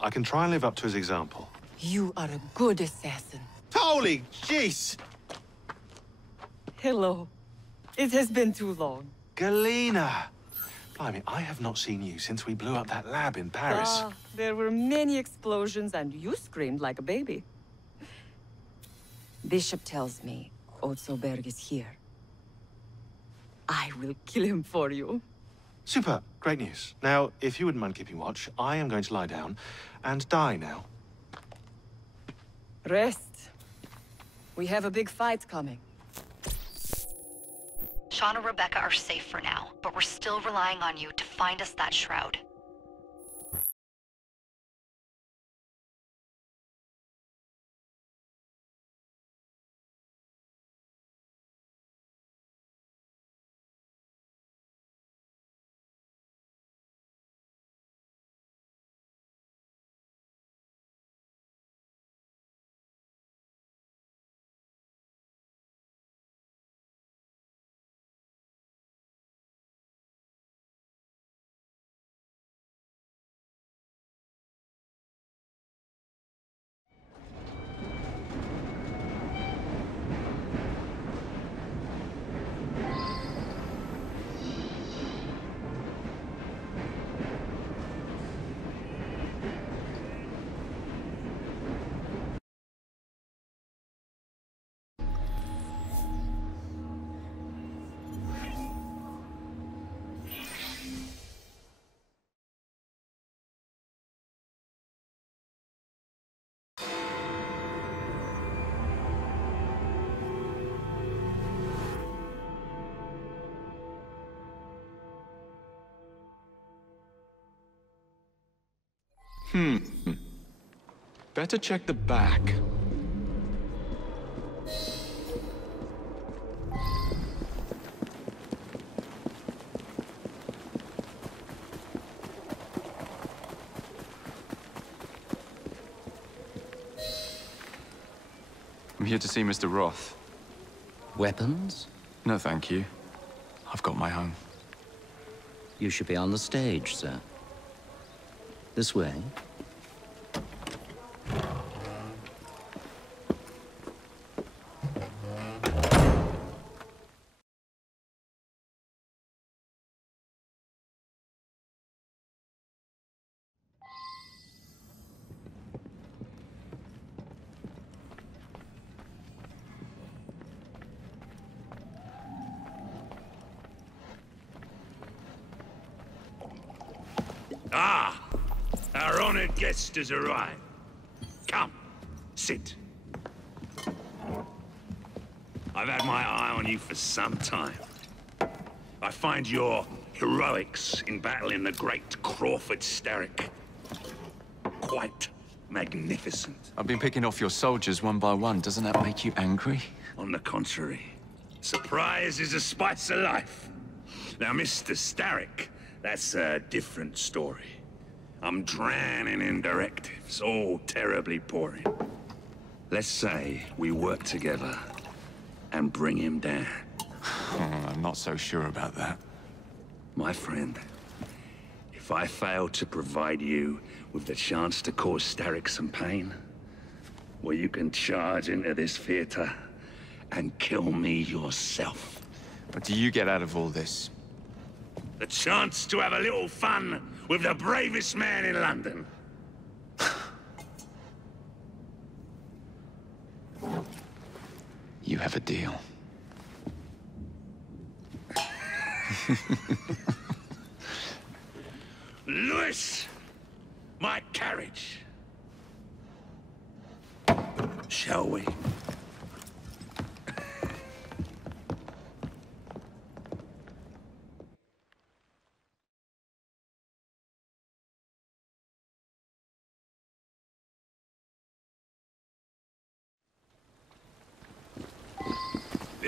I can try and live up to his example. You are a good assassin. Holy jeez! Hello. It has been too long. Galena! Blimey, I have not seen you since we blew up that lab in Paris. There were many explosions and you screamed like a baby. Bishop tells me Otzoberg is here. I will kill him for you. Super, great news. Now, if you wouldn't mind keeping watch, I am going to lie down and die now. Rest. We have a big fight coming. Sean and Rebecca are safe for now, but we're still relying on you to find us that shroud. Better check the back. I'm here to see Mr. Roth. Weapons? No, thank you. I've got my own. You should be on the stage, sir. This way. Ah! Our honored guest has arrived. Come, sit. I've had my eye on you for some time. I find your heroics in battling the great Crawford Starrick quite magnificent. I've been picking off your soldiers one by one. Doesn't that make you angry? On the contrary, surprise is a spice of life. Now, Mr. Starrick, that's a different story. I'm drowning in directives, all terribly boring. Let's say we work together and bring him down. I'm not so sure about that. My friend, if I fail to provide you with the chance to cause Starrick some pain, well, you can charge into this theater and kill me yourself. What do you get out of all this? The chance to have a little fun with the bravest man in London. You have a deal. Lewis! My carriage. Shall we?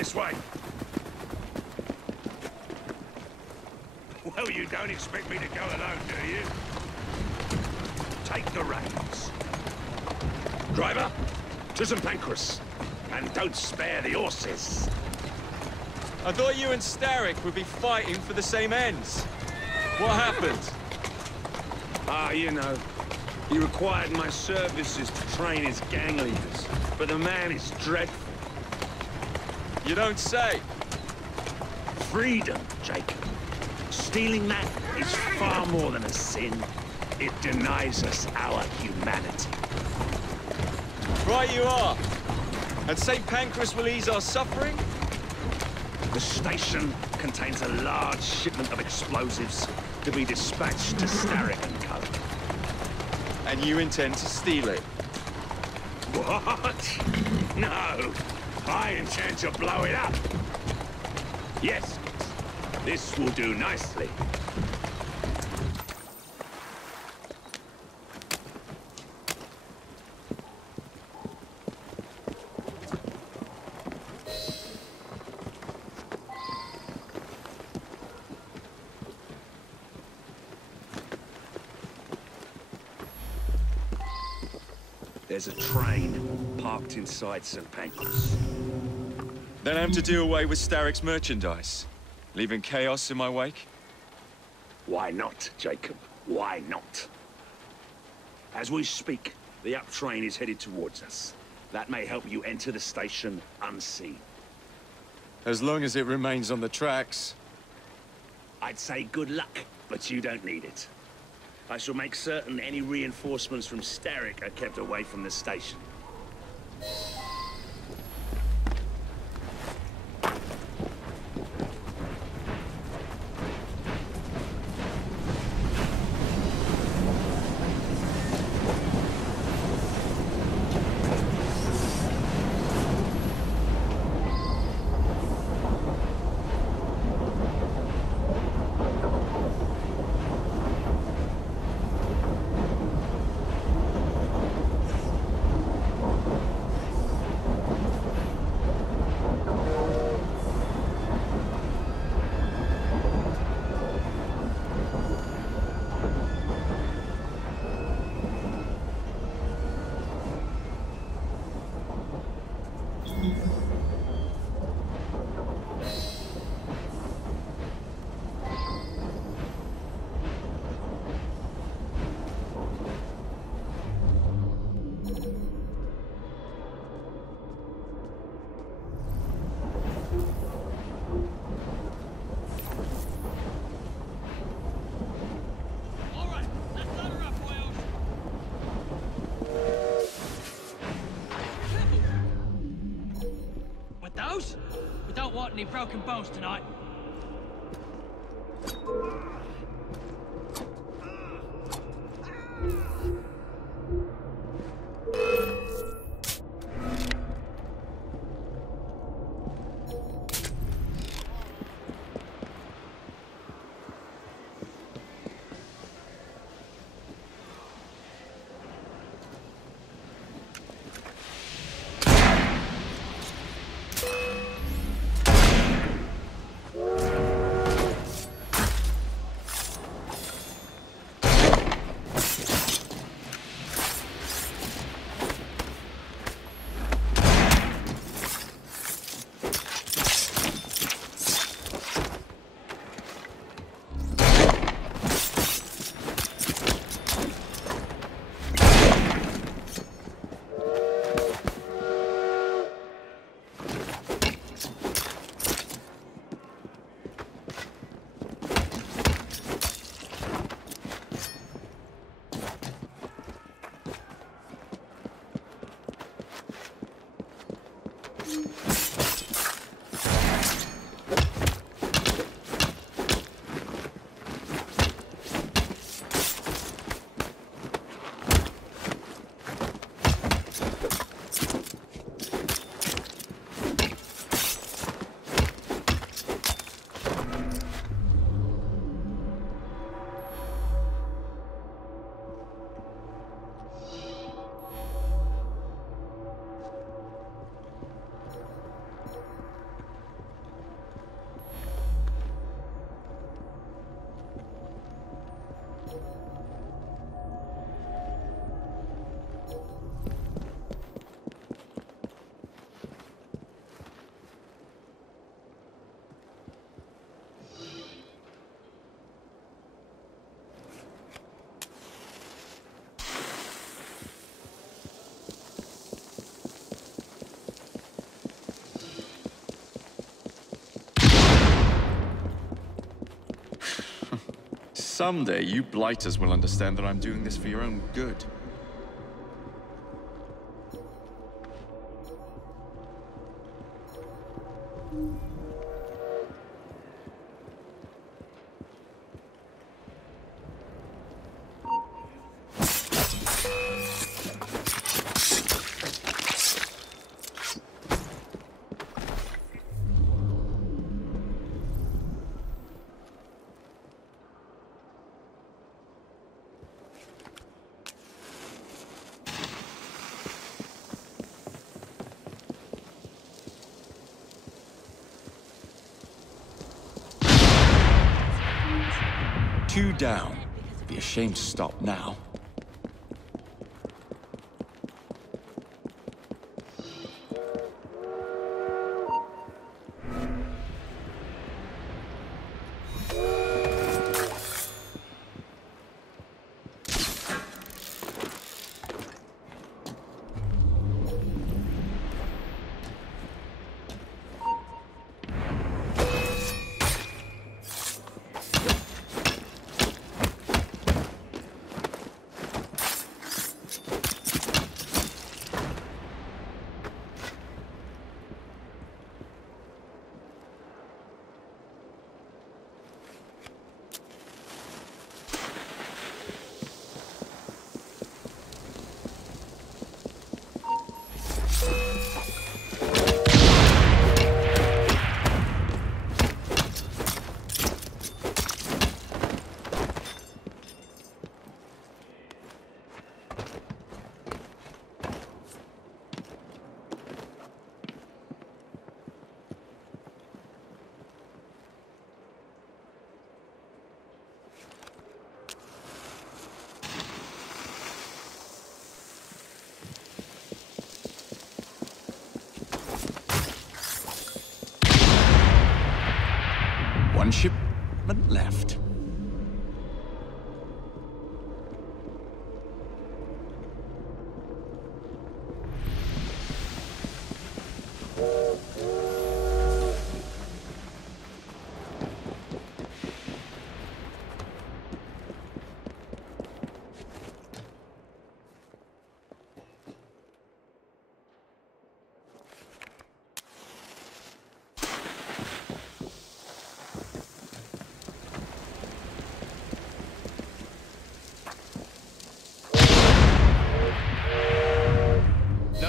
This way. Well, you don't expect me to go alone, do you? Take the reins. Driver, to St. Pancras. And don't spare the horses. I thought you and Starrick would be fighting for the same ends. What happened? Ah, you know. He required my services to train his gang leaders. But the man is dreadful. You don't say. Freedom, Jacob. Stealing that is far more than a sin. It denies us our humanity. Right you are. And St. Pancras will ease our suffering? The station contains a large shipment of explosives to be dispatched to Starrick and Co. And you intend to steal it? What? No. I intend to blow it up. Yes. This will do nicely. There's a train parked inside St. Pancras. Then I'm to do away with Starrick's merchandise, leaving chaos in my wake? Why not, Jacob? Why not? As we speak, the up train is headed towards us. That may help you enter the station unseen. As long as it remains on the tracks. I'd say good luck, but you don't need it. I shall make certain any reinforcements from Starrick are kept away from the station. We don't want any broken bones tonight. Someday, you blighters will understand that I'm doing this for your own good. Two down. Be ashamed to stop now. One shipment left.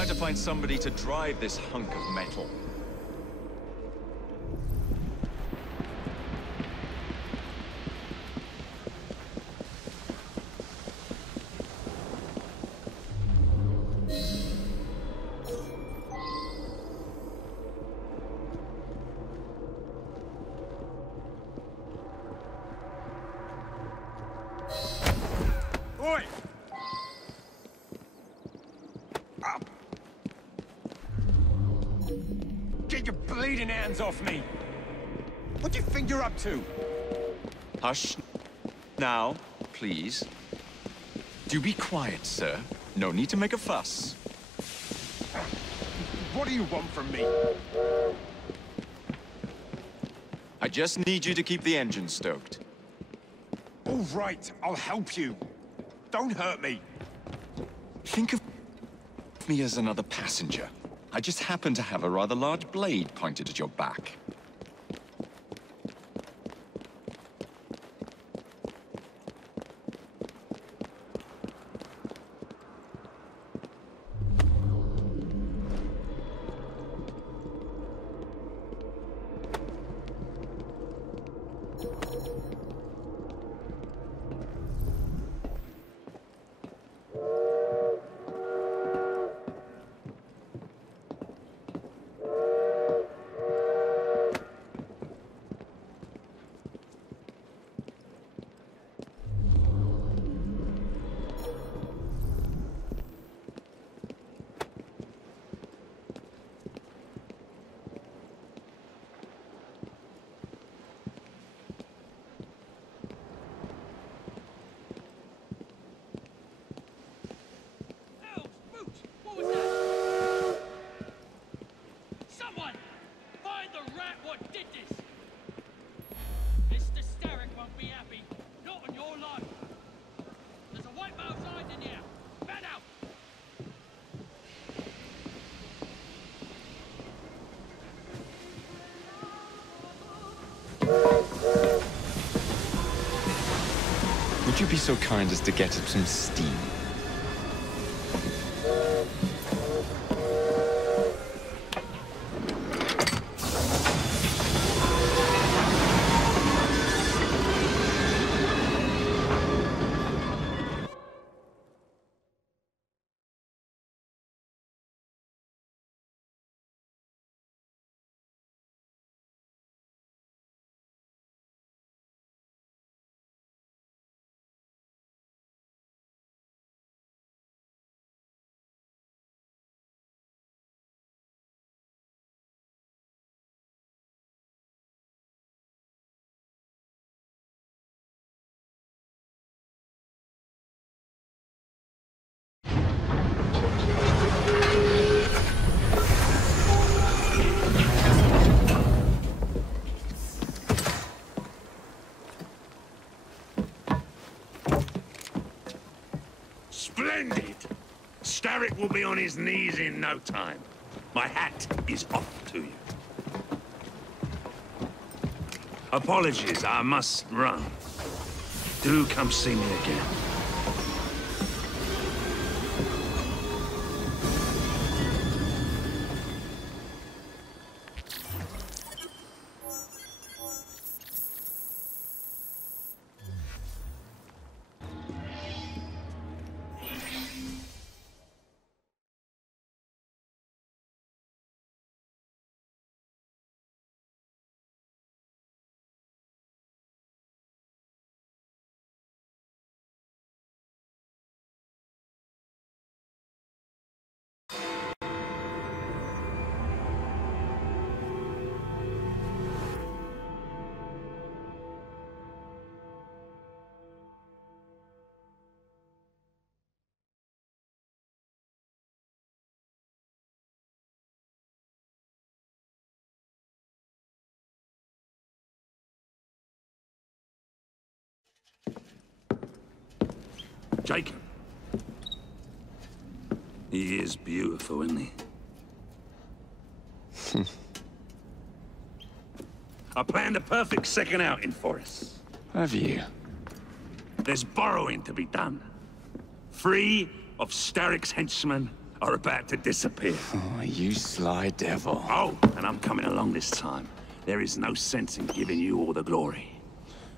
To find somebody to drive this hunk of metal. Oi! Get your bleeding hands off me! What do you think you're up to? Hush. Now, please. Do be quiet, sir. No need to make a fuss. What do you want from me? I just need you to keep the engine stoked. All right, I'll help you. Don't hurt me. Think of me as another passenger. I just happen to have a rather large blade pointed at your back. On your life. There's a wipe outside in here. Man out! Would you be so kind as to get up some steam? Splendid! Starrick will be on his knees in no time. My hat is off to you. Apologies, I must run. Do come see me again. Jacob. He is beautiful, isn't he? I planned a perfect second outing for us. Have you? There's borrowing to be done. 3 of Starrick's henchmen are about to disappear. Oh, you sly devil. Oh, and I'm coming along this time. There is no sense in giving you all the glory.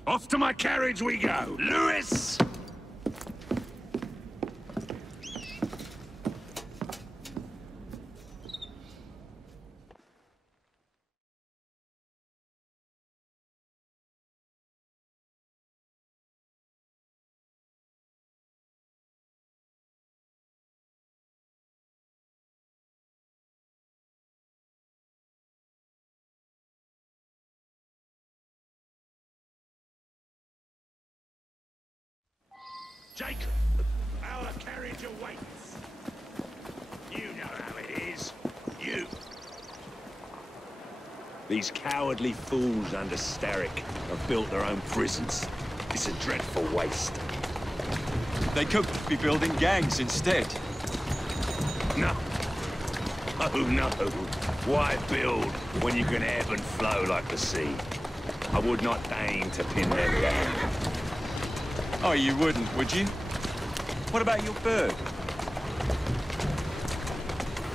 Off to my carriage we go. Lewis! Jacob, our carriage awaits. You know how it is. You. These cowardly fools under Starrick have built their own prisons. It's a dreadful waste. They could be building gangs instead. No. Oh no. Why build when you can ebb and flow like the sea? I would not deign to pin them down. Oh, you wouldn't, would you? What about your bird?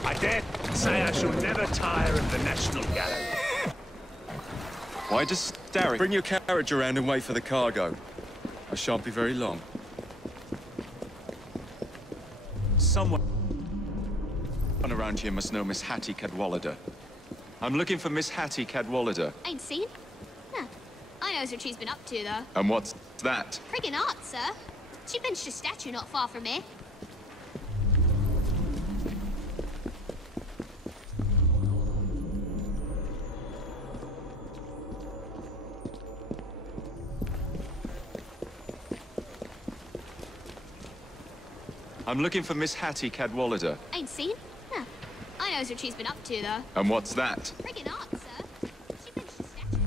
I dare say I shall never tire of the National Gallery. Why does Starrick bring your carriage around and wait for the cargo? I shan't be very long. Someone around here must know Miss Hattie Cadwallader. I'm looking for Miss Hattie Cadwallader. Ain't seen? Huh. I knows what she's been up to, though. And what's that? Friggin' art, sir. She benched a statue not far from here. I'm looking for Miss Hattie Cadwallader. Ain't seen? Huh. I knows what she's been up to, though. And what's that? Friggin' art, sir. She benched a statue.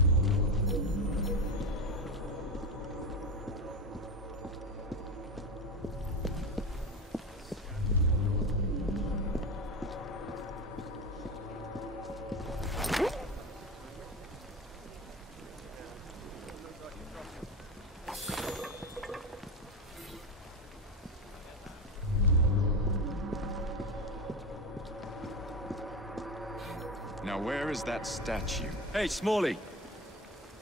Now where is that statue? Hey, Smalley!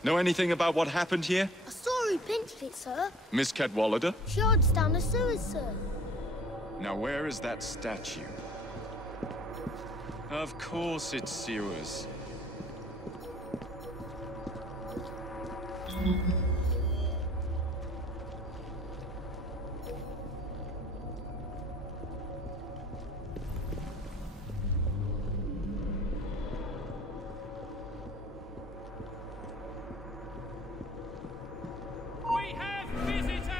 Know anything about what happened here? I saw who painted it, sir. Miss Cadwallader? She hides down the sewers, sir. Now where is that statue? Of course it's sewers. We have visitors!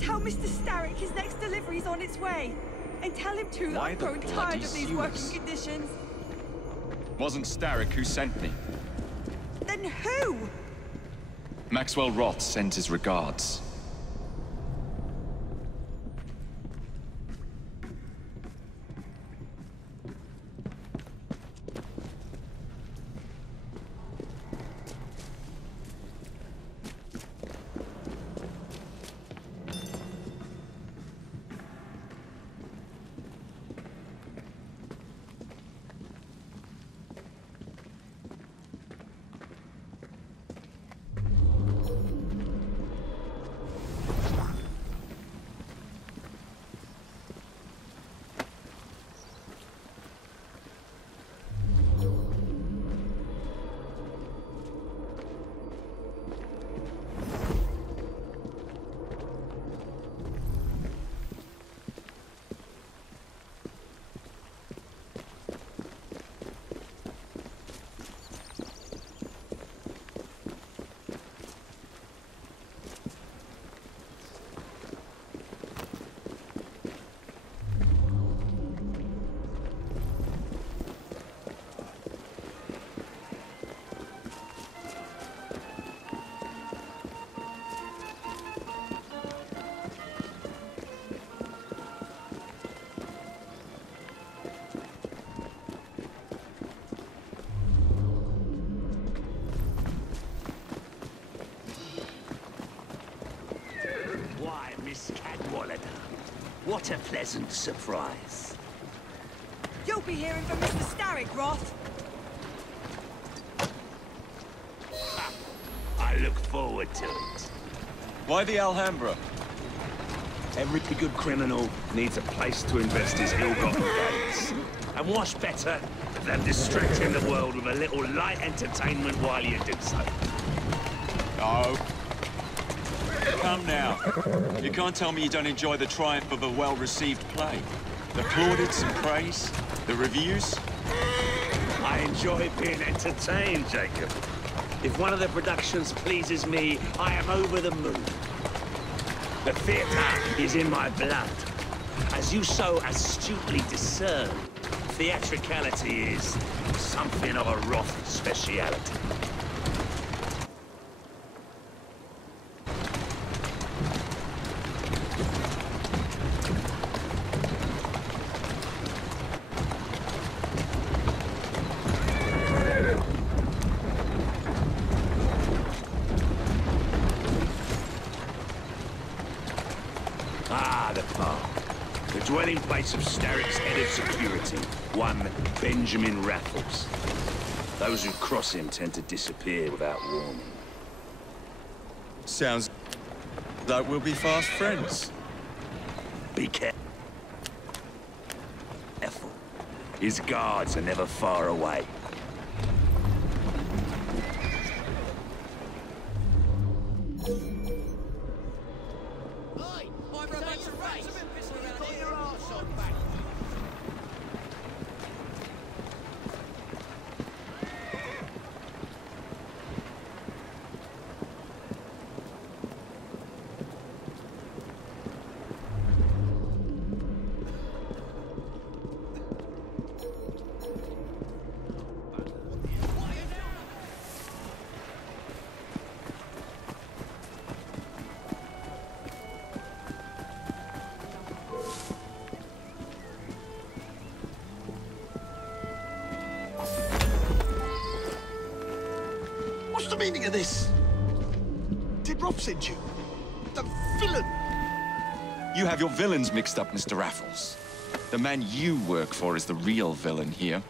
Tell Mr. Starrick his next delivery's on its way. And tell him too that Why I'm the growing bloody tired of these working sewers? conditions. Wasn't Starrick who sent me. Then who? Maxwell Roth sends his regards. Miss Cadwallader. What a pleasant surprise. You'll be hearing from Mr. Starrick, Roth. I look forward to it. Why the Alhambra? Every good criminal needs a place to invest his ill-gotten gains. And what's better than distracting the world with a little light entertainment while you do so? Oh. come now. You can't tell me you don't enjoy the triumph of a well-received play. The plaudits and praise, the reviews. I enjoy being entertained, Jacob. If one of the productions pleases me, I am over the moon. The theatre is in my blood. As you so astutely discern, theatricality is something of a Roth speciality. Ah, the park. The dwelling place of Starrick's head of security, one Benjamin Raffles. Those who cross him tend to disappear without warning. Sounds like we'll be fast friends. Be careful. His guards are never far away. What's the meaning of this? Did Rob send you? The villain! You have your villains mixed up, Mr. Raffles. The man you work for is the real villain here.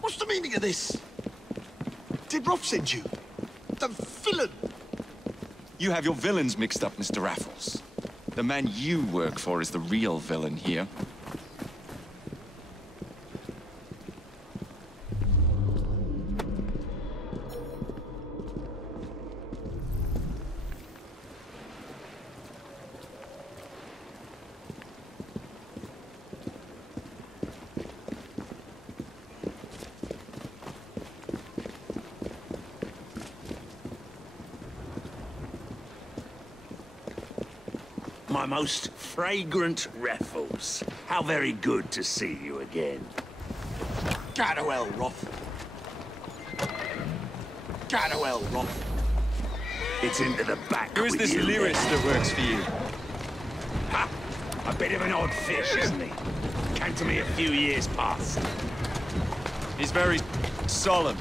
What's the meaning of this? Did Rob send you? The villain! You have your villains mixed up, Mr. Raffles. The man you work for is the real villain here. My most fragrant Raffles. How very good to see you again. Gadwell, Roth. Gadwell, Roth. It's into the back. Who is this lyrist that works for you? Ha! A bit of an odd fish, isn't he? Came to me a few years past. He's very solemn.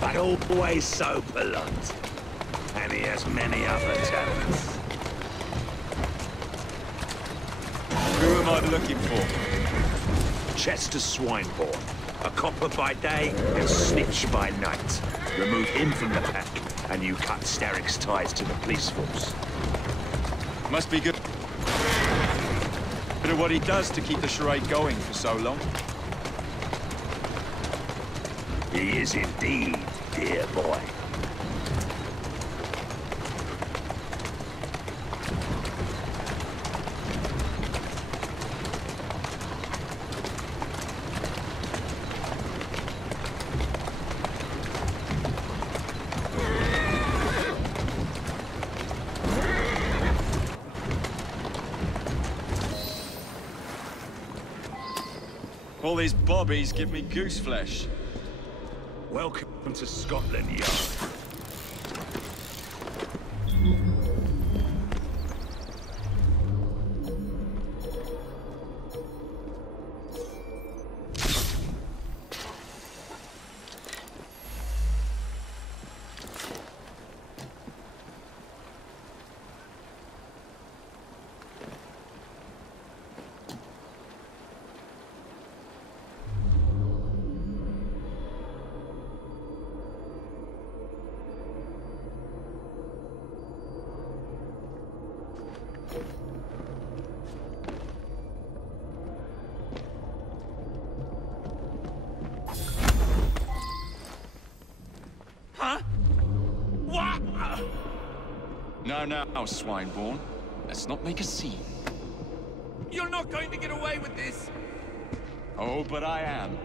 But always so polite. And he has many other talents. Who am I looking for? Chester Swineborn. A copper by day and snitch by night. Remove him from the pack, and you cut Starrick's ties to the police force. Must be good. Bit of what he does to keep the charade going for so long. He is indeed, dear boy. All these bobbies give me goose flesh. Welcome to Scotland Yard. Now, Swineborn. Let's not make a scene. You're not going to get away with this! Oh, but I am.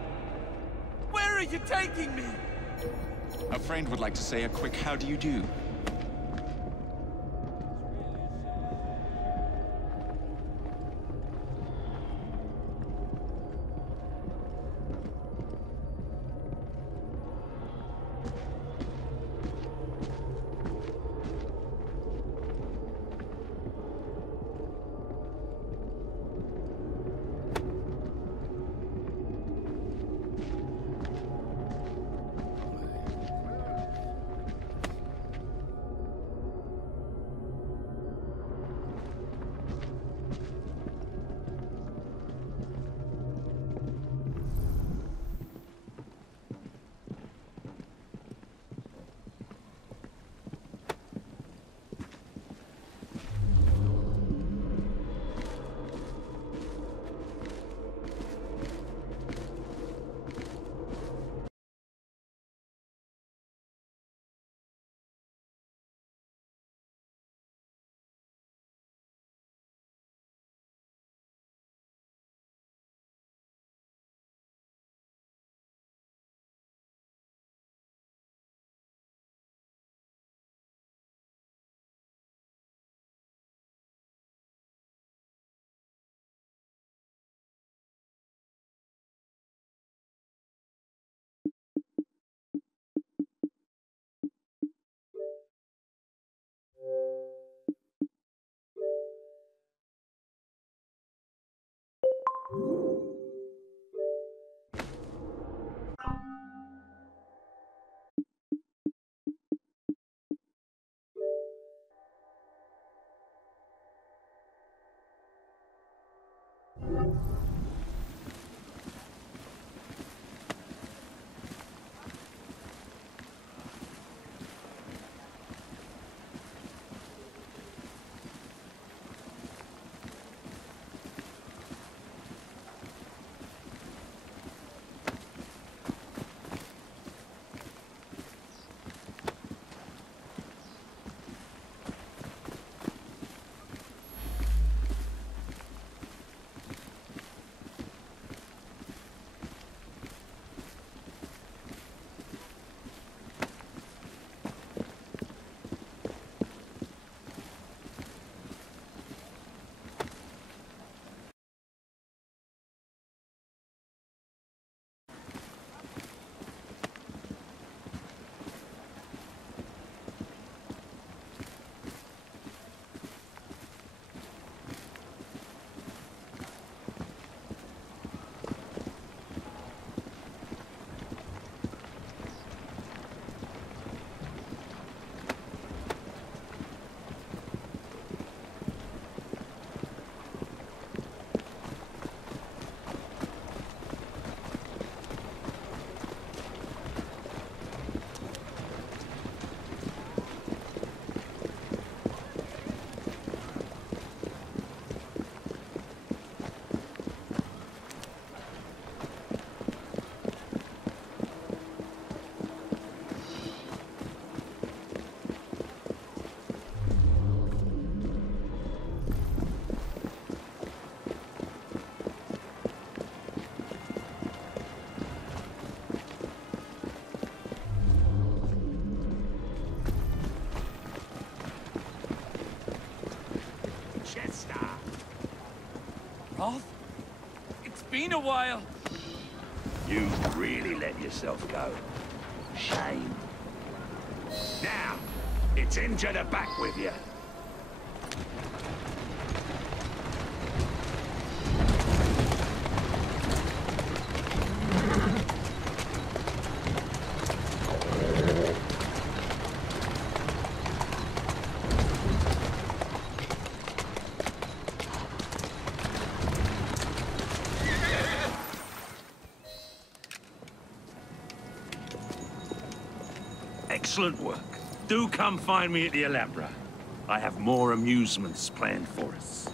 Where are you taking me? A friend would like to say a quick how do you do. been a while. You really let yourself go. Shame. Now, it's into the back with you. Excellent work. Do come find me at the Alhambra. I have more amusements planned for us.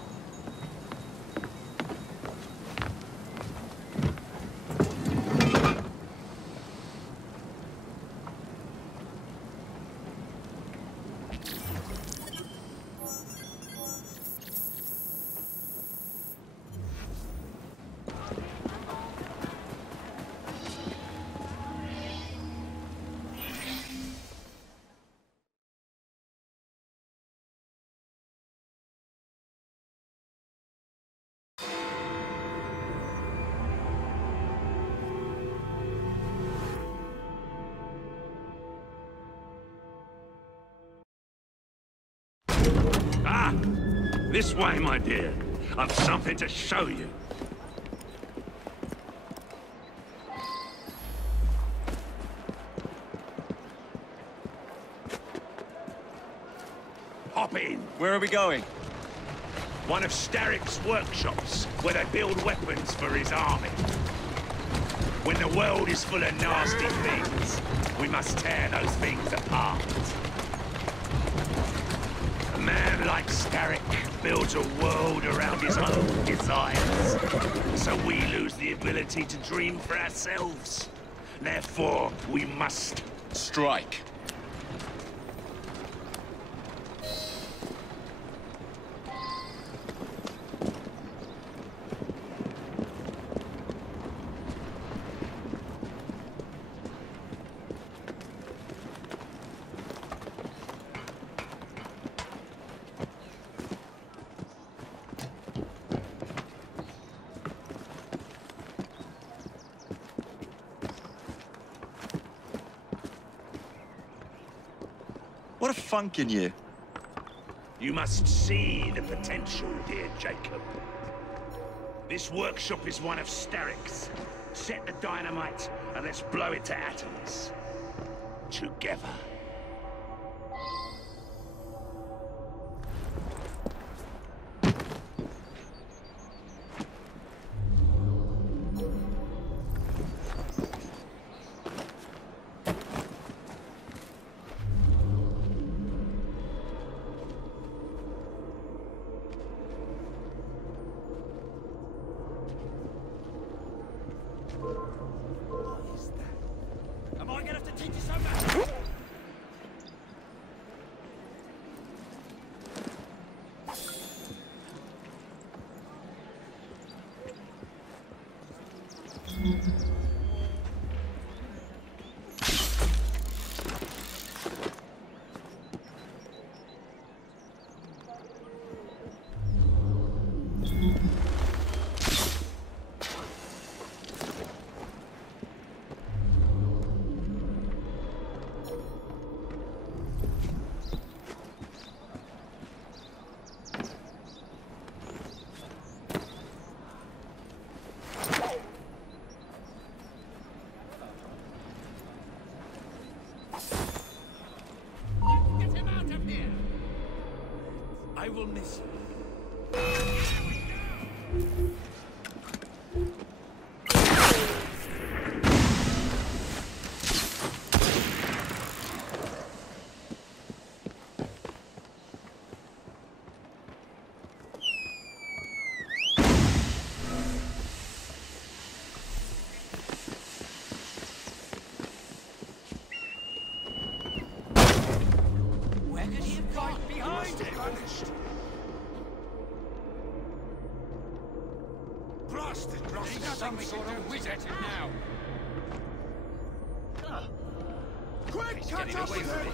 Ah! This way, my dear. I've something to show you. Hop in. Where are we going? One of Starrick's workshops, where they build weapons for his army. When the world is full of nasty things, we must tear those things apart. A man like Starrick builds a world around his own desires. So we lose the ability to dream for ourselves. Therefore, we must strike. What a funk in you. You must see the potential, dear Jacob. This workshop is one of Starrick's. Set the dynamite and let's blow it to atoms. Together. Am I gonna have to teach you so much? I will miss you. Where could he have gone? Behind him! Blasted dross! There's nothing we can do. Whiz at him now. Quick, catch up with him!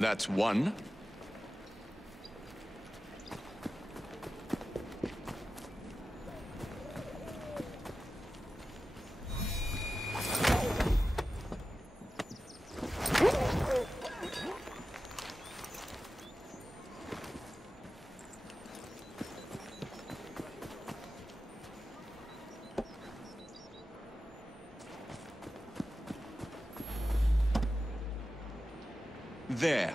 That's one. There.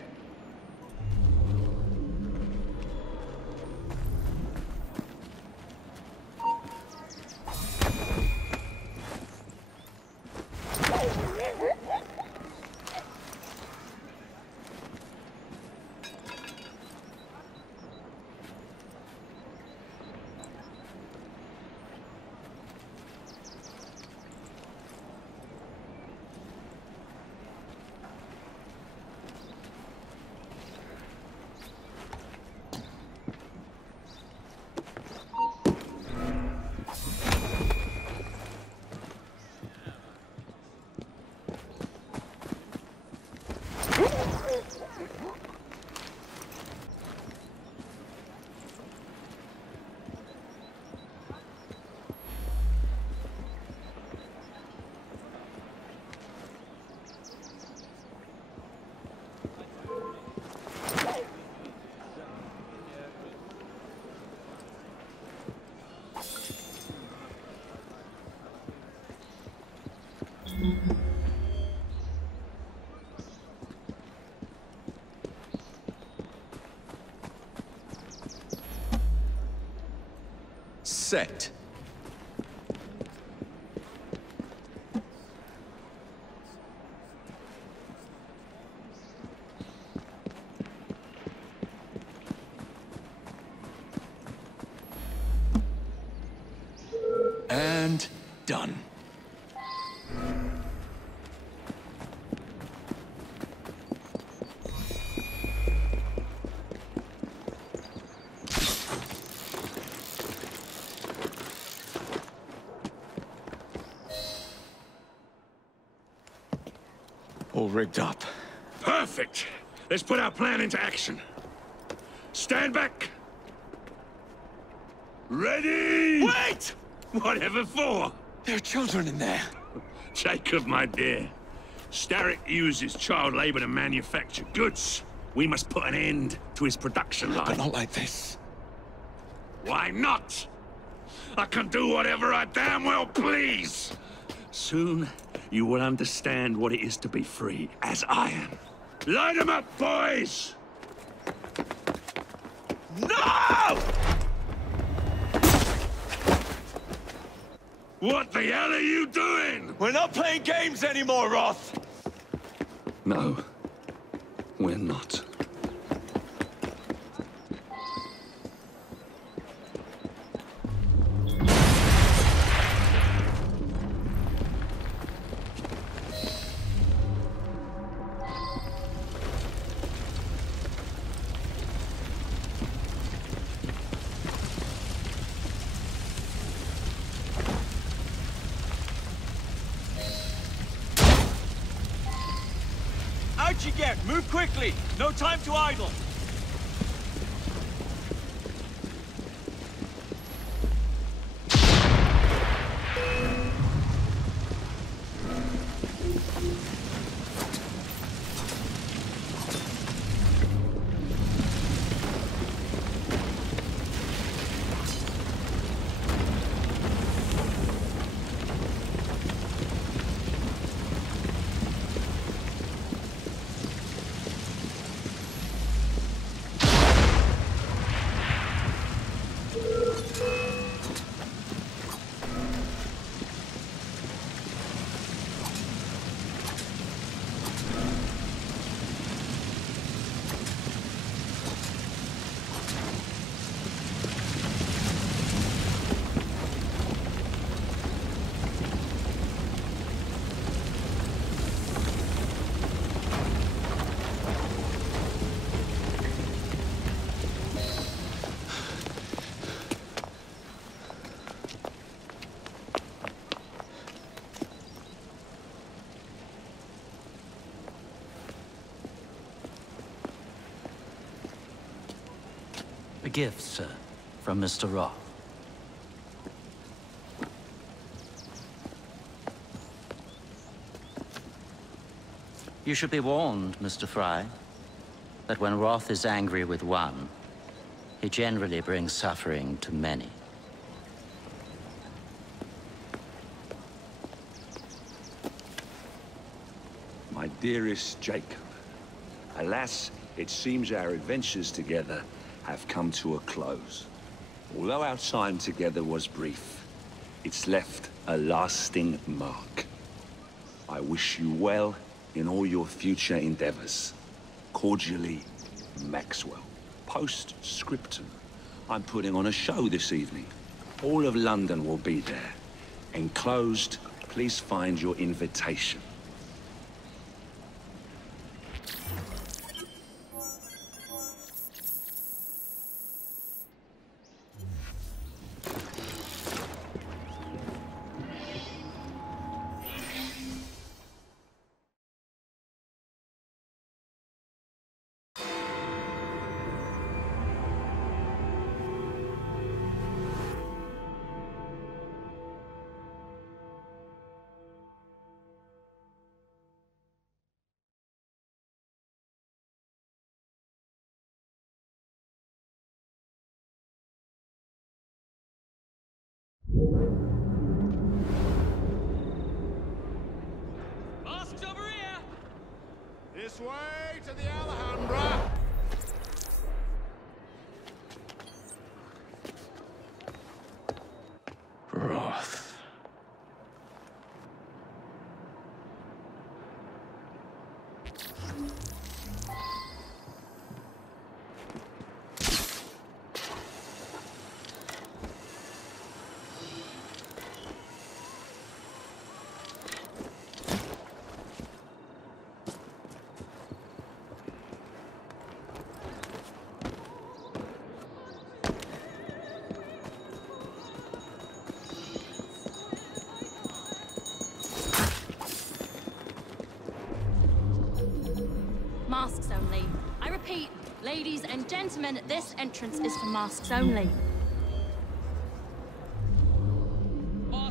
Set. And done. All rigged up. Perfect. Let's put our plan into action. Stand back. Ready? Wait! Whatever for? There are children in there. Jacob, my dear. Starrick uses child labor to manufacture goods. We must put an end to his production line. But not like this. Why not? I can do whatever I damn well please. Soon, you will understand what it is to be free, as I am. Light 'em up, boys! No! What the hell are you doing? We're not playing games anymore, Roth! No, we're not. Out you get! Move quickly! No time to idle! gift, sir, from Mr. Roth. You should be warned, Mr. Frye, that when Roth is angry with one, he generally brings suffering to many. My dearest Jacob, alas, it seems our adventures together have come to a close. Although our time together was brief, it's left a lasting mark. I wish you well in all your future endeavors. Cordially, Maxwell. Postscriptum. I'm putting on a show this evening. All of London will be there. Enclosed, please find your invitation. Masks over here! This way to the Alhambra! Roth. Masks only. I repeat, ladies and gentlemen, this entrance is for masks only.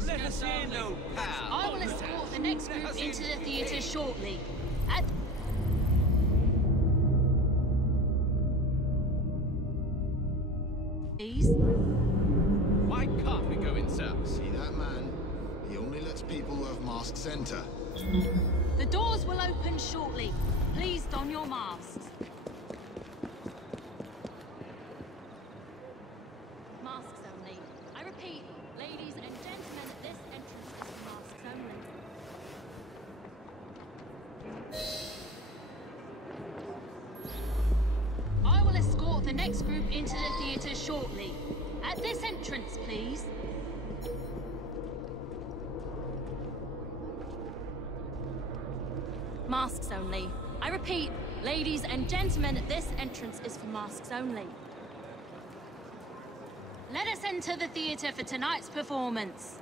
Let us in, no pal. I will escort the next group into the theatre shortly. At Please. Why can't we go in, sir? See that man? He only lets people who have masks enter. The doors will open shortly. Please don your masks. Masks only. I repeat, ladies and gentlemen, this entrance is for masks only. I will escort the next group into the theatre shortly. At this entrance, please. Masks only. I repeat, ladies and gentlemen, this entrance is for masks only. Let us enter the theatre for tonight's performance.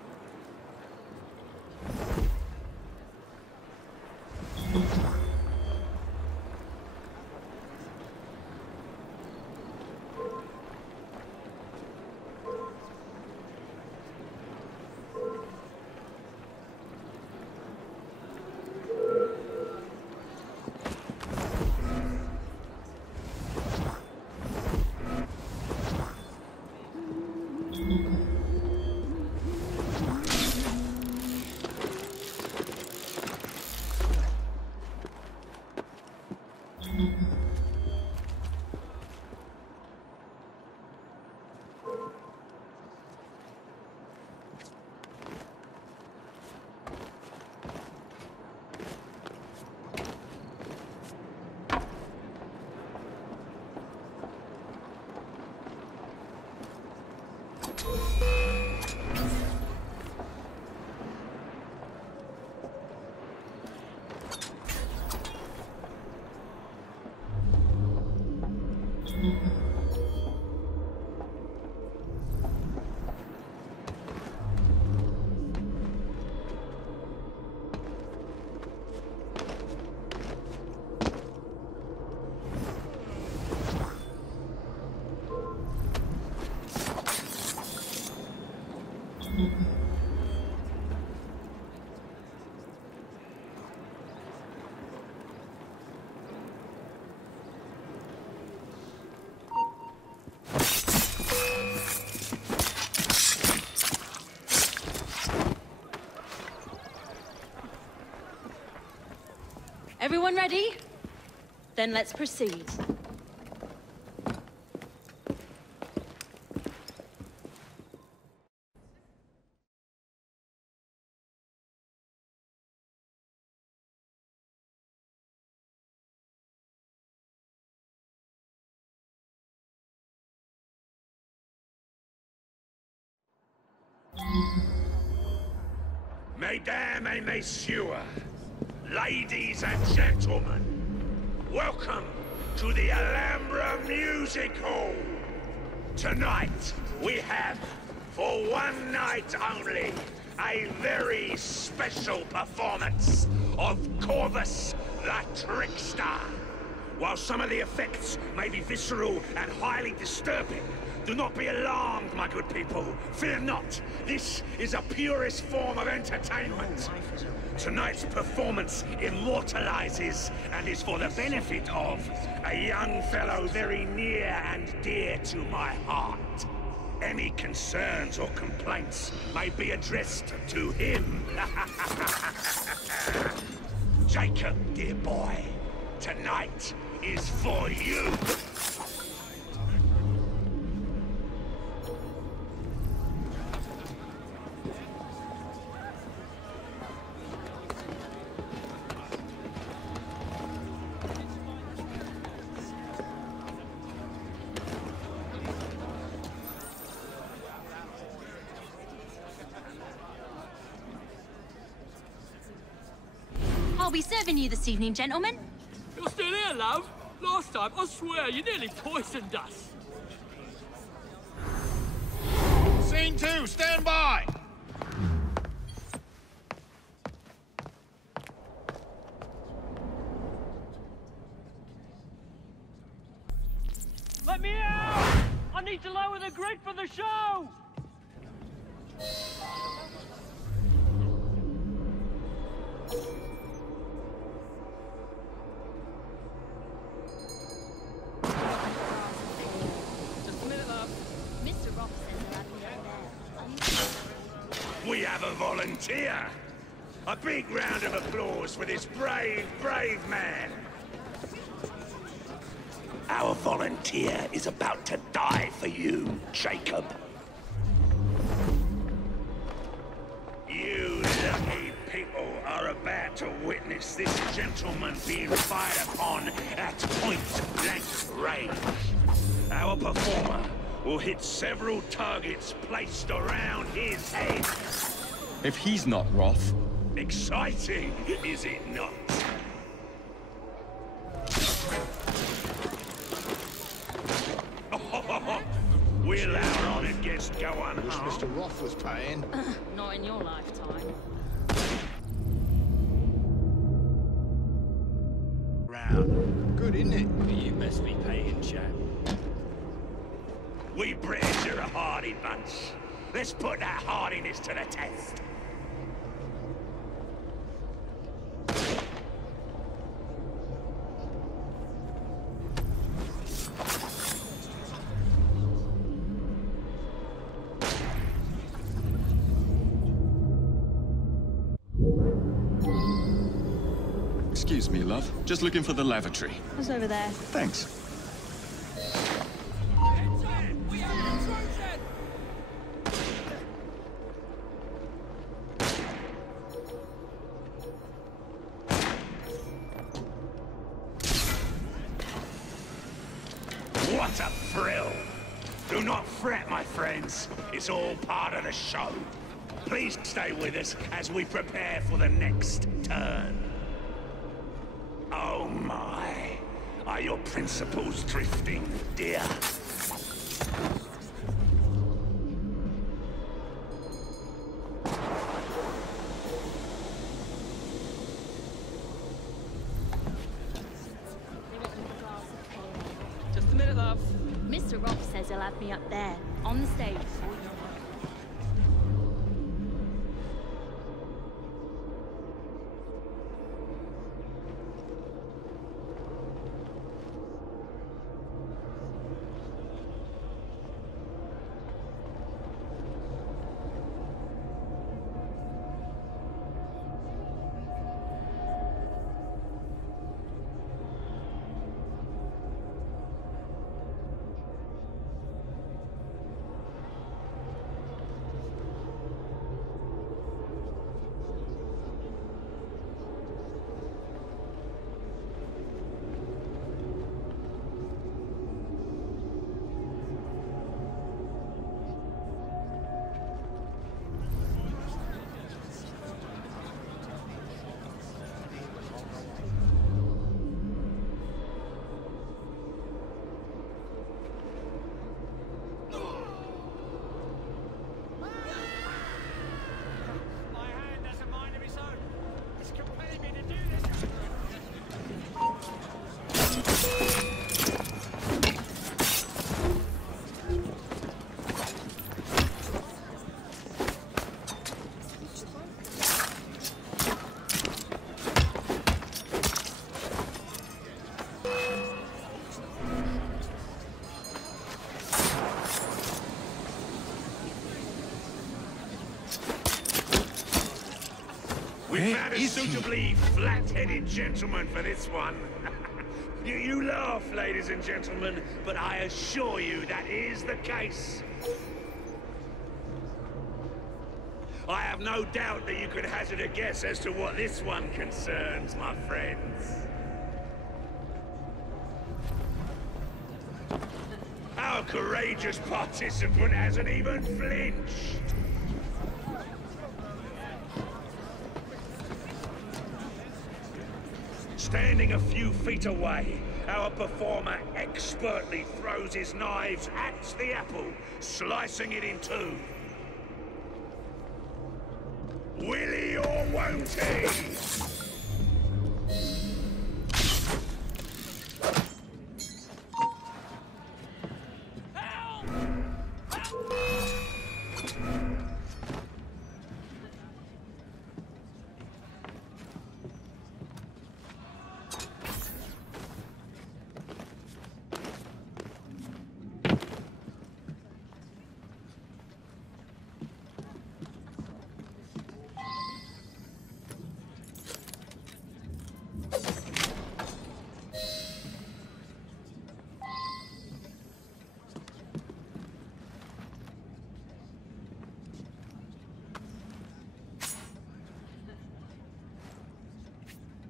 Everyone ready? Then let's proceed. Mesdames et messieurs, ladies and gentlemen, welcome to the Alhambra Music Hall. Tonight, we have, for one night only, a very special performance of Corvus the Trickster. While some of the effects may be visceral and highly disturbing, do not be alarmed, my good people. Fear not. This is a purest form of entertainment. Tonight's performance immortalizes and is for the benefit of a young fellow very near and dear to my heart. Any concerns or complaints may be addressed to him. Jacob, dear boy, tonight is for you. I'll be serving you this evening, gentlemen. You're still here, love? Last time, I swear, you nearly poisoned us. Scene 2, stand by! Let me out! I need to lower the grid for the show! We have a volunteer. A big round of applause for this brave, brave man. Our volunteer is about to die for you, Jacob. You lucky people are about to witness this gentleman being fired upon at point-blank range. Our performer will hit several targets placed around his head. If he's not Roth. Exciting, is it not? Will our honored guest go unharmed? Wish Mr. Roth was paying. Not in your lifetime. Round. Good, isn't it? You must be paying, chap. We British are a hardy bunch. Let's put that hardiness to the test. Excuse me, love. Just looking for the lavatory. What's over there? Thanks. What a thrill! Do not fret, my friends. It's all part of the show. Please stay with us as we prepare for the next turn. Oh my. Are your principles drifting, dear? Just a minute, love. Mr. Roth says he'll have me up there, on the stage. We found a suitably flat-headed gentleman for this one. You laugh, ladies and gentlemen, but I assure you that is the case. I have no doubt that you could hazard a guess as to what this one concerns, my friends. Our courageous participant hasn't even flinched. Standing a few feet away, our performer expertly throws his knives at the apple, slicing it in two. Will he or won't he?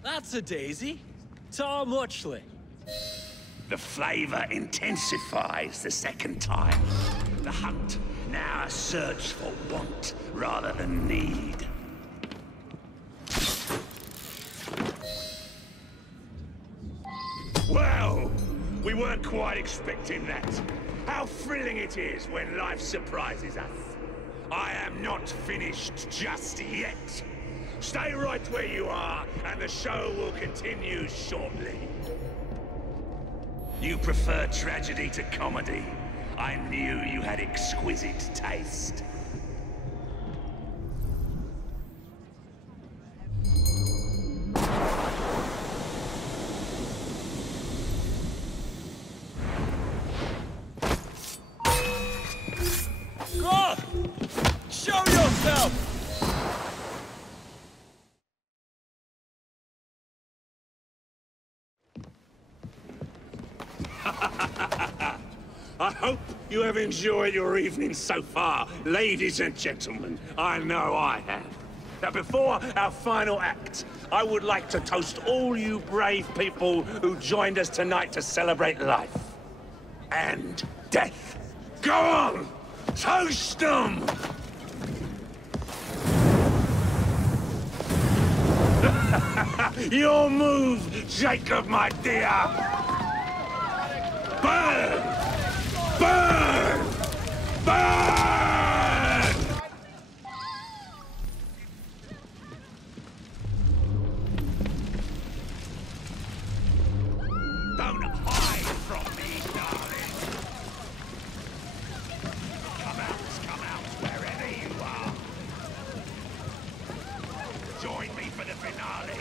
That's a daisy. Tar muchly. The flavor intensifies the second time. The hunt, now a search for want rather than need. Well, we weren't quite expecting that. How thrilling it is when life surprises us. I am not finished just yet. Stay right where you are, and the show will continue shortly. You prefer tragedy to comedy. I knew you had exquisite taste. God! Show yourself! I hope you have enjoyed your evening so far, ladies and gentlemen. I know I have. Now, before our final act, I would like to toast all you brave people who joined us tonight to celebrate life and death. Go on! Toast them! Your move, Jacob, my dear! Burn! Burn! Burn! Don't hide from me, darling. Come out, wherever you are. Join me for the finale.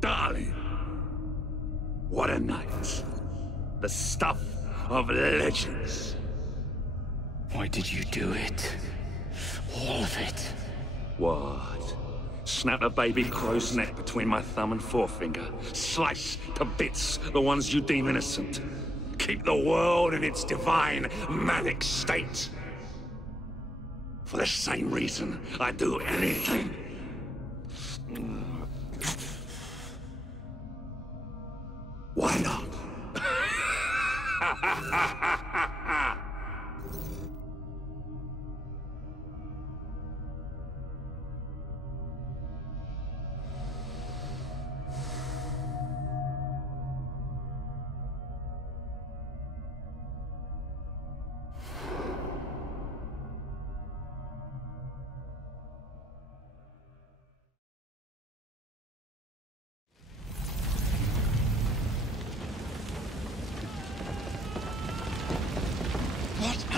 Darling, what a night. The stuff of legends. Why did you do it? All of it. What? Snap a baby crow's neck between my thumb and forefinger. Slice to bits the ones you deem innocent. Keep the world in its divine, manic state. For the same reason, I'd do anything. Why not?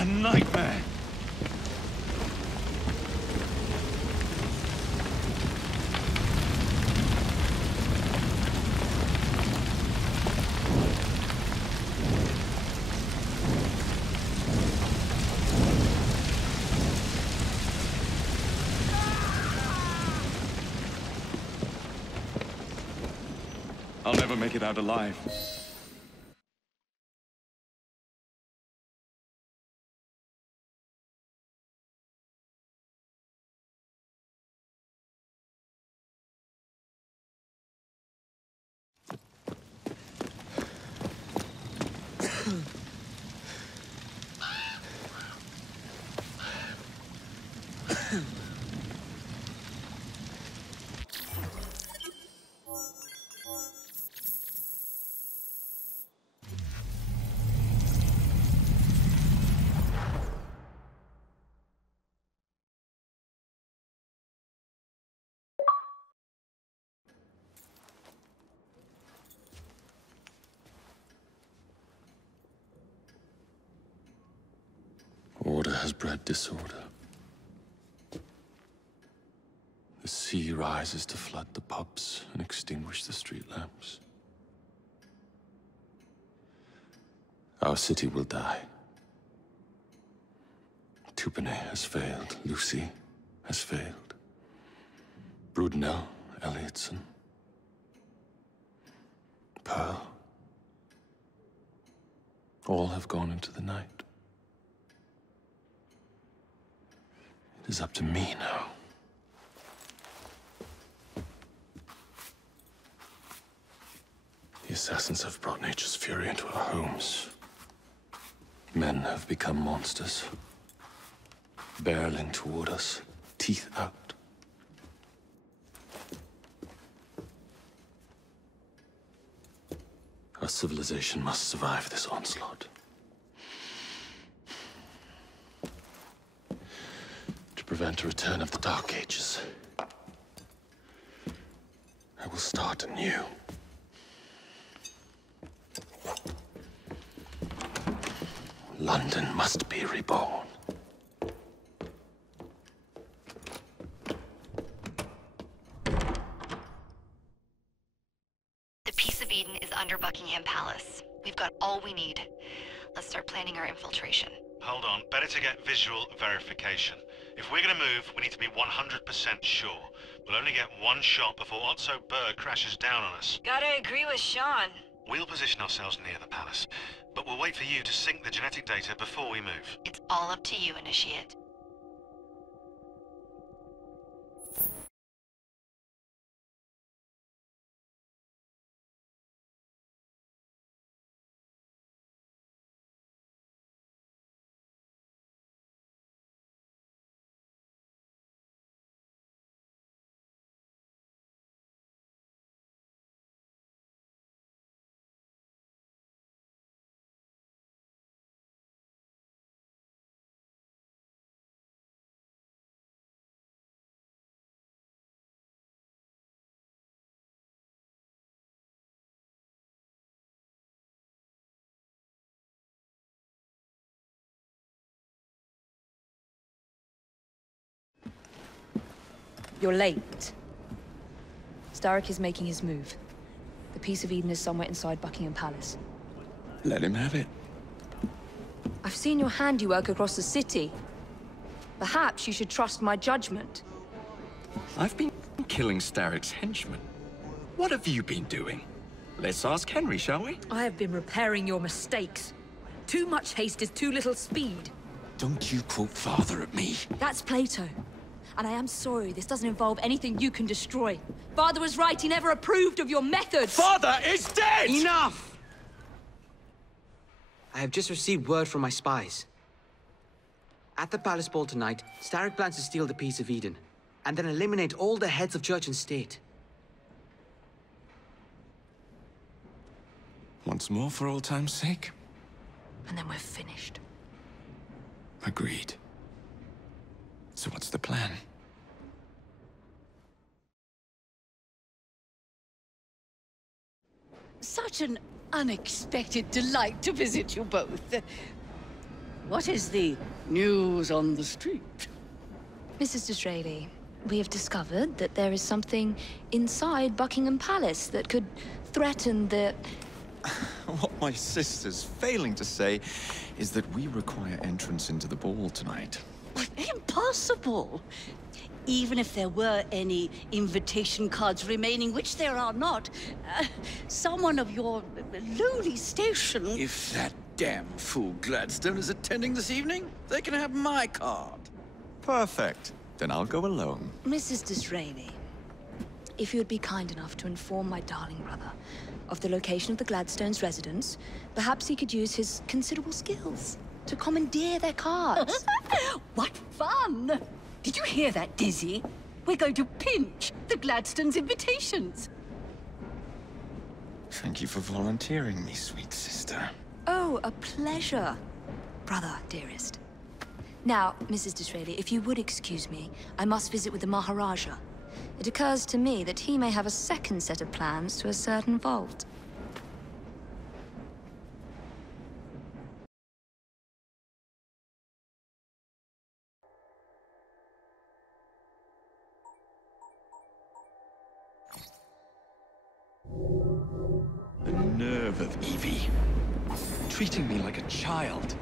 A nightmare! I'll never make it out alive. Order has bred disorder. The sea rises to flood the pubs and extinguish the street lamps. Our city will die. Tupene has failed. Lucy has failed. Brudenell, Elliotson, Pearl. All have gone into the night. It is up to me now. The assassins have brought nature's fury into our homes. Men have become monsters, barreling toward us, teeth out. Our civilization must survive this onslaught. To prevent a return of the Dark Ages, I will start anew. London must be reborn. The Peace of Eden is under Buckingham Palace. We've got all we need. Let's start planning our infiltration. Hold on, better to get visual verification. If we're gonna move, we need to be 100% sure. We'll only get one shot before Otso Berg crashes down on us. Gotta agree with Sean. We'll position ourselves near the palace, but we'll wait for you to sync the genetic data before we move. It's all up to you, Initiate. You're late. Starrick is making his move. The Peace of Eden is somewhere inside Buckingham Palace. Let him have it. I've seen your handiwork across the city. Perhaps you should trust my judgment. I've been killing Starrick's henchmen. What have you been doing? Let's ask Henry, shall we? I have been repairing your mistakes. Too much haste is too little speed. Don't you quote Father at me. That's Plato. And I am sorry, this doesn't involve anything you can destroy. Father was right, he never approved of your methods! Father is dead! Enough! I have just received word from my spies. At the palace ball tonight, Starrick plans to steal the Peace of Eden, and then eliminate all the heads of church and state. Once more for old time's sake? And then we're finished. Agreed. So what's the plan? Such an unexpected delight to visit you both. What is the news on the street? Mrs. Disraeli, we have discovered that there is something inside Buckingham Palace that could threaten the... What my sister's failing to say is that we require entrance into the ball tonight. Impossible! Even if there were any invitation cards remaining, which there are not, someone of your lowly station... If that damn fool Gladstone is attending this evening, they can have my card. Perfect. Then I'll go alone. Mrs. Disraeli, if you would be kind enough to inform my darling brother of the location of the Gladstones' residence, perhaps he could use his considerable skills to commandeer their cards. What fun! Did you hear that, Dizzy? We're going to pinch the Gladstones' invitations. Thank you for volunteering me, sweet sister. Oh, a pleasure, brother, dearest. Now, Mrs. Disraeli, if you would excuse me, I must visit with the Maharaja. It occurs to me that he may have a second set of plans to a certain vault. The nerve of Evie. Treating me like a child.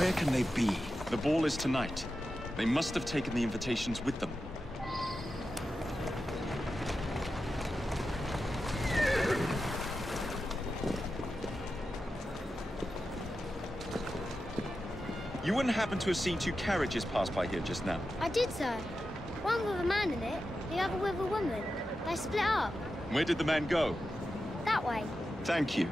Where can they be? The ball is tonight. They must have taken the invitations with them. You wouldn't happen to have seen two carriages pass by here just now? I did, sir. One with a man in it, the other with a woman. They split up. Where did the man go? That way. Thank you.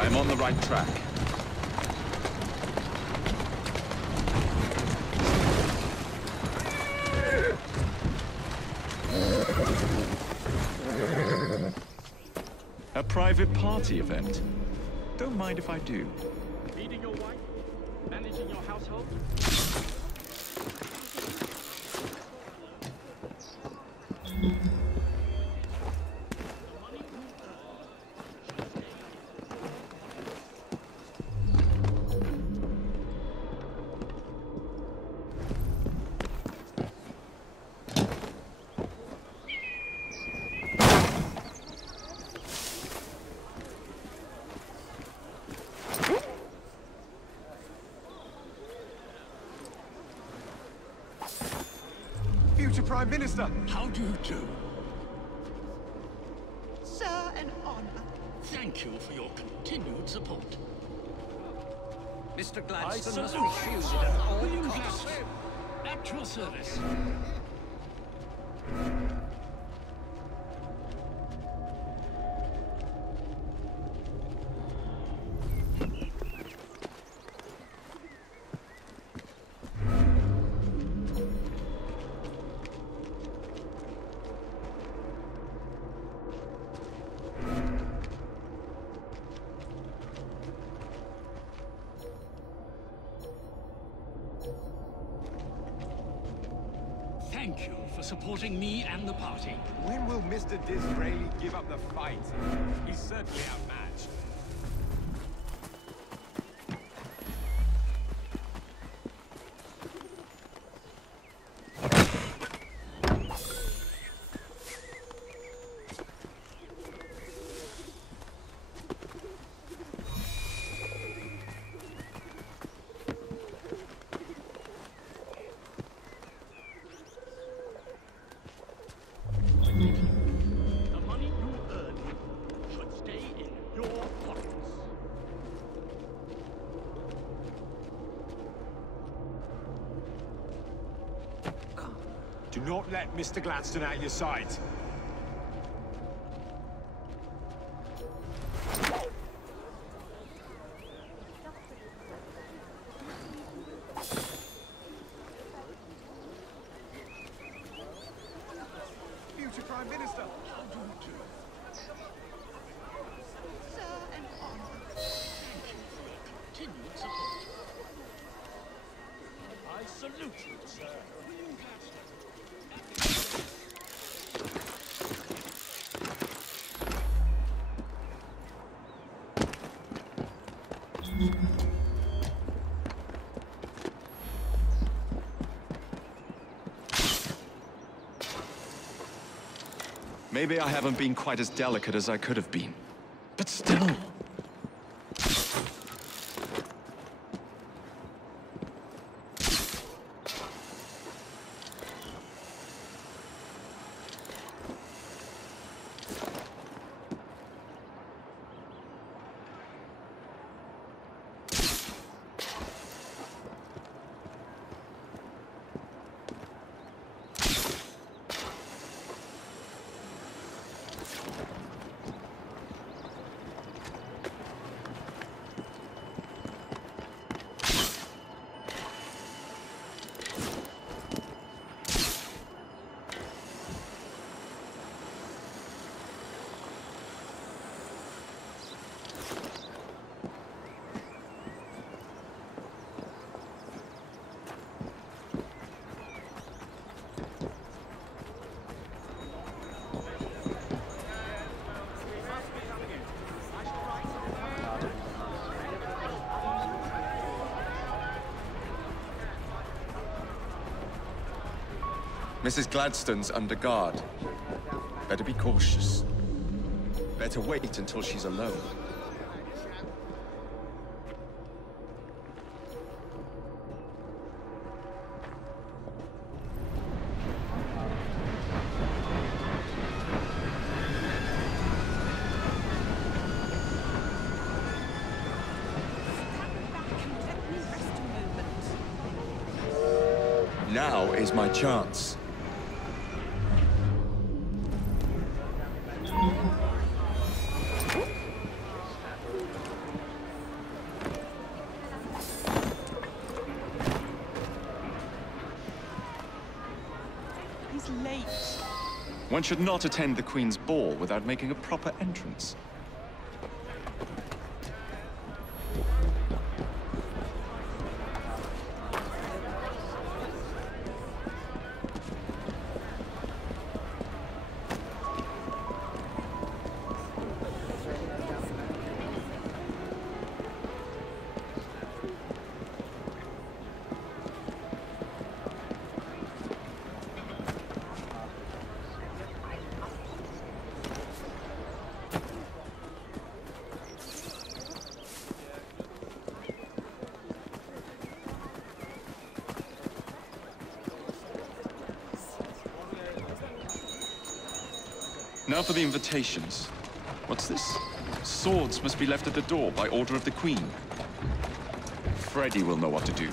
I'm on the right track. A private party event? Don't mind if I do. Feeding your wife? Managing your household? Future Prime Minister! How do you do? Sir, an honor. Thank you for your continued support. Mr. I Gladstone must be salute shielded at all William costs. Gladstone, at your service. Thank you for supporting me and the party. When will Mr. Disraeli give up the fight? He's certainly outmatched. The money you earn should stay in your pockets. Do not let Mr. Gladstone out of your sight. Future Prime Minister! How do you do? Sir, an honor. Thank you for your continued support. I salute you, sir. William Gladstone. Maybe I haven't been quite as delicate as I could have been. But still... Mrs. Gladstone's under guard. Better be cautious. Better wait until she's alone. Now is my chance. He's late. One should not attend the Queen's ball without making a proper entrance. Now for the invitations. What's this? Swords must be left at the door by order of the Queen. Freddy will know what to do.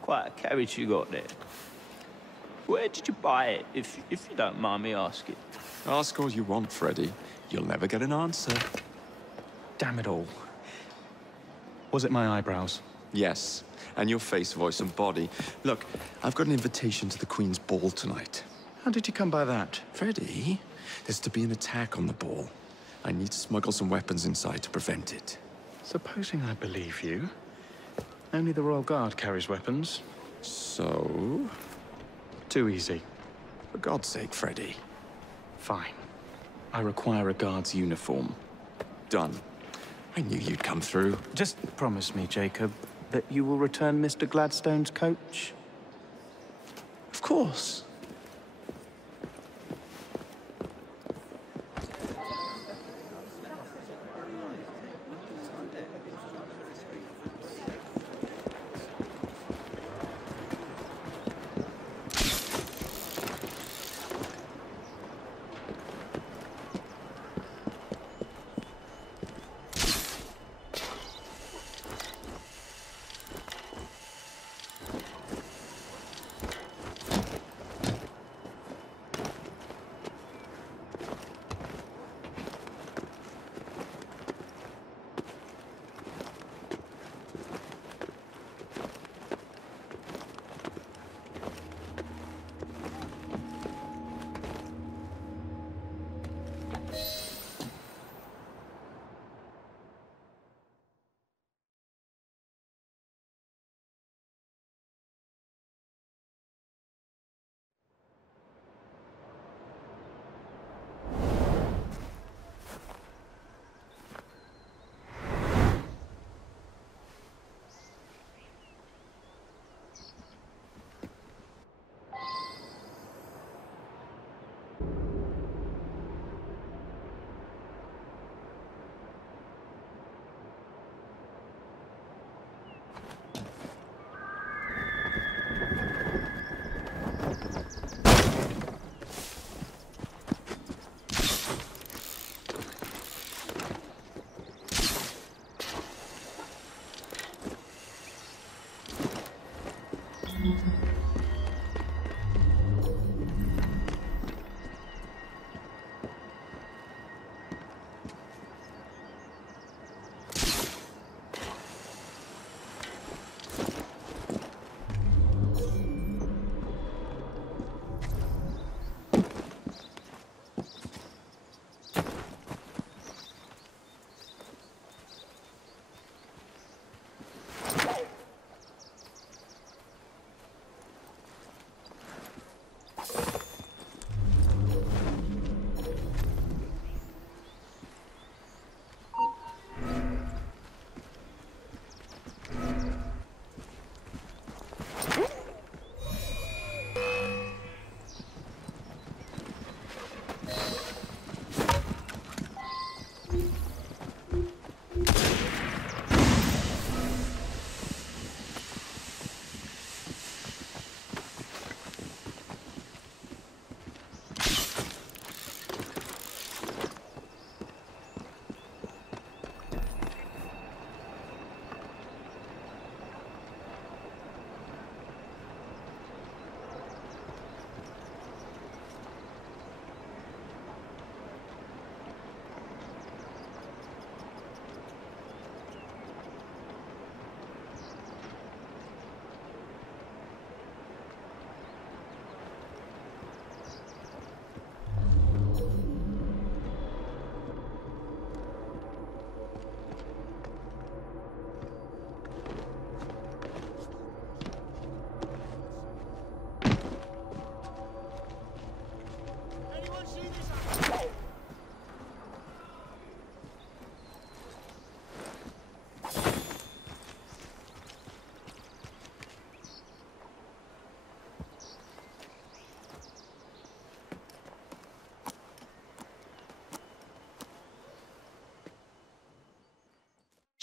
Quite a carriage you got there. Where did you buy it, if you don't mind me asking? Ask all you want, Freddy. You'll never get an answer. Damn it all. Was it my eyebrows? Yes, and your face, voice, and body. Look, I've got an invitation to the Queen's ball tonight. How did you come by that? Freddy, there's to be an attack on the ball. I need to smuggle some weapons inside to prevent it. Supposing I believe you. Only the Royal Guard carries weapons. So? Too easy. For God's sake, Freddy. Fine. I require a guard's uniform. Done. I knew you'd come through. Just promise me, Jacob, that you will return Mr. Gladstone's coach. Of course.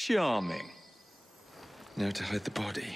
Charming. Now to hide the body.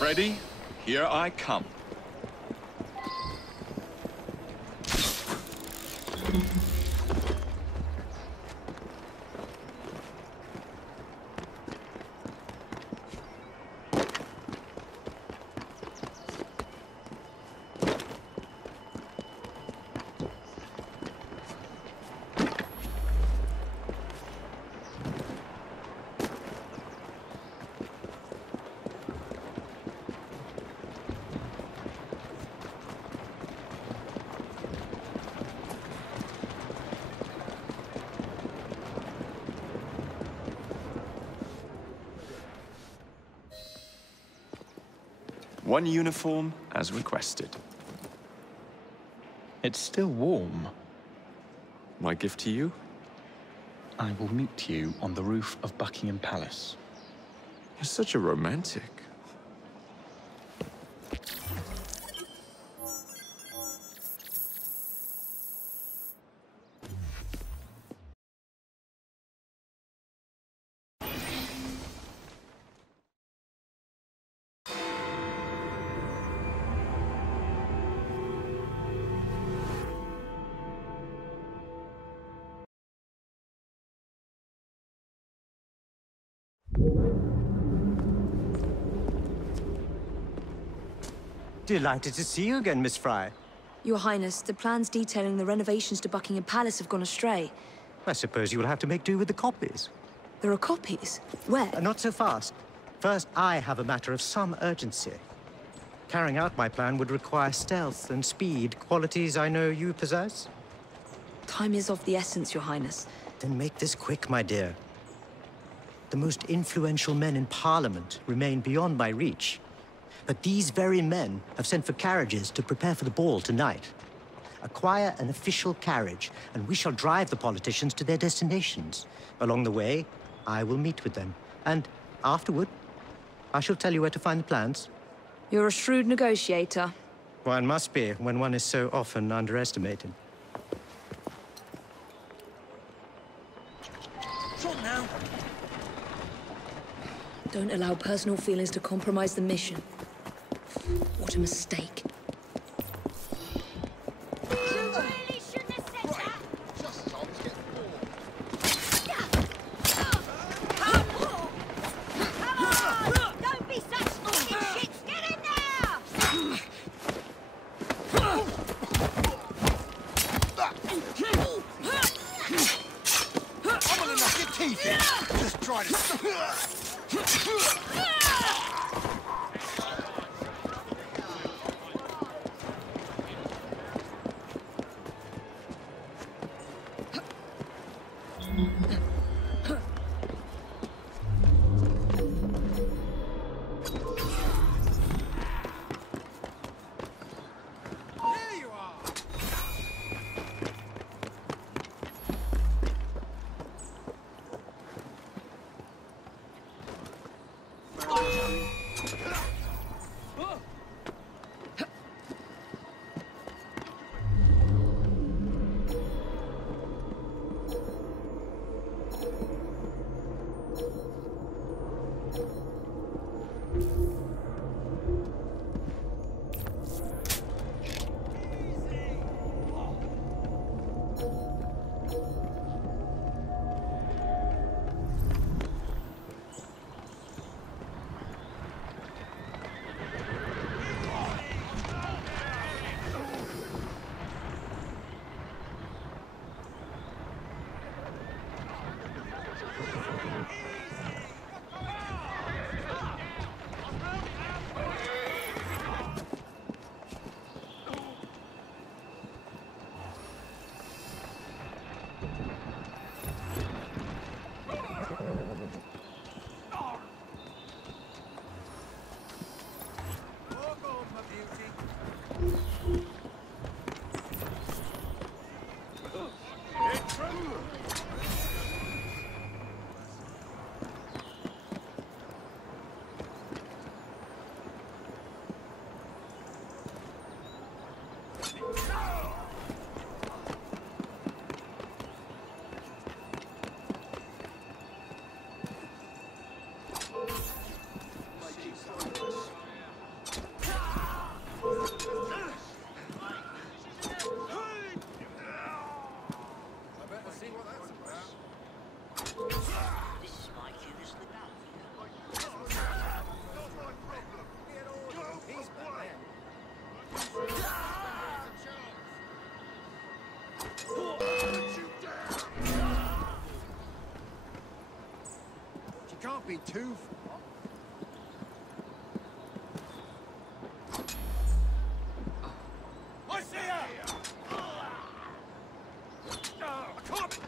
Ready? Here I come. One uniform as requested. It's still warm. My gift to you? I will meet you on the roof of Buckingham Palace. You're such a romantic. Delighted to see you again, Miss Frye. Your Highness, the plans detailing the renovations to Buckingham Palace have gone astray. I suppose you will have to make do with the copies. There are copies? Where? Not so fast. First, I have a matter of some urgency. Carrying out my plan would require stealth and speed, qualities I know you possess. Time is of the essence, Your Highness. Then make this quick, my dear. The most influential men in Parliament remain beyond my reach. But these very men have sent for carriages to prepare for the ball tonight. Acquire an official carriage, and we shall drive the politicians to their destinations. Along the way, I will meet with them. And afterward, I shall tell you where to find the plans. You're a shrewd negotiator. One must be when one is so often underestimated. Trot now. Don't allow personal feelings to compromise the mission. What a mistake. Can't be too... I see her! I can't...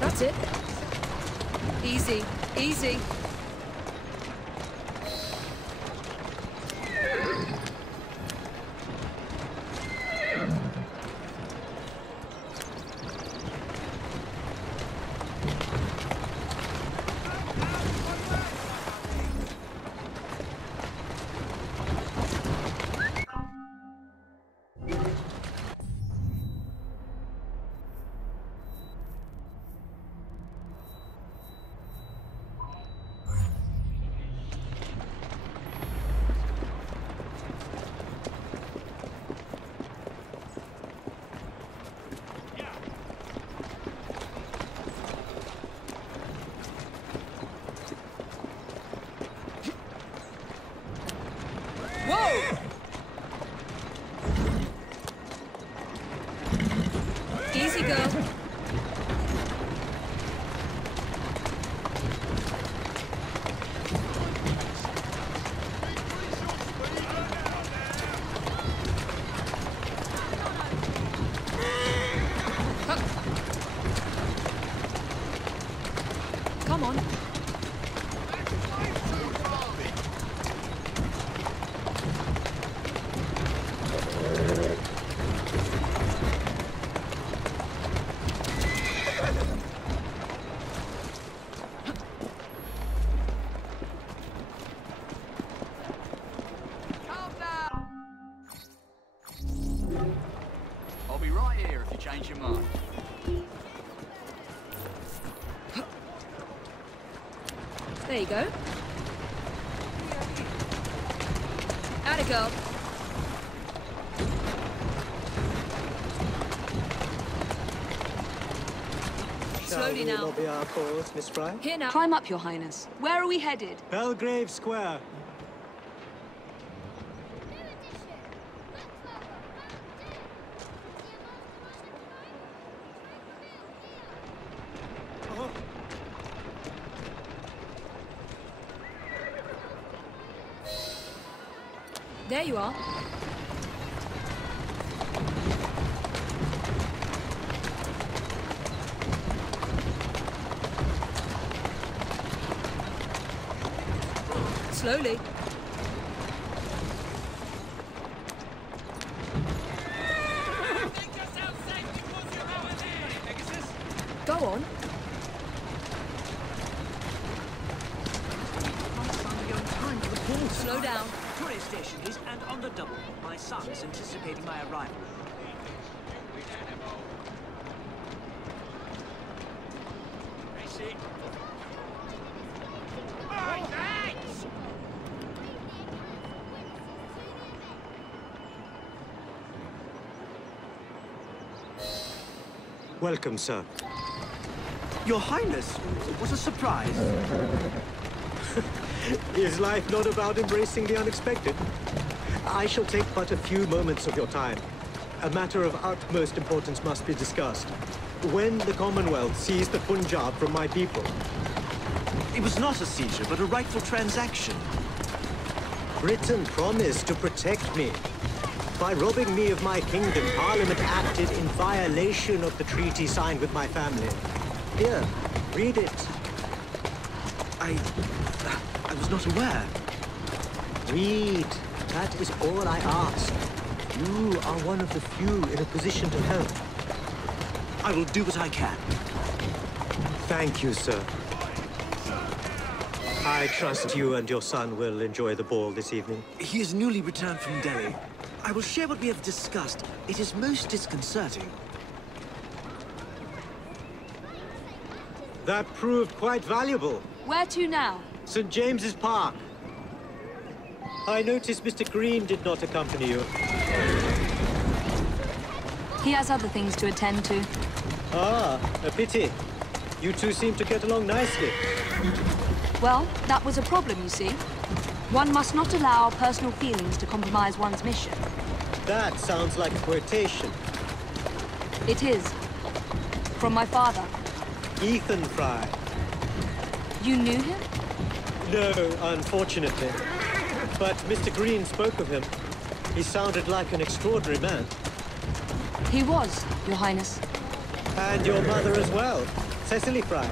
That's it. Easy, easy. Easy, girl. Come on. change your mind. There you go. Atta girl. Slowly now. Lobby our cause, Miss Frye? Here now. Climb up, Your Highness. Where are we headed? Belgrave Square. There you are. Slowly. Go on. Slow down. Tourist station is and on the double. My son is anticipating my arrival. Welcome, sir. Your Highness, what a surprise. Is life not about embracing the unexpected? I shall take but a few moments of your time. A matter of utmost importance must be discussed. When the Commonwealth seized the Punjab from my people... It was not a seizure, but a rightful transaction. Britain promised to protect me. By robbing me of my kingdom, Parliament acted in violation of the treaty signed with my family. Here, read it. I was not aware. Read. That is all I ask. You are one of the few in a position to help. I will do what I can. Thank you, sir. I trust you and your son will enjoy the ball this evening. He is newly returned from Delhi. I will share what we have discussed. It is most disconcerting. That proved quite valuable. Where to now? St. James's Park. I noticed Mr. Green did not accompany you. He has other things to attend to. Ah, a pity. You two seem to get along nicely. Well, that was a problem, you see. One must not allow personal feelings to compromise one's mission. That sounds like a quotation. It is. From my father. Ethan Frye. You knew him? No, unfortunately. But Mr. Green spoke of him. He sounded like an extraordinary man. He was, Your Highness. And your mother as well, Cecily Frye.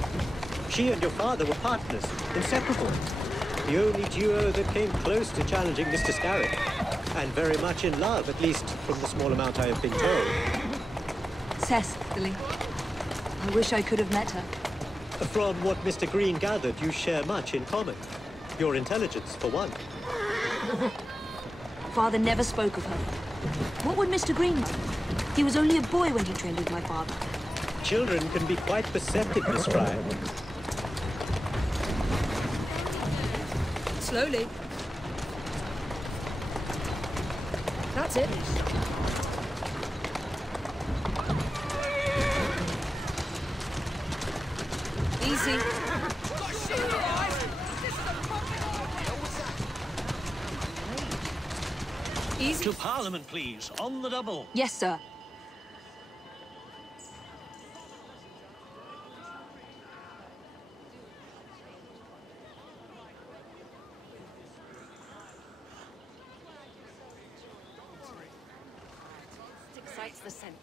She and your father were partners, inseparable. The only duo that came close to challenging Mr. Starrick. And very much in love, at least from the small amount I have been told. Cecily. I wish I could have met her. From what Mr. Green gathered, you share much in common. Your intelligence, for one. Father never spoke of her. What would Mr. Green do? He was only a boy when he trained with my father. Children can be quite perceptive, Miss Frye. Slowly. That's it. Easy. Easy. To Parliament, please. On the double. Yes, sir. Excites the senses.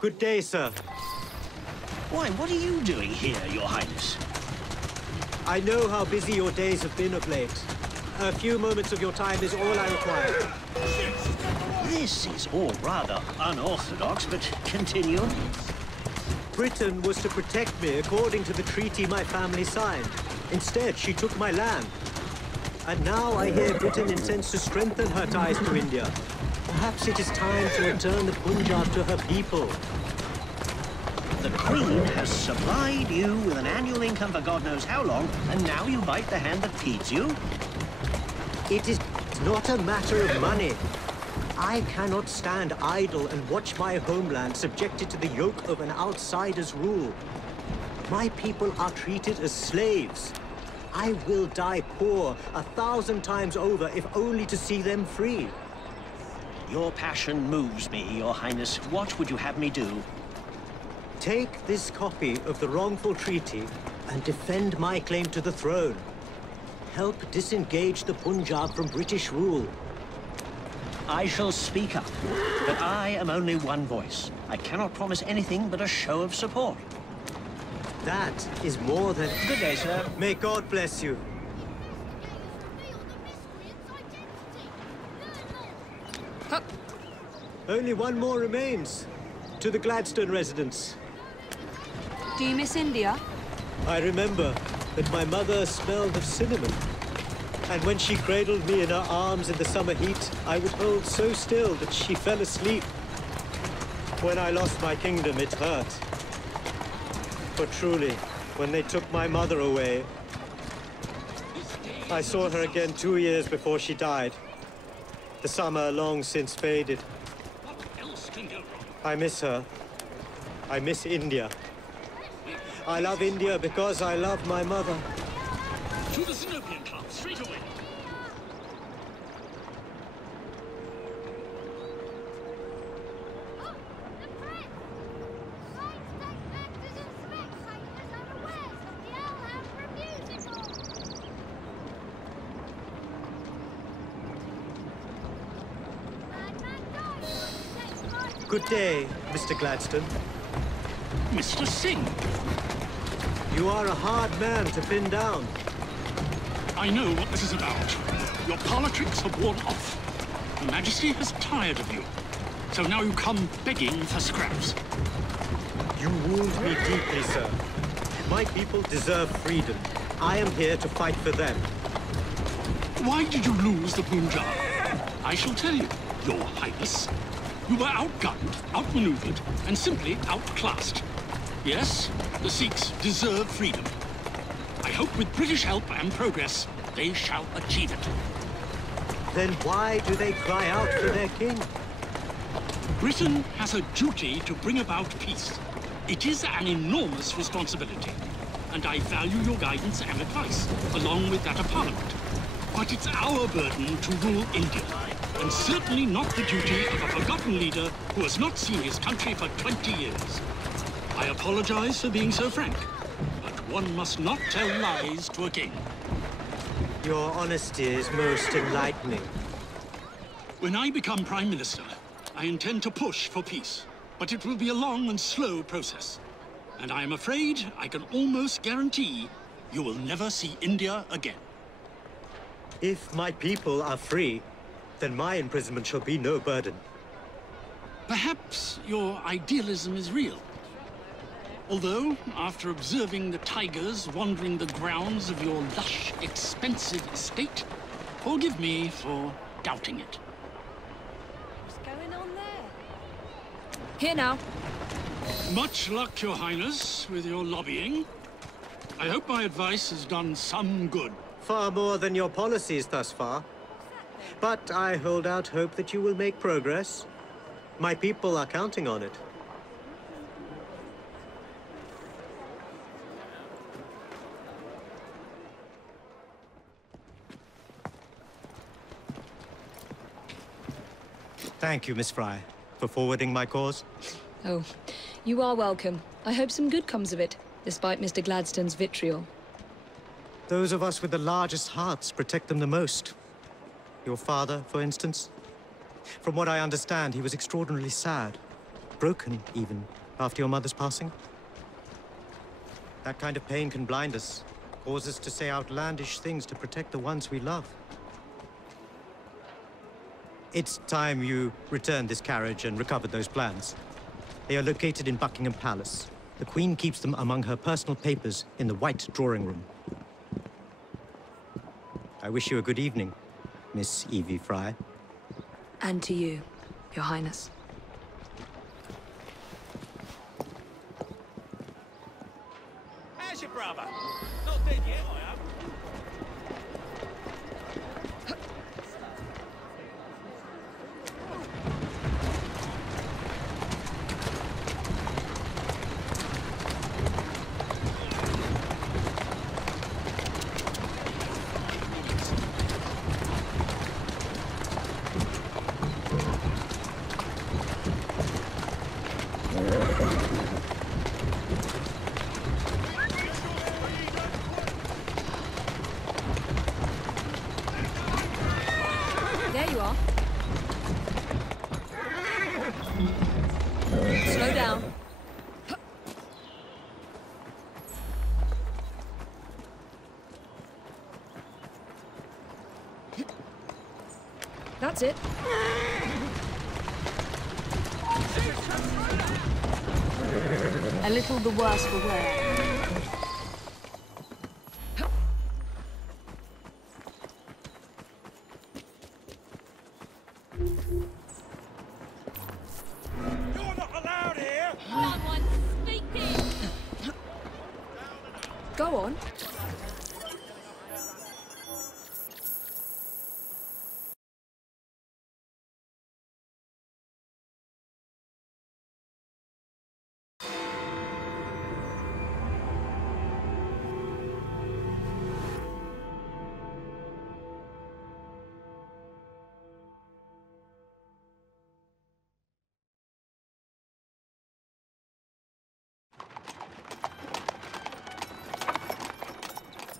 Good day, sir. Why, what are you doing here, Your Highness? I know how busy your days have been of late. A few moments of your time is all I require. This is all rather unorthodox, but continue. Britain was to protect me according to the treaty my family signed. Instead, she took my land. And now I hear Britain intends to strengthen her ties to India. Perhaps it is time to return the Punjab to her people. The Queen has supplied you with an annual income for God knows how long, and now you bite the hand that feeds you? It is not a matter of money. I cannot stand idle and watch my homeland subjected to the yoke of an outsider's rule. My people are treated as slaves. I will die poor 1,000 times over if only to see them free. Your passion moves me, Your Highness. What would you have me do? Take this copy of the wrongful treaty and defend my claim to the throne. Help disengage the Punjab from British rule. I shall speak up, but I am only one voice. I cannot promise anything but a show of support. That is more than... Good day, sir. May God bless you. Only one more remains. To the Gladstone residence. Do you miss India? I remember that my mother smelled of cinnamon. And when she cradled me in her arms in the summer heat, I would hold so still that she fell asleep. When I lost my kingdom, it hurt. For truly, when they took my mother away, I saw her again 2 years before she died. The summer long since faded. I miss her. I miss India. I love India because I love my mother. To the Syndicate Club, straight away. Good day, Mr. Gladstone. Mr. Singh. You are a hard man to pin down. I know what this is about. Your politics have worn off. Her Majesty has tired of you. So now you come begging for scraps. You wound me deeply, sir. My people deserve freedom. I am here to fight for them. Why did you lose the Punjab? I shall tell you, Your Highness. You were outgunned, outmaneuvered, and simply outclassed. Yes, the Sikhs deserve freedom. I hope with British help and progress, they shall achieve it. Then why do they cry out for their king? Britain has a duty to bring about peace. It is an enormous responsibility, and I value your guidance and advice, along with that of Parliament. But it's our burden to rule India, and certainly not the duty of a forgotten leader who has not seen his country for 20 years. I apologize for being so frank, but one must not tell lies to a king. Your honesty is most enlightening. When I become Prime Minister, I intend to push for peace, but it will be a long and slow process. And I am afraid I can almost guarantee you will never see India again. If my people are free, then my imprisonment shall be no burden. Perhaps your idealism is real. Although, after observing the tigers wandering the grounds of your lush, expensive estate, forgive me for doubting it. What's going on there? Here now. Much luck, Your Highness, with your lobbying. I hope my advice has done some good. Far more than your policies thus far. But I hold out hope that you will make progress. My people are counting on it. Thank you, Miss Frye, for forwarding my cause. Oh, you are welcome. I hope some good comes of it, despite Mr. Gladstone's vitriol. Those of us with the largest hearts protect them the most. Your father, for instance. From what I understand, he was extraordinarily sad. Broken, even, after your mother's passing. That kind of pain can blind us, cause us to say outlandish things to protect the ones we love. It's time you returned this carriage and recovered those plans. They are located in Buckingham Palace. The Queen keeps them among her personal papers in the White Drawing Room. I wish you a good evening, Miss Evie Frye. And to you. Your Highness. How's your brother? Not dead yet, I hope. There you are. Slow down. That's it. A little the worse for wear. You're not allowed here! Someone sneaking! Go on.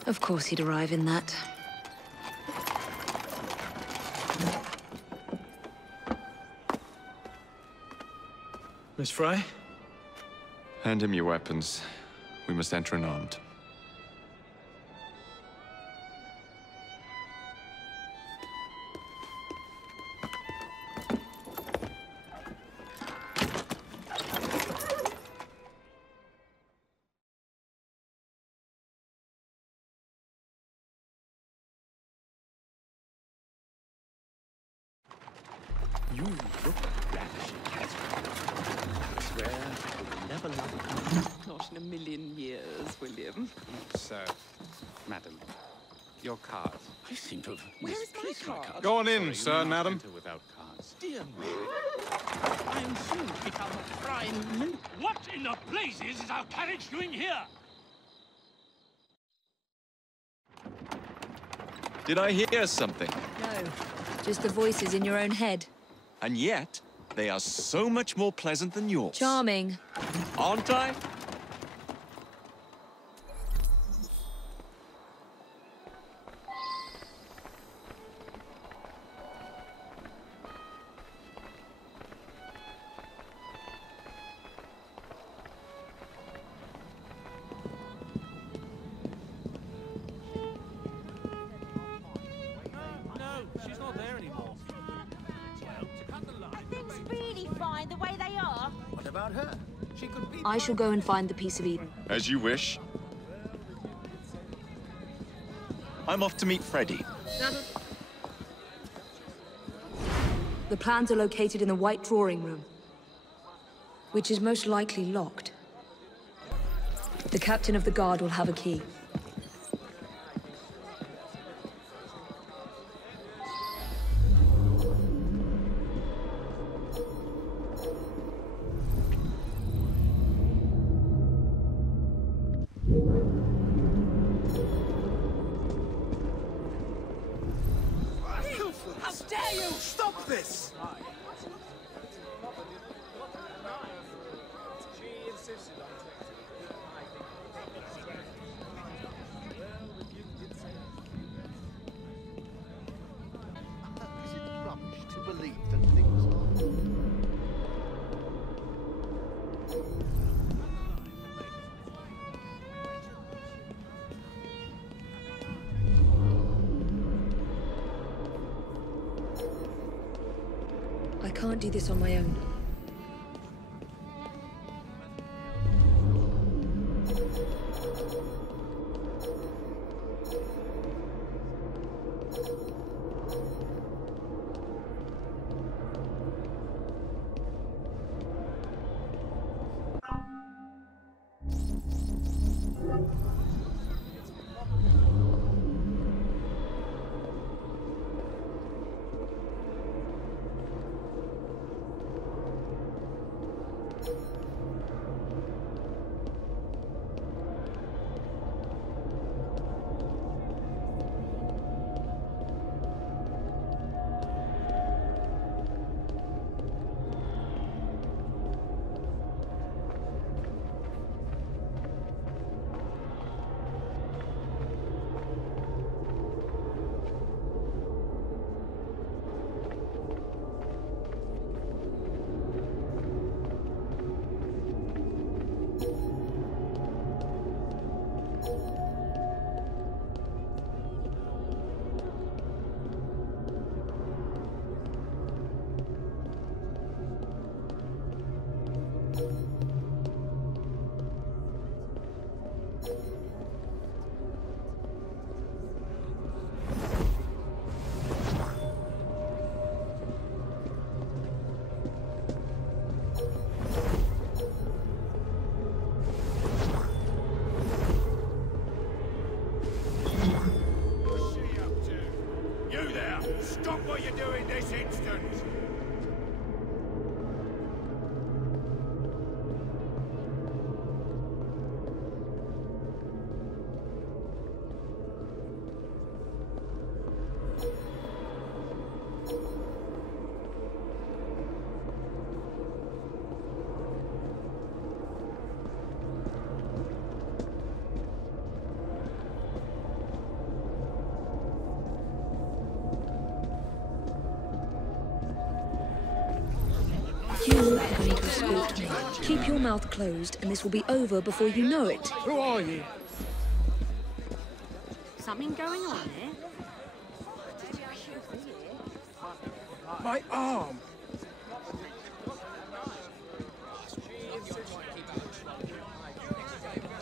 Of course he'd arrive in that. Miss Frye? Hand him your weapons. We must enter unarmed. You look ravishing, Catherine. I swear I will never love you. Not in a million years, William. Sir, madam, your cards. I seem to have Where's my misplaced my card? card. Go on in, Sorry, sir, you must madam. enter without cards. Dear me. I'm soon to become a prime minister. What in the blazes is our carriage doing here? Did I hear something? No, just the voices in your own head. And yet, they are so much more pleasant than yours. Charming. Aren't I? She's not there anymore. Well, to cut the line... Things really fine the way they are. What about her? She could be... I shall go and find the Piece of Eden. As you wish. I'm off to meet Freddy. The plans are located in the White Drawing Room, which is most likely locked. The captain of the guard will have a key. How dare you! Stop this! Is it rubbish to believe that things are... I can't do this on my own. Stop what you're doing this instant! You are going to escort me. Keep your mouth closed, and this will be over before you know it. Who are you? Something going on here? My arm!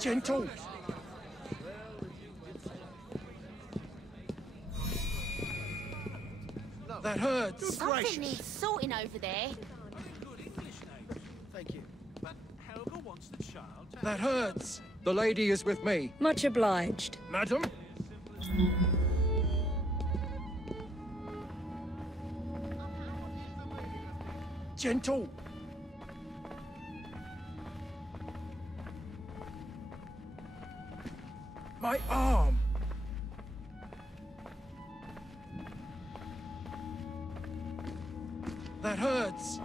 Gentle! That hurts! Something needs sorting over there. Thank you. But Helga wants the child to... That hurts! The lady is with me. Much obliged. Madam? Gentle! My arm! That hurts!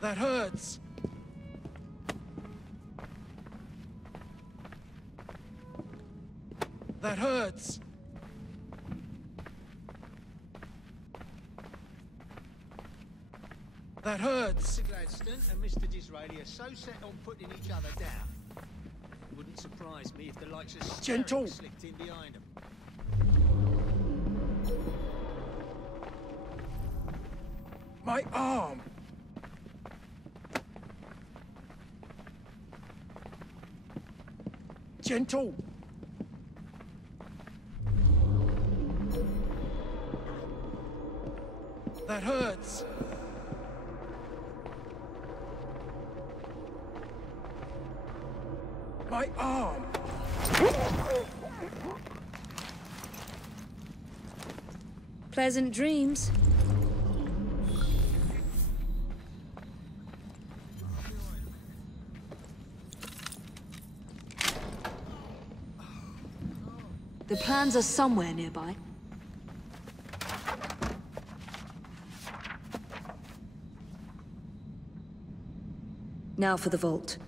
That hurts! That hurts! That hurts! Mr. Gladstone and Mr. Disraeli are so set on putting each other down. Wouldn't surprise me if the likes of Gentle. Syndicate slipped in behind them. My arm! Gentle! That hurts! My arm! Pleasant dreams. The plans are somewhere nearby. Now for the vault.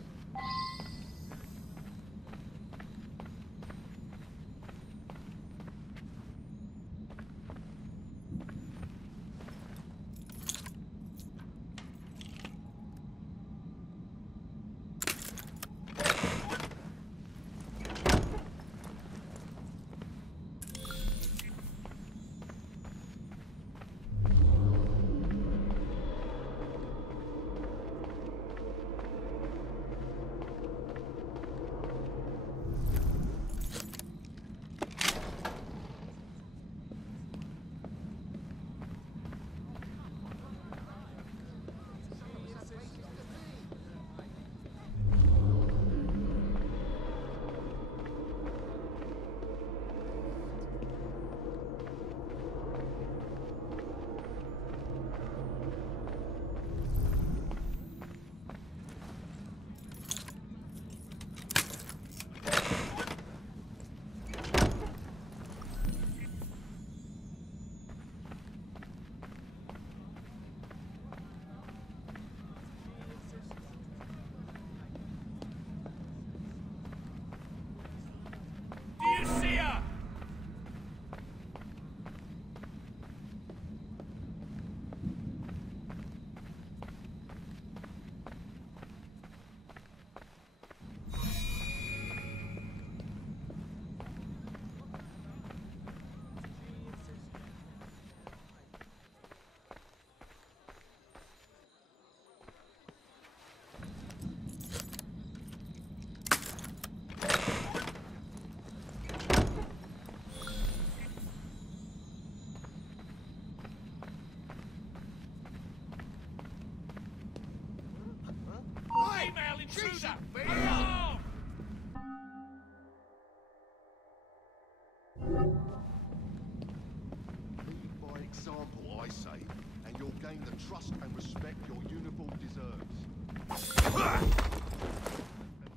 gain the trust and respect your uniform deserves.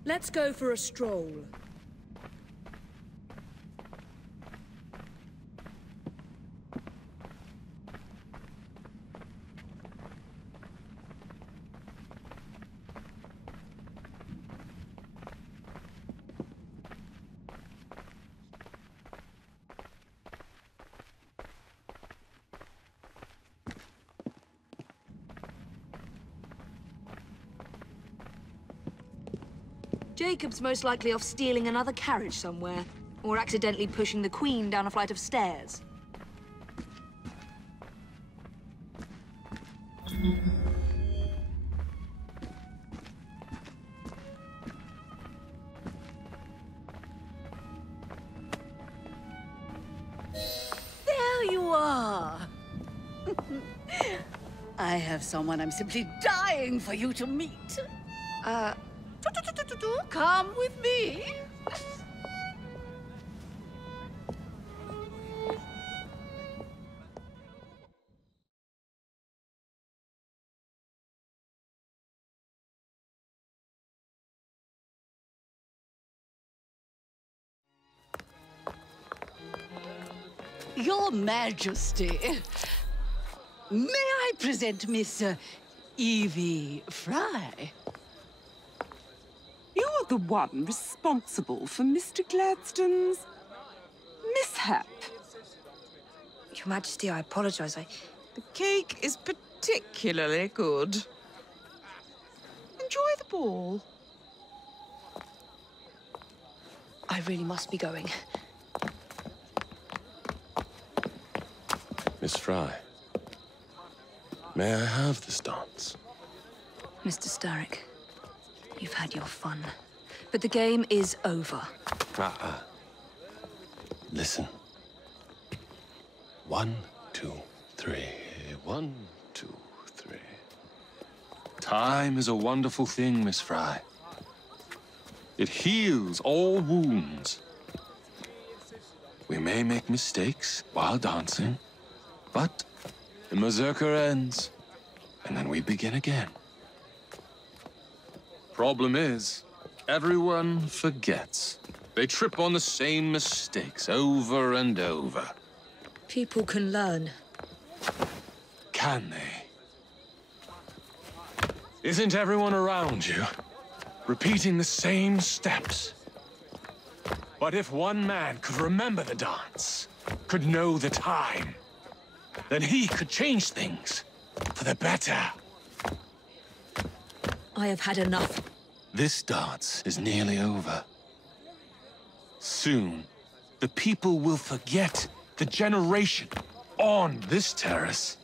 Let's go for a stroll. Jacob's most likely off stealing another carriage somewhere, or accidentally pushing the Queen down a flight of stairs. There you are! I have someone I'm simply dying for you to meet. Come with me. Your Majesty, may I present Miss Evie Frye? You're the one responsible for Mr. Gladstone's mishap. Your Majesty, I apologize. The cake is particularly good. Enjoy the ball. I really must be going. Miss Frye, may I have this dance? Mr. Starrick, you've had your fun. But the game is over. Listen. 1, 2, 3. 1, 2, 3. Time is a wonderful thing, Miss Frye. It heals all wounds. We may make mistakes while dancing, but the Berserker ends, and then we begin again. Problem is, everyone forgets. They trip on the same mistakes over and over. People can learn. Can they? Isn't everyone around you repeating the same steps? But if one man could remember the dance, could know the time, then he could change things for the better. I have had enough. This dance is nearly over. Soon, the people will forget the generation on this terrace.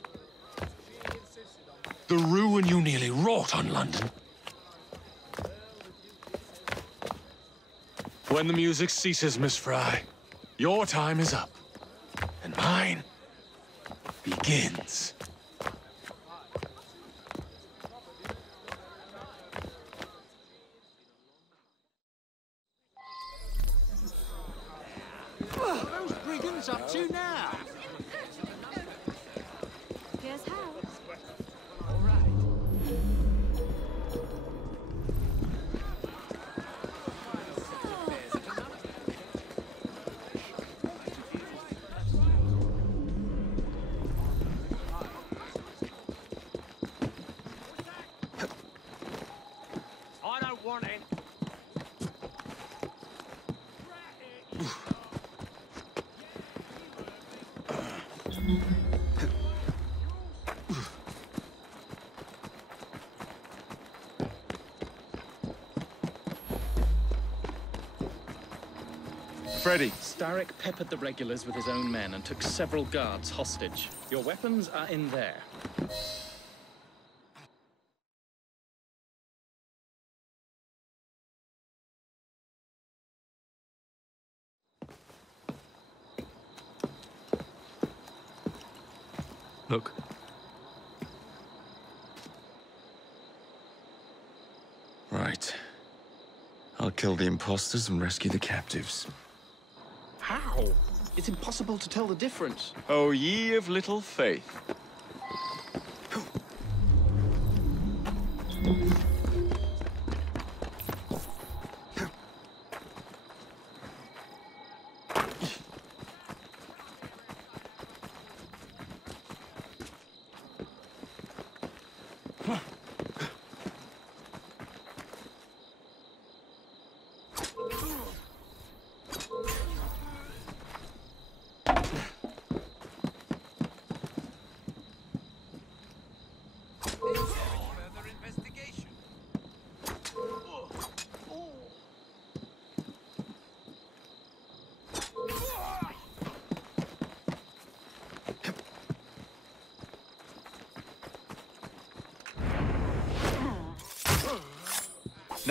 The ruin you nearly wrought on London. When the music ceases, Miss Frye, your time is up, and mine begins. Those brigands up to now? Here's how. I don't want it. Freddy. Starrick peppered the regulars with his own men and took several guards hostage. Your weapons are in there. Look. Right. I'll kill the imposters and rescue the captives. How? It's impossible to tell the difference. Oh, ye of little faith.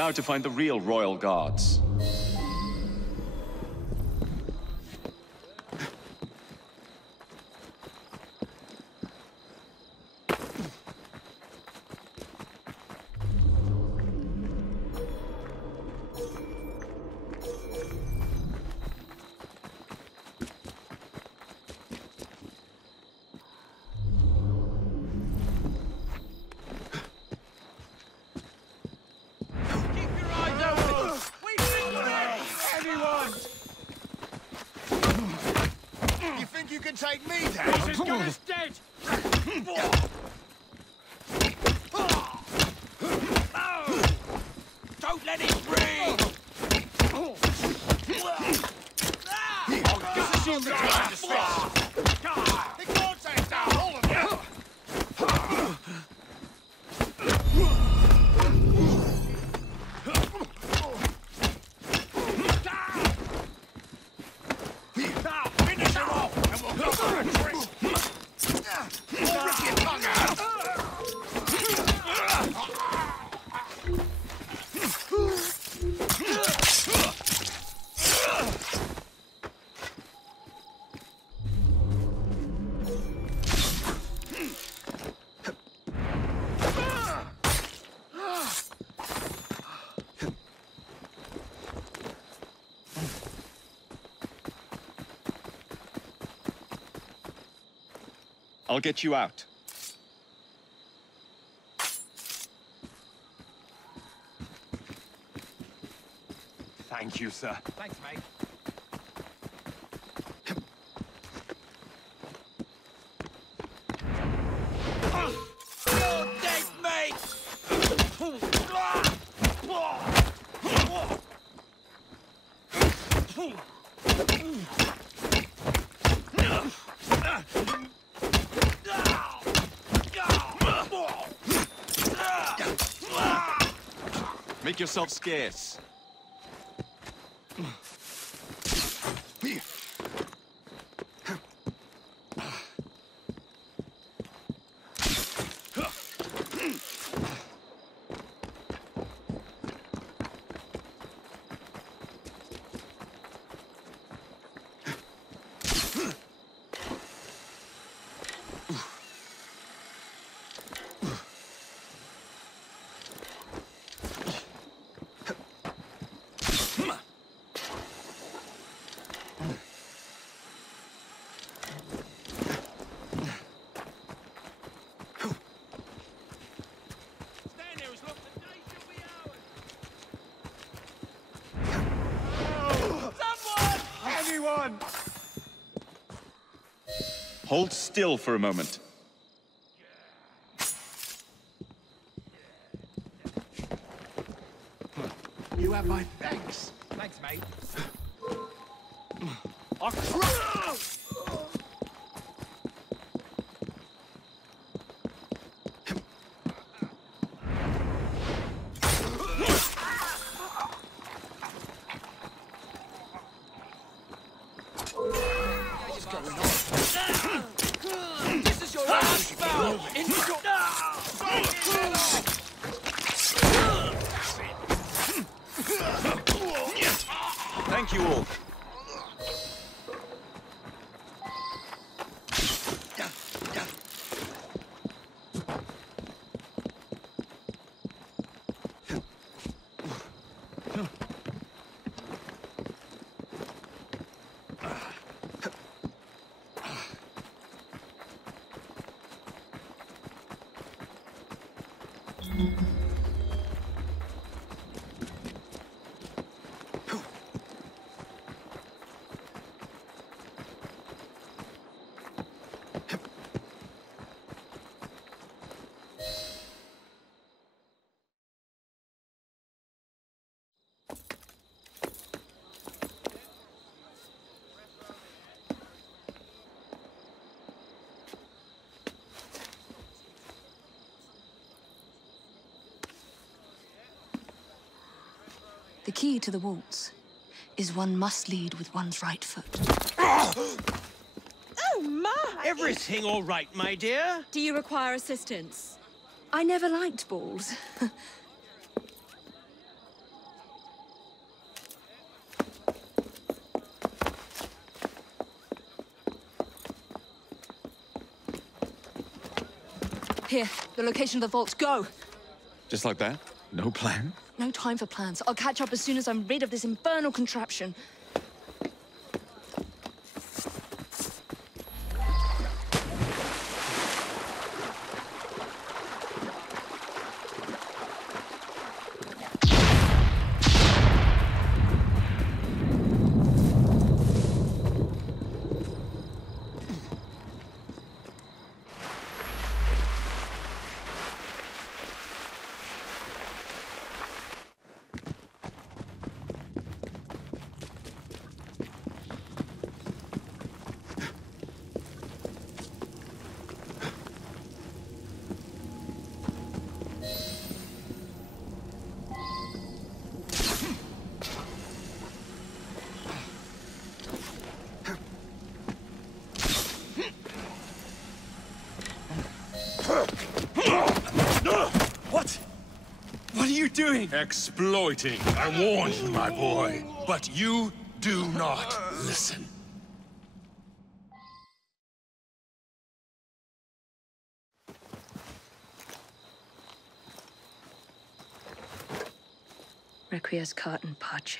Now to find the real royal guards. You can take me down? This guy's dead! Don't let him breathe! This is you guys! He can't take down all of you! Finish him off, and we'll go for a drink! We'll rip your tongue out! I'll get you out. Thank you, sir. Thanks, mate. You're dead, mate! Make yourself scarce. Hold still for a moment. You have my thanks. Thanks, mate. This is your last spell! Thank you all. The key to the walls is one must lead with one's right foot. Oh, my! Everything all right, my dear? Do you require assistance? I never liked balls. Here, the location of the vaults. Go! Just like that? No plan? No time for plans. I'll catch up as soon as I'm rid of this infernal contraption. What? What are you doing? Exploiting. I warned you, my boy. But you do not listen. Requiescat in pace.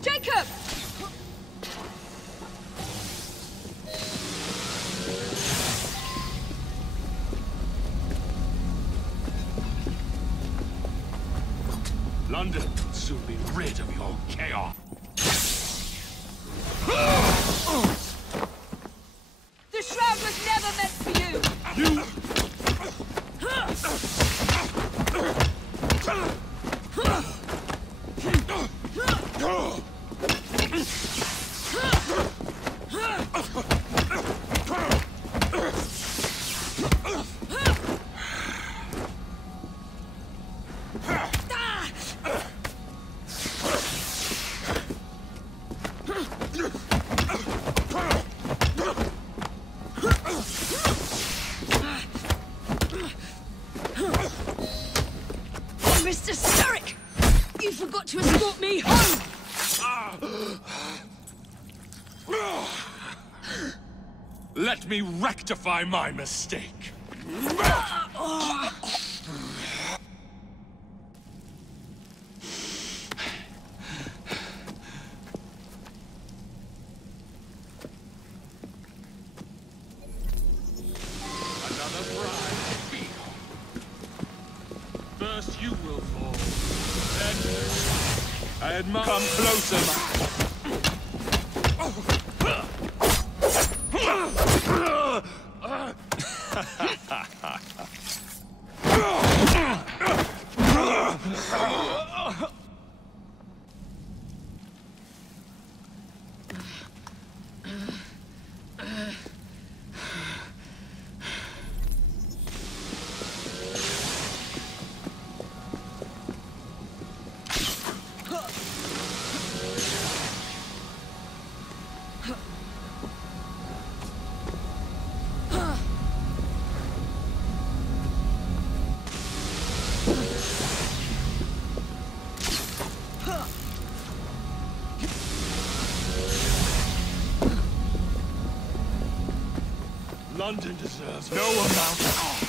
Jacob! London will soon be rid of your chaos. The shroud was never meant for you! You... Mr. Starrick! You forgot to escort me home! Let me rectify my mistake. Another bride to be. First you will fall. Then I admire. Come closer. London deserves no amount of...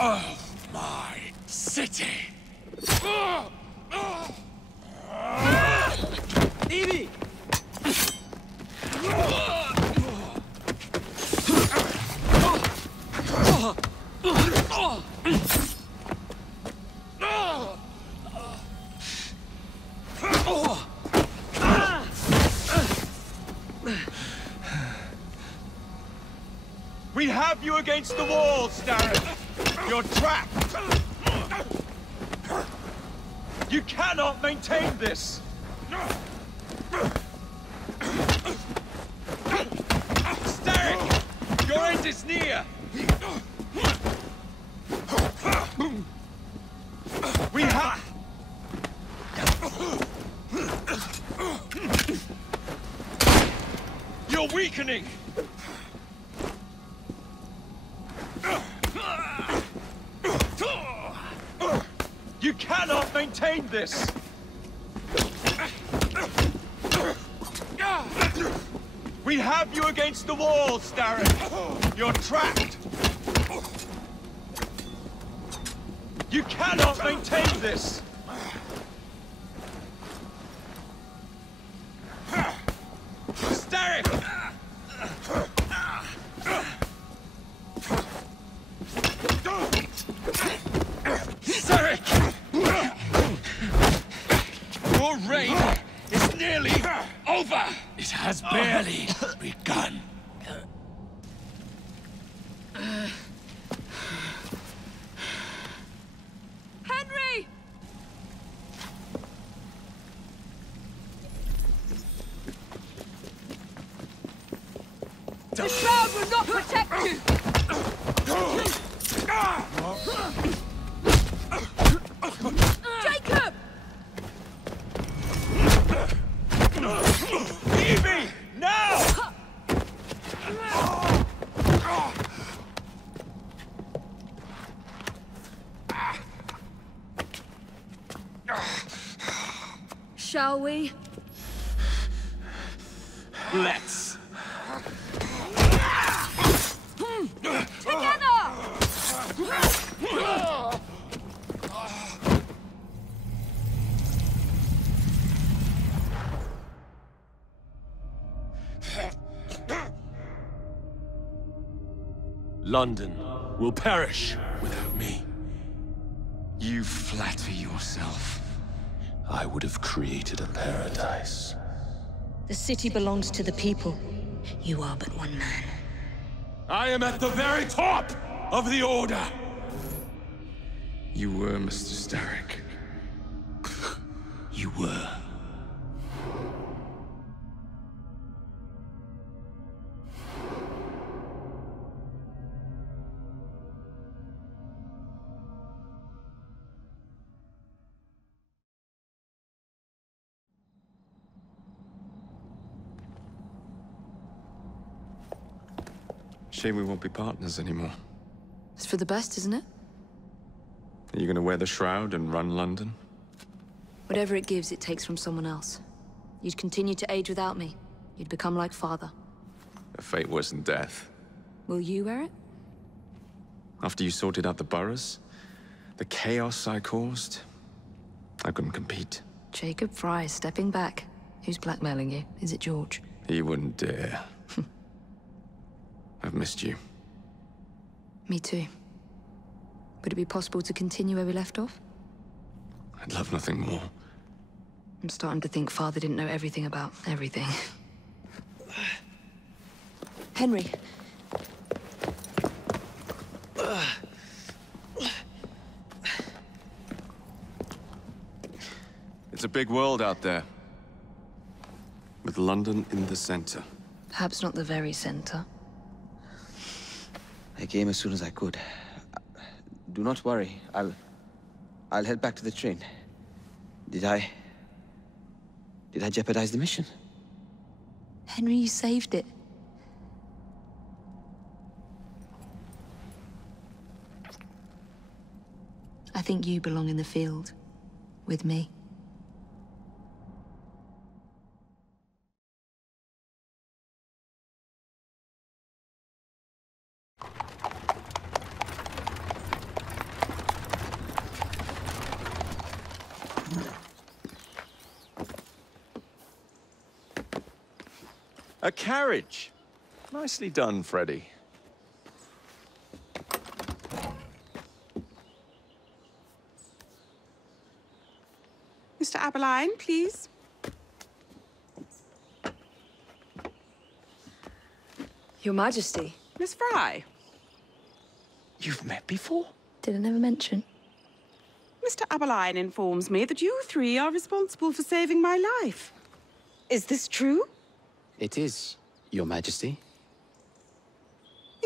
of my city. Evie! We have you against the wall, Starrett. You're trapped. You cannot maintain this. Starrett, your end is near. We have... You're weakening. You cannot maintain this! We have you against the wall, Starrett! You're trapped! You cannot maintain this! Starrett! Your reign is nearly over! It has barely begun. Henry! The shroud will not protect you! Jacob! Evie! Now! Shall we? Let's. Together! London will perish without me. You flatter yourself. I would have created a paradise. The city belongs to the people. You are but one man. I am at the very top of the Order! You were, Mr. Starrick. You were. Shame we won't be partners anymore. It's for the best, isn't it? Are you gonna wear the shroud and run London? Whatever it gives, it takes from someone else. You'd continue to age without me. You'd become like father. A fate worse than death. Will you wear it? After you sorted out the boroughs, the chaos I caused, I couldn't compete. Jacob Frye stepping back. Who's blackmailing you? Is it George? He wouldn't dare. I've missed you. Me too. Would it be possible to continue where we left off? I'd love nothing more. I'm starting to think Father didn't know everything about everything. Henry. It's a big world out there. With London in the center. Perhaps not the very center. I came as soon as I could. Do not worry. I'll head back to the train. Did I jeopardize the mission? Henry, you saved it. I think you belong in the field. With me. A carriage. Nicely done, Freddy. Mr. Aberline, please. Your Majesty. Miss Frye. You've met before? Did I never mention? Mr. Aberline informs me that you three are responsible for saving my life. Is this true? It is, Your Majesty.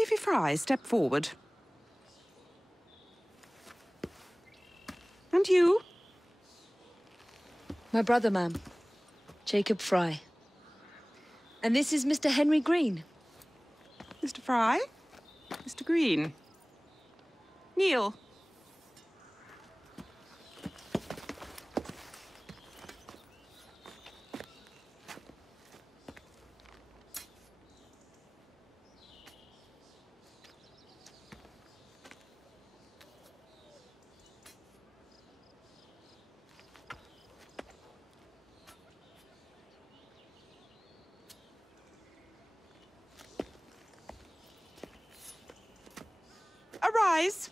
Evie Frye, step forward. And you? My brother, ma'am. Jacob Frye. And this is Mr. Henry Green. Mr. Frye? Mr. Green? Kneel. Arise.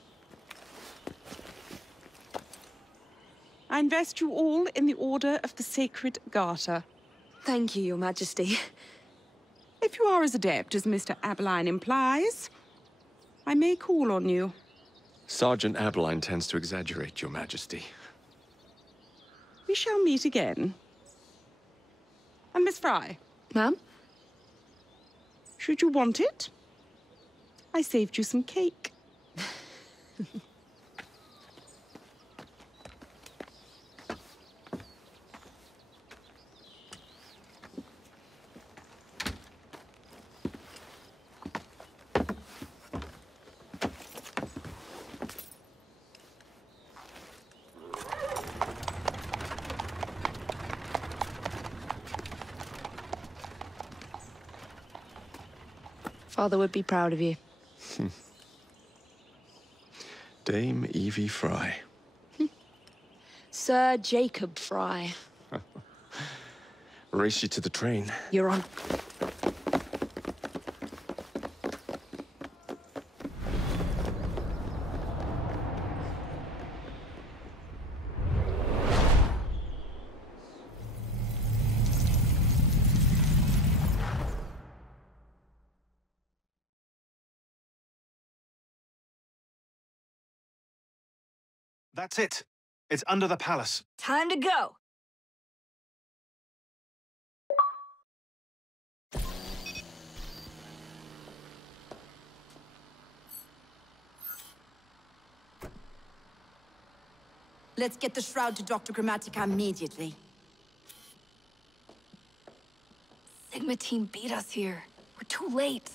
I invest you all in the Order of the Sacred Garter. Thank you, Your Majesty. If you are as adept as Mr. Aberline implies, I may call on you. Sergeant Aberline tends to exaggerate, Your Majesty. We shall meet again. And Miss Frye? Ma'am? Should you want it, I saved you some cake. Father would be proud of you. Dame Evie Frye. Sir Jacob Frye. Race you to the train. You're on. That's it. It's under the palace. Time to go. Let's get the shroud to Dr. Grammatica immediately. Sigma team beat us here. We're too late.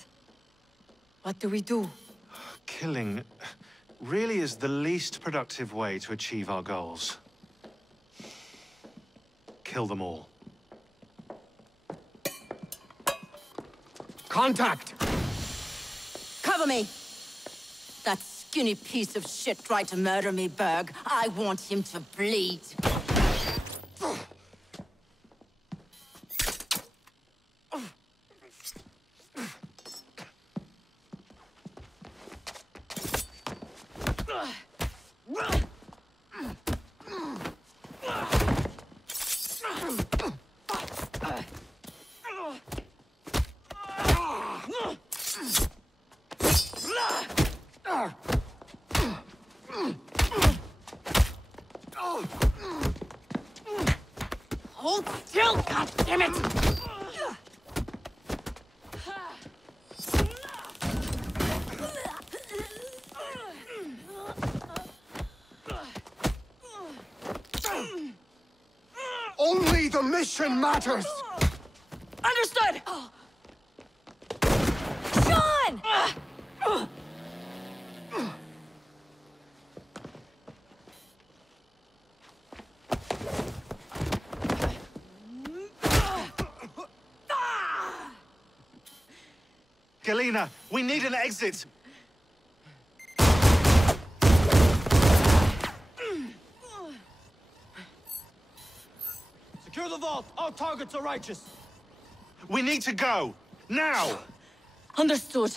What do we do? Killing really is the least productive way to achieve our goals. Kill them all. Contact! Cover me! That skinny piece of shit tried to murder me, Berg. I want him to bleed. Hold still, goddammit! Only the mission matters! Understood! Sean! Galena, we need an exit! Secure the vault! All targets are righteous! We need to go! Now! Understood.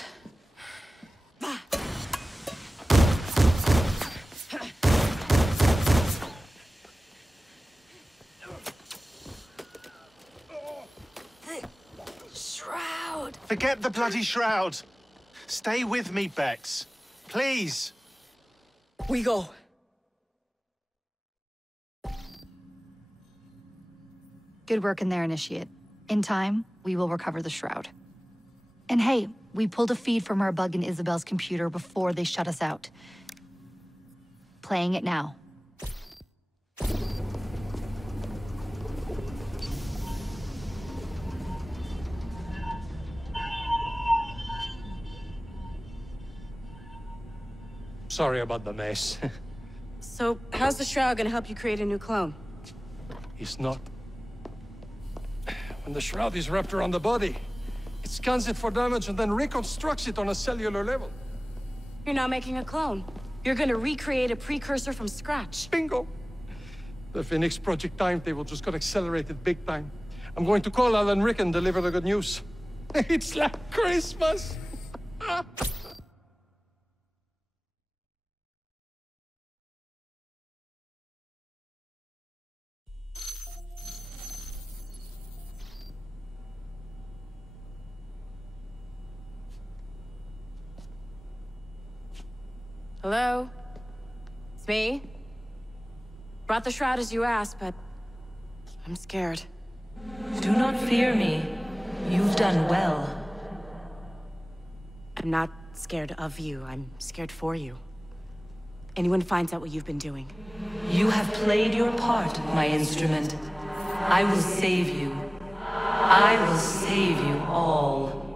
Shroud! Forget the bloody shroud! Stay with me, Bex. Please! We go. Good work in there, Initiate. In time, we will recover the shroud. And hey, we pulled a feed from our bug in Isabel's computer before they shut us out. Playing it now. Sorry about the mess. So, how's the shroud gonna help you create a new clone? It's not. When the shroud is wrapped around the body, it scans it for damage and then reconstructs it on a cellular level. You're not making a clone. You're gonna recreate a precursor from scratch. Bingo! The Phoenix Project timetable just got accelerated big time. I'm going to call Alan Rick and deliver the good news. It's like Christmas! Hello? It's me. Brought the shroud as you asked, but I'm scared. Do not fear me. You've done well. I'm not scared of you. I'm scared for you. Anyone finds out what you've been doing. You have played your part, my instrument. I will save you. I will save you all.